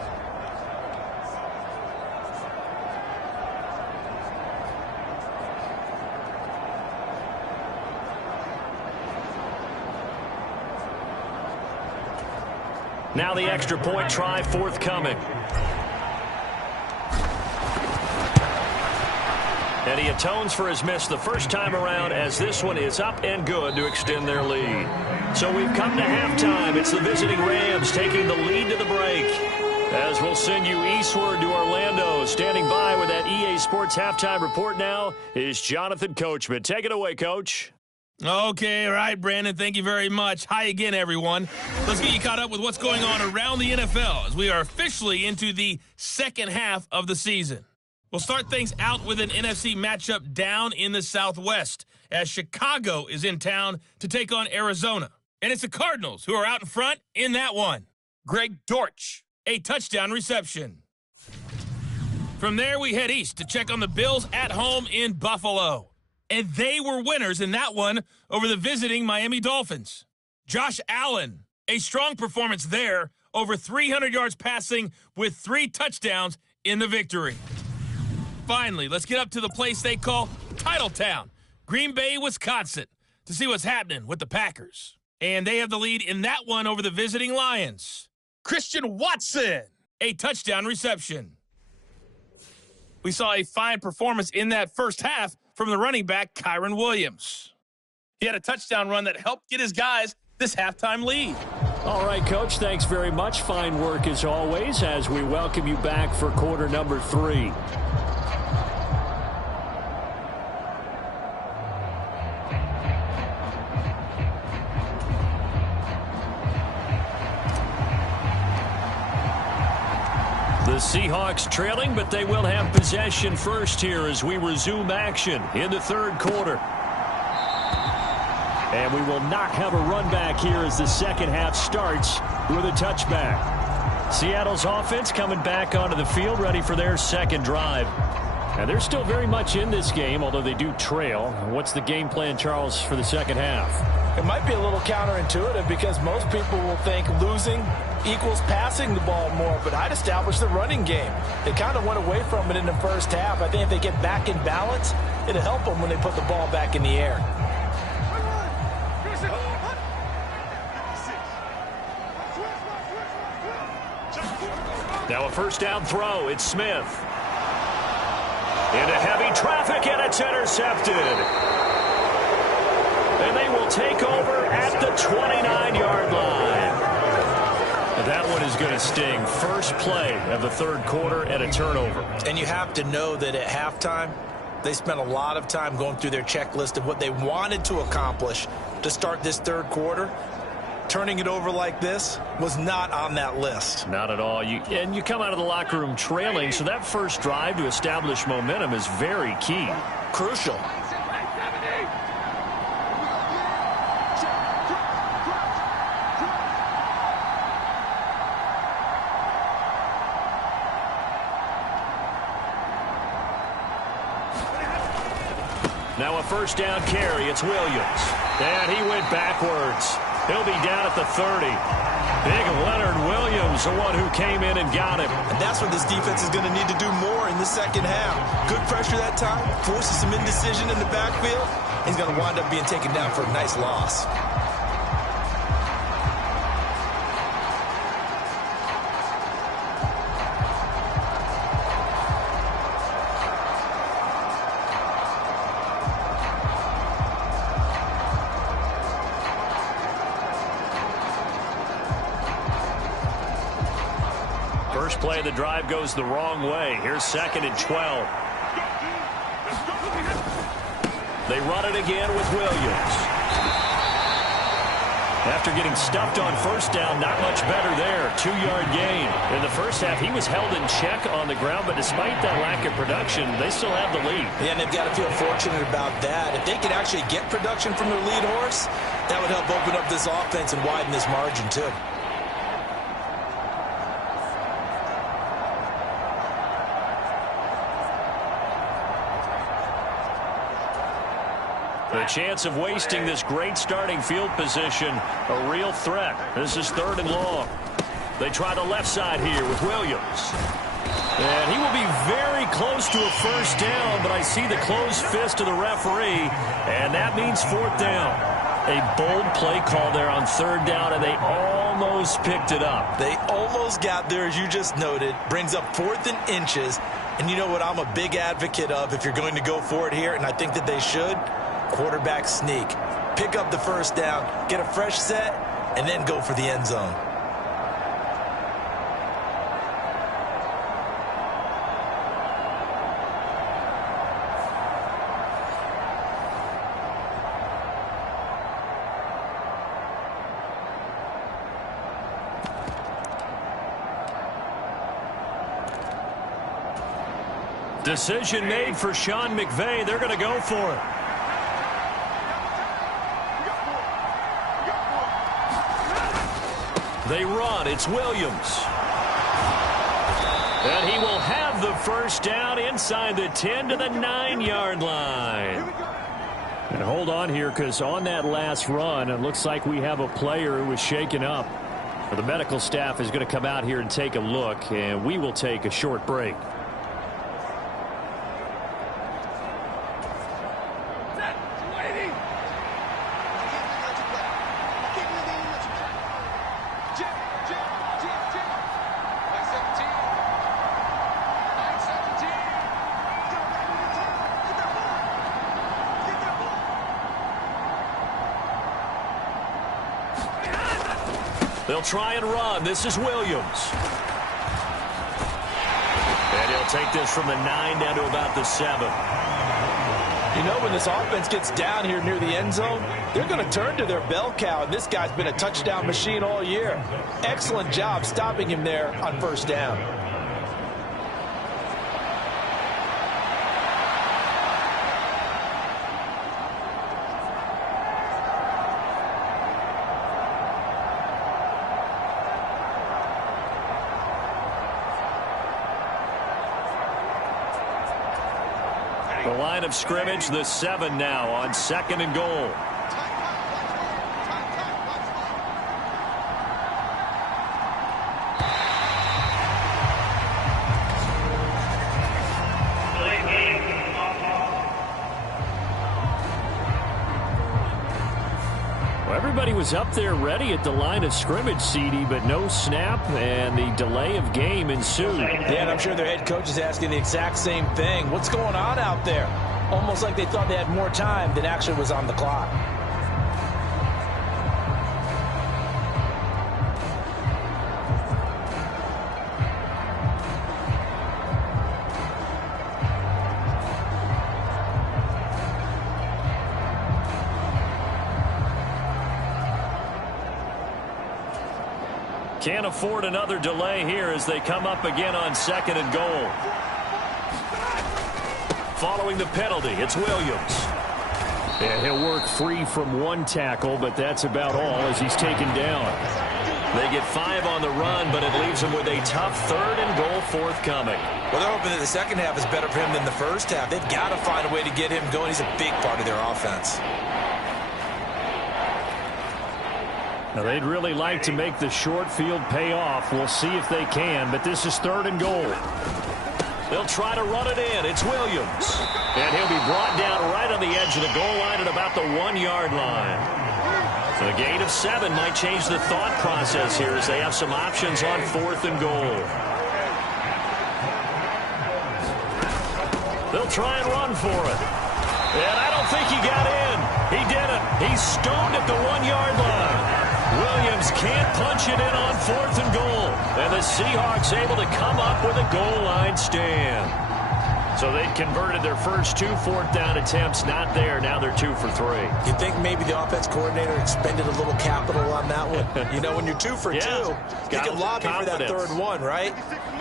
Now the extra point try forthcoming. And he atones for his miss the first time around, as this one is up and good to extend their lead. So we've come to halftime. It's the visiting Rams taking the lead to the break. As we'll send you eastward to Orlando. Standing by with that EA Sports halftime report now is Jonathan Coachman. Take it away, Coach. Okay, all right, Brandon. Thank you very much. Hi again, everyone. Let's get you caught up with what's going on around the NFL as we are officially into the second half of the season. We'll start things out with an NFC matchup down in the Southwest as Chicago is in town to take on Arizona. And it's the Cardinals who are out in front in that one. Greg Dortch, a touchdown reception. From there, we head east to check on the Bills at home in Buffalo. And they were winners in that one over the visiting Miami Dolphins. Josh Allen, a strong performance there, over 300 yards passing with 3 touchdowns in the victory. Finally, let's get up to the place they call Titletown, Green Bay, Wisconsin, to see what's happening with the Packers. And they have the lead in that one over the visiting Lions. Christian Watson, a touchdown reception. We saw a fine performance in that first half from the running back, Kyron Williams. He had a touchdown run that helped get his guys this halftime lead. All right, Coach, thanks very much. Fine work as always as we welcome you back for quarter number 3. The Seahawks trailing, but they will have possession first here as we resume action in the third quarter. And we will not have a run back here as the second half starts with a touchback. Seattle's offense coming back onto the field, ready for their second drive. And they're still very much in this game, although they do trail. What's the game plan, Charles, for the second half? It might be a little counterintuitive because most people will think losing equals passing the ball more, but I'd establish the running game. They kind of went away from it in the first half. I think if they get back in balance, it'll help them when they put the ball back in the air. Now a first down throw. It's Smith. Into heavy traffic, and it's intercepted. And they will take over at the 29-yard line. That one is going to sting. First play of the third quarter and a turnover. And you have to know that at halftime, they spent a lot of time going through their checklist of what they wanted to accomplish to start this third quarter. Turning it over like this was not on that list. Not at all. And you come out of the locker room trailing, so that first drive to establish momentum is very key. Crucial. Now a first down carry. It's Williams. And he went backwards. He'll be down at the 30. Big Leonard Williams, the one who came in and got him. And that's what this defense is going to need to do more in the second half. Good pressure that time, forces some indecision in the backfield. He's going to wind up being taken down for a nice loss. First play of the drive goes the wrong way. Here's 2nd and 12. They run it again with Williams. After getting stuffed on first down, not much better there. 2-yard gain. In the first half, he was held in check on the ground, but despite that lack of production, they still have the lead. Yeah, and they've got to feel fortunate about that. If they could actually get production from their lead horse, that would help open up this offense and widen this margin, too. The chance of wasting this great starting field position, a real threat. This is 3rd and long. They try the left side here with Williams. And he will be very close to a first down, but I see the closed fist of the referee, and that means 4th down. A bold play call there on 3rd down, and they almost picked it up. They almost got there, as you just noted. Brings up 4th and inches. And you know what I'm a big advocate of if you're going to go for it here, and I think that they should? Quarterback sneak. Pick up the first down, get a fresh set, and then go for the end zone. Decision made for Sean McVay. They're going to go for it. They run. It's Williams. And he will have the first down inside the 10 to the 9-yard line. And hold on here, because on that last run, it looks like we have a player who was shaken up. The medical staff is going to come out here and take a look, and we will take a short break. They'll try and run. This is Williams. And he'll take this from the 9 down to about the 7. You know, when this offense gets down here near the end zone, they're going to turn to their bell cow, and this guy's been a touchdown machine all year. Excellent job stopping him there on first down. The line of scrimmage, the 7 now on 2nd and goal. Well, everybody was up there ready at the line of scrimmage, CD, but no snap, and the delay of game ensued. Yeah, and I'm sure their head coach is asking the exact same thing. What's going on out there? Almost like they thought they had more time than actually was on the clock. Can't afford another delay here as they come up again on 2nd and goal. Following the penalty, it's Williams. And he'll work free from one tackle, but that's about all as he's taken down. They get 5 on the run, but it leaves them with a tough 3rd and goal forthcoming. Well, they're hoping that the second half is better for him than the first half. They've got to find a way to get him going. He's a big part of their offense. Now, they'd really like to make the short field pay off. We'll see if they can, but this is 3rd and goal. They'll try to run it in. It's Williams. And he'll be brought down right on the edge of the goal line at about the 1-yard line. So a gain of 7 might change the thought process here as they have some options on 4th and goal. They'll try and run for it. And I don't think he got in. He didn't. He's stoned at the 1-yard line. Williams can't punch it in on 4th and goal. And the Seahawks able to come up with a goal line stand. So they converted their first 2 4th-down attempts. Not there. Now they're 2 for 3. You think maybe the offense coordinator expended a little capital on that one? You know, when you're 2 for 2, you can lobby for that 3rd one, right?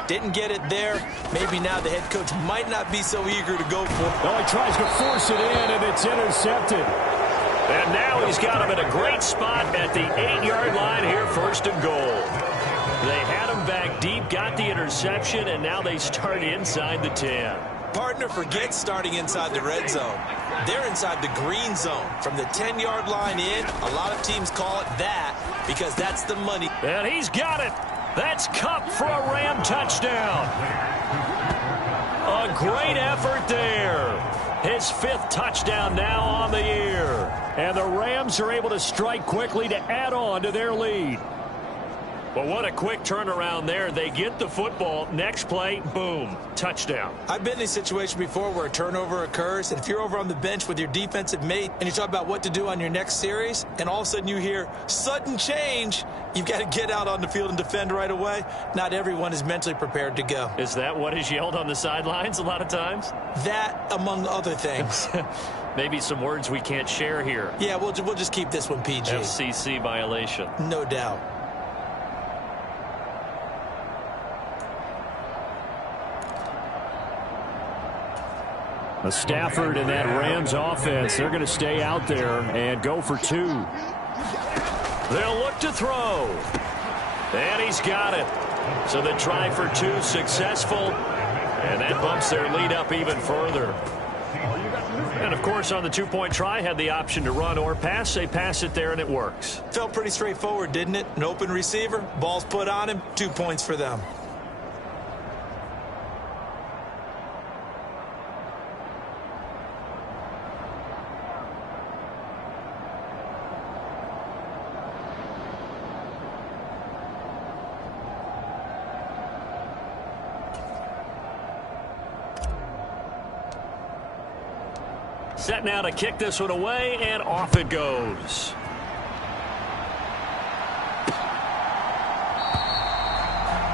Didn't get it there. Maybe now the head coach might not be so eager to go for it. Oh, he tries to force it in, and it's intercepted. And now he's got him in a great spot at the 8-yard line here, 1st and goal. They had him back deep, got the interception, and now they start inside the 10. Partner, forget starting inside the red zone. They're inside the green zone. From the 10-yard line in, a lot of teams call it that because that's the money. And he's got it. That's Kupp for a Ram touchdown. A great effort there. His 5th touchdown now on the year. And the Rams are able to strike quickly to add on to their lead. But what a quick turnaround there. They get the football. Next play, boom, touchdown. I've been in a situation before where a turnover occurs, and if you're over on the bench with your defensive mate and you talk about what to do on your next series, and all of a sudden you hear sudden change, you've got to get out on the field and defend right away. Not everyone is mentally prepared to go. Is that what is yelled on the sidelines a lot of times? That, among other things. Maybe some words we can't share here. Yeah, we'll just keep this one PG. FCC violation. No doubt. Stafford and that Rams offense, they're going to stay out there and go for 2. They'll look to throw. And he's got it. So the try for 2 successful. And that bumps their lead up even further. And, of course, on the 2-point try, had the option to run or pass. They pass it there, and it works. Felt pretty straightforward, didn't it? An open receiver, ball's put on him, 2 points for them. Set now to kick this one away, and off it goes.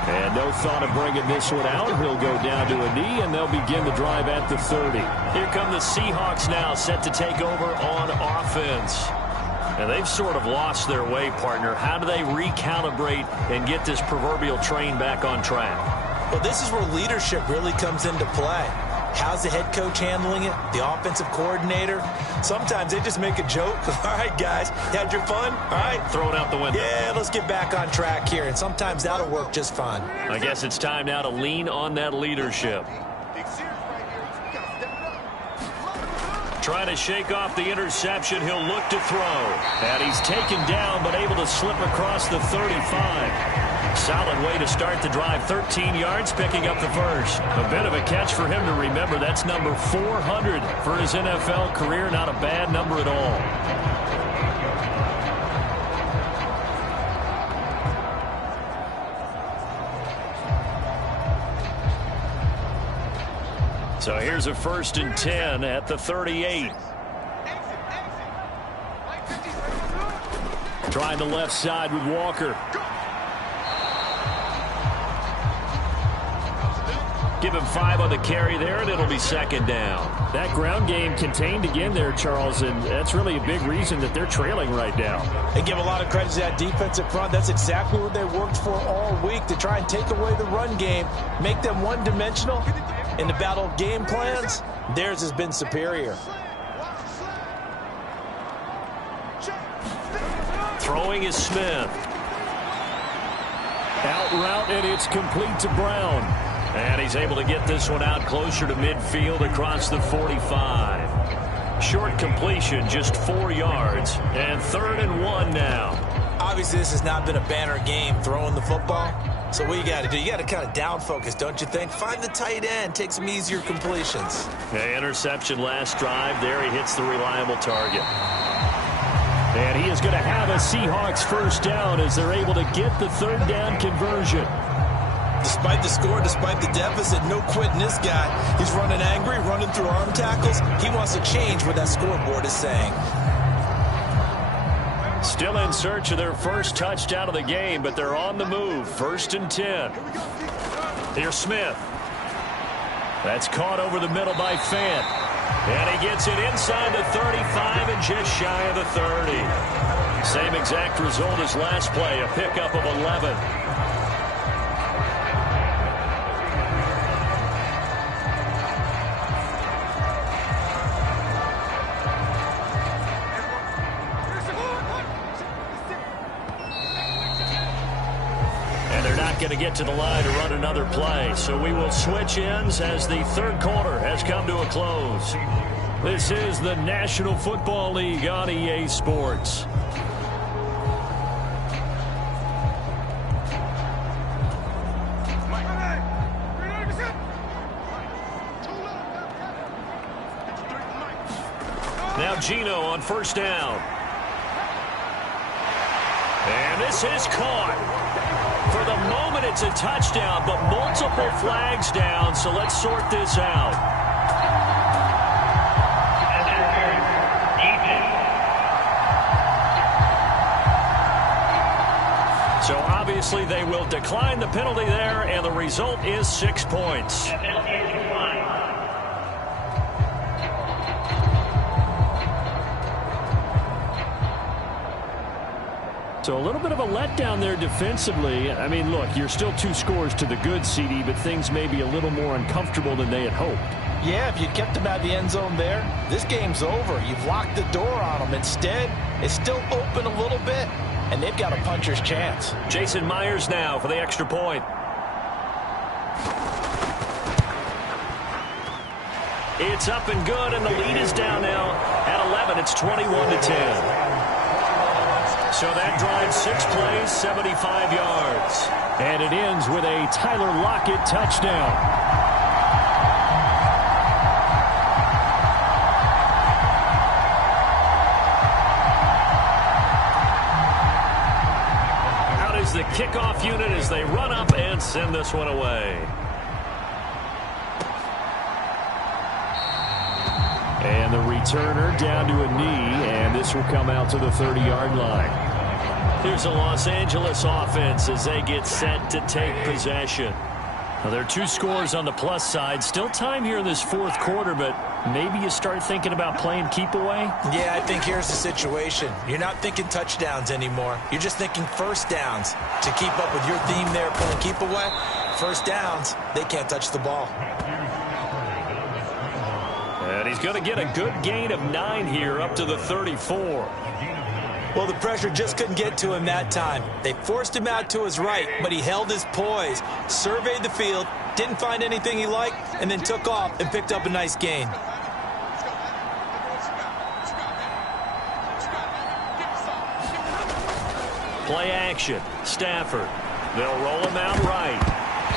And no thought of bringing this one out. He'll go down to a knee, and they'll begin the drive at the 30. Here come the Seahawks now, set to take over on offense. And they've sort of lost their way, partner. How do they recalibrate and get this proverbial train back on track? Well, this is where leadership really comes into play. How's the head coach handling it? The offensive coordinator? Sometimes they just make a joke. All right, guys, you had your fun? All right. Throw it out the window. Yeah, let's get back on track here. And sometimes that'll work just fine. I guess it's time now to lean on that leadership. Trying to shake off the interception. He'll look to throw. And he's taken down, but able to slip across the 35. Solid way to start the drive. 13 yards, picking up the first. A bit of a catch for him to remember. That's number 400 for his NFL career. Not a bad number at all. So here's a 1st and 10 at the 38. Trying the left side with Walker. Give him 5 on the carry there, and it'll be 2nd down. That ground game contained again there, Charles, and that's really a big reason that they're trailing right now. They give a lot of credit to that defensive front. That's exactly what they worked for all week, to try and take away the run game, make them one-dimensional. In the battle of game plans, theirs has been superior. Throwing is Smith. Out route, and it's complete to Brown. And he's able to get this one out closer to midfield across the 45. Short completion, just 4 yards. And 3rd and 1 now. Obviously, this has not been a banner game throwing the football. So what you got to do, you got to kind of down focus, don't you think? Find the tight end, take some easier completions. Okay, interception last drive. There he hits the reliable target. And he is going to have a Seahawks 1st down as they're able to get the 3rd down conversion. Despite the score, despite the deficit, no quitting this guy. He's running angry, running through arm tackles. He wants to change what that scoreboard is saying. Still in search of their first touchdown of the game, but they're on the move. 1st and 10. Here's Smith. That's caught over the middle by Fant. And he gets it inside the 35 and just shy of the 30. Same exact result as last play, a pickup of 11. Going to get to the line to run another play. So we will switch ends as the 3rd quarter has come to a close. This is the National Football League on EA Sports. Now Gino on 1st down. And this is caught. For the moment, it's a touchdown, but multiple flags down, so let's sort this out. So obviously they will decline the penalty there, and the result is 6 points. So a little bit of a letdown there defensively. I mean, look, you're still 2 scores to the good, CD, but things may be a little more uncomfortable than they had hoped. Yeah, if you'd kept him out of the end zone there, this game's over. You've locked the door on him. Instead, it's still open a little bit, and they've got a puncher's chance. Jason Myers now for the extra point. It's up and good, and the lead is down now at 11. It's 21-10. So that drives 6 plays, 75 yards. And it ends with a Tyler Lockett touchdown. Out is the kickoff unit as they run up and send this one away. And the returner down to a knee, and this will come out to the 30-yard line. Here's the Los Angeles offense as they get set to take possession. Well, there are 2 scores on the plus side. Still time here in this fourth quarter, but maybe you start thinking about playing keep away? Yeah, I think here's the situation. You're not thinking touchdowns anymore. You're just thinking first downs. To keep up with your theme there, playing keep away, first downs, they can't touch the ball. And he's going to get a good gain of 9 here up to the 34. Well, the pressure just couldn't get to him that time. They forced him out to his right, but he held his poise, surveyed the field, didn't find anything he liked, and then took off and picked up a nice gain. Play action. Stafford. They'll roll him out right.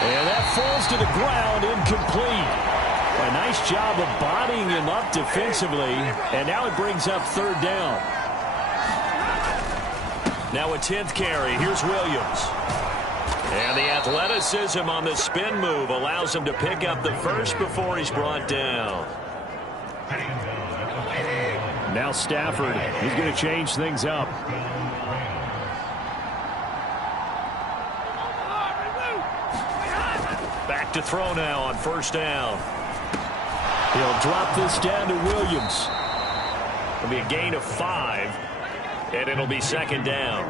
And that falls to the ground, incomplete. A nice job of bodying him up defensively, and now it brings up third down. Now a 10th carry. Here's Williams. And the athleticism on the spin move allows him to pick up the first before he's brought down. Now Stafford. He's going to change things up. Back to throw now on first down. He'll drop this down to Williams. It'll be a gain of 5, and it'll be second down.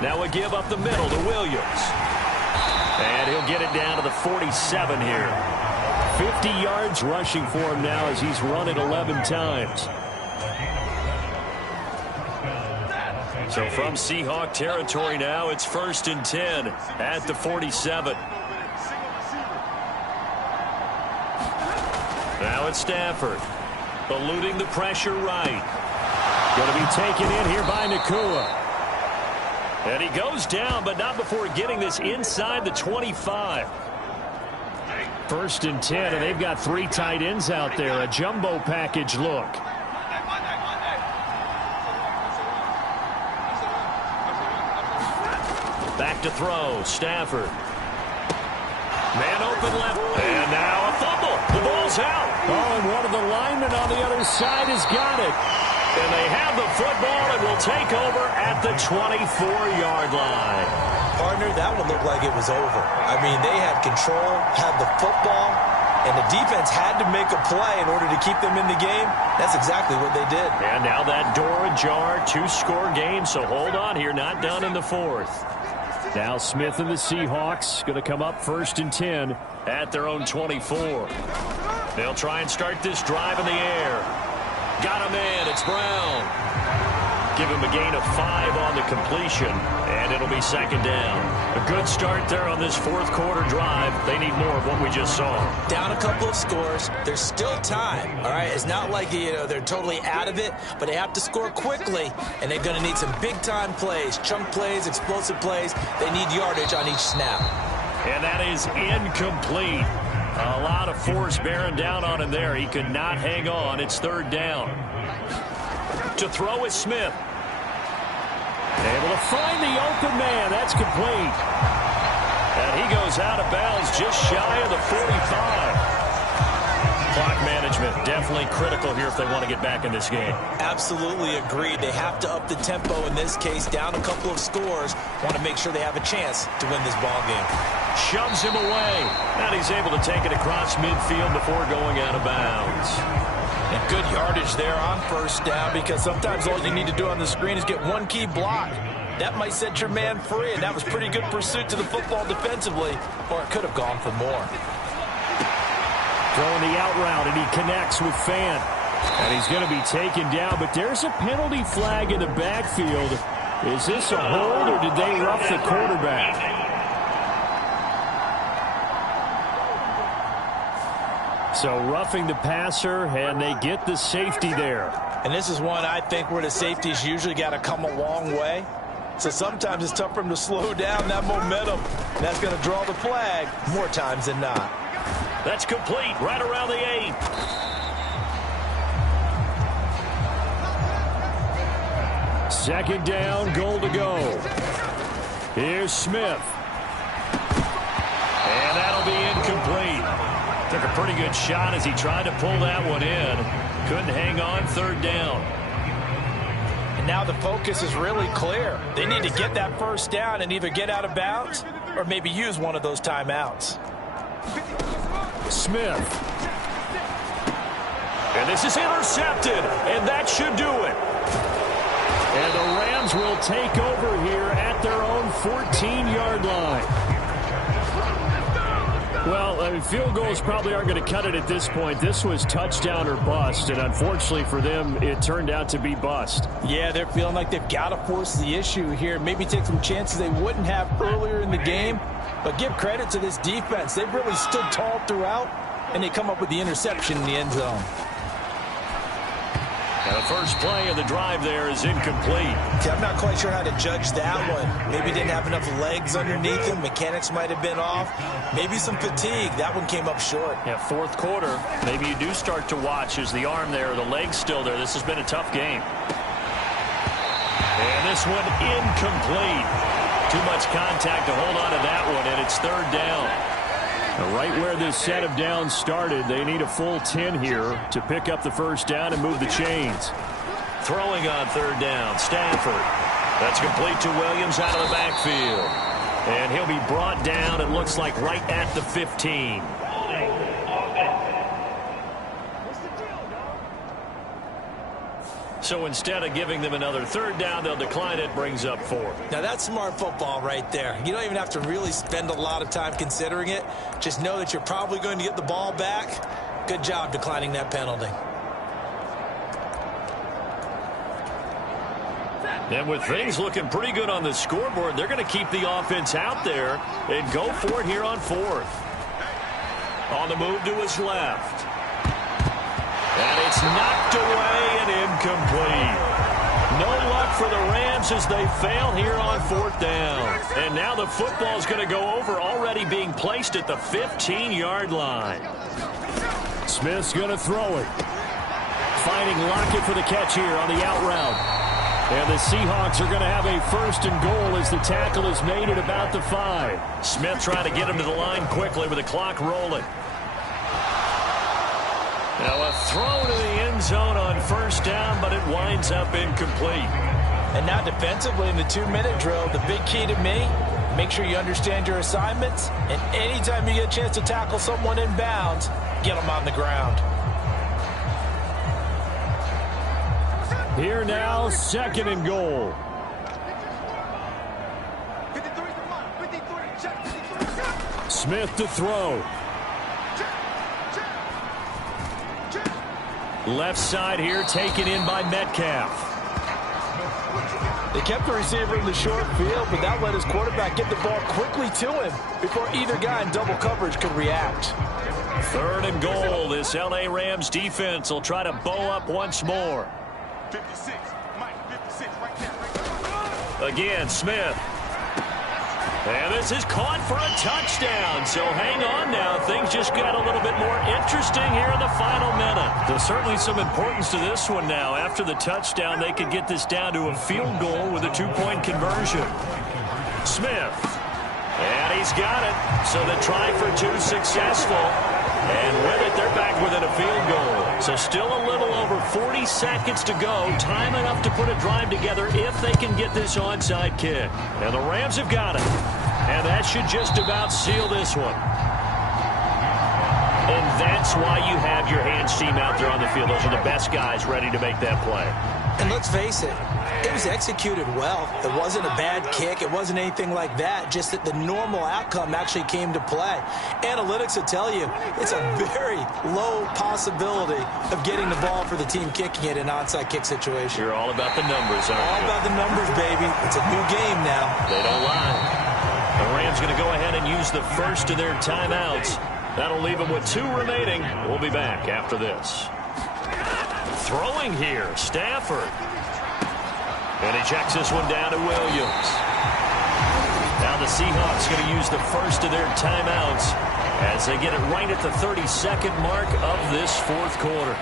Now a give up the middle to Williams. And he'll get it down to the 47 here. 50 yards rushing for him now as he's run it 11 times. So from Seahawk territory now, it's 1st and 10 at the 47. Now it's Stafford, eluding the pressure right. Going to be taken in here by Nakua. And he goes down, but not before getting this inside the 25. 1st and 10, and they've got 3 tight ends out there. A jumbo package look. Back to throw, Stafford. Man open left, and now a fumble. The ball's out. Oh, and one of the linemen on the other side has got it. And they have the football and will take over at the 24-yard line. Partner, that one looked like it was over. I mean, they had control, had the football, and the defense had to make a play in order to keep them in the game. That's exactly what they did. And now that door ajar, 2-score game, so hold on here, not done in the fourth. Now Smith and the Seahawks going to come up 1st and 10 at their own 24. They'll try and start this drive in the air. Got him in. It's Brown. Give him a gain of 5 on the completion, and it'll be second down. A good start there on this fourth quarter drive. They need more of what we just saw. Down a couple of scores. There's still time, all right? It's not like, they're totally out of it, but they have to score quickly, and they're going to need some big-time plays, chunk plays, explosive plays. They need yardage on each snap. And that is incomplete. A lot of force bearing down on him there. He could not hang on. It's third down. To throw is Smith. Able to find the open man. That's complete. And he goes out of bounds just shy of the 45. Clock management definitely critical here if they want to get back in this game. Absolutely agreed. They have to up the tempo in this case. Down a couple of scores. Want to make sure they have a chance to win this ball game. Shoves him away. And he's able to take it across midfield before going out of bounds. And good yardage there on first down, because sometimes all you need to do on the screen is get one key block. that might set your man free, and that was pretty good pursuit to the football defensively, or it could have gone for more. Throwing the out route, and he connects with Fan. And he's going to be taken down, but there's a penalty flag in the backfield. Is this a hold, or did they rough the quarterback? So roughing the passer, and they get the safety there. And this is one, I think, where the safety's usually got to come a long way. So sometimes it's tough for him to slow down that momentum. That's going to draw the flag more times than not. That's complete right around the 8. Second down, goal to go. Here's Smith. And that'll be incomplete. Took a pretty good shot as he tried to pull that one in. Couldn't hang on, third down. And now the focus is really clear. They need to get that first down and either get out of bounds or maybe use one of those timeouts. Smith. And this is intercepted, and that should do it. And the Rams will take over here at their own 14-yard line. Well, I mean, field goals probably aren't going to cut it at this point. This was touchdown or bust, and unfortunately for them, it turned out to be bust. Yeah, they're feeling like they've got to force the issue here. Maybe take some chances they wouldn't have earlier in the game. But give credit to this defense. They've really stood tall throughout, and they come up with the interception in the end zone. And the first play of the drive there is incomplete. See, I'm not quite sure how to judge that one. Maybe didn't have enough legs underneath him. Mechanics might have been off. Maybe some fatigue. That one came up short. Yeah, fourth quarter, maybe you do start to watch. Is the arm there or the leg's still there? This has been a tough game. And this one incomplete. Too much contact to hold on to that one, and it's third down. Right where this set of downs started, they need a full 10 here to pick up the first down and move the chains. Throwing on third down, Stafford. That's complete to Williams out of the backfield. And he'll be brought down, it looks like, right at the 15. So instead of giving them another third down, they'll decline it, brings up 4. Now that's smart football right there. You don't even have to really spend a lot of time considering it. Just know that you're probably going to get the ball back. Good job declining that penalty. And with things looking pretty good on the scoreboard, they're going to keep the offense out there and go for it here on 4th. On the move to his left. And it's knocked away and incomplete. No luck for the Rams as they fail here on 4th down. And now the football is going to go over, already being placed at the 15-yard line. Smith's going to throw it. Finding Lockett for the catch here on the out route. And the Seahawks are going to have a first and goal as the tackle is made at about the 5. Smith trying to get him to the line quickly with the clock rolling. Now a throw to the end zone on first down, but it winds up incomplete. And now defensively in the 2-minute drill, the big key to me, make sure you understand your assignments, and anytime you get a chance to tackle someone in bounds, get them on the ground. Here now, second and goal. Smith to throw. Left side here, taken in by Metcalf. They kept the receiver in the short field, but that let his quarterback get the ball quickly to him before either guy in double coverage could react. Third and goal. This L.A. Rams defense will try to bow up once more. 56, Mike, 56, right there. Again, Smith. And this is caught for a touchdown. So hang on now. Things just got a little bit more interesting here in the final minute. There's certainly some importance to this one now. After the touchdown, they could get this down to a field goal with a 2-point conversion. Smith. And he's got it. So the try for 2 successful. And with it, they're back within a field goal. So still a little over 40 seconds to go. Time enough to put a drive together if they can get this onside kick. And the Rams have got it. And that should just about seal this one. And that's why you have your hands team out there on the field. Those are the best guys ready to make that play. And let's face it, it was executed well. It wasn't a bad kick. It wasn't anything like that, just that the normal outcome actually came to play. Analytics will tell you it's a very low possibility of getting the ball for the team kicking it in an onside kick situation. You're all about the numbers, aren't you? All about the numbers, baby. It's a new game now. They don't lie. The Rams going to go ahead and use the first of their timeouts. That'll leave them with 2 remaining. We'll be back after this. Throwing here, Stafford. And he checks this one down to Williams. Now the Seahawks going to use the first of their timeouts as they get it right at the 32nd mark of this fourth quarter.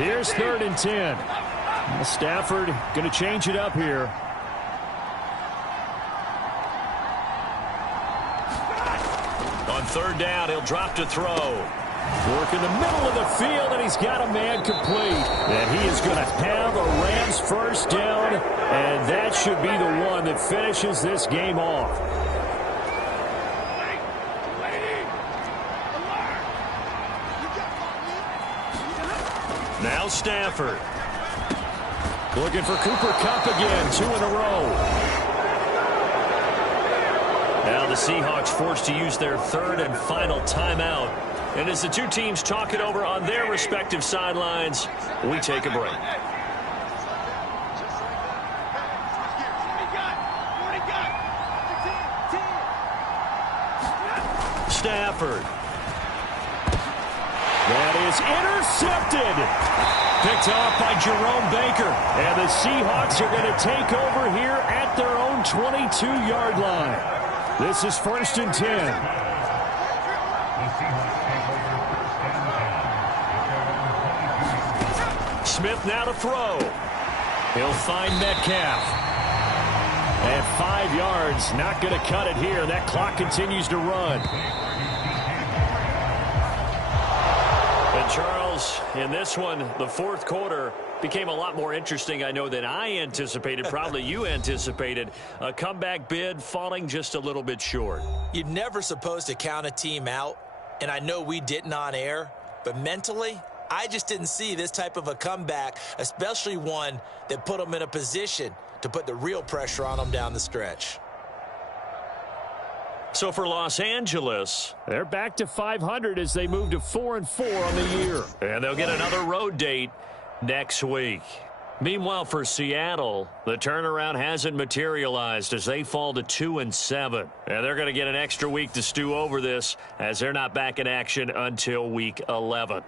Here's 3rd and 10. Well, Stafford going to change it up here. On 3rd down, he'll drop to throw. Work in the middle of the field, and he's got a man complete. And he is going to have a Rams first down, and that should be the one that finishes this game off. Now Stafford. Looking for Cooper Kupp again, 2 in a row. Now the Seahawks forced to use their 3rd and final timeout. And as the 2 teams talk it over on their respective sidelines, we take a break. Stafford. That is intercepted. Picked off by Jerome Baker. And the Seahawks are going to take over here at their own 22-yard line. This is 1st and 10. Smith now to throw. He'll find Metcalf. And 5 yards, not going to cut it here. That clock continues to run. And Charles, in this one, the fourth quarter became a lot more interesting, I know, than I anticipated. Probably you anticipated. A comeback bid falling just a little bit short. You're never supposed to count a team out, and I know we didn't on air, but mentally, I just didn't see this type of a comeback, especially one that put them in a position to put the real pressure on them down the stretch. So for Los Angeles, they're back to 500 as they move to 4-4 on the year. And they'll get another road date next week. Meanwhile, for Seattle, the turnaround hasn't materialized as they fall to 2-7. And they're going to get an extra week to stew over this as they're not back in action until week 11.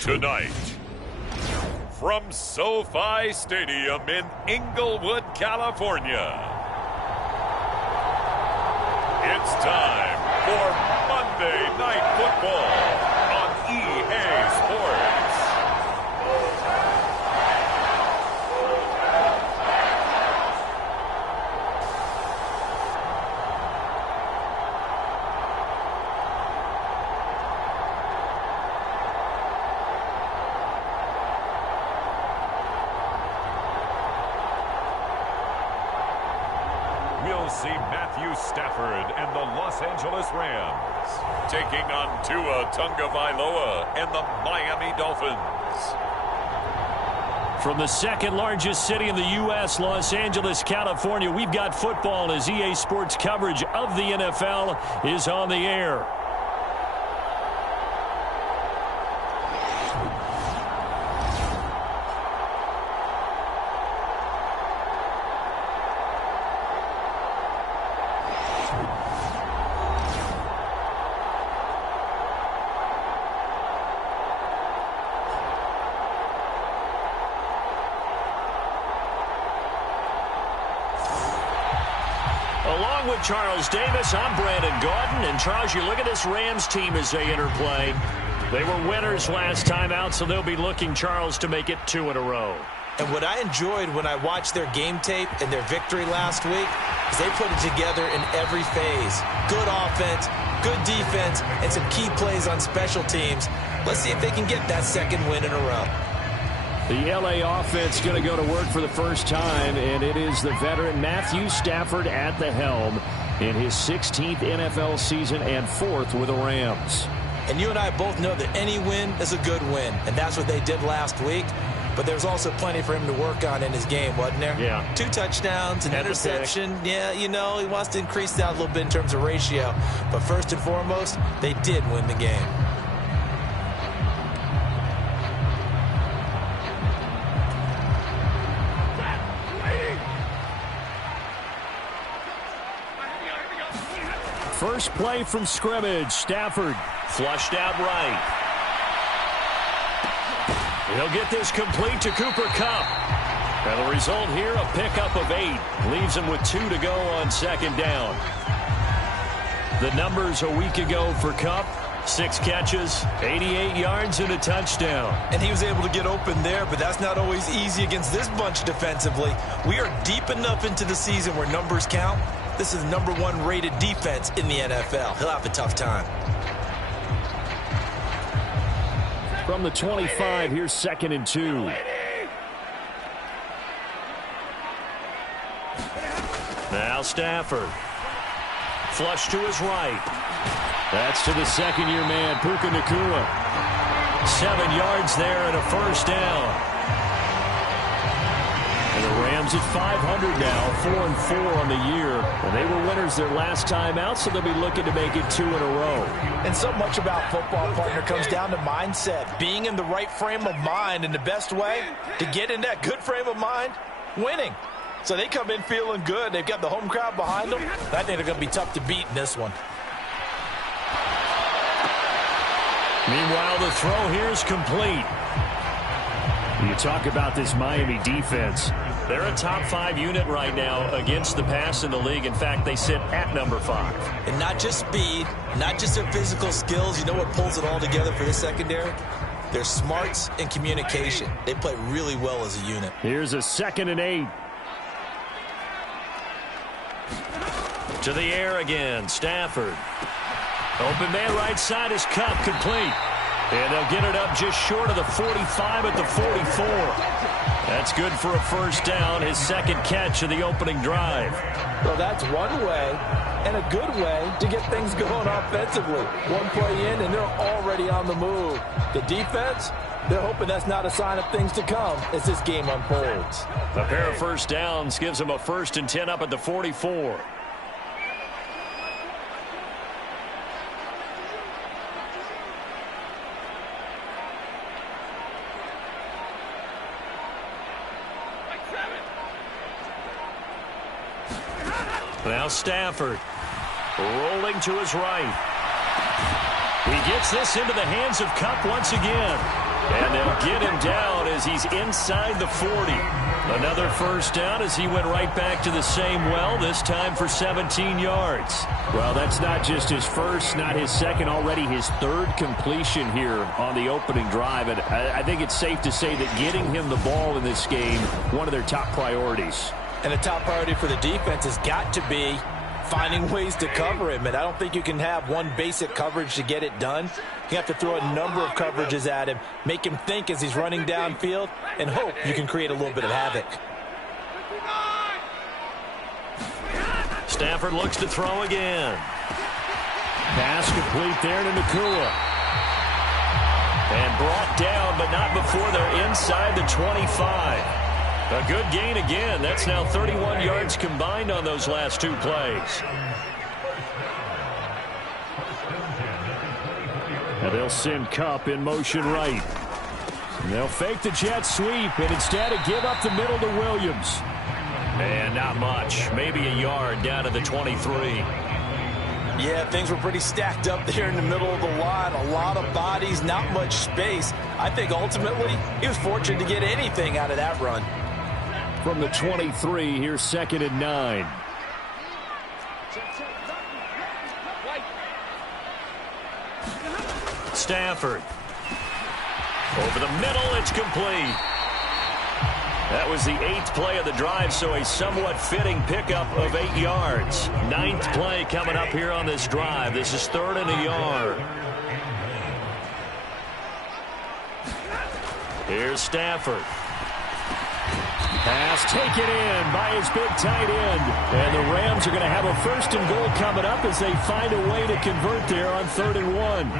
Tonight, from SoFi Stadium in Inglewood, California, it's time for Monday Night Football on EA Sports. See Matthew Stafford and the Los Angeles Rams taking on Tua Tagovailoa and the Miami Dolphins. From the second largest city in the U.S., Los Angeles, California, we've got football as EA Sports coverage of the NFL is on the air. Along with Charles Davis, I'm Brandon Gaudin. And Charles, you look at this Rams team as they interplay. They were winners last time out, so they'll be looking, Charles, to make it 2 in a row. And what I enjoyed when I watched their game tape and their victory last week is they put it together in every phase. Good offense, good defense, and some key plays on special teams. Let's see if they can get that second win in a row. The LA offense going to go to work for the first time, and it is the veteran Matthew Stafford at the helm in his 16th NFL season and 4th with the Rams. And you and I both know that any win is a good win, and that's what they did last week. But there's also plenty for him to work on in his game, wasn't there? Yeah. 2 touchdowns, an interception. Yeah, you know, he wants to increase that a little bit in terms of ratio. But first and foremost, they did win the game. First play from scrimmage. Stafford flushed out right. He'll get this complete to Cooper Kupp. And the result here, a pickup of 8. Leaves him with 2 to go on second down. The numbers a week ago for Kupp: 6 catches, 88 yards, and a touchdown. And he was able to get open there, but that's not always easy against this bunch defensively. We are deep enough into the season where numbers count. This is the #1 rated defense in the NFL. He'll have a tough time. From the 25, here's 2nd and 2. Now Stafford. Flush to his right. That's to the second-year man, Puka Nacua. 7 yards there and a first down. And the Rams at 500 now, 4-4 on the year. And they were winners their last time out, so they'll be looking to make it 2 in a row. And so much about football, partner, comes down to mindset. Being in the right frame of mind, and the best way to get in that good frame of mind, winning. So they come in feeling good. They've got the home crowd behind them. I think they're going to be tough to beat in this one. Meanwhile, the throw here is complete. You talk about this Miami defense. They're a top 5 unit right now against the pass in the league. In fact, they sit at number 5. And not just speed, not just their physical skills. You know what pulls it all together for this secondary? Their smarts and communication. They play really well as a unit. Here's a 2nd and 8. To the air again, Stafford. Open man right side is Kupp, complete. And they'll get it up just short of the 45 at the 44. That's good for a first down, his 2nd catch of the opening drive. Well, that's one way and a good way to get things going offensively. One play in, and they're already on the move. The defense, they're hoping that's not a sign of things to come as this game unfolds. A pair of first downs gives them a 1st and 10 up at the 44. Now Stafford rolling to his right. He gets this into the hands of Kupp once again. And they'll get him down as he's inside the 40. Another first down as he went right back to the same well, this time for 17 yards. Well, that's not just his first, not his second, already his third completion here on the opening drive. And I think it's safe to say that getting him the ball in this game, one of their top priorities. And the top priority for the defense has got to be finding ways to cover him. And I don't think you can have one basic coverage to get it done. You have to throw a number of coverages at him, make him think as he's running downfield, and hope you can create a little bit of havoc. Stafford looks to throw again. Pass complete there to Nakua. And brought down, but not before they're inside the 25. A good gain again. That's now 31 yards combined on those last two plays. Now they'll send Kupp in motion right. And they'll fake the jet sweep and instead give up the middle to Williams. And not much. Maybe a yard down to the 23. Yeah, things were pretty stacked up there in the middle of the line. A lot of bodies, not much space. I think ultimately he was fortunate to get anything out of that run. From the 23, here's 2nd and 9. Stafford. Over the middle, it's complete. That was the 8th play of the drive, so a somewhat fitting pickup of 8 yards. 9th play coming up here on this drive. This is 3rd and a yard. Here's Stafford. Pass taken in by his big tight end. And the Rams are going to have a 1st and goal coming up as they find a way to convert there on 3rd and 1.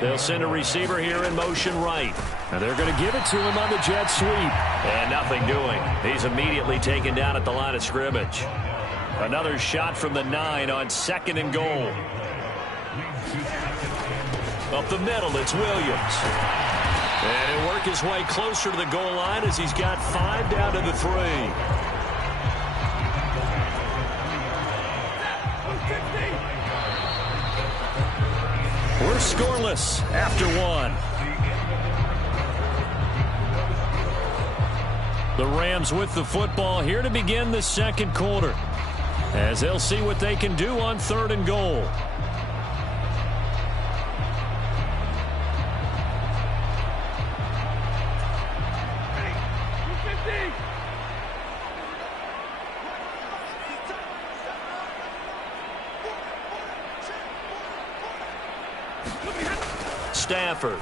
They'll send a receiver here in motion right. And they're going to give it to him on the jet sweep. And nothing doing. He's immediately taken down at the line of scrimmage. Another shot from the 9 on 2nd and goal. Up the middle, it's Williams. And he'll work his way closer to the goal line as he's got 5 down to the 3. We're scoreless after 1. The Rams with the football here to begin the 2nd quarter, as they'll see what they can do on 3rd and goal. Stafford.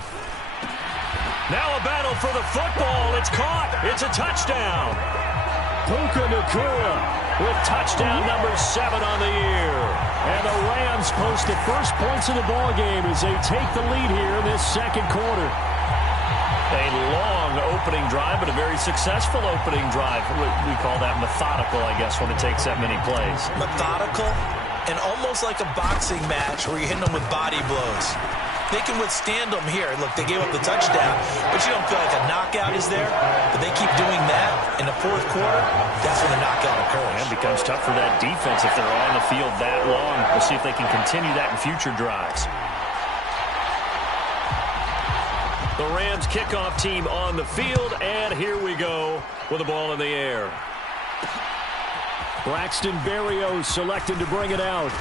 Now a battle for the football. It's caught. It's a touchdown. Puka Nakua with touchdown number 7 on the year. And the Rams post the first points of the ball game as they take the lead here in this 2nd quarter. A long opening drive, but a very successful opening drive. We call that methodical, I guess, when it takes that many plays. Methodical and almost like a boxing match where you're hitting them with body blows. They can withstand them here. Look, they gave up the touchdown, but you don't feel like a knockout is there. But they keep doing that in the 4th quarter. That's when the knockout occurs. And it becomes tough for that defense if they're on the field that long. We'll see if they can continue that in future drives. The Rams kickoff team on the field, and here we go with the ball in the air. Braxton Berrios selected to bring it out.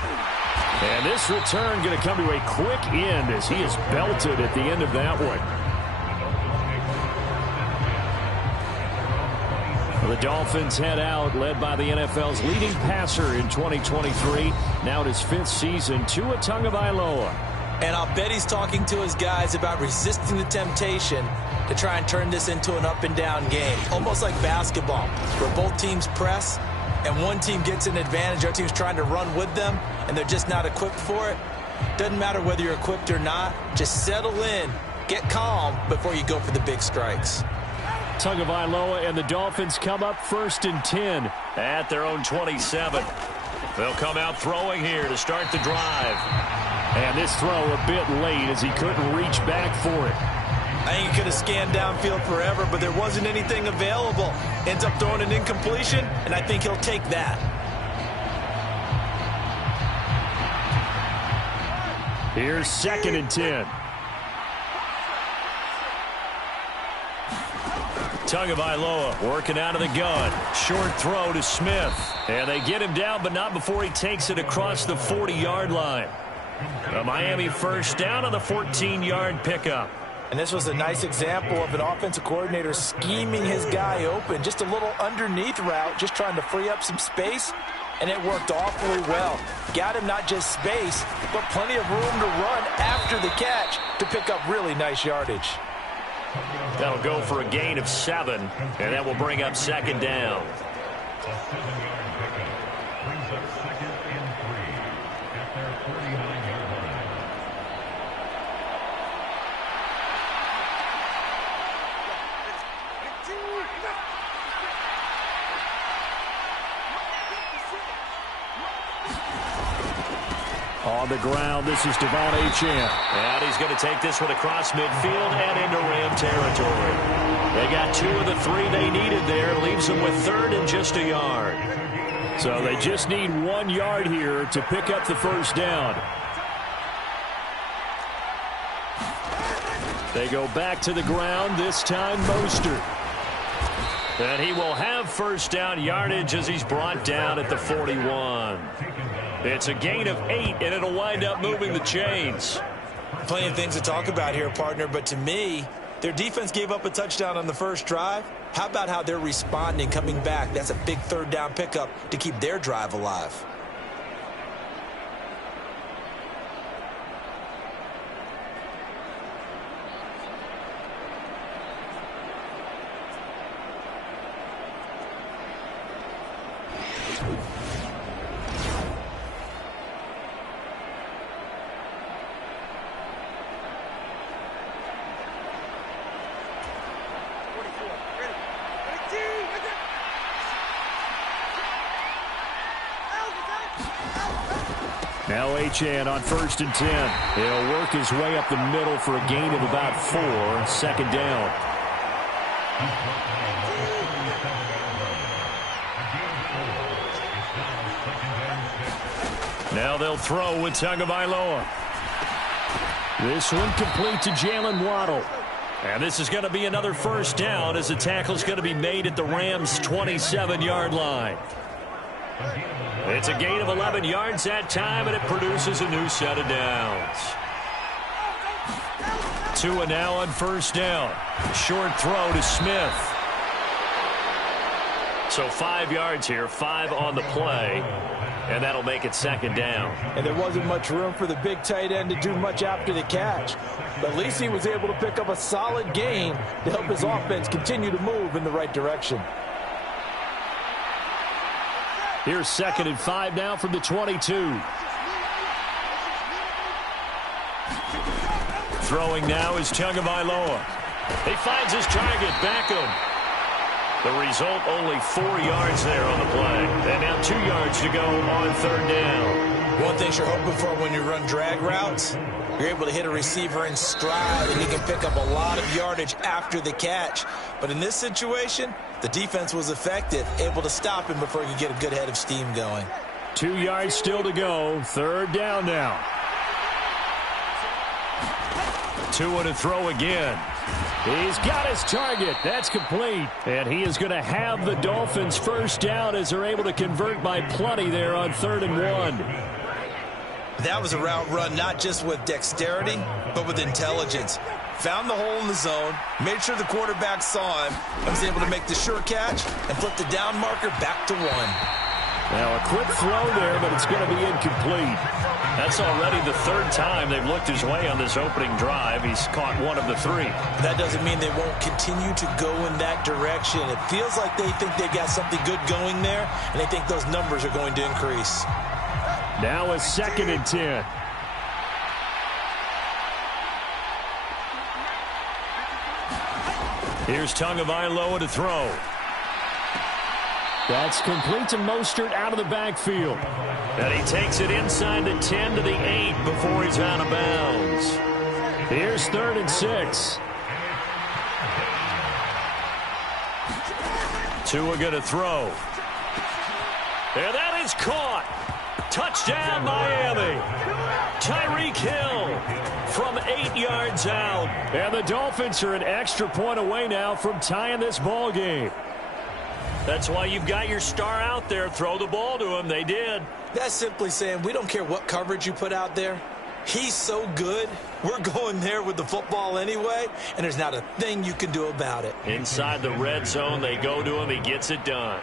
And this return going to come to a quick end as he is belted at the end of that one. The Dolphins head out, led by the NFL's leading passer in 2023. Now in his 5th season, Tua Tagovailoa. And I'll bet he's talking to his guys about resisting the temptation to try and turn this into an up-and-down game. Almost like basketball, where both teams press, and one team gets an advantage, our team's trying to run with them, and they're just not equipped for it. Doesn't matter whether you're equipped or not. Just settle in, get calm before you go for the big strikes. Tagovailoa and the Dolphins come up 1st and 10 at their own 27. They'll come out throwing here to start the drive. And this throw a bit late as he couldn't reach back for it. I think he could have scanned downfield forever, but there wasn't anything available. Ends up throwing an incompletion, and I think he'll take that. Here's 2nd and 10. Tagovailoa working out of the gun. Short throw to Smith. And they get him down, but not before he takes it across the 40-yard line. A Miami first down on the 14-yard pickup. And this was a nice example of an offensive coordinator scheming his guy open. Just a little underneath route, just trying to free up some space. And it worked awfully well. Got him not just space, but plenty of room to run after the catch to pick up really nice yardage. That'll go for a gain of 7, and that will bring up 2nd down. On the ground, this is Devon Achane. And he's going to take this one across midfield and into Ram territory. They got 2 of the 3 they needed there. Leaves them with 3rd and just a yard. So they just need 1 yard here to pick up the first down. They go back to the ground, this time Mostert. And he will have first down yardage as he's brought down at the 41. It's a gain of 8, and it'll wind up moving the chains. Plenty of things to talk about here, partner, but to me, their defense gave up a touchdown on the first drive. How about how they're responding, coming back? That's a big 3rd down pickup to keep their drive alive. Now Achane on 1st and 10. He'll work his way up the middle for a gain of about 4. 2nd down. Now they'll throw with Tagovailoa. This one complete to Jalen Waddle. And this is going to be another first down as the tackle's going to be made at the Rams' 27-yard line. It's a gain of 11 yards that time, and it produces a new set of downs. Tua now on first down. Short throw to Smith. So 5 yards here, 5 on the play, and that'll make it 2nd down. And there wasn't much room for the big tight end to do much after the catch. But at least he was able to pick up a solid gain to help his offense continue to move in the right direction. Here's 2nd and 5 now from the 22. Throwing now is Tagovailoa. He finds his target, Beckham. The result, only 4 yards there on the play. And now 2 yards to go on 3rd down. One thing you're hoping for when you run drag routes, you're able to hit a receiver in stride, and you can pick up a lot of yardage after the catch. But in this situation, the defense was effective, able to stop him before he could get a good head of steam going. 2 yards still to go. 3rd down now. Tua to throw again. He's got his target. That's complete. And he is going to have the Dolphins first down as they're able to convert by plenty there on 3rd and 1. That was a route run not just with dexterity, but with intelligence. Found the hole in the zone, made sure the quarterback saw him, and was able to make the sure catch and flip the down marker back to 1. Now a quick throw there, but it's going to be incomplete. That's already the 3rd time they've looked his way on this opening drive. He's caught 1 of the 3. That doesn't mean they won't continue to go in that direction. It feels like they think they got something good going there, and they think those numbers are going to increase. Now a 2nd and 10. Here's Tagovailoa to throw. That's complete to Mostert out of the backfield. And he takes it inside the 10 to the 8 before he's out of bounds. Here's 3rd and 6. Tua going to throw. And that is caught. Touchdown, Miami. Tyreek Hill from 8 yards out. And the Dolphins are an extra point away now from tying this ball game. That's why you've got your star out there. Throw the ball to him. They did. That's simply saying we don't care what coverage you put out there. He's so good, we're going there with the football anyway, and there's not a thing you can do about it. Inside the red zone, they go to him. He gets it done.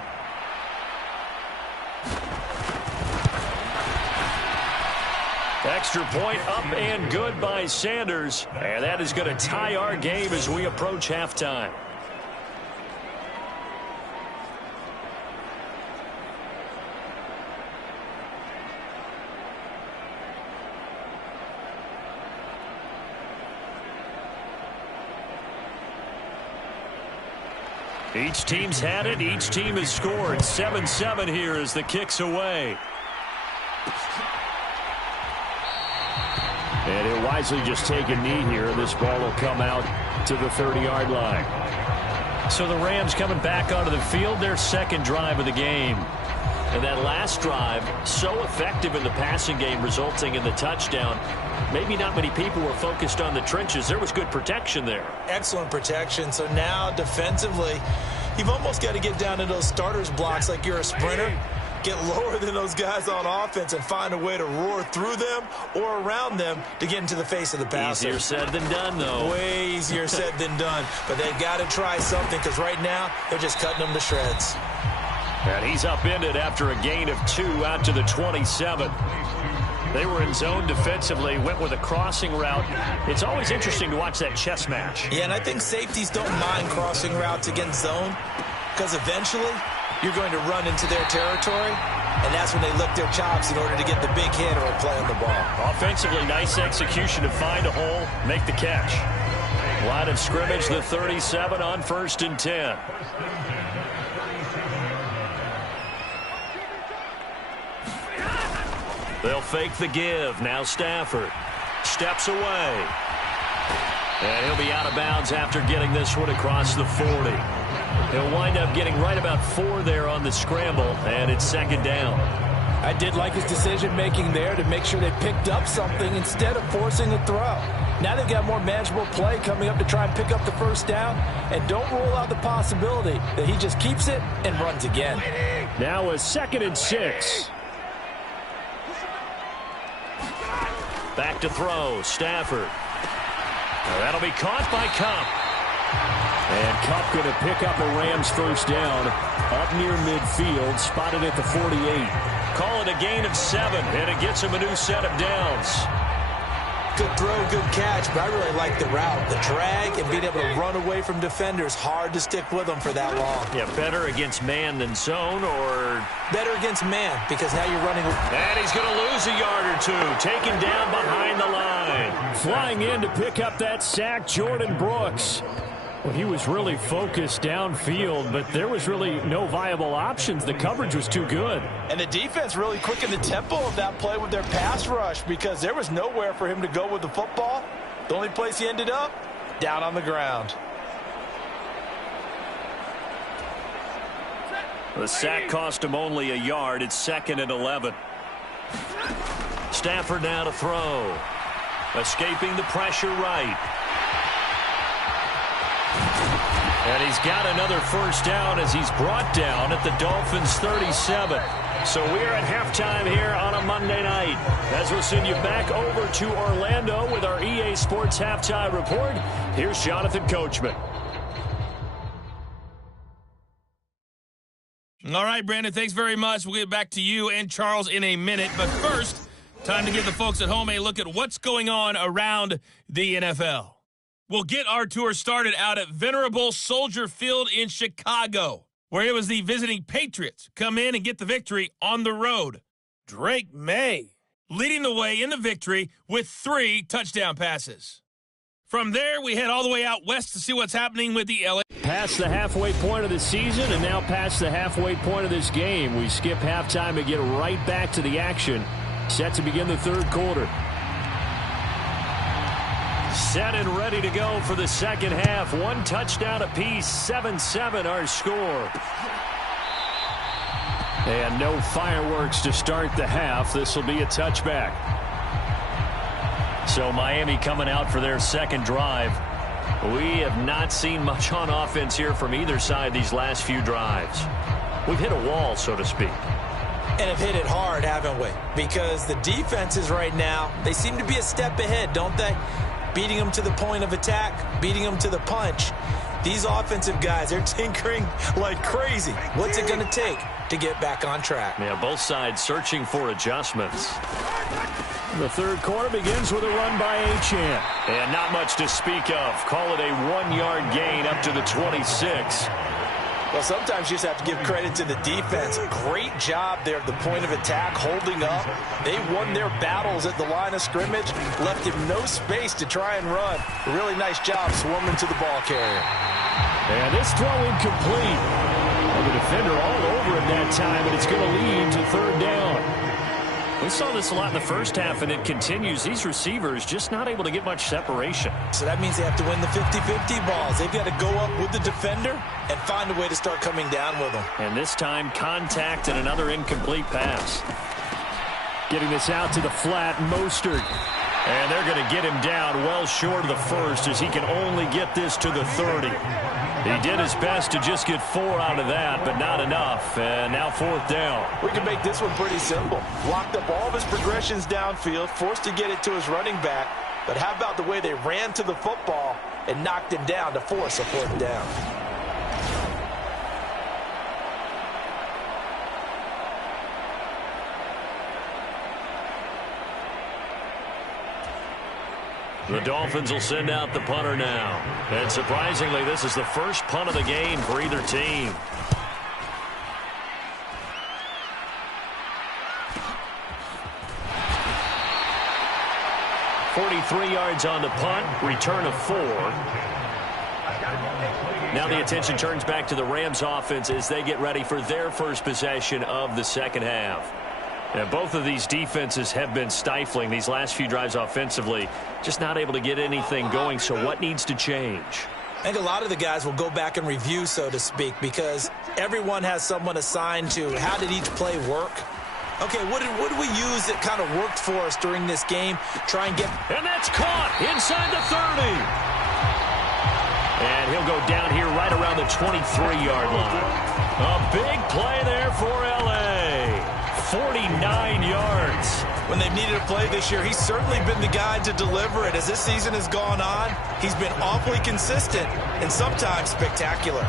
Extra point up and good by Sanders. And that is going to tie our game as we approach halftime. Each team's had it. Each team has scored. 7-7 here as the kick's away. And he'll wisely just take a knee here, and this ball will come out to the 30-yard line. So the Rams coming back onto the field, their second drive of the game. And that last drive, so effective in the passing game, resulting in the touchdown. Maybe not many people were focused on the trenches. There was good protection there. Excellent protection. So now defensively, you've almost got to get down to those starters blocks like you're a sprinter. Get lower than those guys on offense and find a way to roar through them or around them to get into the face of the passer. Easier said than done, though. Way easier said than done. But they've got to try something because right now they're just cutting them to shreds. And he's upended after a gain of 2 out to the 27. They were in zone defensively, went with a crossing route. It's always interesting to watch that chess match. Yeah, and I think safeties don't mind crossing routes against zone because eventually you're going to run into their territory, and that's when they lick their chops in order to get the big hit or a play on the ball. Offensively, nice execution to find a hole, make the catch. Line of scrimmage, the 37 on 1st and 10. They'll fake the give. Now Stafford steps away. And he'll be out of bounds after getting this one across the 40. He'll wind up getting right about 4 there on the scramble, and it's 2nd down. I did like his decision-making there to make sure they picked up something instead of forcing a throw. Now they've got more manageable play coming up to try and pick up the 1st down, and don't rule out the possibility that he just keeps it and runs again. Now a 2nd and 6. Back to throw, Stafford. Now that'll be caught by Kupp. And Kupp going to pick up a Rams 1st down up near midfield, spotted at the 48. Call it a gain of 7, and it gets him a new set of downs. Good throw, good catch, but I really like the route. The drag and being able to run away from defenders, hard to stick with them for that long. Yeah, better against man than zone, or better against man, because now you're running. And he's going to lose a yard or 2, taken down behind the line. Flying in to pick up that sack, Jordan Brooks. Well, he was really focused downfield, but there was really no viable options. The coverage was too good. And the defense really quickened the tempo of that play with their pass rush because there was nowhere for him to go with the football. The only place he ended up, down on the ground. The sack cost him only a yard. It's 2nd and 11. Stafford now to throw. Escaping the pressure right. And he's got another 1st down as he's brought down at the Dolphins' 37. So we're at halftime here on a Monday night. As we'll send you back over to Orlando with our EA Sports Halftime Report, here's Jonathan Coachman. All right, Brandon, thanks very much. We'll get back to you and Charles in a minute. But first, time to give the folks at home a look at what's going on around the NFL. We'll get our tour started out at Venerable Soldier Field in Chicago, where it was the visiting Patriots come in and get the victory on the road. Drake May leading the way in the victory with 3 touchdown passes. From there, we head all the way out west to see what's happening with the LA. Past the halfway point of the season and now past the halfway point of this game. We skip halftime and get right back to the action. Set to begin the 3rd quarter. Set and ready to go for the 2nd half. 1 touchdown apiece, 7-7 our score. And no fireworks to start the half. This will be a touchback. So Miami coming out for their second drive. We have not seen much on offense here from either side these last few drives. We've hit a wall, so to speak. And have hit it hard, haven't we? Because the defenses right now, they seem to be a step ahead, don't they? Beating them to the point of attack, beating them to the punch. These offensive guys, they're tinkering like crazy. What's it going to take to get back on track? Yeah, both sides searching for adjustments. The third quarter begins with a run by Achane. And not much to speak of. Call it a 1-yard gain up to the 26. Well, sometimes you just have to give credit to the defense. Great job there at the point of attack, holding up. They won their battles at the line of scrimmage, left him no space to try and run. A really nice job swarming to the ball carrier. And this throw incomplete. And the defender all over it that time, and it's going to lead to third down. We saw this a lot in the first half, and it continues. These receivers just not able to get much separation. So that means they have to win the 50-50 balls. They've got to go up with the defender and find a way to start coming down with them. And this time, contact and another incomplete pass. Getting this out to the flat, Mostert. And they're going to get him down well short of the first as he can only get this to the 30. He did his best to just get 4 out of that, but not enough. And now fourth down. We can make this one pretty simple. Blocked up all of his progressions downfield, forced to get it to his running back. But how about the way they ran to the football and knocked him down to force a fourth down? The Dolphins will send out the punter now. And surprisingly, this is the first punt of the game for either team. "43 yards on the punt, return of 4. Now the attention turns back to the Rams offense as they get ready for their first possession of the second half. And both of these defenses have been stifling these last few drives offensively, just not able to get anything going. So what needs to change? I think a lot of the guys will go back and review, so to speak, because everyone has someone assigned to how did each play work. Okay, what did we use that kind of worked for us during this game? Try and get... And that's caught inside the 30. And he'll go down here right around the 23-yard line. A big play there for L.A. 49 yards. When they've needed a play this year, he's certainly been the guy to deliver it. As this season has gone on, he's been awfully consistent and sometimes spectacular.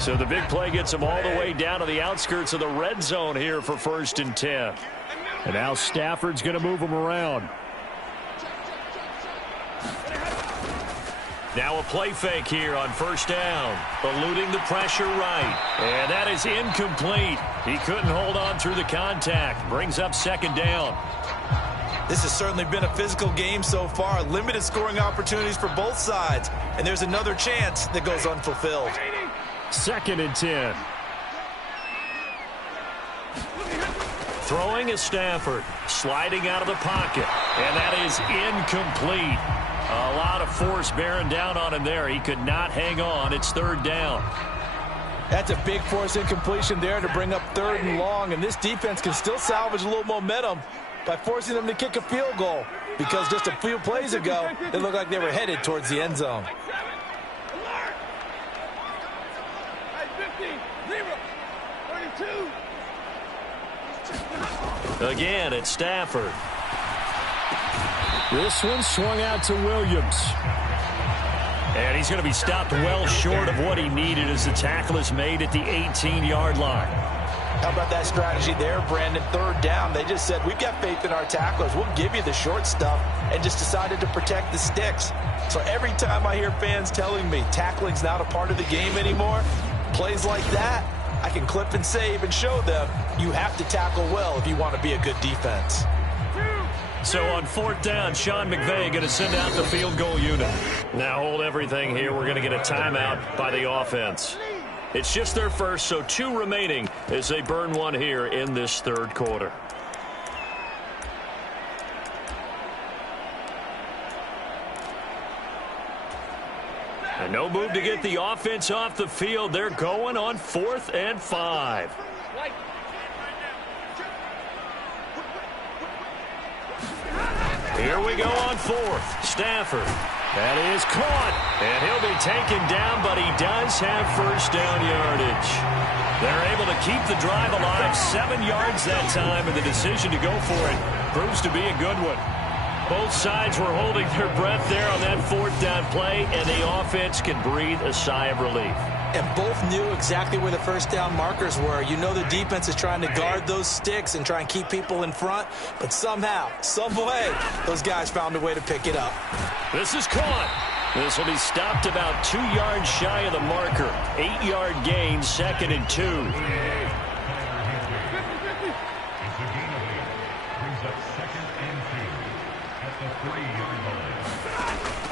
So the big play gets him all the way down to the outskirts of the red zone here for 1st and 10. And now Stafford's going to move him around. Now a play fake here on 1st down. Eluding the pressure right. And that is incomplete. He couldn't hold on through the contact. Brings up 2nd down. This has certainly been a physical game so far. Limited scoring opportunities for both sides. And there's another chance that goes unfulfilled. 2nd and 10. Throwing is Stafford. Sliding out of the pocket. And that is incomplete. A lot of force bearing down on him there. He could not hang on. It's 3rd down. That's a big force incompletion there to bring up 3rd and long. And this defense can still salvage a little momentum by forcing them to kick a field goal. Because just a few plays ago, it looked like they were headed towards the end zone. Again, it's Stafford. This one swung out to Williams. And he's going to be stopped well short of what he needed as the tackle is made at the 18-yard line. How about that strategy there, Brandon? 3rd down. They just said, we've got faith in our tacklers. We'll give you the short stuff, and just decided to protect the sticks. So every time I hear fans telling me tackling's not a part of the game anymore, plays like that, I can clip and save and show them you have to tackle well if you want to be a good defense. So on 4th down, Sean McVay going to send out the field goal unit. Now hold everything here. We're going to get a timeout by the offense. It's just their first, so 2 remaining as they burn one here in this 3rd quarter. And no move to get the offense off the field. They're going on 4th and 5. Here we go on 4th. Stafford. That is caught. And he'll be taken down, but he does have first down yardage. They're able to keep the drive alive. 7 yards that time, and the decision to go for it proves to be a good one. Both sides were holding their breath there on that 4th down play, and the offense can breathe a sigh of relief. And both knew exactly where the first down markers were. You know the defense is trying to guard those sticks and try and keep people in front, but somehow, some way, those guys found a way to pick it up. This is caught. This will be stopped about 2 yards shy of the marker. 8-yard gain, 2nd and 2.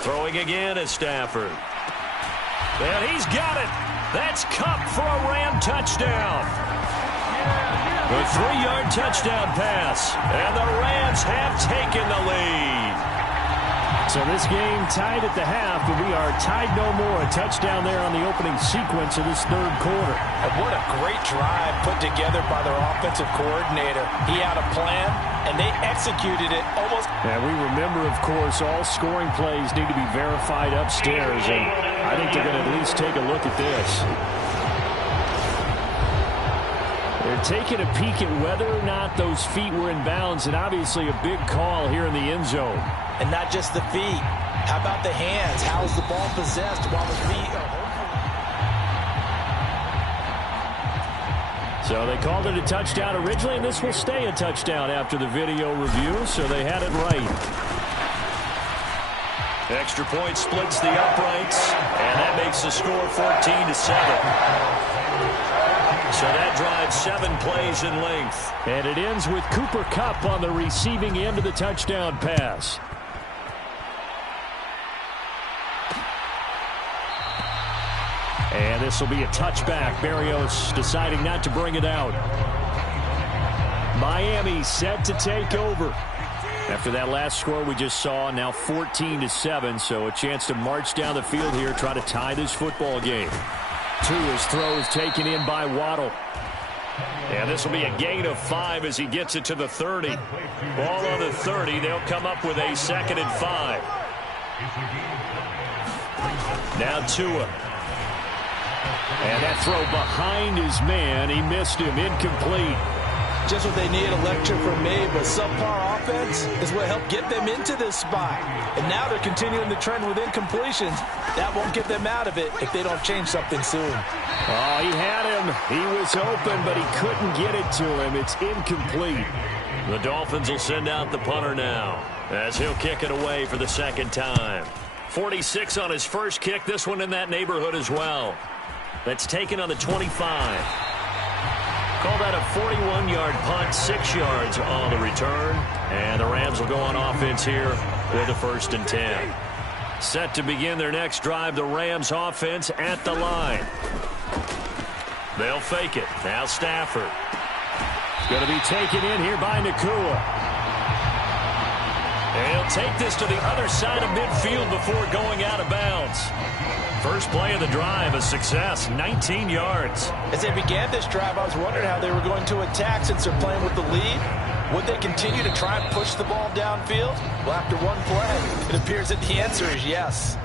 Throwing again is Stafford. And he's got it. That's Cup for a Ram touchdown. The 3-yard touchdown pass. And the Rams have taken the lead. So this game tied at the half, but we are tied no more. A touchdown there on the opening sequence of this 3rd quarter. And what a great drive put together by their offensive coordinator. He had a plan, and they executed it almost. And we remember, of course, all scoring plays need to be verified upstairs, and I think they're going to at least take a look at this. They're taking a peek at whether or not those feet were in bounds, and obviously a big call here in the end zone. And not just the feet. How about the hands? How is the ball possessed while the feet are... So they called it a touchdown originally, and this will stay a touchdown after the video review, so they had it right. Extra point splits the uprights, and that makes the score 14-7. So that drives 7 plays in length. And it ends with Cooper Kupp on the receiving end of the touchdown pass. And this will be a touchback. Berrios deciding not to bring it out. Miami set to take over. After that last score we just saw, now 14-7, so a chance to march down the field here, try to tie this football game. Tua's throw is taken in by Waddle. And this will be a gain of 5 as he gets it to the 30. Ball on the 30. They'll come up with a 2nd and 5. Now Tua. And that throw behind his man. He missed him. Incomplete. Just what they need, a lecture from me, but subpar offense is what helped get them into this spot. And now they're continuing the trend with incompletions. That won't get them out of it if they don't change something soon. Oh, he had him. He was open, but he couldn't get it to him. It's incomplete. The Dolphins will send out the punter now as he'll kick it away for the 2nd time. 46 on his first kick. This one in that neighborhood as well. That's taken on the 25. Call that a 41-yard punt, 6 yards on the return. And the Rams will go on offense here with a 1st and 10. Set to begin their next drive, the Rams offense at the line. They'll fake it. Now Stafford. Going to be taken in here by Nakua. And he'll take this to the other side of midfield before going out of bounds. First play of the drive, a success, 19 yards. As they began this drive, I was wondering how they were going to attack since they're playing with the lead. Would they continue to try and push the ball downfield? Well, after one play, it appears that the answer is yes.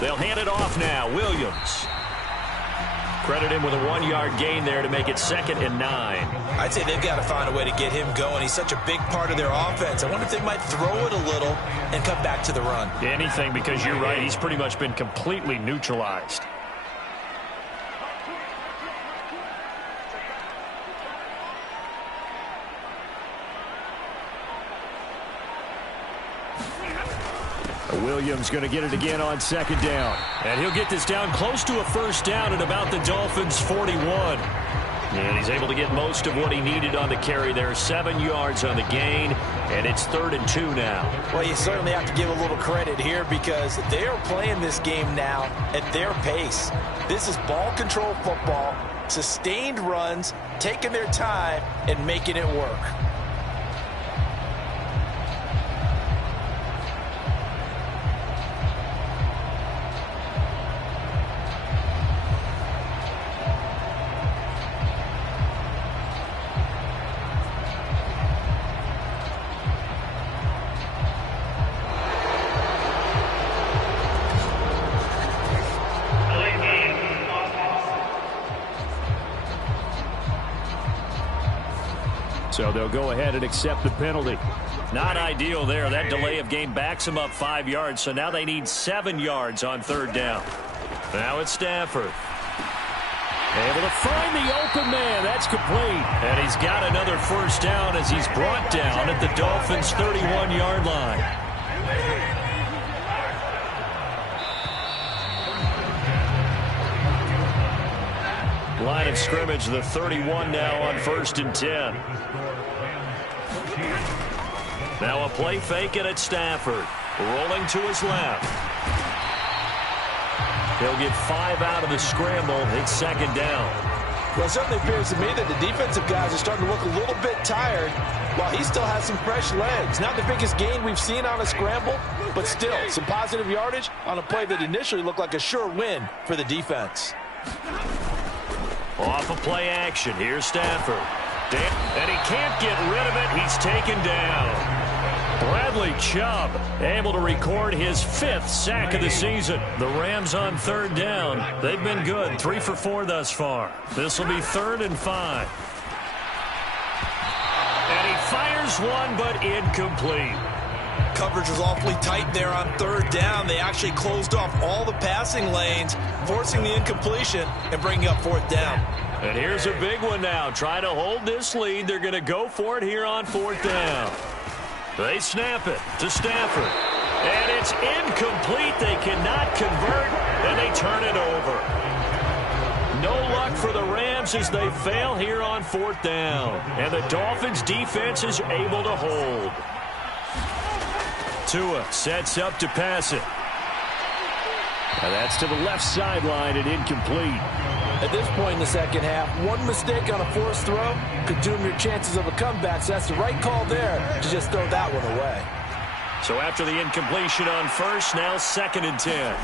They'll hand it off now. Williams. Credit him with a 1-yard gain there to make it 2nd and 9. I'd say they've got to find a way to get him going. He's such a big part of their offense. I wonder if they might throw it a little and come back to the run. Anything, because you're right. He's pretty much been completely neutralized. Williams going to get it again on 2nd down. And he'll get this down close to a 1st down at about the Dolphins' 41. And he's able to get most of what he needed on the carry there. 7 yards on the gain, and it's 3rd and 2 now. Well, you certainly have to give a little credit here because they are playing this game now at their pace. This is ball control football, sustained runs, taking their time and making it work. So they'll go ahead and accept the penalty. Not ideal there. That delay of game backs them up 5 yards. So now they need 7 yards on 3rd down. Now it's Stafford. Able to find the open man. That's complete. And he's got another 1st down as he's brought down at the Dolphins' 31-yard line. Line of scrimmage, the 31 now on 1st and 10. Now a play fake it at Stafford. Rolling to his left. He'll get 5 out of the scramble. It's 2nd down. Well, it certainly appears to me that the defensive guys are starting to look a little bit tired while he still has some fresh legs. Not the biggest gain we've seen on a scramble, but still some positive yardage on a play that initially looked like a sure win for the defense. Off of play action. Here's Stafford. And he can't get rid of it. He's taken down. Bradley Chubb able to record his 5th sack of the season. The Rams on 3rd down. They've been good. 3 for 4 thus far. This will be 3rd and 5. And he fires one, but incomplete. Coverage was awfully tight there on 3rd down. They actually closed off all the passing lanes, forcing the incompletion and bringing up 4th down. And here's a big one now. Trying to hold this lead. They're going to go for it here on 4th down. They snap it to Stafford. And it's incomplete. They cannot convert, and they turn it over. No luck for the Rams as they fail here on 4th down. And the Dolphins defense is able to hold. Tua sets up to pass it. And that's to the left sideline and incomplete. At this point in the second half, one mistake on a forced throw could doom your chances of a comeback. So that's the right call there to just throw that one away. So after the incompletion on 1st, now 2nd and 10.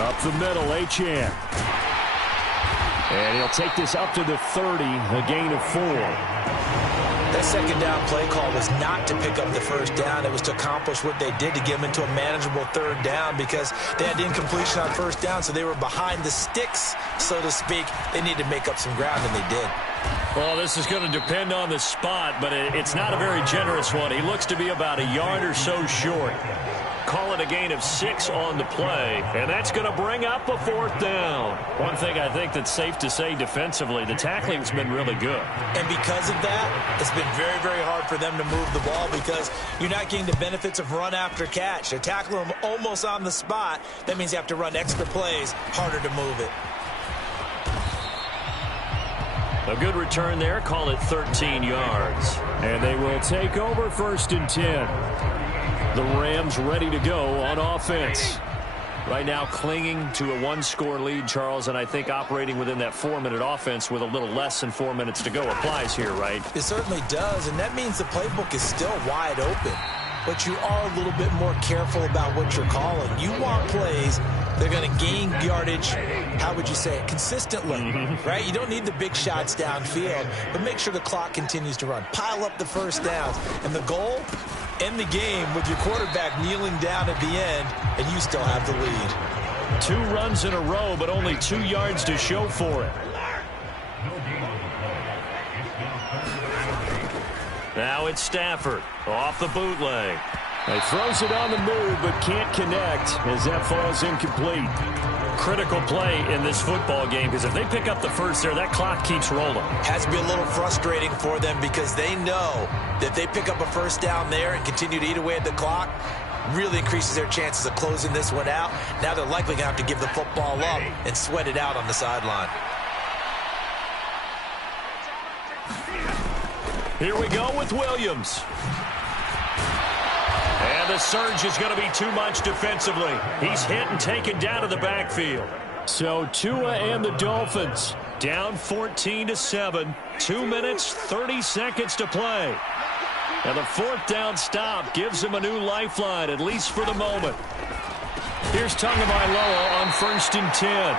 Up the middle, Achane. And he'll take this up to the 30, a gain of 4. That 2nd down play call was not to pick up the 1st down. It was to accomplish what they did to get them into a manageable 3rd down because they had incompletion on 1st down, so they were behind the sticks, so to speak. They needed to make up some ground, and they did. Well, this is going to depend on the spot, but it's not a very generous one. He looks to be about a yard or so short. Call it a gain of 6 on the play, and that's going to bring up a 4th down. One thing I think that's safe to say defensively, the tackling's been really good. And because of that, it's been very, very hard for them to move the ball because you're not getting the benefits of run after catch. They're tackling them almost on the spot. That means you have to run extra plays, harder to move it. A good return there, call it 13 yards. And they will take over 1st and 10. The Rams ready to go on offense. Right now clinging to a 1-score lead, Charles, and I think operating within that 4-minute offense with a little less than 4 minutes to go applies here, right? It certainly does, and that means the playbook is still wide open. But you are a little bit more careful about what you're calling. You want plays that are going to gain yardage, how would you say it, consistently, right? You don't need the big shots downfield, but make sure the clock continues to run. Pile up the 1st downs, and the goal, end the game with your quarterback kneeling down at the end, and you still have the lead. 2 runs in a row, but only 2 yards to show for it. Now it's Stafford off the bootleg. He throws it on the move, but can't connect as that falls incomplete. Critical play in this football game, because if they pick up the first there, that clock keeps rolling. Has to be a little frustrating for them because they know that if they pick up a first down there and continue to eat away at the clock, really increases their chances of closing this one out. Now they're likely going to have to give the football up and sweat it out on the sideline. Here we go with Williams. And the surge is going to be too much defensively. He's hit and taken down to the backfield. So Tua and the Dolphins down 14-7. 2 minutes, 30 seconds to play. And the 4th down stop gives him a new lifeline, at least for the moment. Here's Tagovailoa on 1st and 10.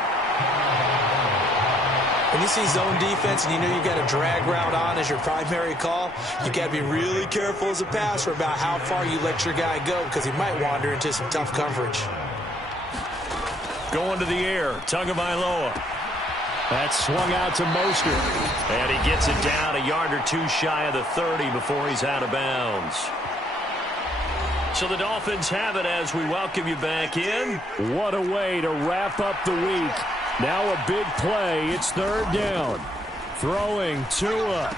When you see zone defense and you know you've got a drag route on as your primary call, you've got to be really careful as a passer about how far you let your guy go because he might wander into some tough coverage. Going to the air, Tagovailoa. That's swung out to Mostert. And he gets it down a yard or 2 shy of the 30 before he's out of bounds. So the Dolphins have it as we welcome you back in. What a way to wrap up the week. Now a big play. It's 3rd down. Throwing Tua.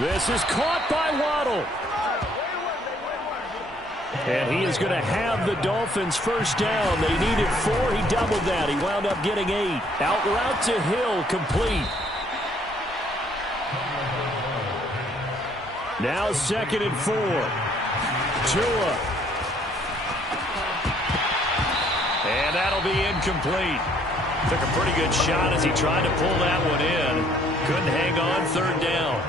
This is caught by Waddle. And he is going to have the Dolphins first down. They needed 4. He doubled that. He wound up getting 8. Out route to Hill, complete. Now 2nd and 4. Tua. And that'll be incomplete. Took a pretty good shot as he tried to pull that one in. Couldn't hang on. 3rd down.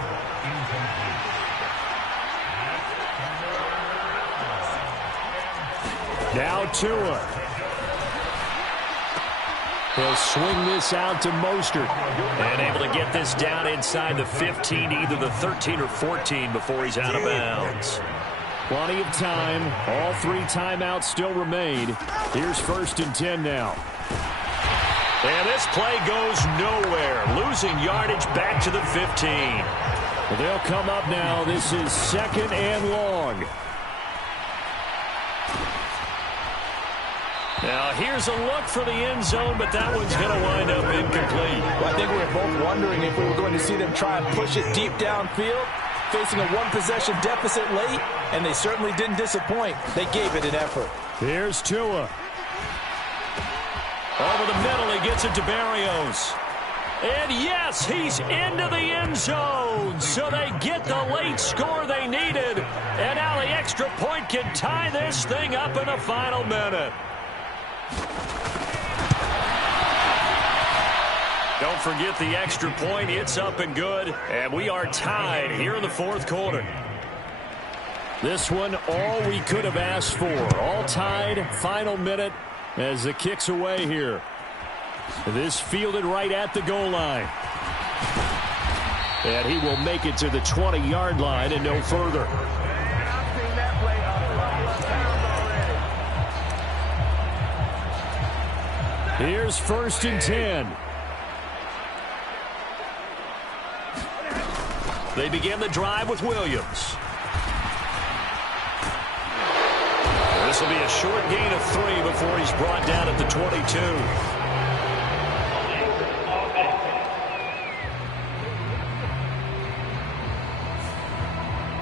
Now Tua. He'll swing this out to Mostert. And able to get this down inside the 15, either the 13 or 14 before he's out of bounds. Plenty of time. All 3 timeouts still remain. Here's 1st and 10 now. And this play goes nowhere. Losing yardage back to the 15. Well, they'll come up now. This is 2nd and long. Now, here's a look for the end zone, but that one's going to wind up incomplete. Well, I think we were both wondering if we were going to see them try and push it deep downfield, facing a 1-possession deficit late, and they certainly didn't disappoint. They gave it an effort. Here's Tua. Over the middle, he gets it to Barrios. And yes, he's into the end zone. So they get the late score they needed. And now the extra point can tie this thing up in the final minute. Don't forget the extra point. It's up and good. And we are tied here in the 4th quarter. This one, all we could have asked for. All tied, final minute as the kick's away here. This fielded right at the goal line. And he will make it to the 20-yard line and no further. Here's 1st and 10. They begin the drive with Williams. This will be a short gain of 3 before he's brought down at the 22.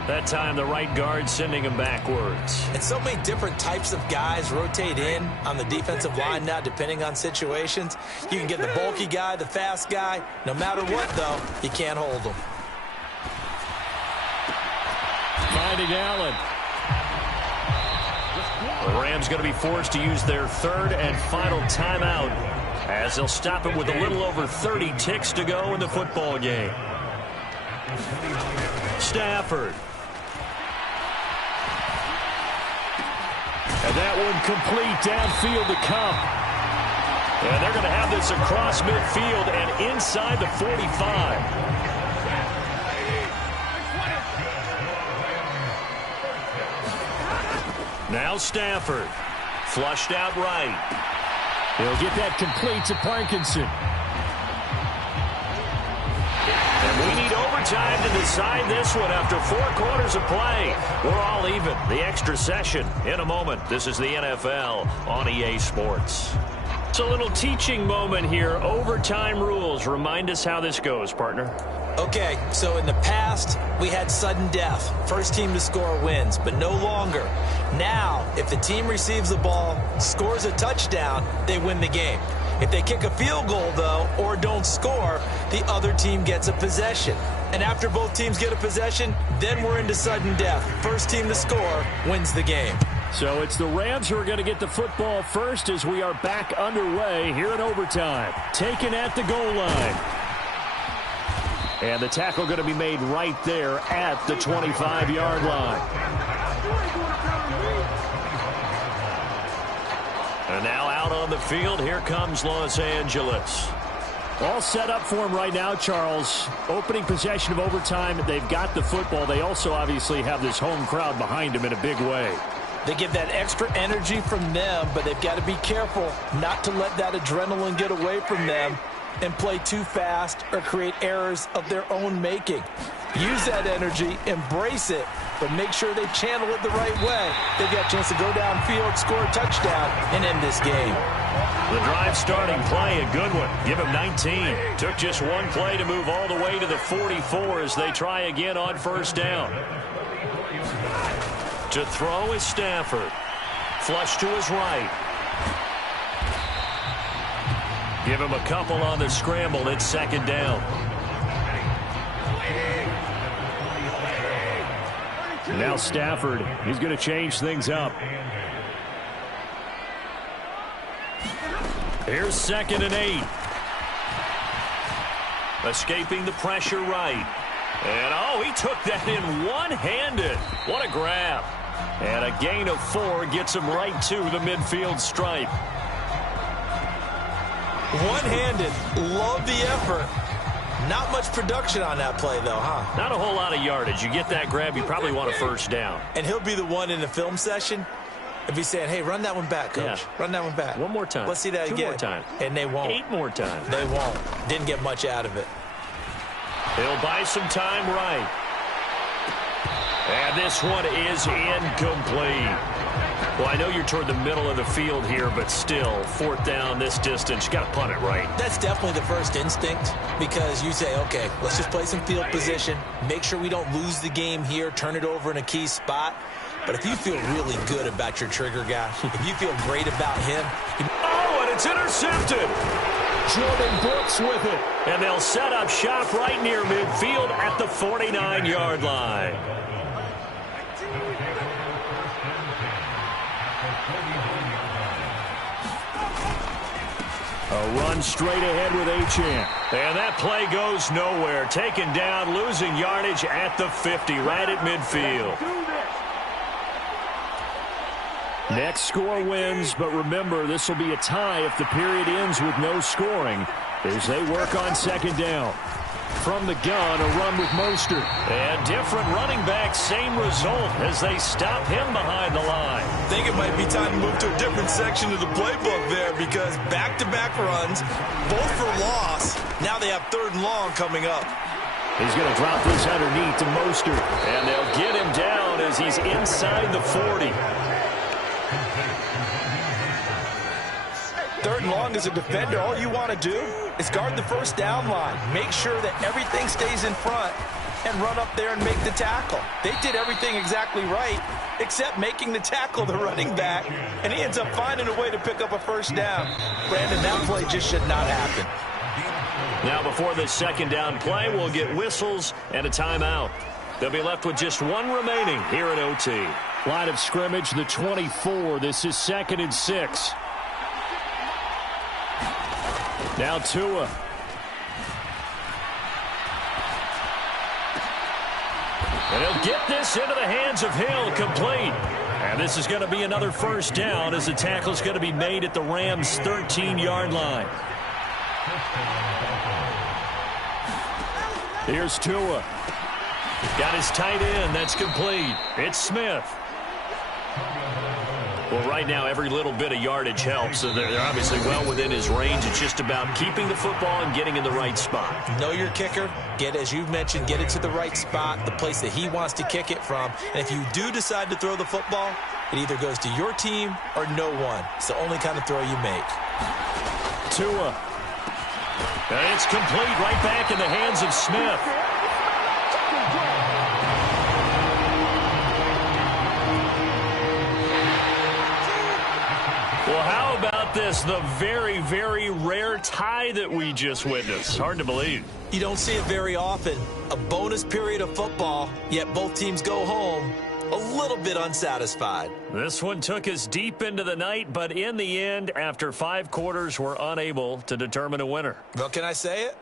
That time the right guard sending him backwards. And so many different types of guys rotate in on the defensive line now, depending on situations. You can get the bulky guy, the fast guy. No matter what, though, you can't hold them. Finding Allen. The Rams going to be forced to use their 3rd and final timeout as they'll stop it with a little over 30 ticks to go in the football game. Stafford. And that one complete downfield to Cup. And they're going to have this across midfield and inside the 45. Now Stafford. Flushed out right. He'll get that complete to Parkinson. And we need overtime to decide this one after 4 quarters of play. We're all even. The extra session in a moment. This is the NFL on EA Sports. It's a little teaching moment here. Overtime rules. Remind us how this goes, partner. Okay, so in the past, we had sudden death. First team to score wins, but no longer. Now, if the team receives the ball, scores a touchdown, they win the game. If they kick a field goal, though, or don't score, the other team gets a possession. And after both teams get a possession, then we're into sudden death. First team to score wins the game. So it's the Rams who are going to get the football first as we are back underway here in overtime. Taken at the goal line. And the tackle going to be made right there at the 25-yard line. And now out on the field, here comes Los Angeles. All set up for him right now, Charles. Opening possession of overtime, they've got the football. They also obviously have this home crowd behind them in a big way. They get that extra energy from them, but they've got to be careful not to let that adrenaline get away from them and play too fast or create errors of their own making. Use that energy, embrace it, but make sure they channel it the right way. They've got a chance to go downfield, score a touchdown, and end this game. The drive starting play, a good one. Give him 19. Took just one play to move all the way to the 44 as they try again on first down. To throw is Stafford. Flush to his right. Give him a couple on the scramble. It's second down. Now Stafford, he's going to change things up. Here's 2nd and 8. Escaping the pressure right. And, oh, he took that in one-handed. What a grab. And a gain of 4 gets him right to the midfield stripe. One-handed. Love the effort. Not much production on that play, though, huh? Not a whole lot of yardage. You get that grab, you probably want a first down. And he'll be the one in the film session if he's saying, hey, run that one back, coach. Yeah. Run that one back. One more time. Let's see that 2 again. more times. And they won't. 8 more times. They won't. Didn't get much out of it. He'll buy some time right. And this one is incomplete. Well, I know you're toward the middle of the field here, but still, 4th down this distance, you got to punt it right. That's definitely the first instinct because you say, okay, let's just play some field position, make sure we don't lose the game here, turn it over in a key spot. But if you feel really good about your trigger guy, if you feel great about him. Oh, and it's intercepted. Jordan Brooks with it. And they'll set up shop right near midfield at the 49-yard line. A run straight ahead with Achane. And that play goes nowhere. Taken down, losing yardage at the 50, right at midfield. Next score wins, but remember, this will be a tie if the period ends with no scoring as they work on 2nd down. From the gun, a run with Mostert. And different running backs, same result as they stop him behind the line. I think it might be time to move to a different section of the playbook there because back-to-back runs, both for loss. Now they have 3rd and long coming up. He's going to drop this underneath to Mostert. And they'll get him down as he's inside the 40. 3rd and long as a defender, all you want to do is guard the first down line. Make sure that everything stays in front and run up there and make the tackle. They did everything exactly right except making the tackle the running back, and he ends up finding a way to pick up a first down. Brandon, that play just should not happen. Now before this 2nd down play, we'll get whistles and a timeout. They'll be left with just 1 remaining here at OT. Line of scrimmage, the 24. This is 2nd and 6. Now Tua. And he'll get this into the hands of Hill, complete. And this is going to be another first down as the tackle is going to be made at the Rams' 13-yard line. Here's Tua. Got his tight end. That's complete. It's Smith. Well, right now, every little bit of yardage helps. So they're obviously well within his range. It's just about keeping the football and getting in the right spot. Know your kicker. As you've mentioned, get it to the right spot, the place that he wants to kick it from. And if you do decide to throw the football, it either goes to your team or no one. It's the only kind of throw you make. Tua. And it's complete right back in the hands of Smith. Well, how about this? The very, very rare tie that we just witnessed. Hard to believe. You don't see it very often. A bonus period of football, yet both teams go home a little bit unsatisfied. This one took us deep into the night, but in the end, after 5 quarters, we're unable to determine a winner. Well, can I say it?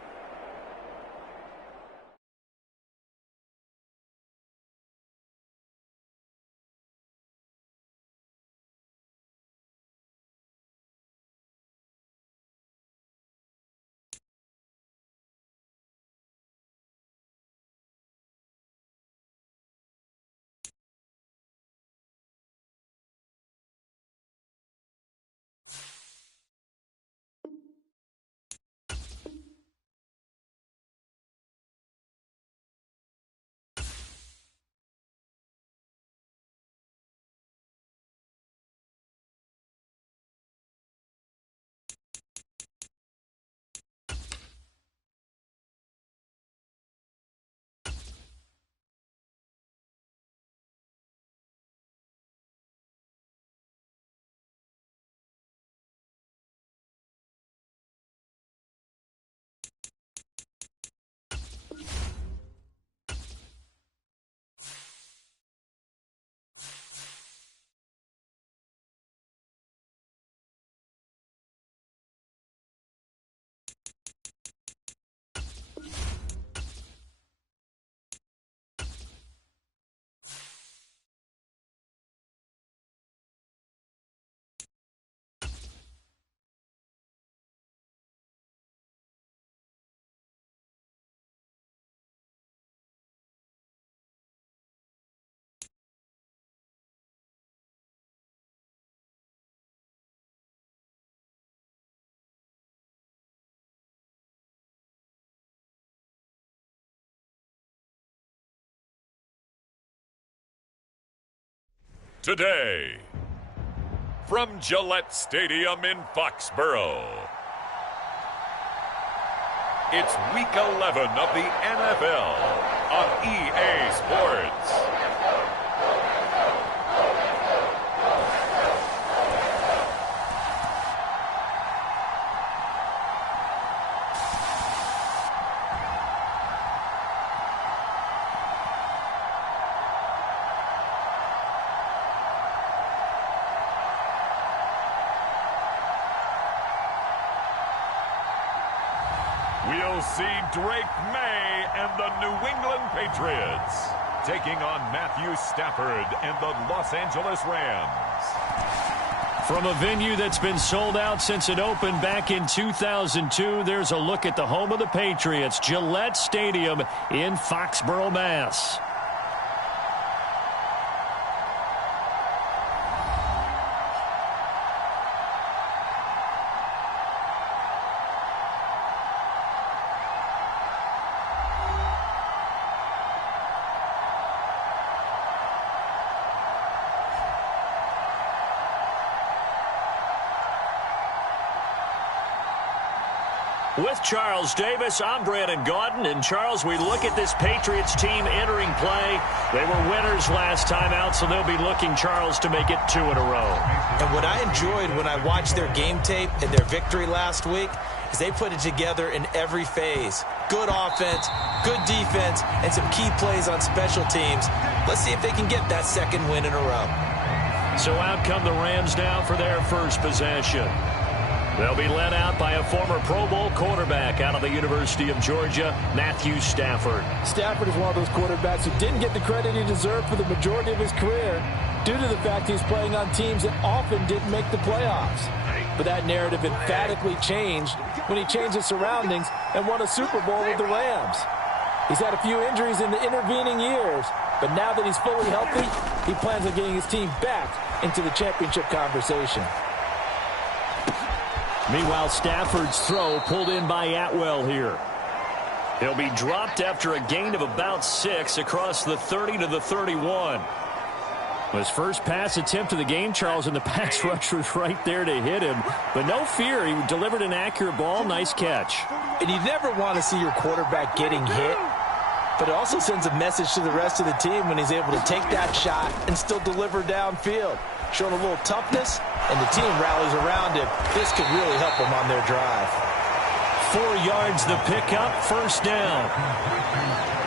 Today, from Gillette Stadium in Foxborough, it's Week 11 of the NFL on EA Sports. We'll see Drake May and the New England Patriots taking on Matthew Stafford and the Los Angeles Rams. From a venue that's been sold out since it opened back in 2002, there's a look at the home of the Patriots, Gillette Stadium in Foxborough, Mass. With Charles Davis, I'm Brandon Gaudin. And, Charles, we look at this Patriots team entering play. They were winners last time out, so they'll be looking, Charles, to make it 2 in a row. And what I enjoyed when I watched their game tape and their victory last week is they put it together in every phase. Good offense, good defense, and some key plays on special teams. Let's see if they can get that second win in a row. So out come the Rams now for their first possession. They'll be led out by a former Pro Bowl quarterback out of the University of Georgia, Matthew Stafford. Stafford is one of those quarterbacks who didn't get the credit he deserved for the majority of his career due to the fact he's playing on teams that often didn't make the playoffs. But that narrative emphatically changed when he changed his surroundings and won a Super Bowl with the Rams. He's had a few injuries in the intervening years, but now that he's fully healthy, he plans on getting his team back into the championship conversation. Meanwhile, Stafford's throw pulled in by Atwell here. He'll be dropped after a gain of about 6 across the 30 to the 31. His first pass attempt of the game, Charles, and the pass rush was right there to hit him. But no fear, he delivered an accurate ball. Nice catch. And you never want to see your quarterback getting hit, but it also sends a message to the rest of the team when he's able to take that shot and still deliver downfield. Showing a little toughness, and the team rallies around him. This could really help them on their drive. 4 yards the pickup, first down.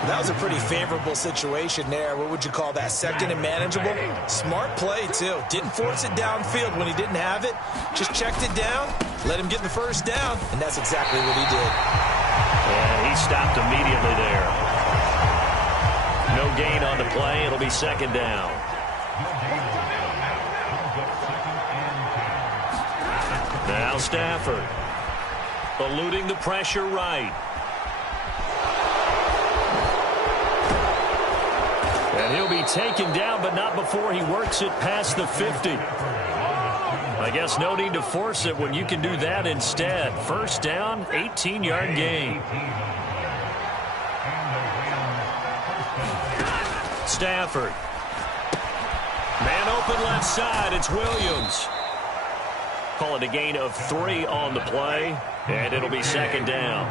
That was a pretty favorable situation there. What would you call that? Second and manageable? Smart play, too. Didn't force it downfield when he didn't have it. Just checked it down, let him get the first down, and that's exactly what he did. And he stopped immediately there. No gain on the play. It'll be second down. Now Stafford. Eluding the pressure right. And he'll be taken down, but not before he works it past the 50. I guess no need to force it when you can do that instead. First down, 18-yard gain. Stafford. Man open left side. It's Williams. Call it a gain of 3 on the play, and it'll be second down.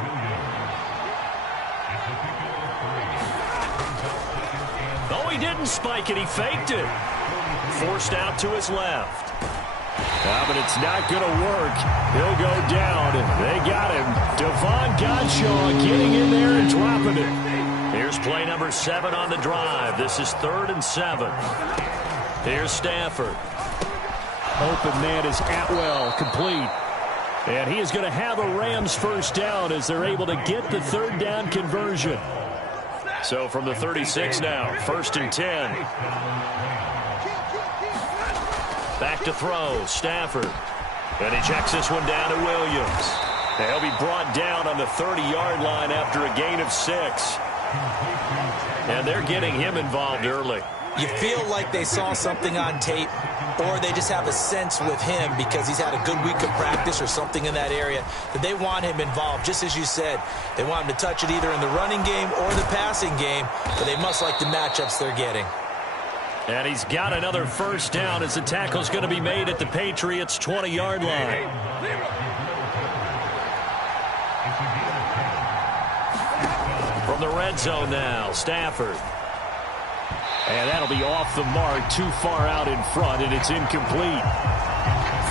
Oh, he didn't spike it. He faked it. Forced out to his left. But it's not going to work. He'll go down. They got him. Devon Godshaw getting in there and dropping it. Here's play number 7 on the drive. This is 3rd and 7. Here's Stafford. Open man is Atwell, complete. And he is going to have a Rams first down as they're able to get the 3rd down conversion. So from the 36 now, 1st and 10. Back to throw, Stafford. And he checks this one down to Williams. They'll be brought down on the 30-yard line after a gain of 6. And they're getting him involved early. You feel like they saw something on tape, or they just have a sense with him because he's had a good week of practice or something in that area that they want him involved. Just as you said, they want him to touch it either in the running game or the passing game, but they must like the matchups they're getting. And he's got another first down as the tackle's going to be made at the Patriots' 20-yard line. From the red zone now, Stafford. And that'll be off the mark, too far out in front, and it's incomplete.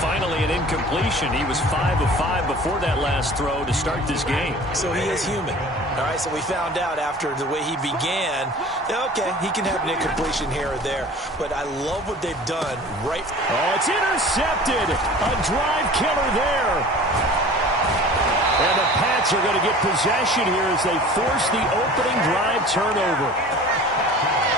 Finally, an incompletion. He was 5 of 5 before that last throw to start this game. So he is human. All right, so we found out after the way he began, okay, he can have an incompletion here or there. But I love what they've done right. Oh, it's intercepted. A drive killer there. And the Pats are going to get possession here as they force the opening drive turnover.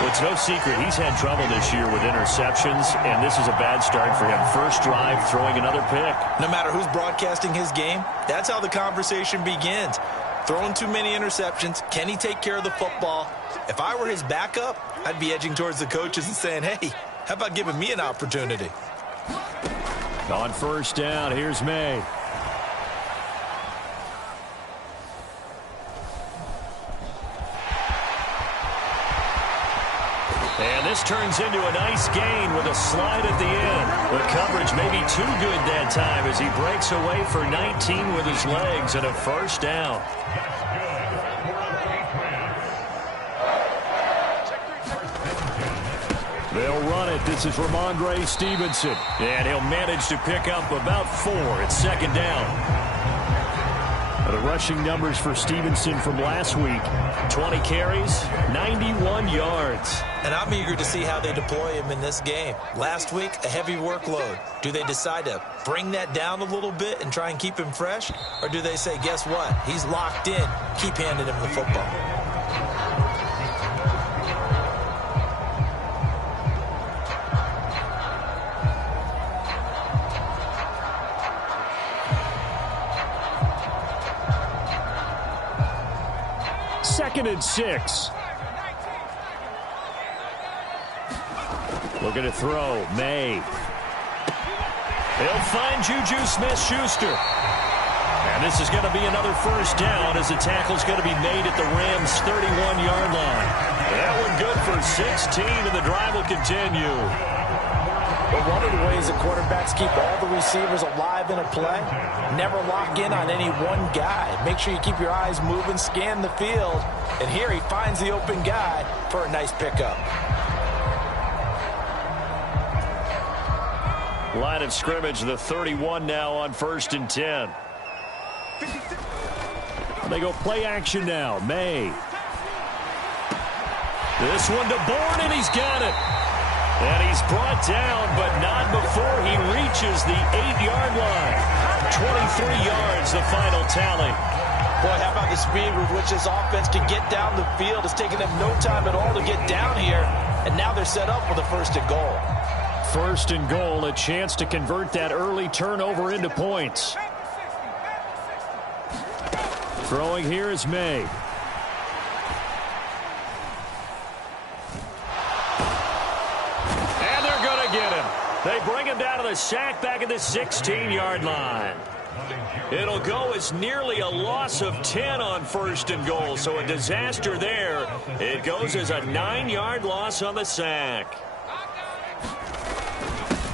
Well, it's no secret he's had trouble this year with interceptions, and this is a bad start for him. First drive, throwing another pick. No matter who's broadcasting his game, that's how the conversation begins. Throwing too many interceptions. Can he take care of the football? If I were his backup, I'd be edging towards the coaches and saying, hey, how about giving me an opportunity? On first down, here's May. And this turns into a nice gain with a slide at the end. The coverage may be too good that time as he breaks away for 19 with his legs and a first down. They'll run it. This is Ramondre Stevenson. And he'll manage to pick up about 4. It's second down. The rushing numbers for Stevenson from last week. 20 carries, 91 yards. And I'm eager to see how they deploy him in this game. Last week, a heavy workload. Do they decide to bring that down a little bit and try and keep him fresh? Or do they say, guess what? He's locked in. Keep handing him the football. Second and 6. Looking to throw. May. He'll find Juju Smith-Schuster. And this is going to be another first down as the tackle's going to be made at the Rams' 31-yard line. That one good for 16, and the drive will continue. But one of the ways that quarterbacks keep all the receivers alive in a play, never lock in on any one guy. Make sure you keep your eyes moving, scan the field. And here he finds the open guy for a nice pickup. Line of scrimmage, the 31 now on 1st and 10. They go play action now. May. This one to Bourne, and he's got it. And he's brought down, but not before he reaches the 8-yard line. 23 yards, the final tally. Boy, how about the speed with which this offense can get down the field? It's taken them no time at all to get down here, and now they're set up with a 1st and goal. 1st and goal, a chance to convert that early turnover into points. Throwing here is May. And they're going to get him. They bring him down to the sack back at the 16-yard line. It'll go as nearly a loss of 10 on 1st and goal, so a disaster there. It goes as a 9-yard loss on the sack.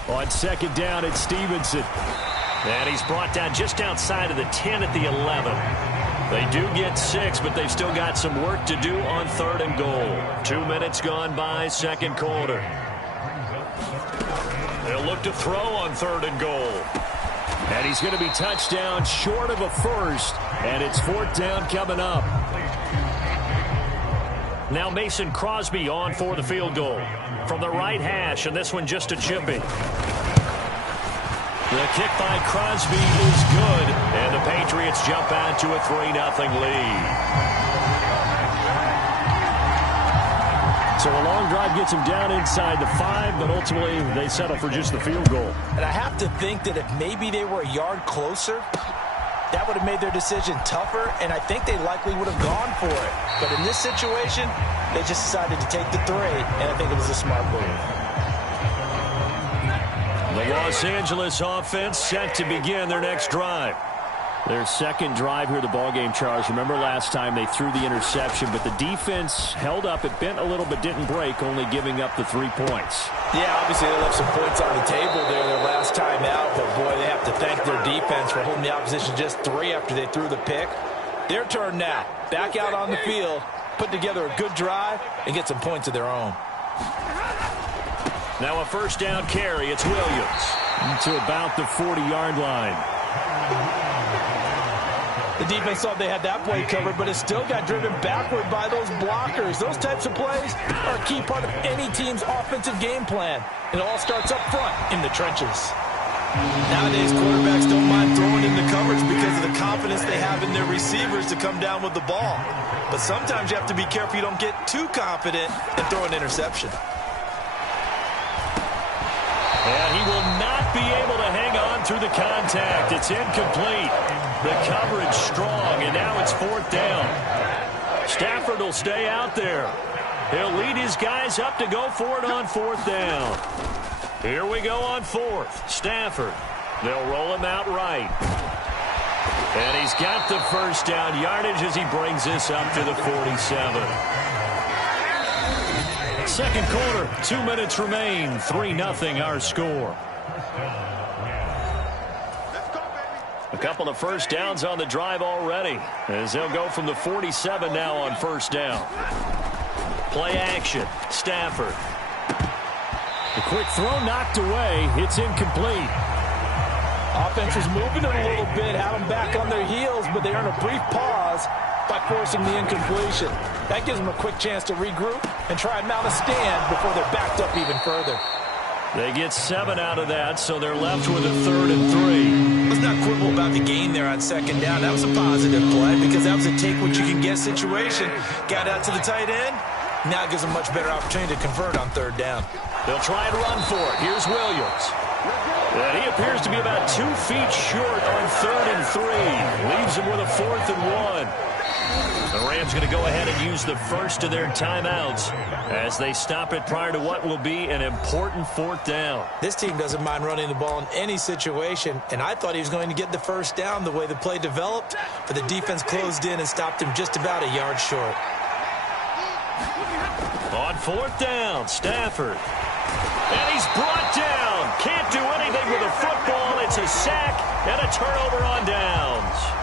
On 2nd down, it's Stevenson. And he's brought down just outside of the 10 at the 11. They do get 6, but they've still got some work to do on 3rd and goal. 2 minutes gone by, 2nd quarter. They'll look to throw on 3rd and goal. And he's going to be touchdown short of a first, and it's 4th down coming up. Now Mason Crosby on for the field goal from the right hash, and this one just a chipping. The kick by Crosby is good, and the Patriots jump out to a 3-0 lead. So a long drive gets them down inside the 5, but ultimately they settle for just the field goal. And I have to think that if maybe they were a yard closer, that would have made their decision tougher, and I think they likely would have gone for it. But in this situation, they just decided to take the 3, and I think it was a smart move. The Los Angeles offense set to begin their next drive. Their 2nd drive here of the ballgame, Charles. Remember last time they threw the interception, but the defense held up. It bent a little but didn't break, only giving up the 3 points. Yeah, obviously they left some points on the table there their last time out, but boy, they have to thank their defense for holding the opposition just 3 after they threw the pick. Their turn now. Back out on the field, put together a good drive, and get some points of their own. Now a 1st down carry. It's Williams to about the 40-yard line. The defense thought they had that play covered, but it still got driven backward by those blockers. Those types of plays are a key part of any team's offensive game plan. It all starts up front in the trenches. Nowadays, quarterbacks don't mind throwing in the coverage because of the confidence they have in their receivers to come down with the ball. But sometimes you have to be careful you don't get too confident and throw an interception. And he will not be able to hang on through the contact. It's incomplete. The coverage strong, and now it's 4th down. Stafford will stay out there. He'll lead his guys up to go for it on 4th down. Here we go on 4th. Stafford. They'll roll him out right. And he's got the 1st down yardage as he brings this up to the 47. 2nd quarter, 2 minutes remain. 3-0 our score. A couple of 1st downs on the drive already, as they'll go from the 47 now on 1st down. Play action. Stafford. The quick throw knocked away. It's incomplete. Offense was moving it a little bit, had them back on their heels, but they earn a brief pause by forcing the incompletion. That gives them a quick chance to regroup and try and mount a stand before they're backed up even further. They get 7 out of that, so they're left with a 3rd and 3. Let's not quibble about the gain there on 2nd down. That was a positive play because that was a take-what-you-can-get situation. Got out to the tight end. Now it gives them a much better opportunity to convert on 3rd down. They'll try and run for it. Here's Williams. And he appears to be about 2 feet short on 3rd and 3. Leaves him with a 4th and 1. The Rams going to go ahead and use the first of their timeouts as they stop it prior to what will be an important fourth down. This team doesn't mind running the ball in any situation, and I thought he was going to get the first down the way the play developed, but the defense closed in and stopped him just about a yard short. On fourth down, Stafford. And he's brought down. Can't do anything with a football. It's a sack and a turnover on downs.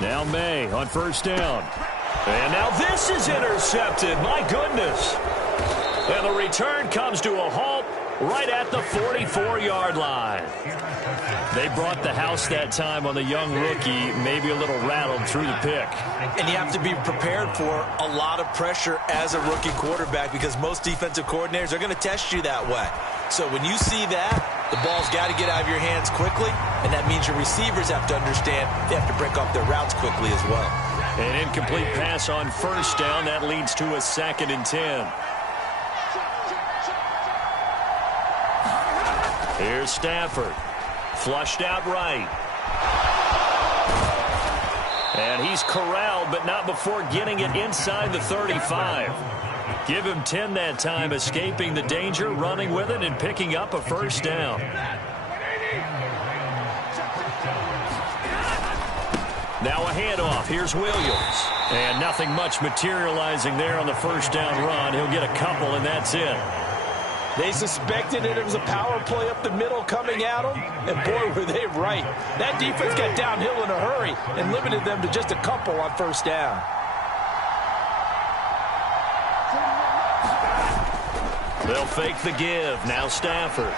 Now May on first down. And now this is intercepted. My goodness. And the return comes to a halt right at the 44-yard line. They brought the house that time on the young rookie, maybe a little rattled through the pick. And you have to be prepared for a lot of pressure as a rookie quarterback because most defensive coordinators are going to test you that way. So when you see that, the ball's got to get out of your hands quickly, and that means your receivers have to understand they have to break off their routes quickly as well. An incomplete pass on first down. That leads to a 2nd and 10. Here's Stafford. Flushed out right. And he's corralled, but not before getting it inside the 35. Give him 10 that time, escaping the danger, running with it, and picking up a first down. Now a handoff. Here's Williams. And nothing much materializing there on the first down run. He'll get a couple, and that's it. They suspected it was a power play up the middle coming at them, and boy, were they right. That defense got downhill in a hurry and limited them to just a couple on first down. They'll fake the give. Now Stafford.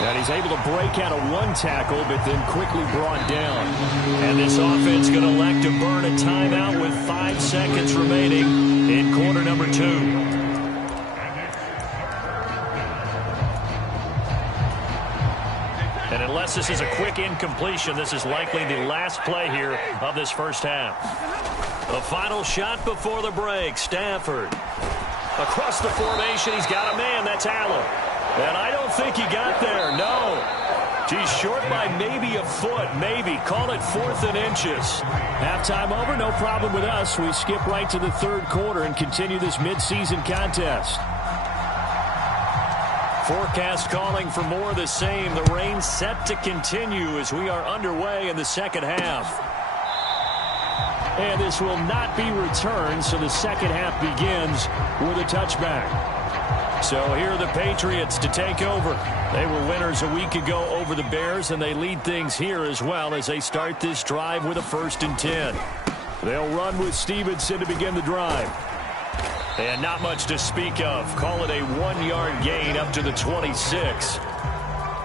And he's able to break out of one tackle, but then quickly brought down. And this offense going to elect to burn a timeout with 5 seconds remaining in quarter number 2. And unless this is a quick incompletion, this is likely the last play here of this first half. The final shot before the break. Stafford. Across the formation, he's got a man. That's Allen. And I don't think he got there. No. He's short by maybe a foot. Maybe. Call it 4th and inches. Halftime over. No problem with us. We skip right to the third quarter and continue this midseason contest. Forecast calling for more of the same. The rain set to continue as we are underway in the second half. And this will not be returned, so the second half begins with a touchback. So here are the Patriots to take over. They were winners a week ago over the Bears, and they lead things here as well as they start this drive with a 1st and 10. They'll run with Stevenson to begin the drive. And not much to speak of. Call it a 1-yard gain up to the 26.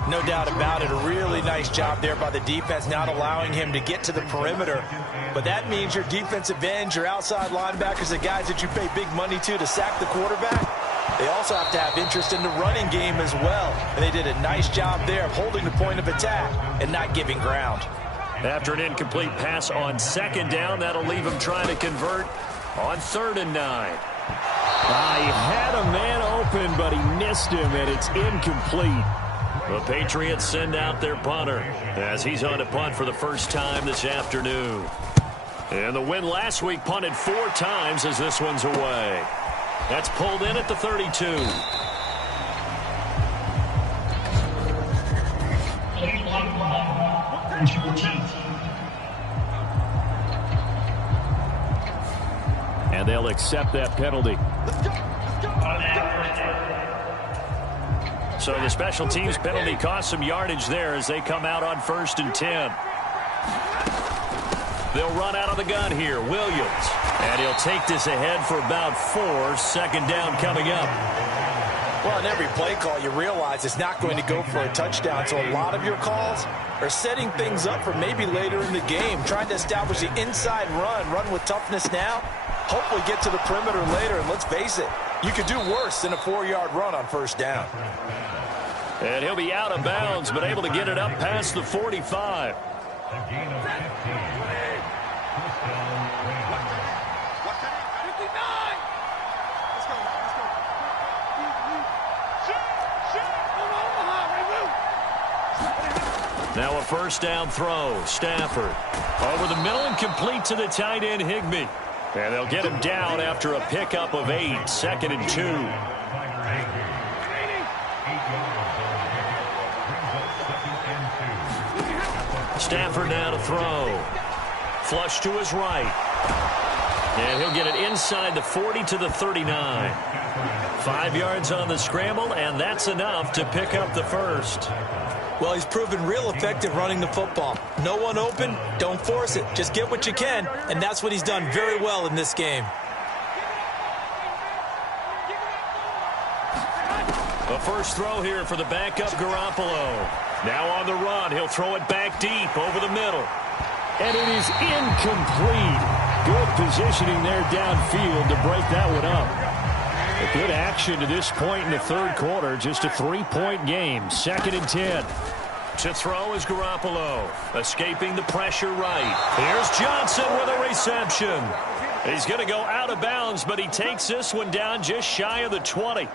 No doubt about it. A really nice job there by the defense, not allowing him to get to the perimeter. But that means your defensive ends, your outside linebackers, the guys that you pay big money to sack the quarterback, they also have to have interest in the running game as well. And they did a nice job there of holding the point of attack and not giving ground. After an incomplete pass on 2nd down, that'll leave him trying to convert on 3rd and 9. He had a man open, but he missed him, and it's incomplete. The Patriots send out their punter as he's on to punt for the first time this afternoon. And the win last week punted 4 times as this one's away. That's pulled in at the 32. And they'll accept that penalty. So the special teams penalty cost some yardage there as they come out on 1st and 10. They'll run out of the gun here. Williams. And he'll take this ahead for about 4. 2nd down coming up. Well, in every play call, you realize it's not going to go for a touchdown. So a lot of your calls are setting things up for maybe later in the game, trying to establish the inside run with toughness now, hopefully get to the perimeter later. And let's face it, you could do worse than a 4-yard run on 1st down. And he'll be out of bounds, but able to get it up past the 45. Now a first down throw. Stafford over the middle and complete to the tight end Higbee. And they'll get him down after a pickup of 8. 2nd and 2. Stafford now to throw. Flush to his right. And he'll get it inside the 40 to the 39. 5 yards on the scramble, and that's enough to pick up the first. Well, he's proven real effective running the football. No one open, don't force it. Just get what you can, and that's what he's done very well in this game. The first throw here for the backup Garoppolo. Now on the run, he'll throw it back deep over the middle. And it is incomplete. Good positioning there downfield to break that one up. A good action to this point in the third quarter. Just a 3-point game. 2nd and 10. To throw is Garoppolo. Escaping the pressure right. Here's Johnson with a reception. He's going to go out of bounds, but he takes this one down just shy of the 20.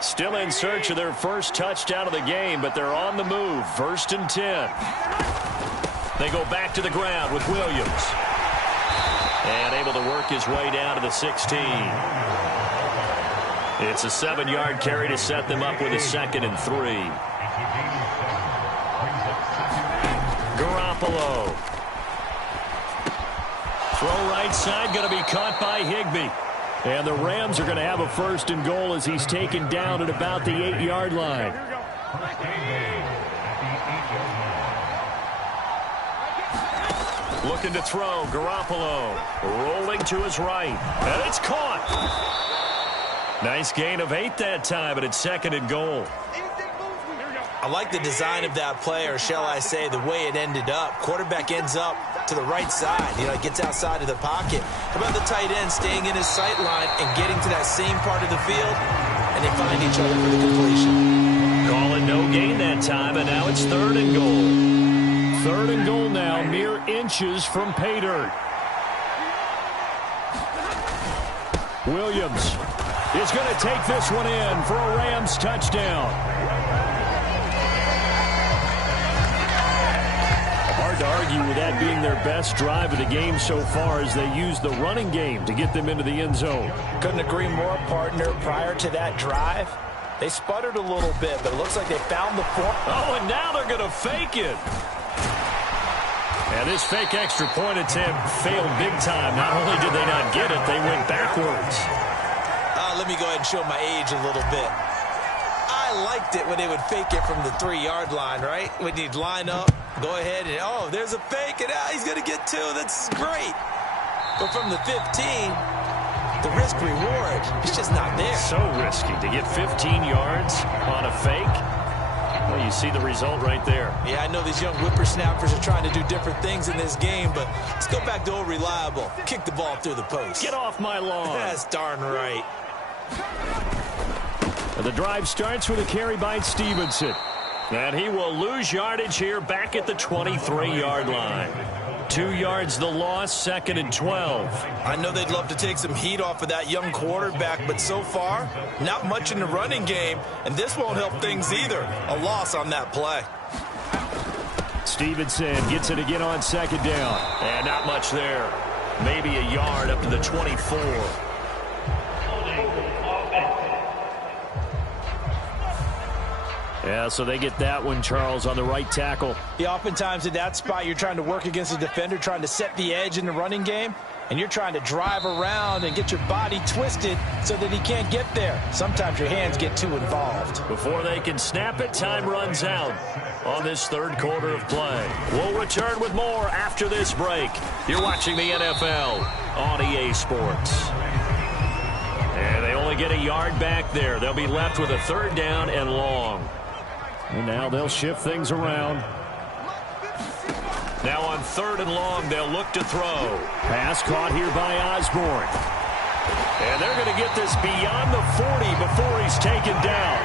Still in search of their first touchdown of the game, but they're on the move. 1st and 10. They go back to the ground with Williams. And able to work his way down to the 16. It's a 7-yard carry to set them up with a 2nd and 3. Garoppolo. Throw right side, going to be caught by Higbee. And the Rams are going to have a 1st and goal as he's taken down at about the 8-yard line. Looking to throw, Garoppolo. Rolling to his right. And it's caught. Nice gain of 8 that time, but it's 2nd and goal. I like the design of that play, or shall I say the way it ended up. Quarterback ends up to the right side. Gets outside of the pocket. How about the tight end staying in his sight line and getting to that same part of the field, and they find each other for the completion. Call it no gain that time, and now it's 3rd and goal. 3rd and goal now, mere inches from pay dirt. Williams is going to take this one in for a Rams touchdown. Hard to argue with that being their best drive of the game so far as they use the running game to get them into the end zone. Couldn't agree more, partner. Prior to that drive, they sputtered a little bit, but it looks like they found the form. Oh, and now they're going to fake it. And this fake extra point attempt failed big time. Not only did they not get it, they went backwards. Let me go ahead and show my age a little bit. I liked it when they would fake it from the 3-yard line, right? When you'd line up, go ahead and, oh, there's a fake, and he's going to get 2. That's great. But from the 15, the risk-reward is just not there. So risky to get 15 yards on a fake. Well, you see the result right there. Yeah, I know these young whippersnappers are trying to do different things in this game, but let's go back to old reliable. Kick the ball through the post. Get off my lawn. That's darn right. And the drive starts with a carry by Stevenson. And he will lose yardage here back at the 23-yard line. 2 yards the loss, 2nd and 12. I know they'd love to take some heat off of that young quarterback, but so far, not much in the running game, and this won't help things either. A loss on that play. Stevenson gets it again on 2nd down. And not much there. Maybe a yard up to the 24. Yeah, so they get that one, Charles, on the right tackle. Yeah, oftentimes in that spot, you're trying to work against a defender, trying to set the edge in the running game, and you're trying to drive around and get your body twisted so that he can't get there. Sometimes your hands get too involved. Before they can snap it, time runs out on this 3rd quarter of play. We'll return with more after this break. You're watching the NFL on EA Sports. And they only get a yard back there. They'll be left with a 3rd down and long. And now they'll shift things around. Now on 3rd and long, they'll look to throw. Pass caught here by Osborne. And they're going to get this beyond the 40 before he's taken down.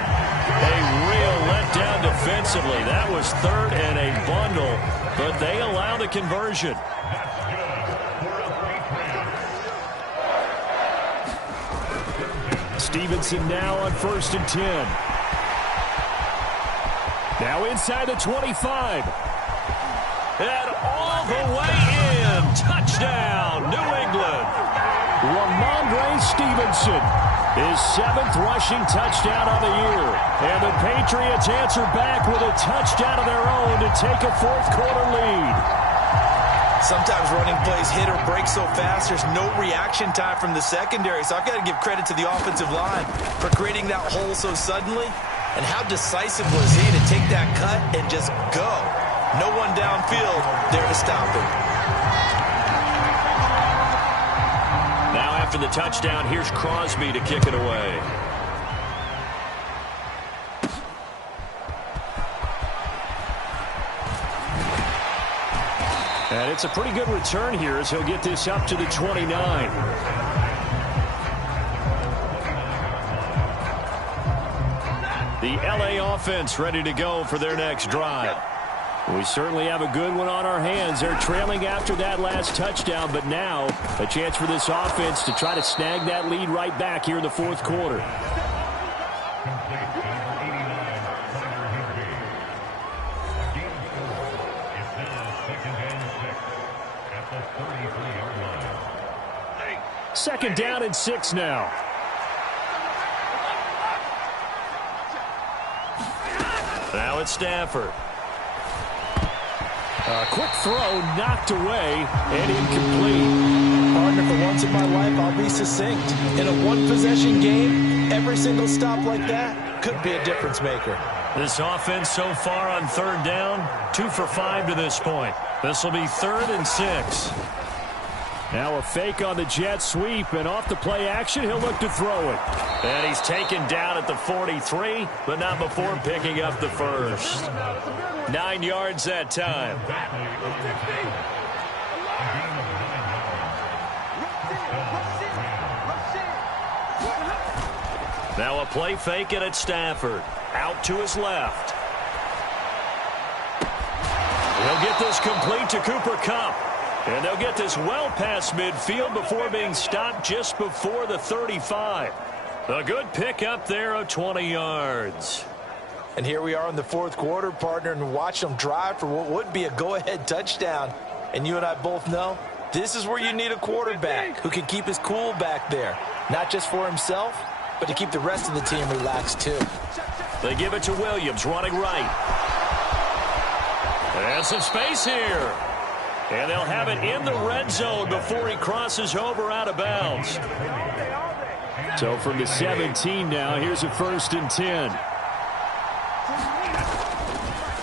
A real letdown defensively. That was 3rd and a bundle, but they allow the conversion. Stevenson now on 1st and 10. Now inside the 25. And all the way in. Touchdown, New England. Ramondre Stevenson, his 7th rushing touchdown of the year. And the Patriots answer back with a touchdown of their own to take a fourth-quarter lead. Sometimes running plays hit or break so fast, there's no reaction time from the secondary. So I've got to give credit to the offensive line for creating that hole so suddenly. And how decisive was he to take that cut and just go? No one downfield there to stop him. Now after the touchdown, here's Crosby to kick it away. And it's a pretty good return here as he'll get this up to the 29. The LA offense ready to go for their next drive. We certainly have a good one on our hands. They're trailing after that last touchdown, but now a chance for this offense to try to snag that lead right back here in the fourth quarter. Second down and 6 now. Now it's Stafford. A quick throw knocked away and incomplete. Partner, for once in my life, I'll be succinct. In a one-possession game, every single stop like that could be a difference maker. This offense so far on third down, 2 for 5 to this point. This will be 3rd and 6. Now a fake on the jet sweep, and off the play action, he'll look to throw it. And he's taken down at the 43, but not before picking up the first. 9 yards that time. Now a play fake and it's Stafford. Out to his left. He'll get this complete to Cooper Kupp. And they'll get this well past midfield before being stopped just before the 35. A good pickup there of 20 yards. And here we are in the fourth quarter, partner, and watch them drive for what would be a go-ahead touchdown. And you and I both know this is where you need a quarterback who can keep his cool back there. Not just for himself, but to keep the rest of the team relaxed too. They give it to Williams, running right. And some space here. And they'll have it in the red zone before he crosses over out of bounds. So from the 17 now, here's a 1st and 10.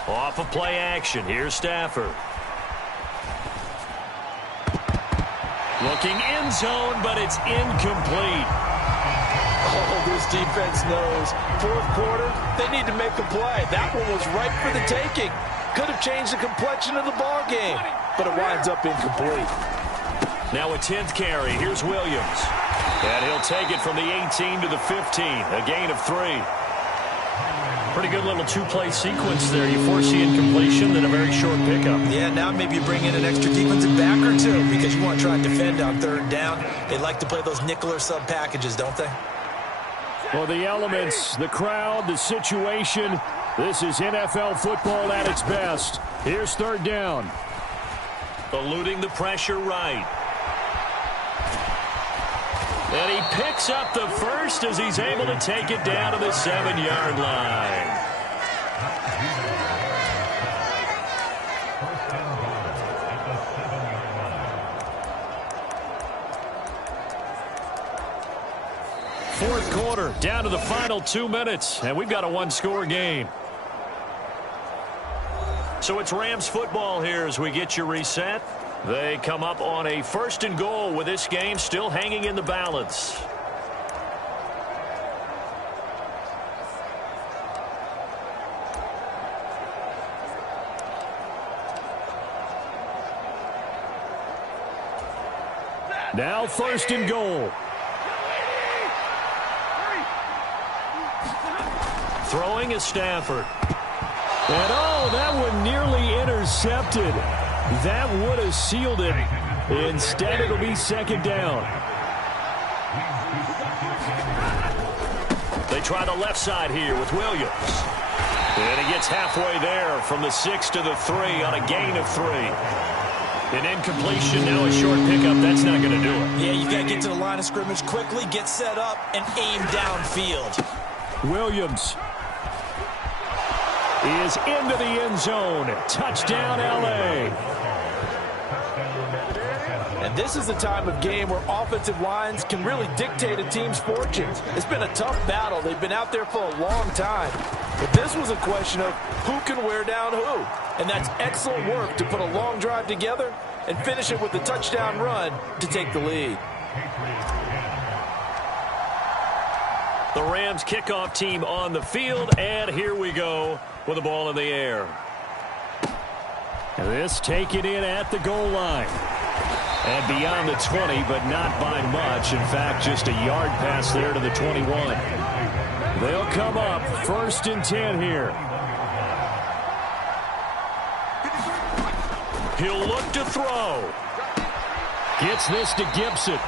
Off of play action, here's Stafford. Looking end zone, but it's incomplete. Oh, this defense knows. Fourth quarter, they need to make a play. That one was right for the taking. Could have changed the complexion of the ball game, but it winds up incomplete. Now a 10th carry. Here's Williams. And he'll take it from the 18 to the 15. A gain of 3. Pretty good little 2-play sequence there. You force the incompletion, then a very short pickup. Yeah, now maybe you bring in an extra defensive back or two because you want to try and defend on third down. They like to play those nickel or sub packages, don't they? Well, the elements, the crowd, the situation. This is NFL football at its best. Here's third down. Eluding the pressure right. And he picks up the first as he's able to take it down to the 7-yard line. Fourth quarter, down to the final 2 minutes, and we've got a one-score game. So it's Rams football here as we get you reset. They come up on a 1st and goal with this game still hanging in the balance. Now 1st and goal. Throwing is Stafford. And oh, that one nearly intercepted. That would have sealed it. Instead, it'll be 2nd down. They try the left side here with Williams. And he gets halfway there from the 6 to the 3 on a gain of 3. An incompletion, now a short pickup. That's not going to do it. Yeah, you've got to get to the line of scrimmage quickly, get set up, and aim downfield. Williams is into the end zone. Touchdown, L.A. And this is the time of game where offensive lines can really dictate a team's fortunes. It's been a tough battle. They've been out there for a long time. But this was a question of who can wear down who. And that's excellent work to put a long drive together and finish it with a touchdown run to take the lead. The Rams kickoff team on the field, and here we go with the ball in the air. This taken in at the goal line. And beyond the 20, but not by much. In fact, just a yard pass there to the 21. They'll come up 1st and 10 here. He'll look to throw. Gets this to Gibson.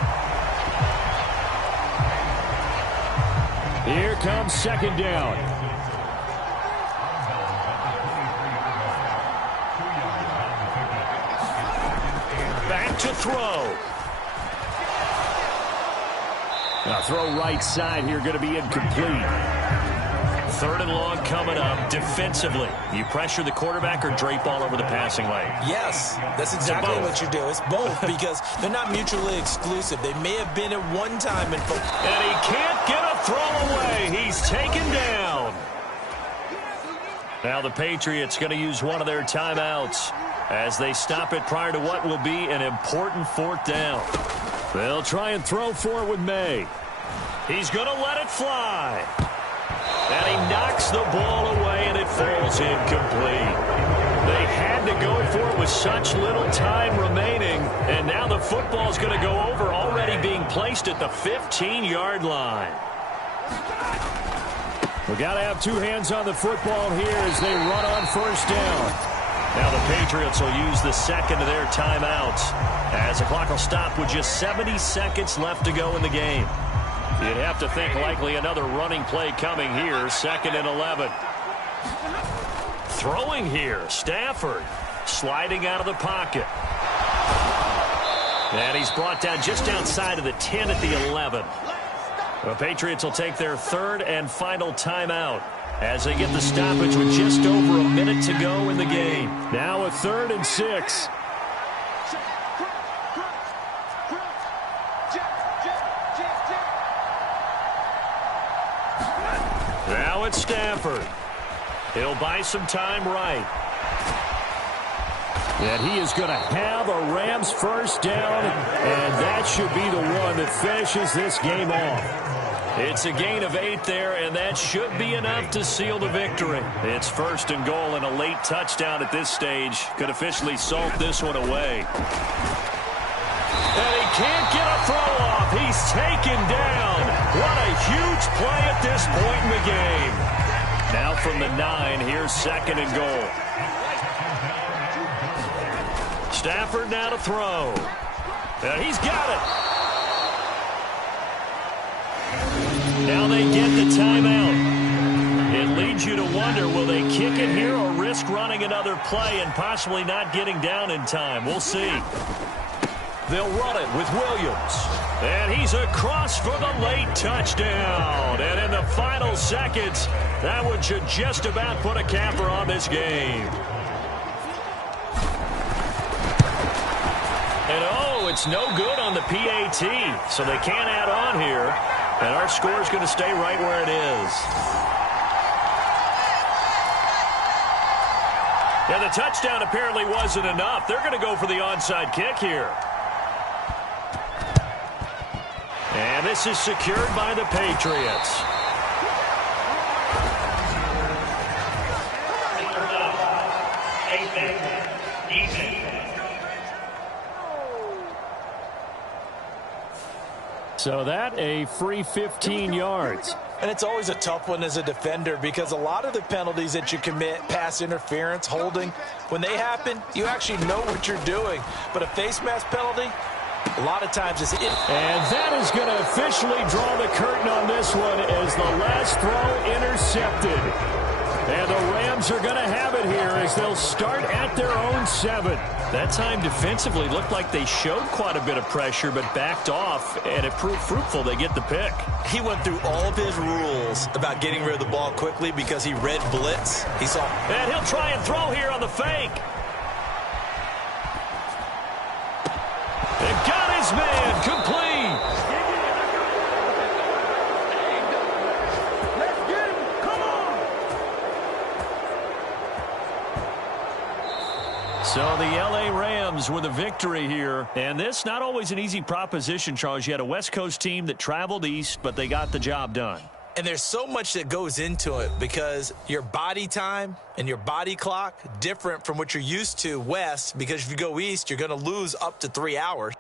Here comes 2nd down. Back to throw. Now throw right side here, going to be incomplete. 3rd and long coming up defensively. You pressure the quarterback or drape all over the passing lane? Yes, that's exactly what you do. It's both because they're not mutually exclusive. They may have been at one time in football. And he can't get a throw away. He's taken down. Now the Patriots going to use one of their timeouts as they stop it prior to what will be an important 4th down. They'll try and throw for it with May. He's going to let it fly. And he knocks the ball away, and it falls incomplete. They had to go for it with such little time remaining, and now the football's going to go over, already being placed at the 15-yard line. We've got to have 2 hands on the football here as they run on 1st down. Now the Patriots will use the 2nd of their timeouts as the clock will stop with just 70 seconds left to go in the game. You'd have to think likely another running play coming here. 2nd and 11. Throwing here, Stafford sliding out of the pocket. And he's brought down just outside of the 10 at the 11. The Patriots will take their 3rd and final timeout as they get the stoppage with just over a minute to go in the game. Now a 3rd and 6. Now it's Stafford. He'll buy some time right. And he is going to have a Rams 1st down, and that should be the one that finishes this game off. It's a gain of 8 there, and that should be enough to seal the victory. It's 1st and goal, and a late touchdown at this stage could officially salt this one away. And he can't get a throw off. He's taken down. What a huge play at this point in the game. Now from the 9, here's 2nd and goal. Stafford now to throw. And he's got it. Now they get the timeout. It leads you to wonder, will they kick it here or risk running another play and possibly not getting down in time? We'll see. They'll run it with Williams. And he's across for the late touchdown. And in the final seconds, that one should just about put a capper on this game. And oh, it's no good on the PAT. So they can't add on here. And our score is going to stay right where it is. And the touchdown apparently wasn't enough. They're going to go for the onside kick here. And this is secured by the Patriots. So that a free 15 yards. And it's always a tough one as a defender because a lot of the penalties that you commit, pass interference, holding, when they happen, you actually know what you're doing. But a face mask penalty, a lot of times it's it. And that is going to officially draw the curtain on this one as the last throw intercepted. And the Rams are going to have it here as they'll start at their own 7. That time defensively looked like they showed quite a bit of pressure but backed off, and it proved fruitful. They get the pick. He went through all of his rules about getting rid of the ball quickly because he read blitz. He saw. And he'll try and throw here on the fake. And got his man complete. So the L.A. Rams with a victory here. And this not always an easy proposition, Charles. You had a West Coast team that traveled east, but they got the job done. And there's so much that goes into it because your body time and your body clock different from what you're used to west, because if you go east, you're going to lose up to 3 hours.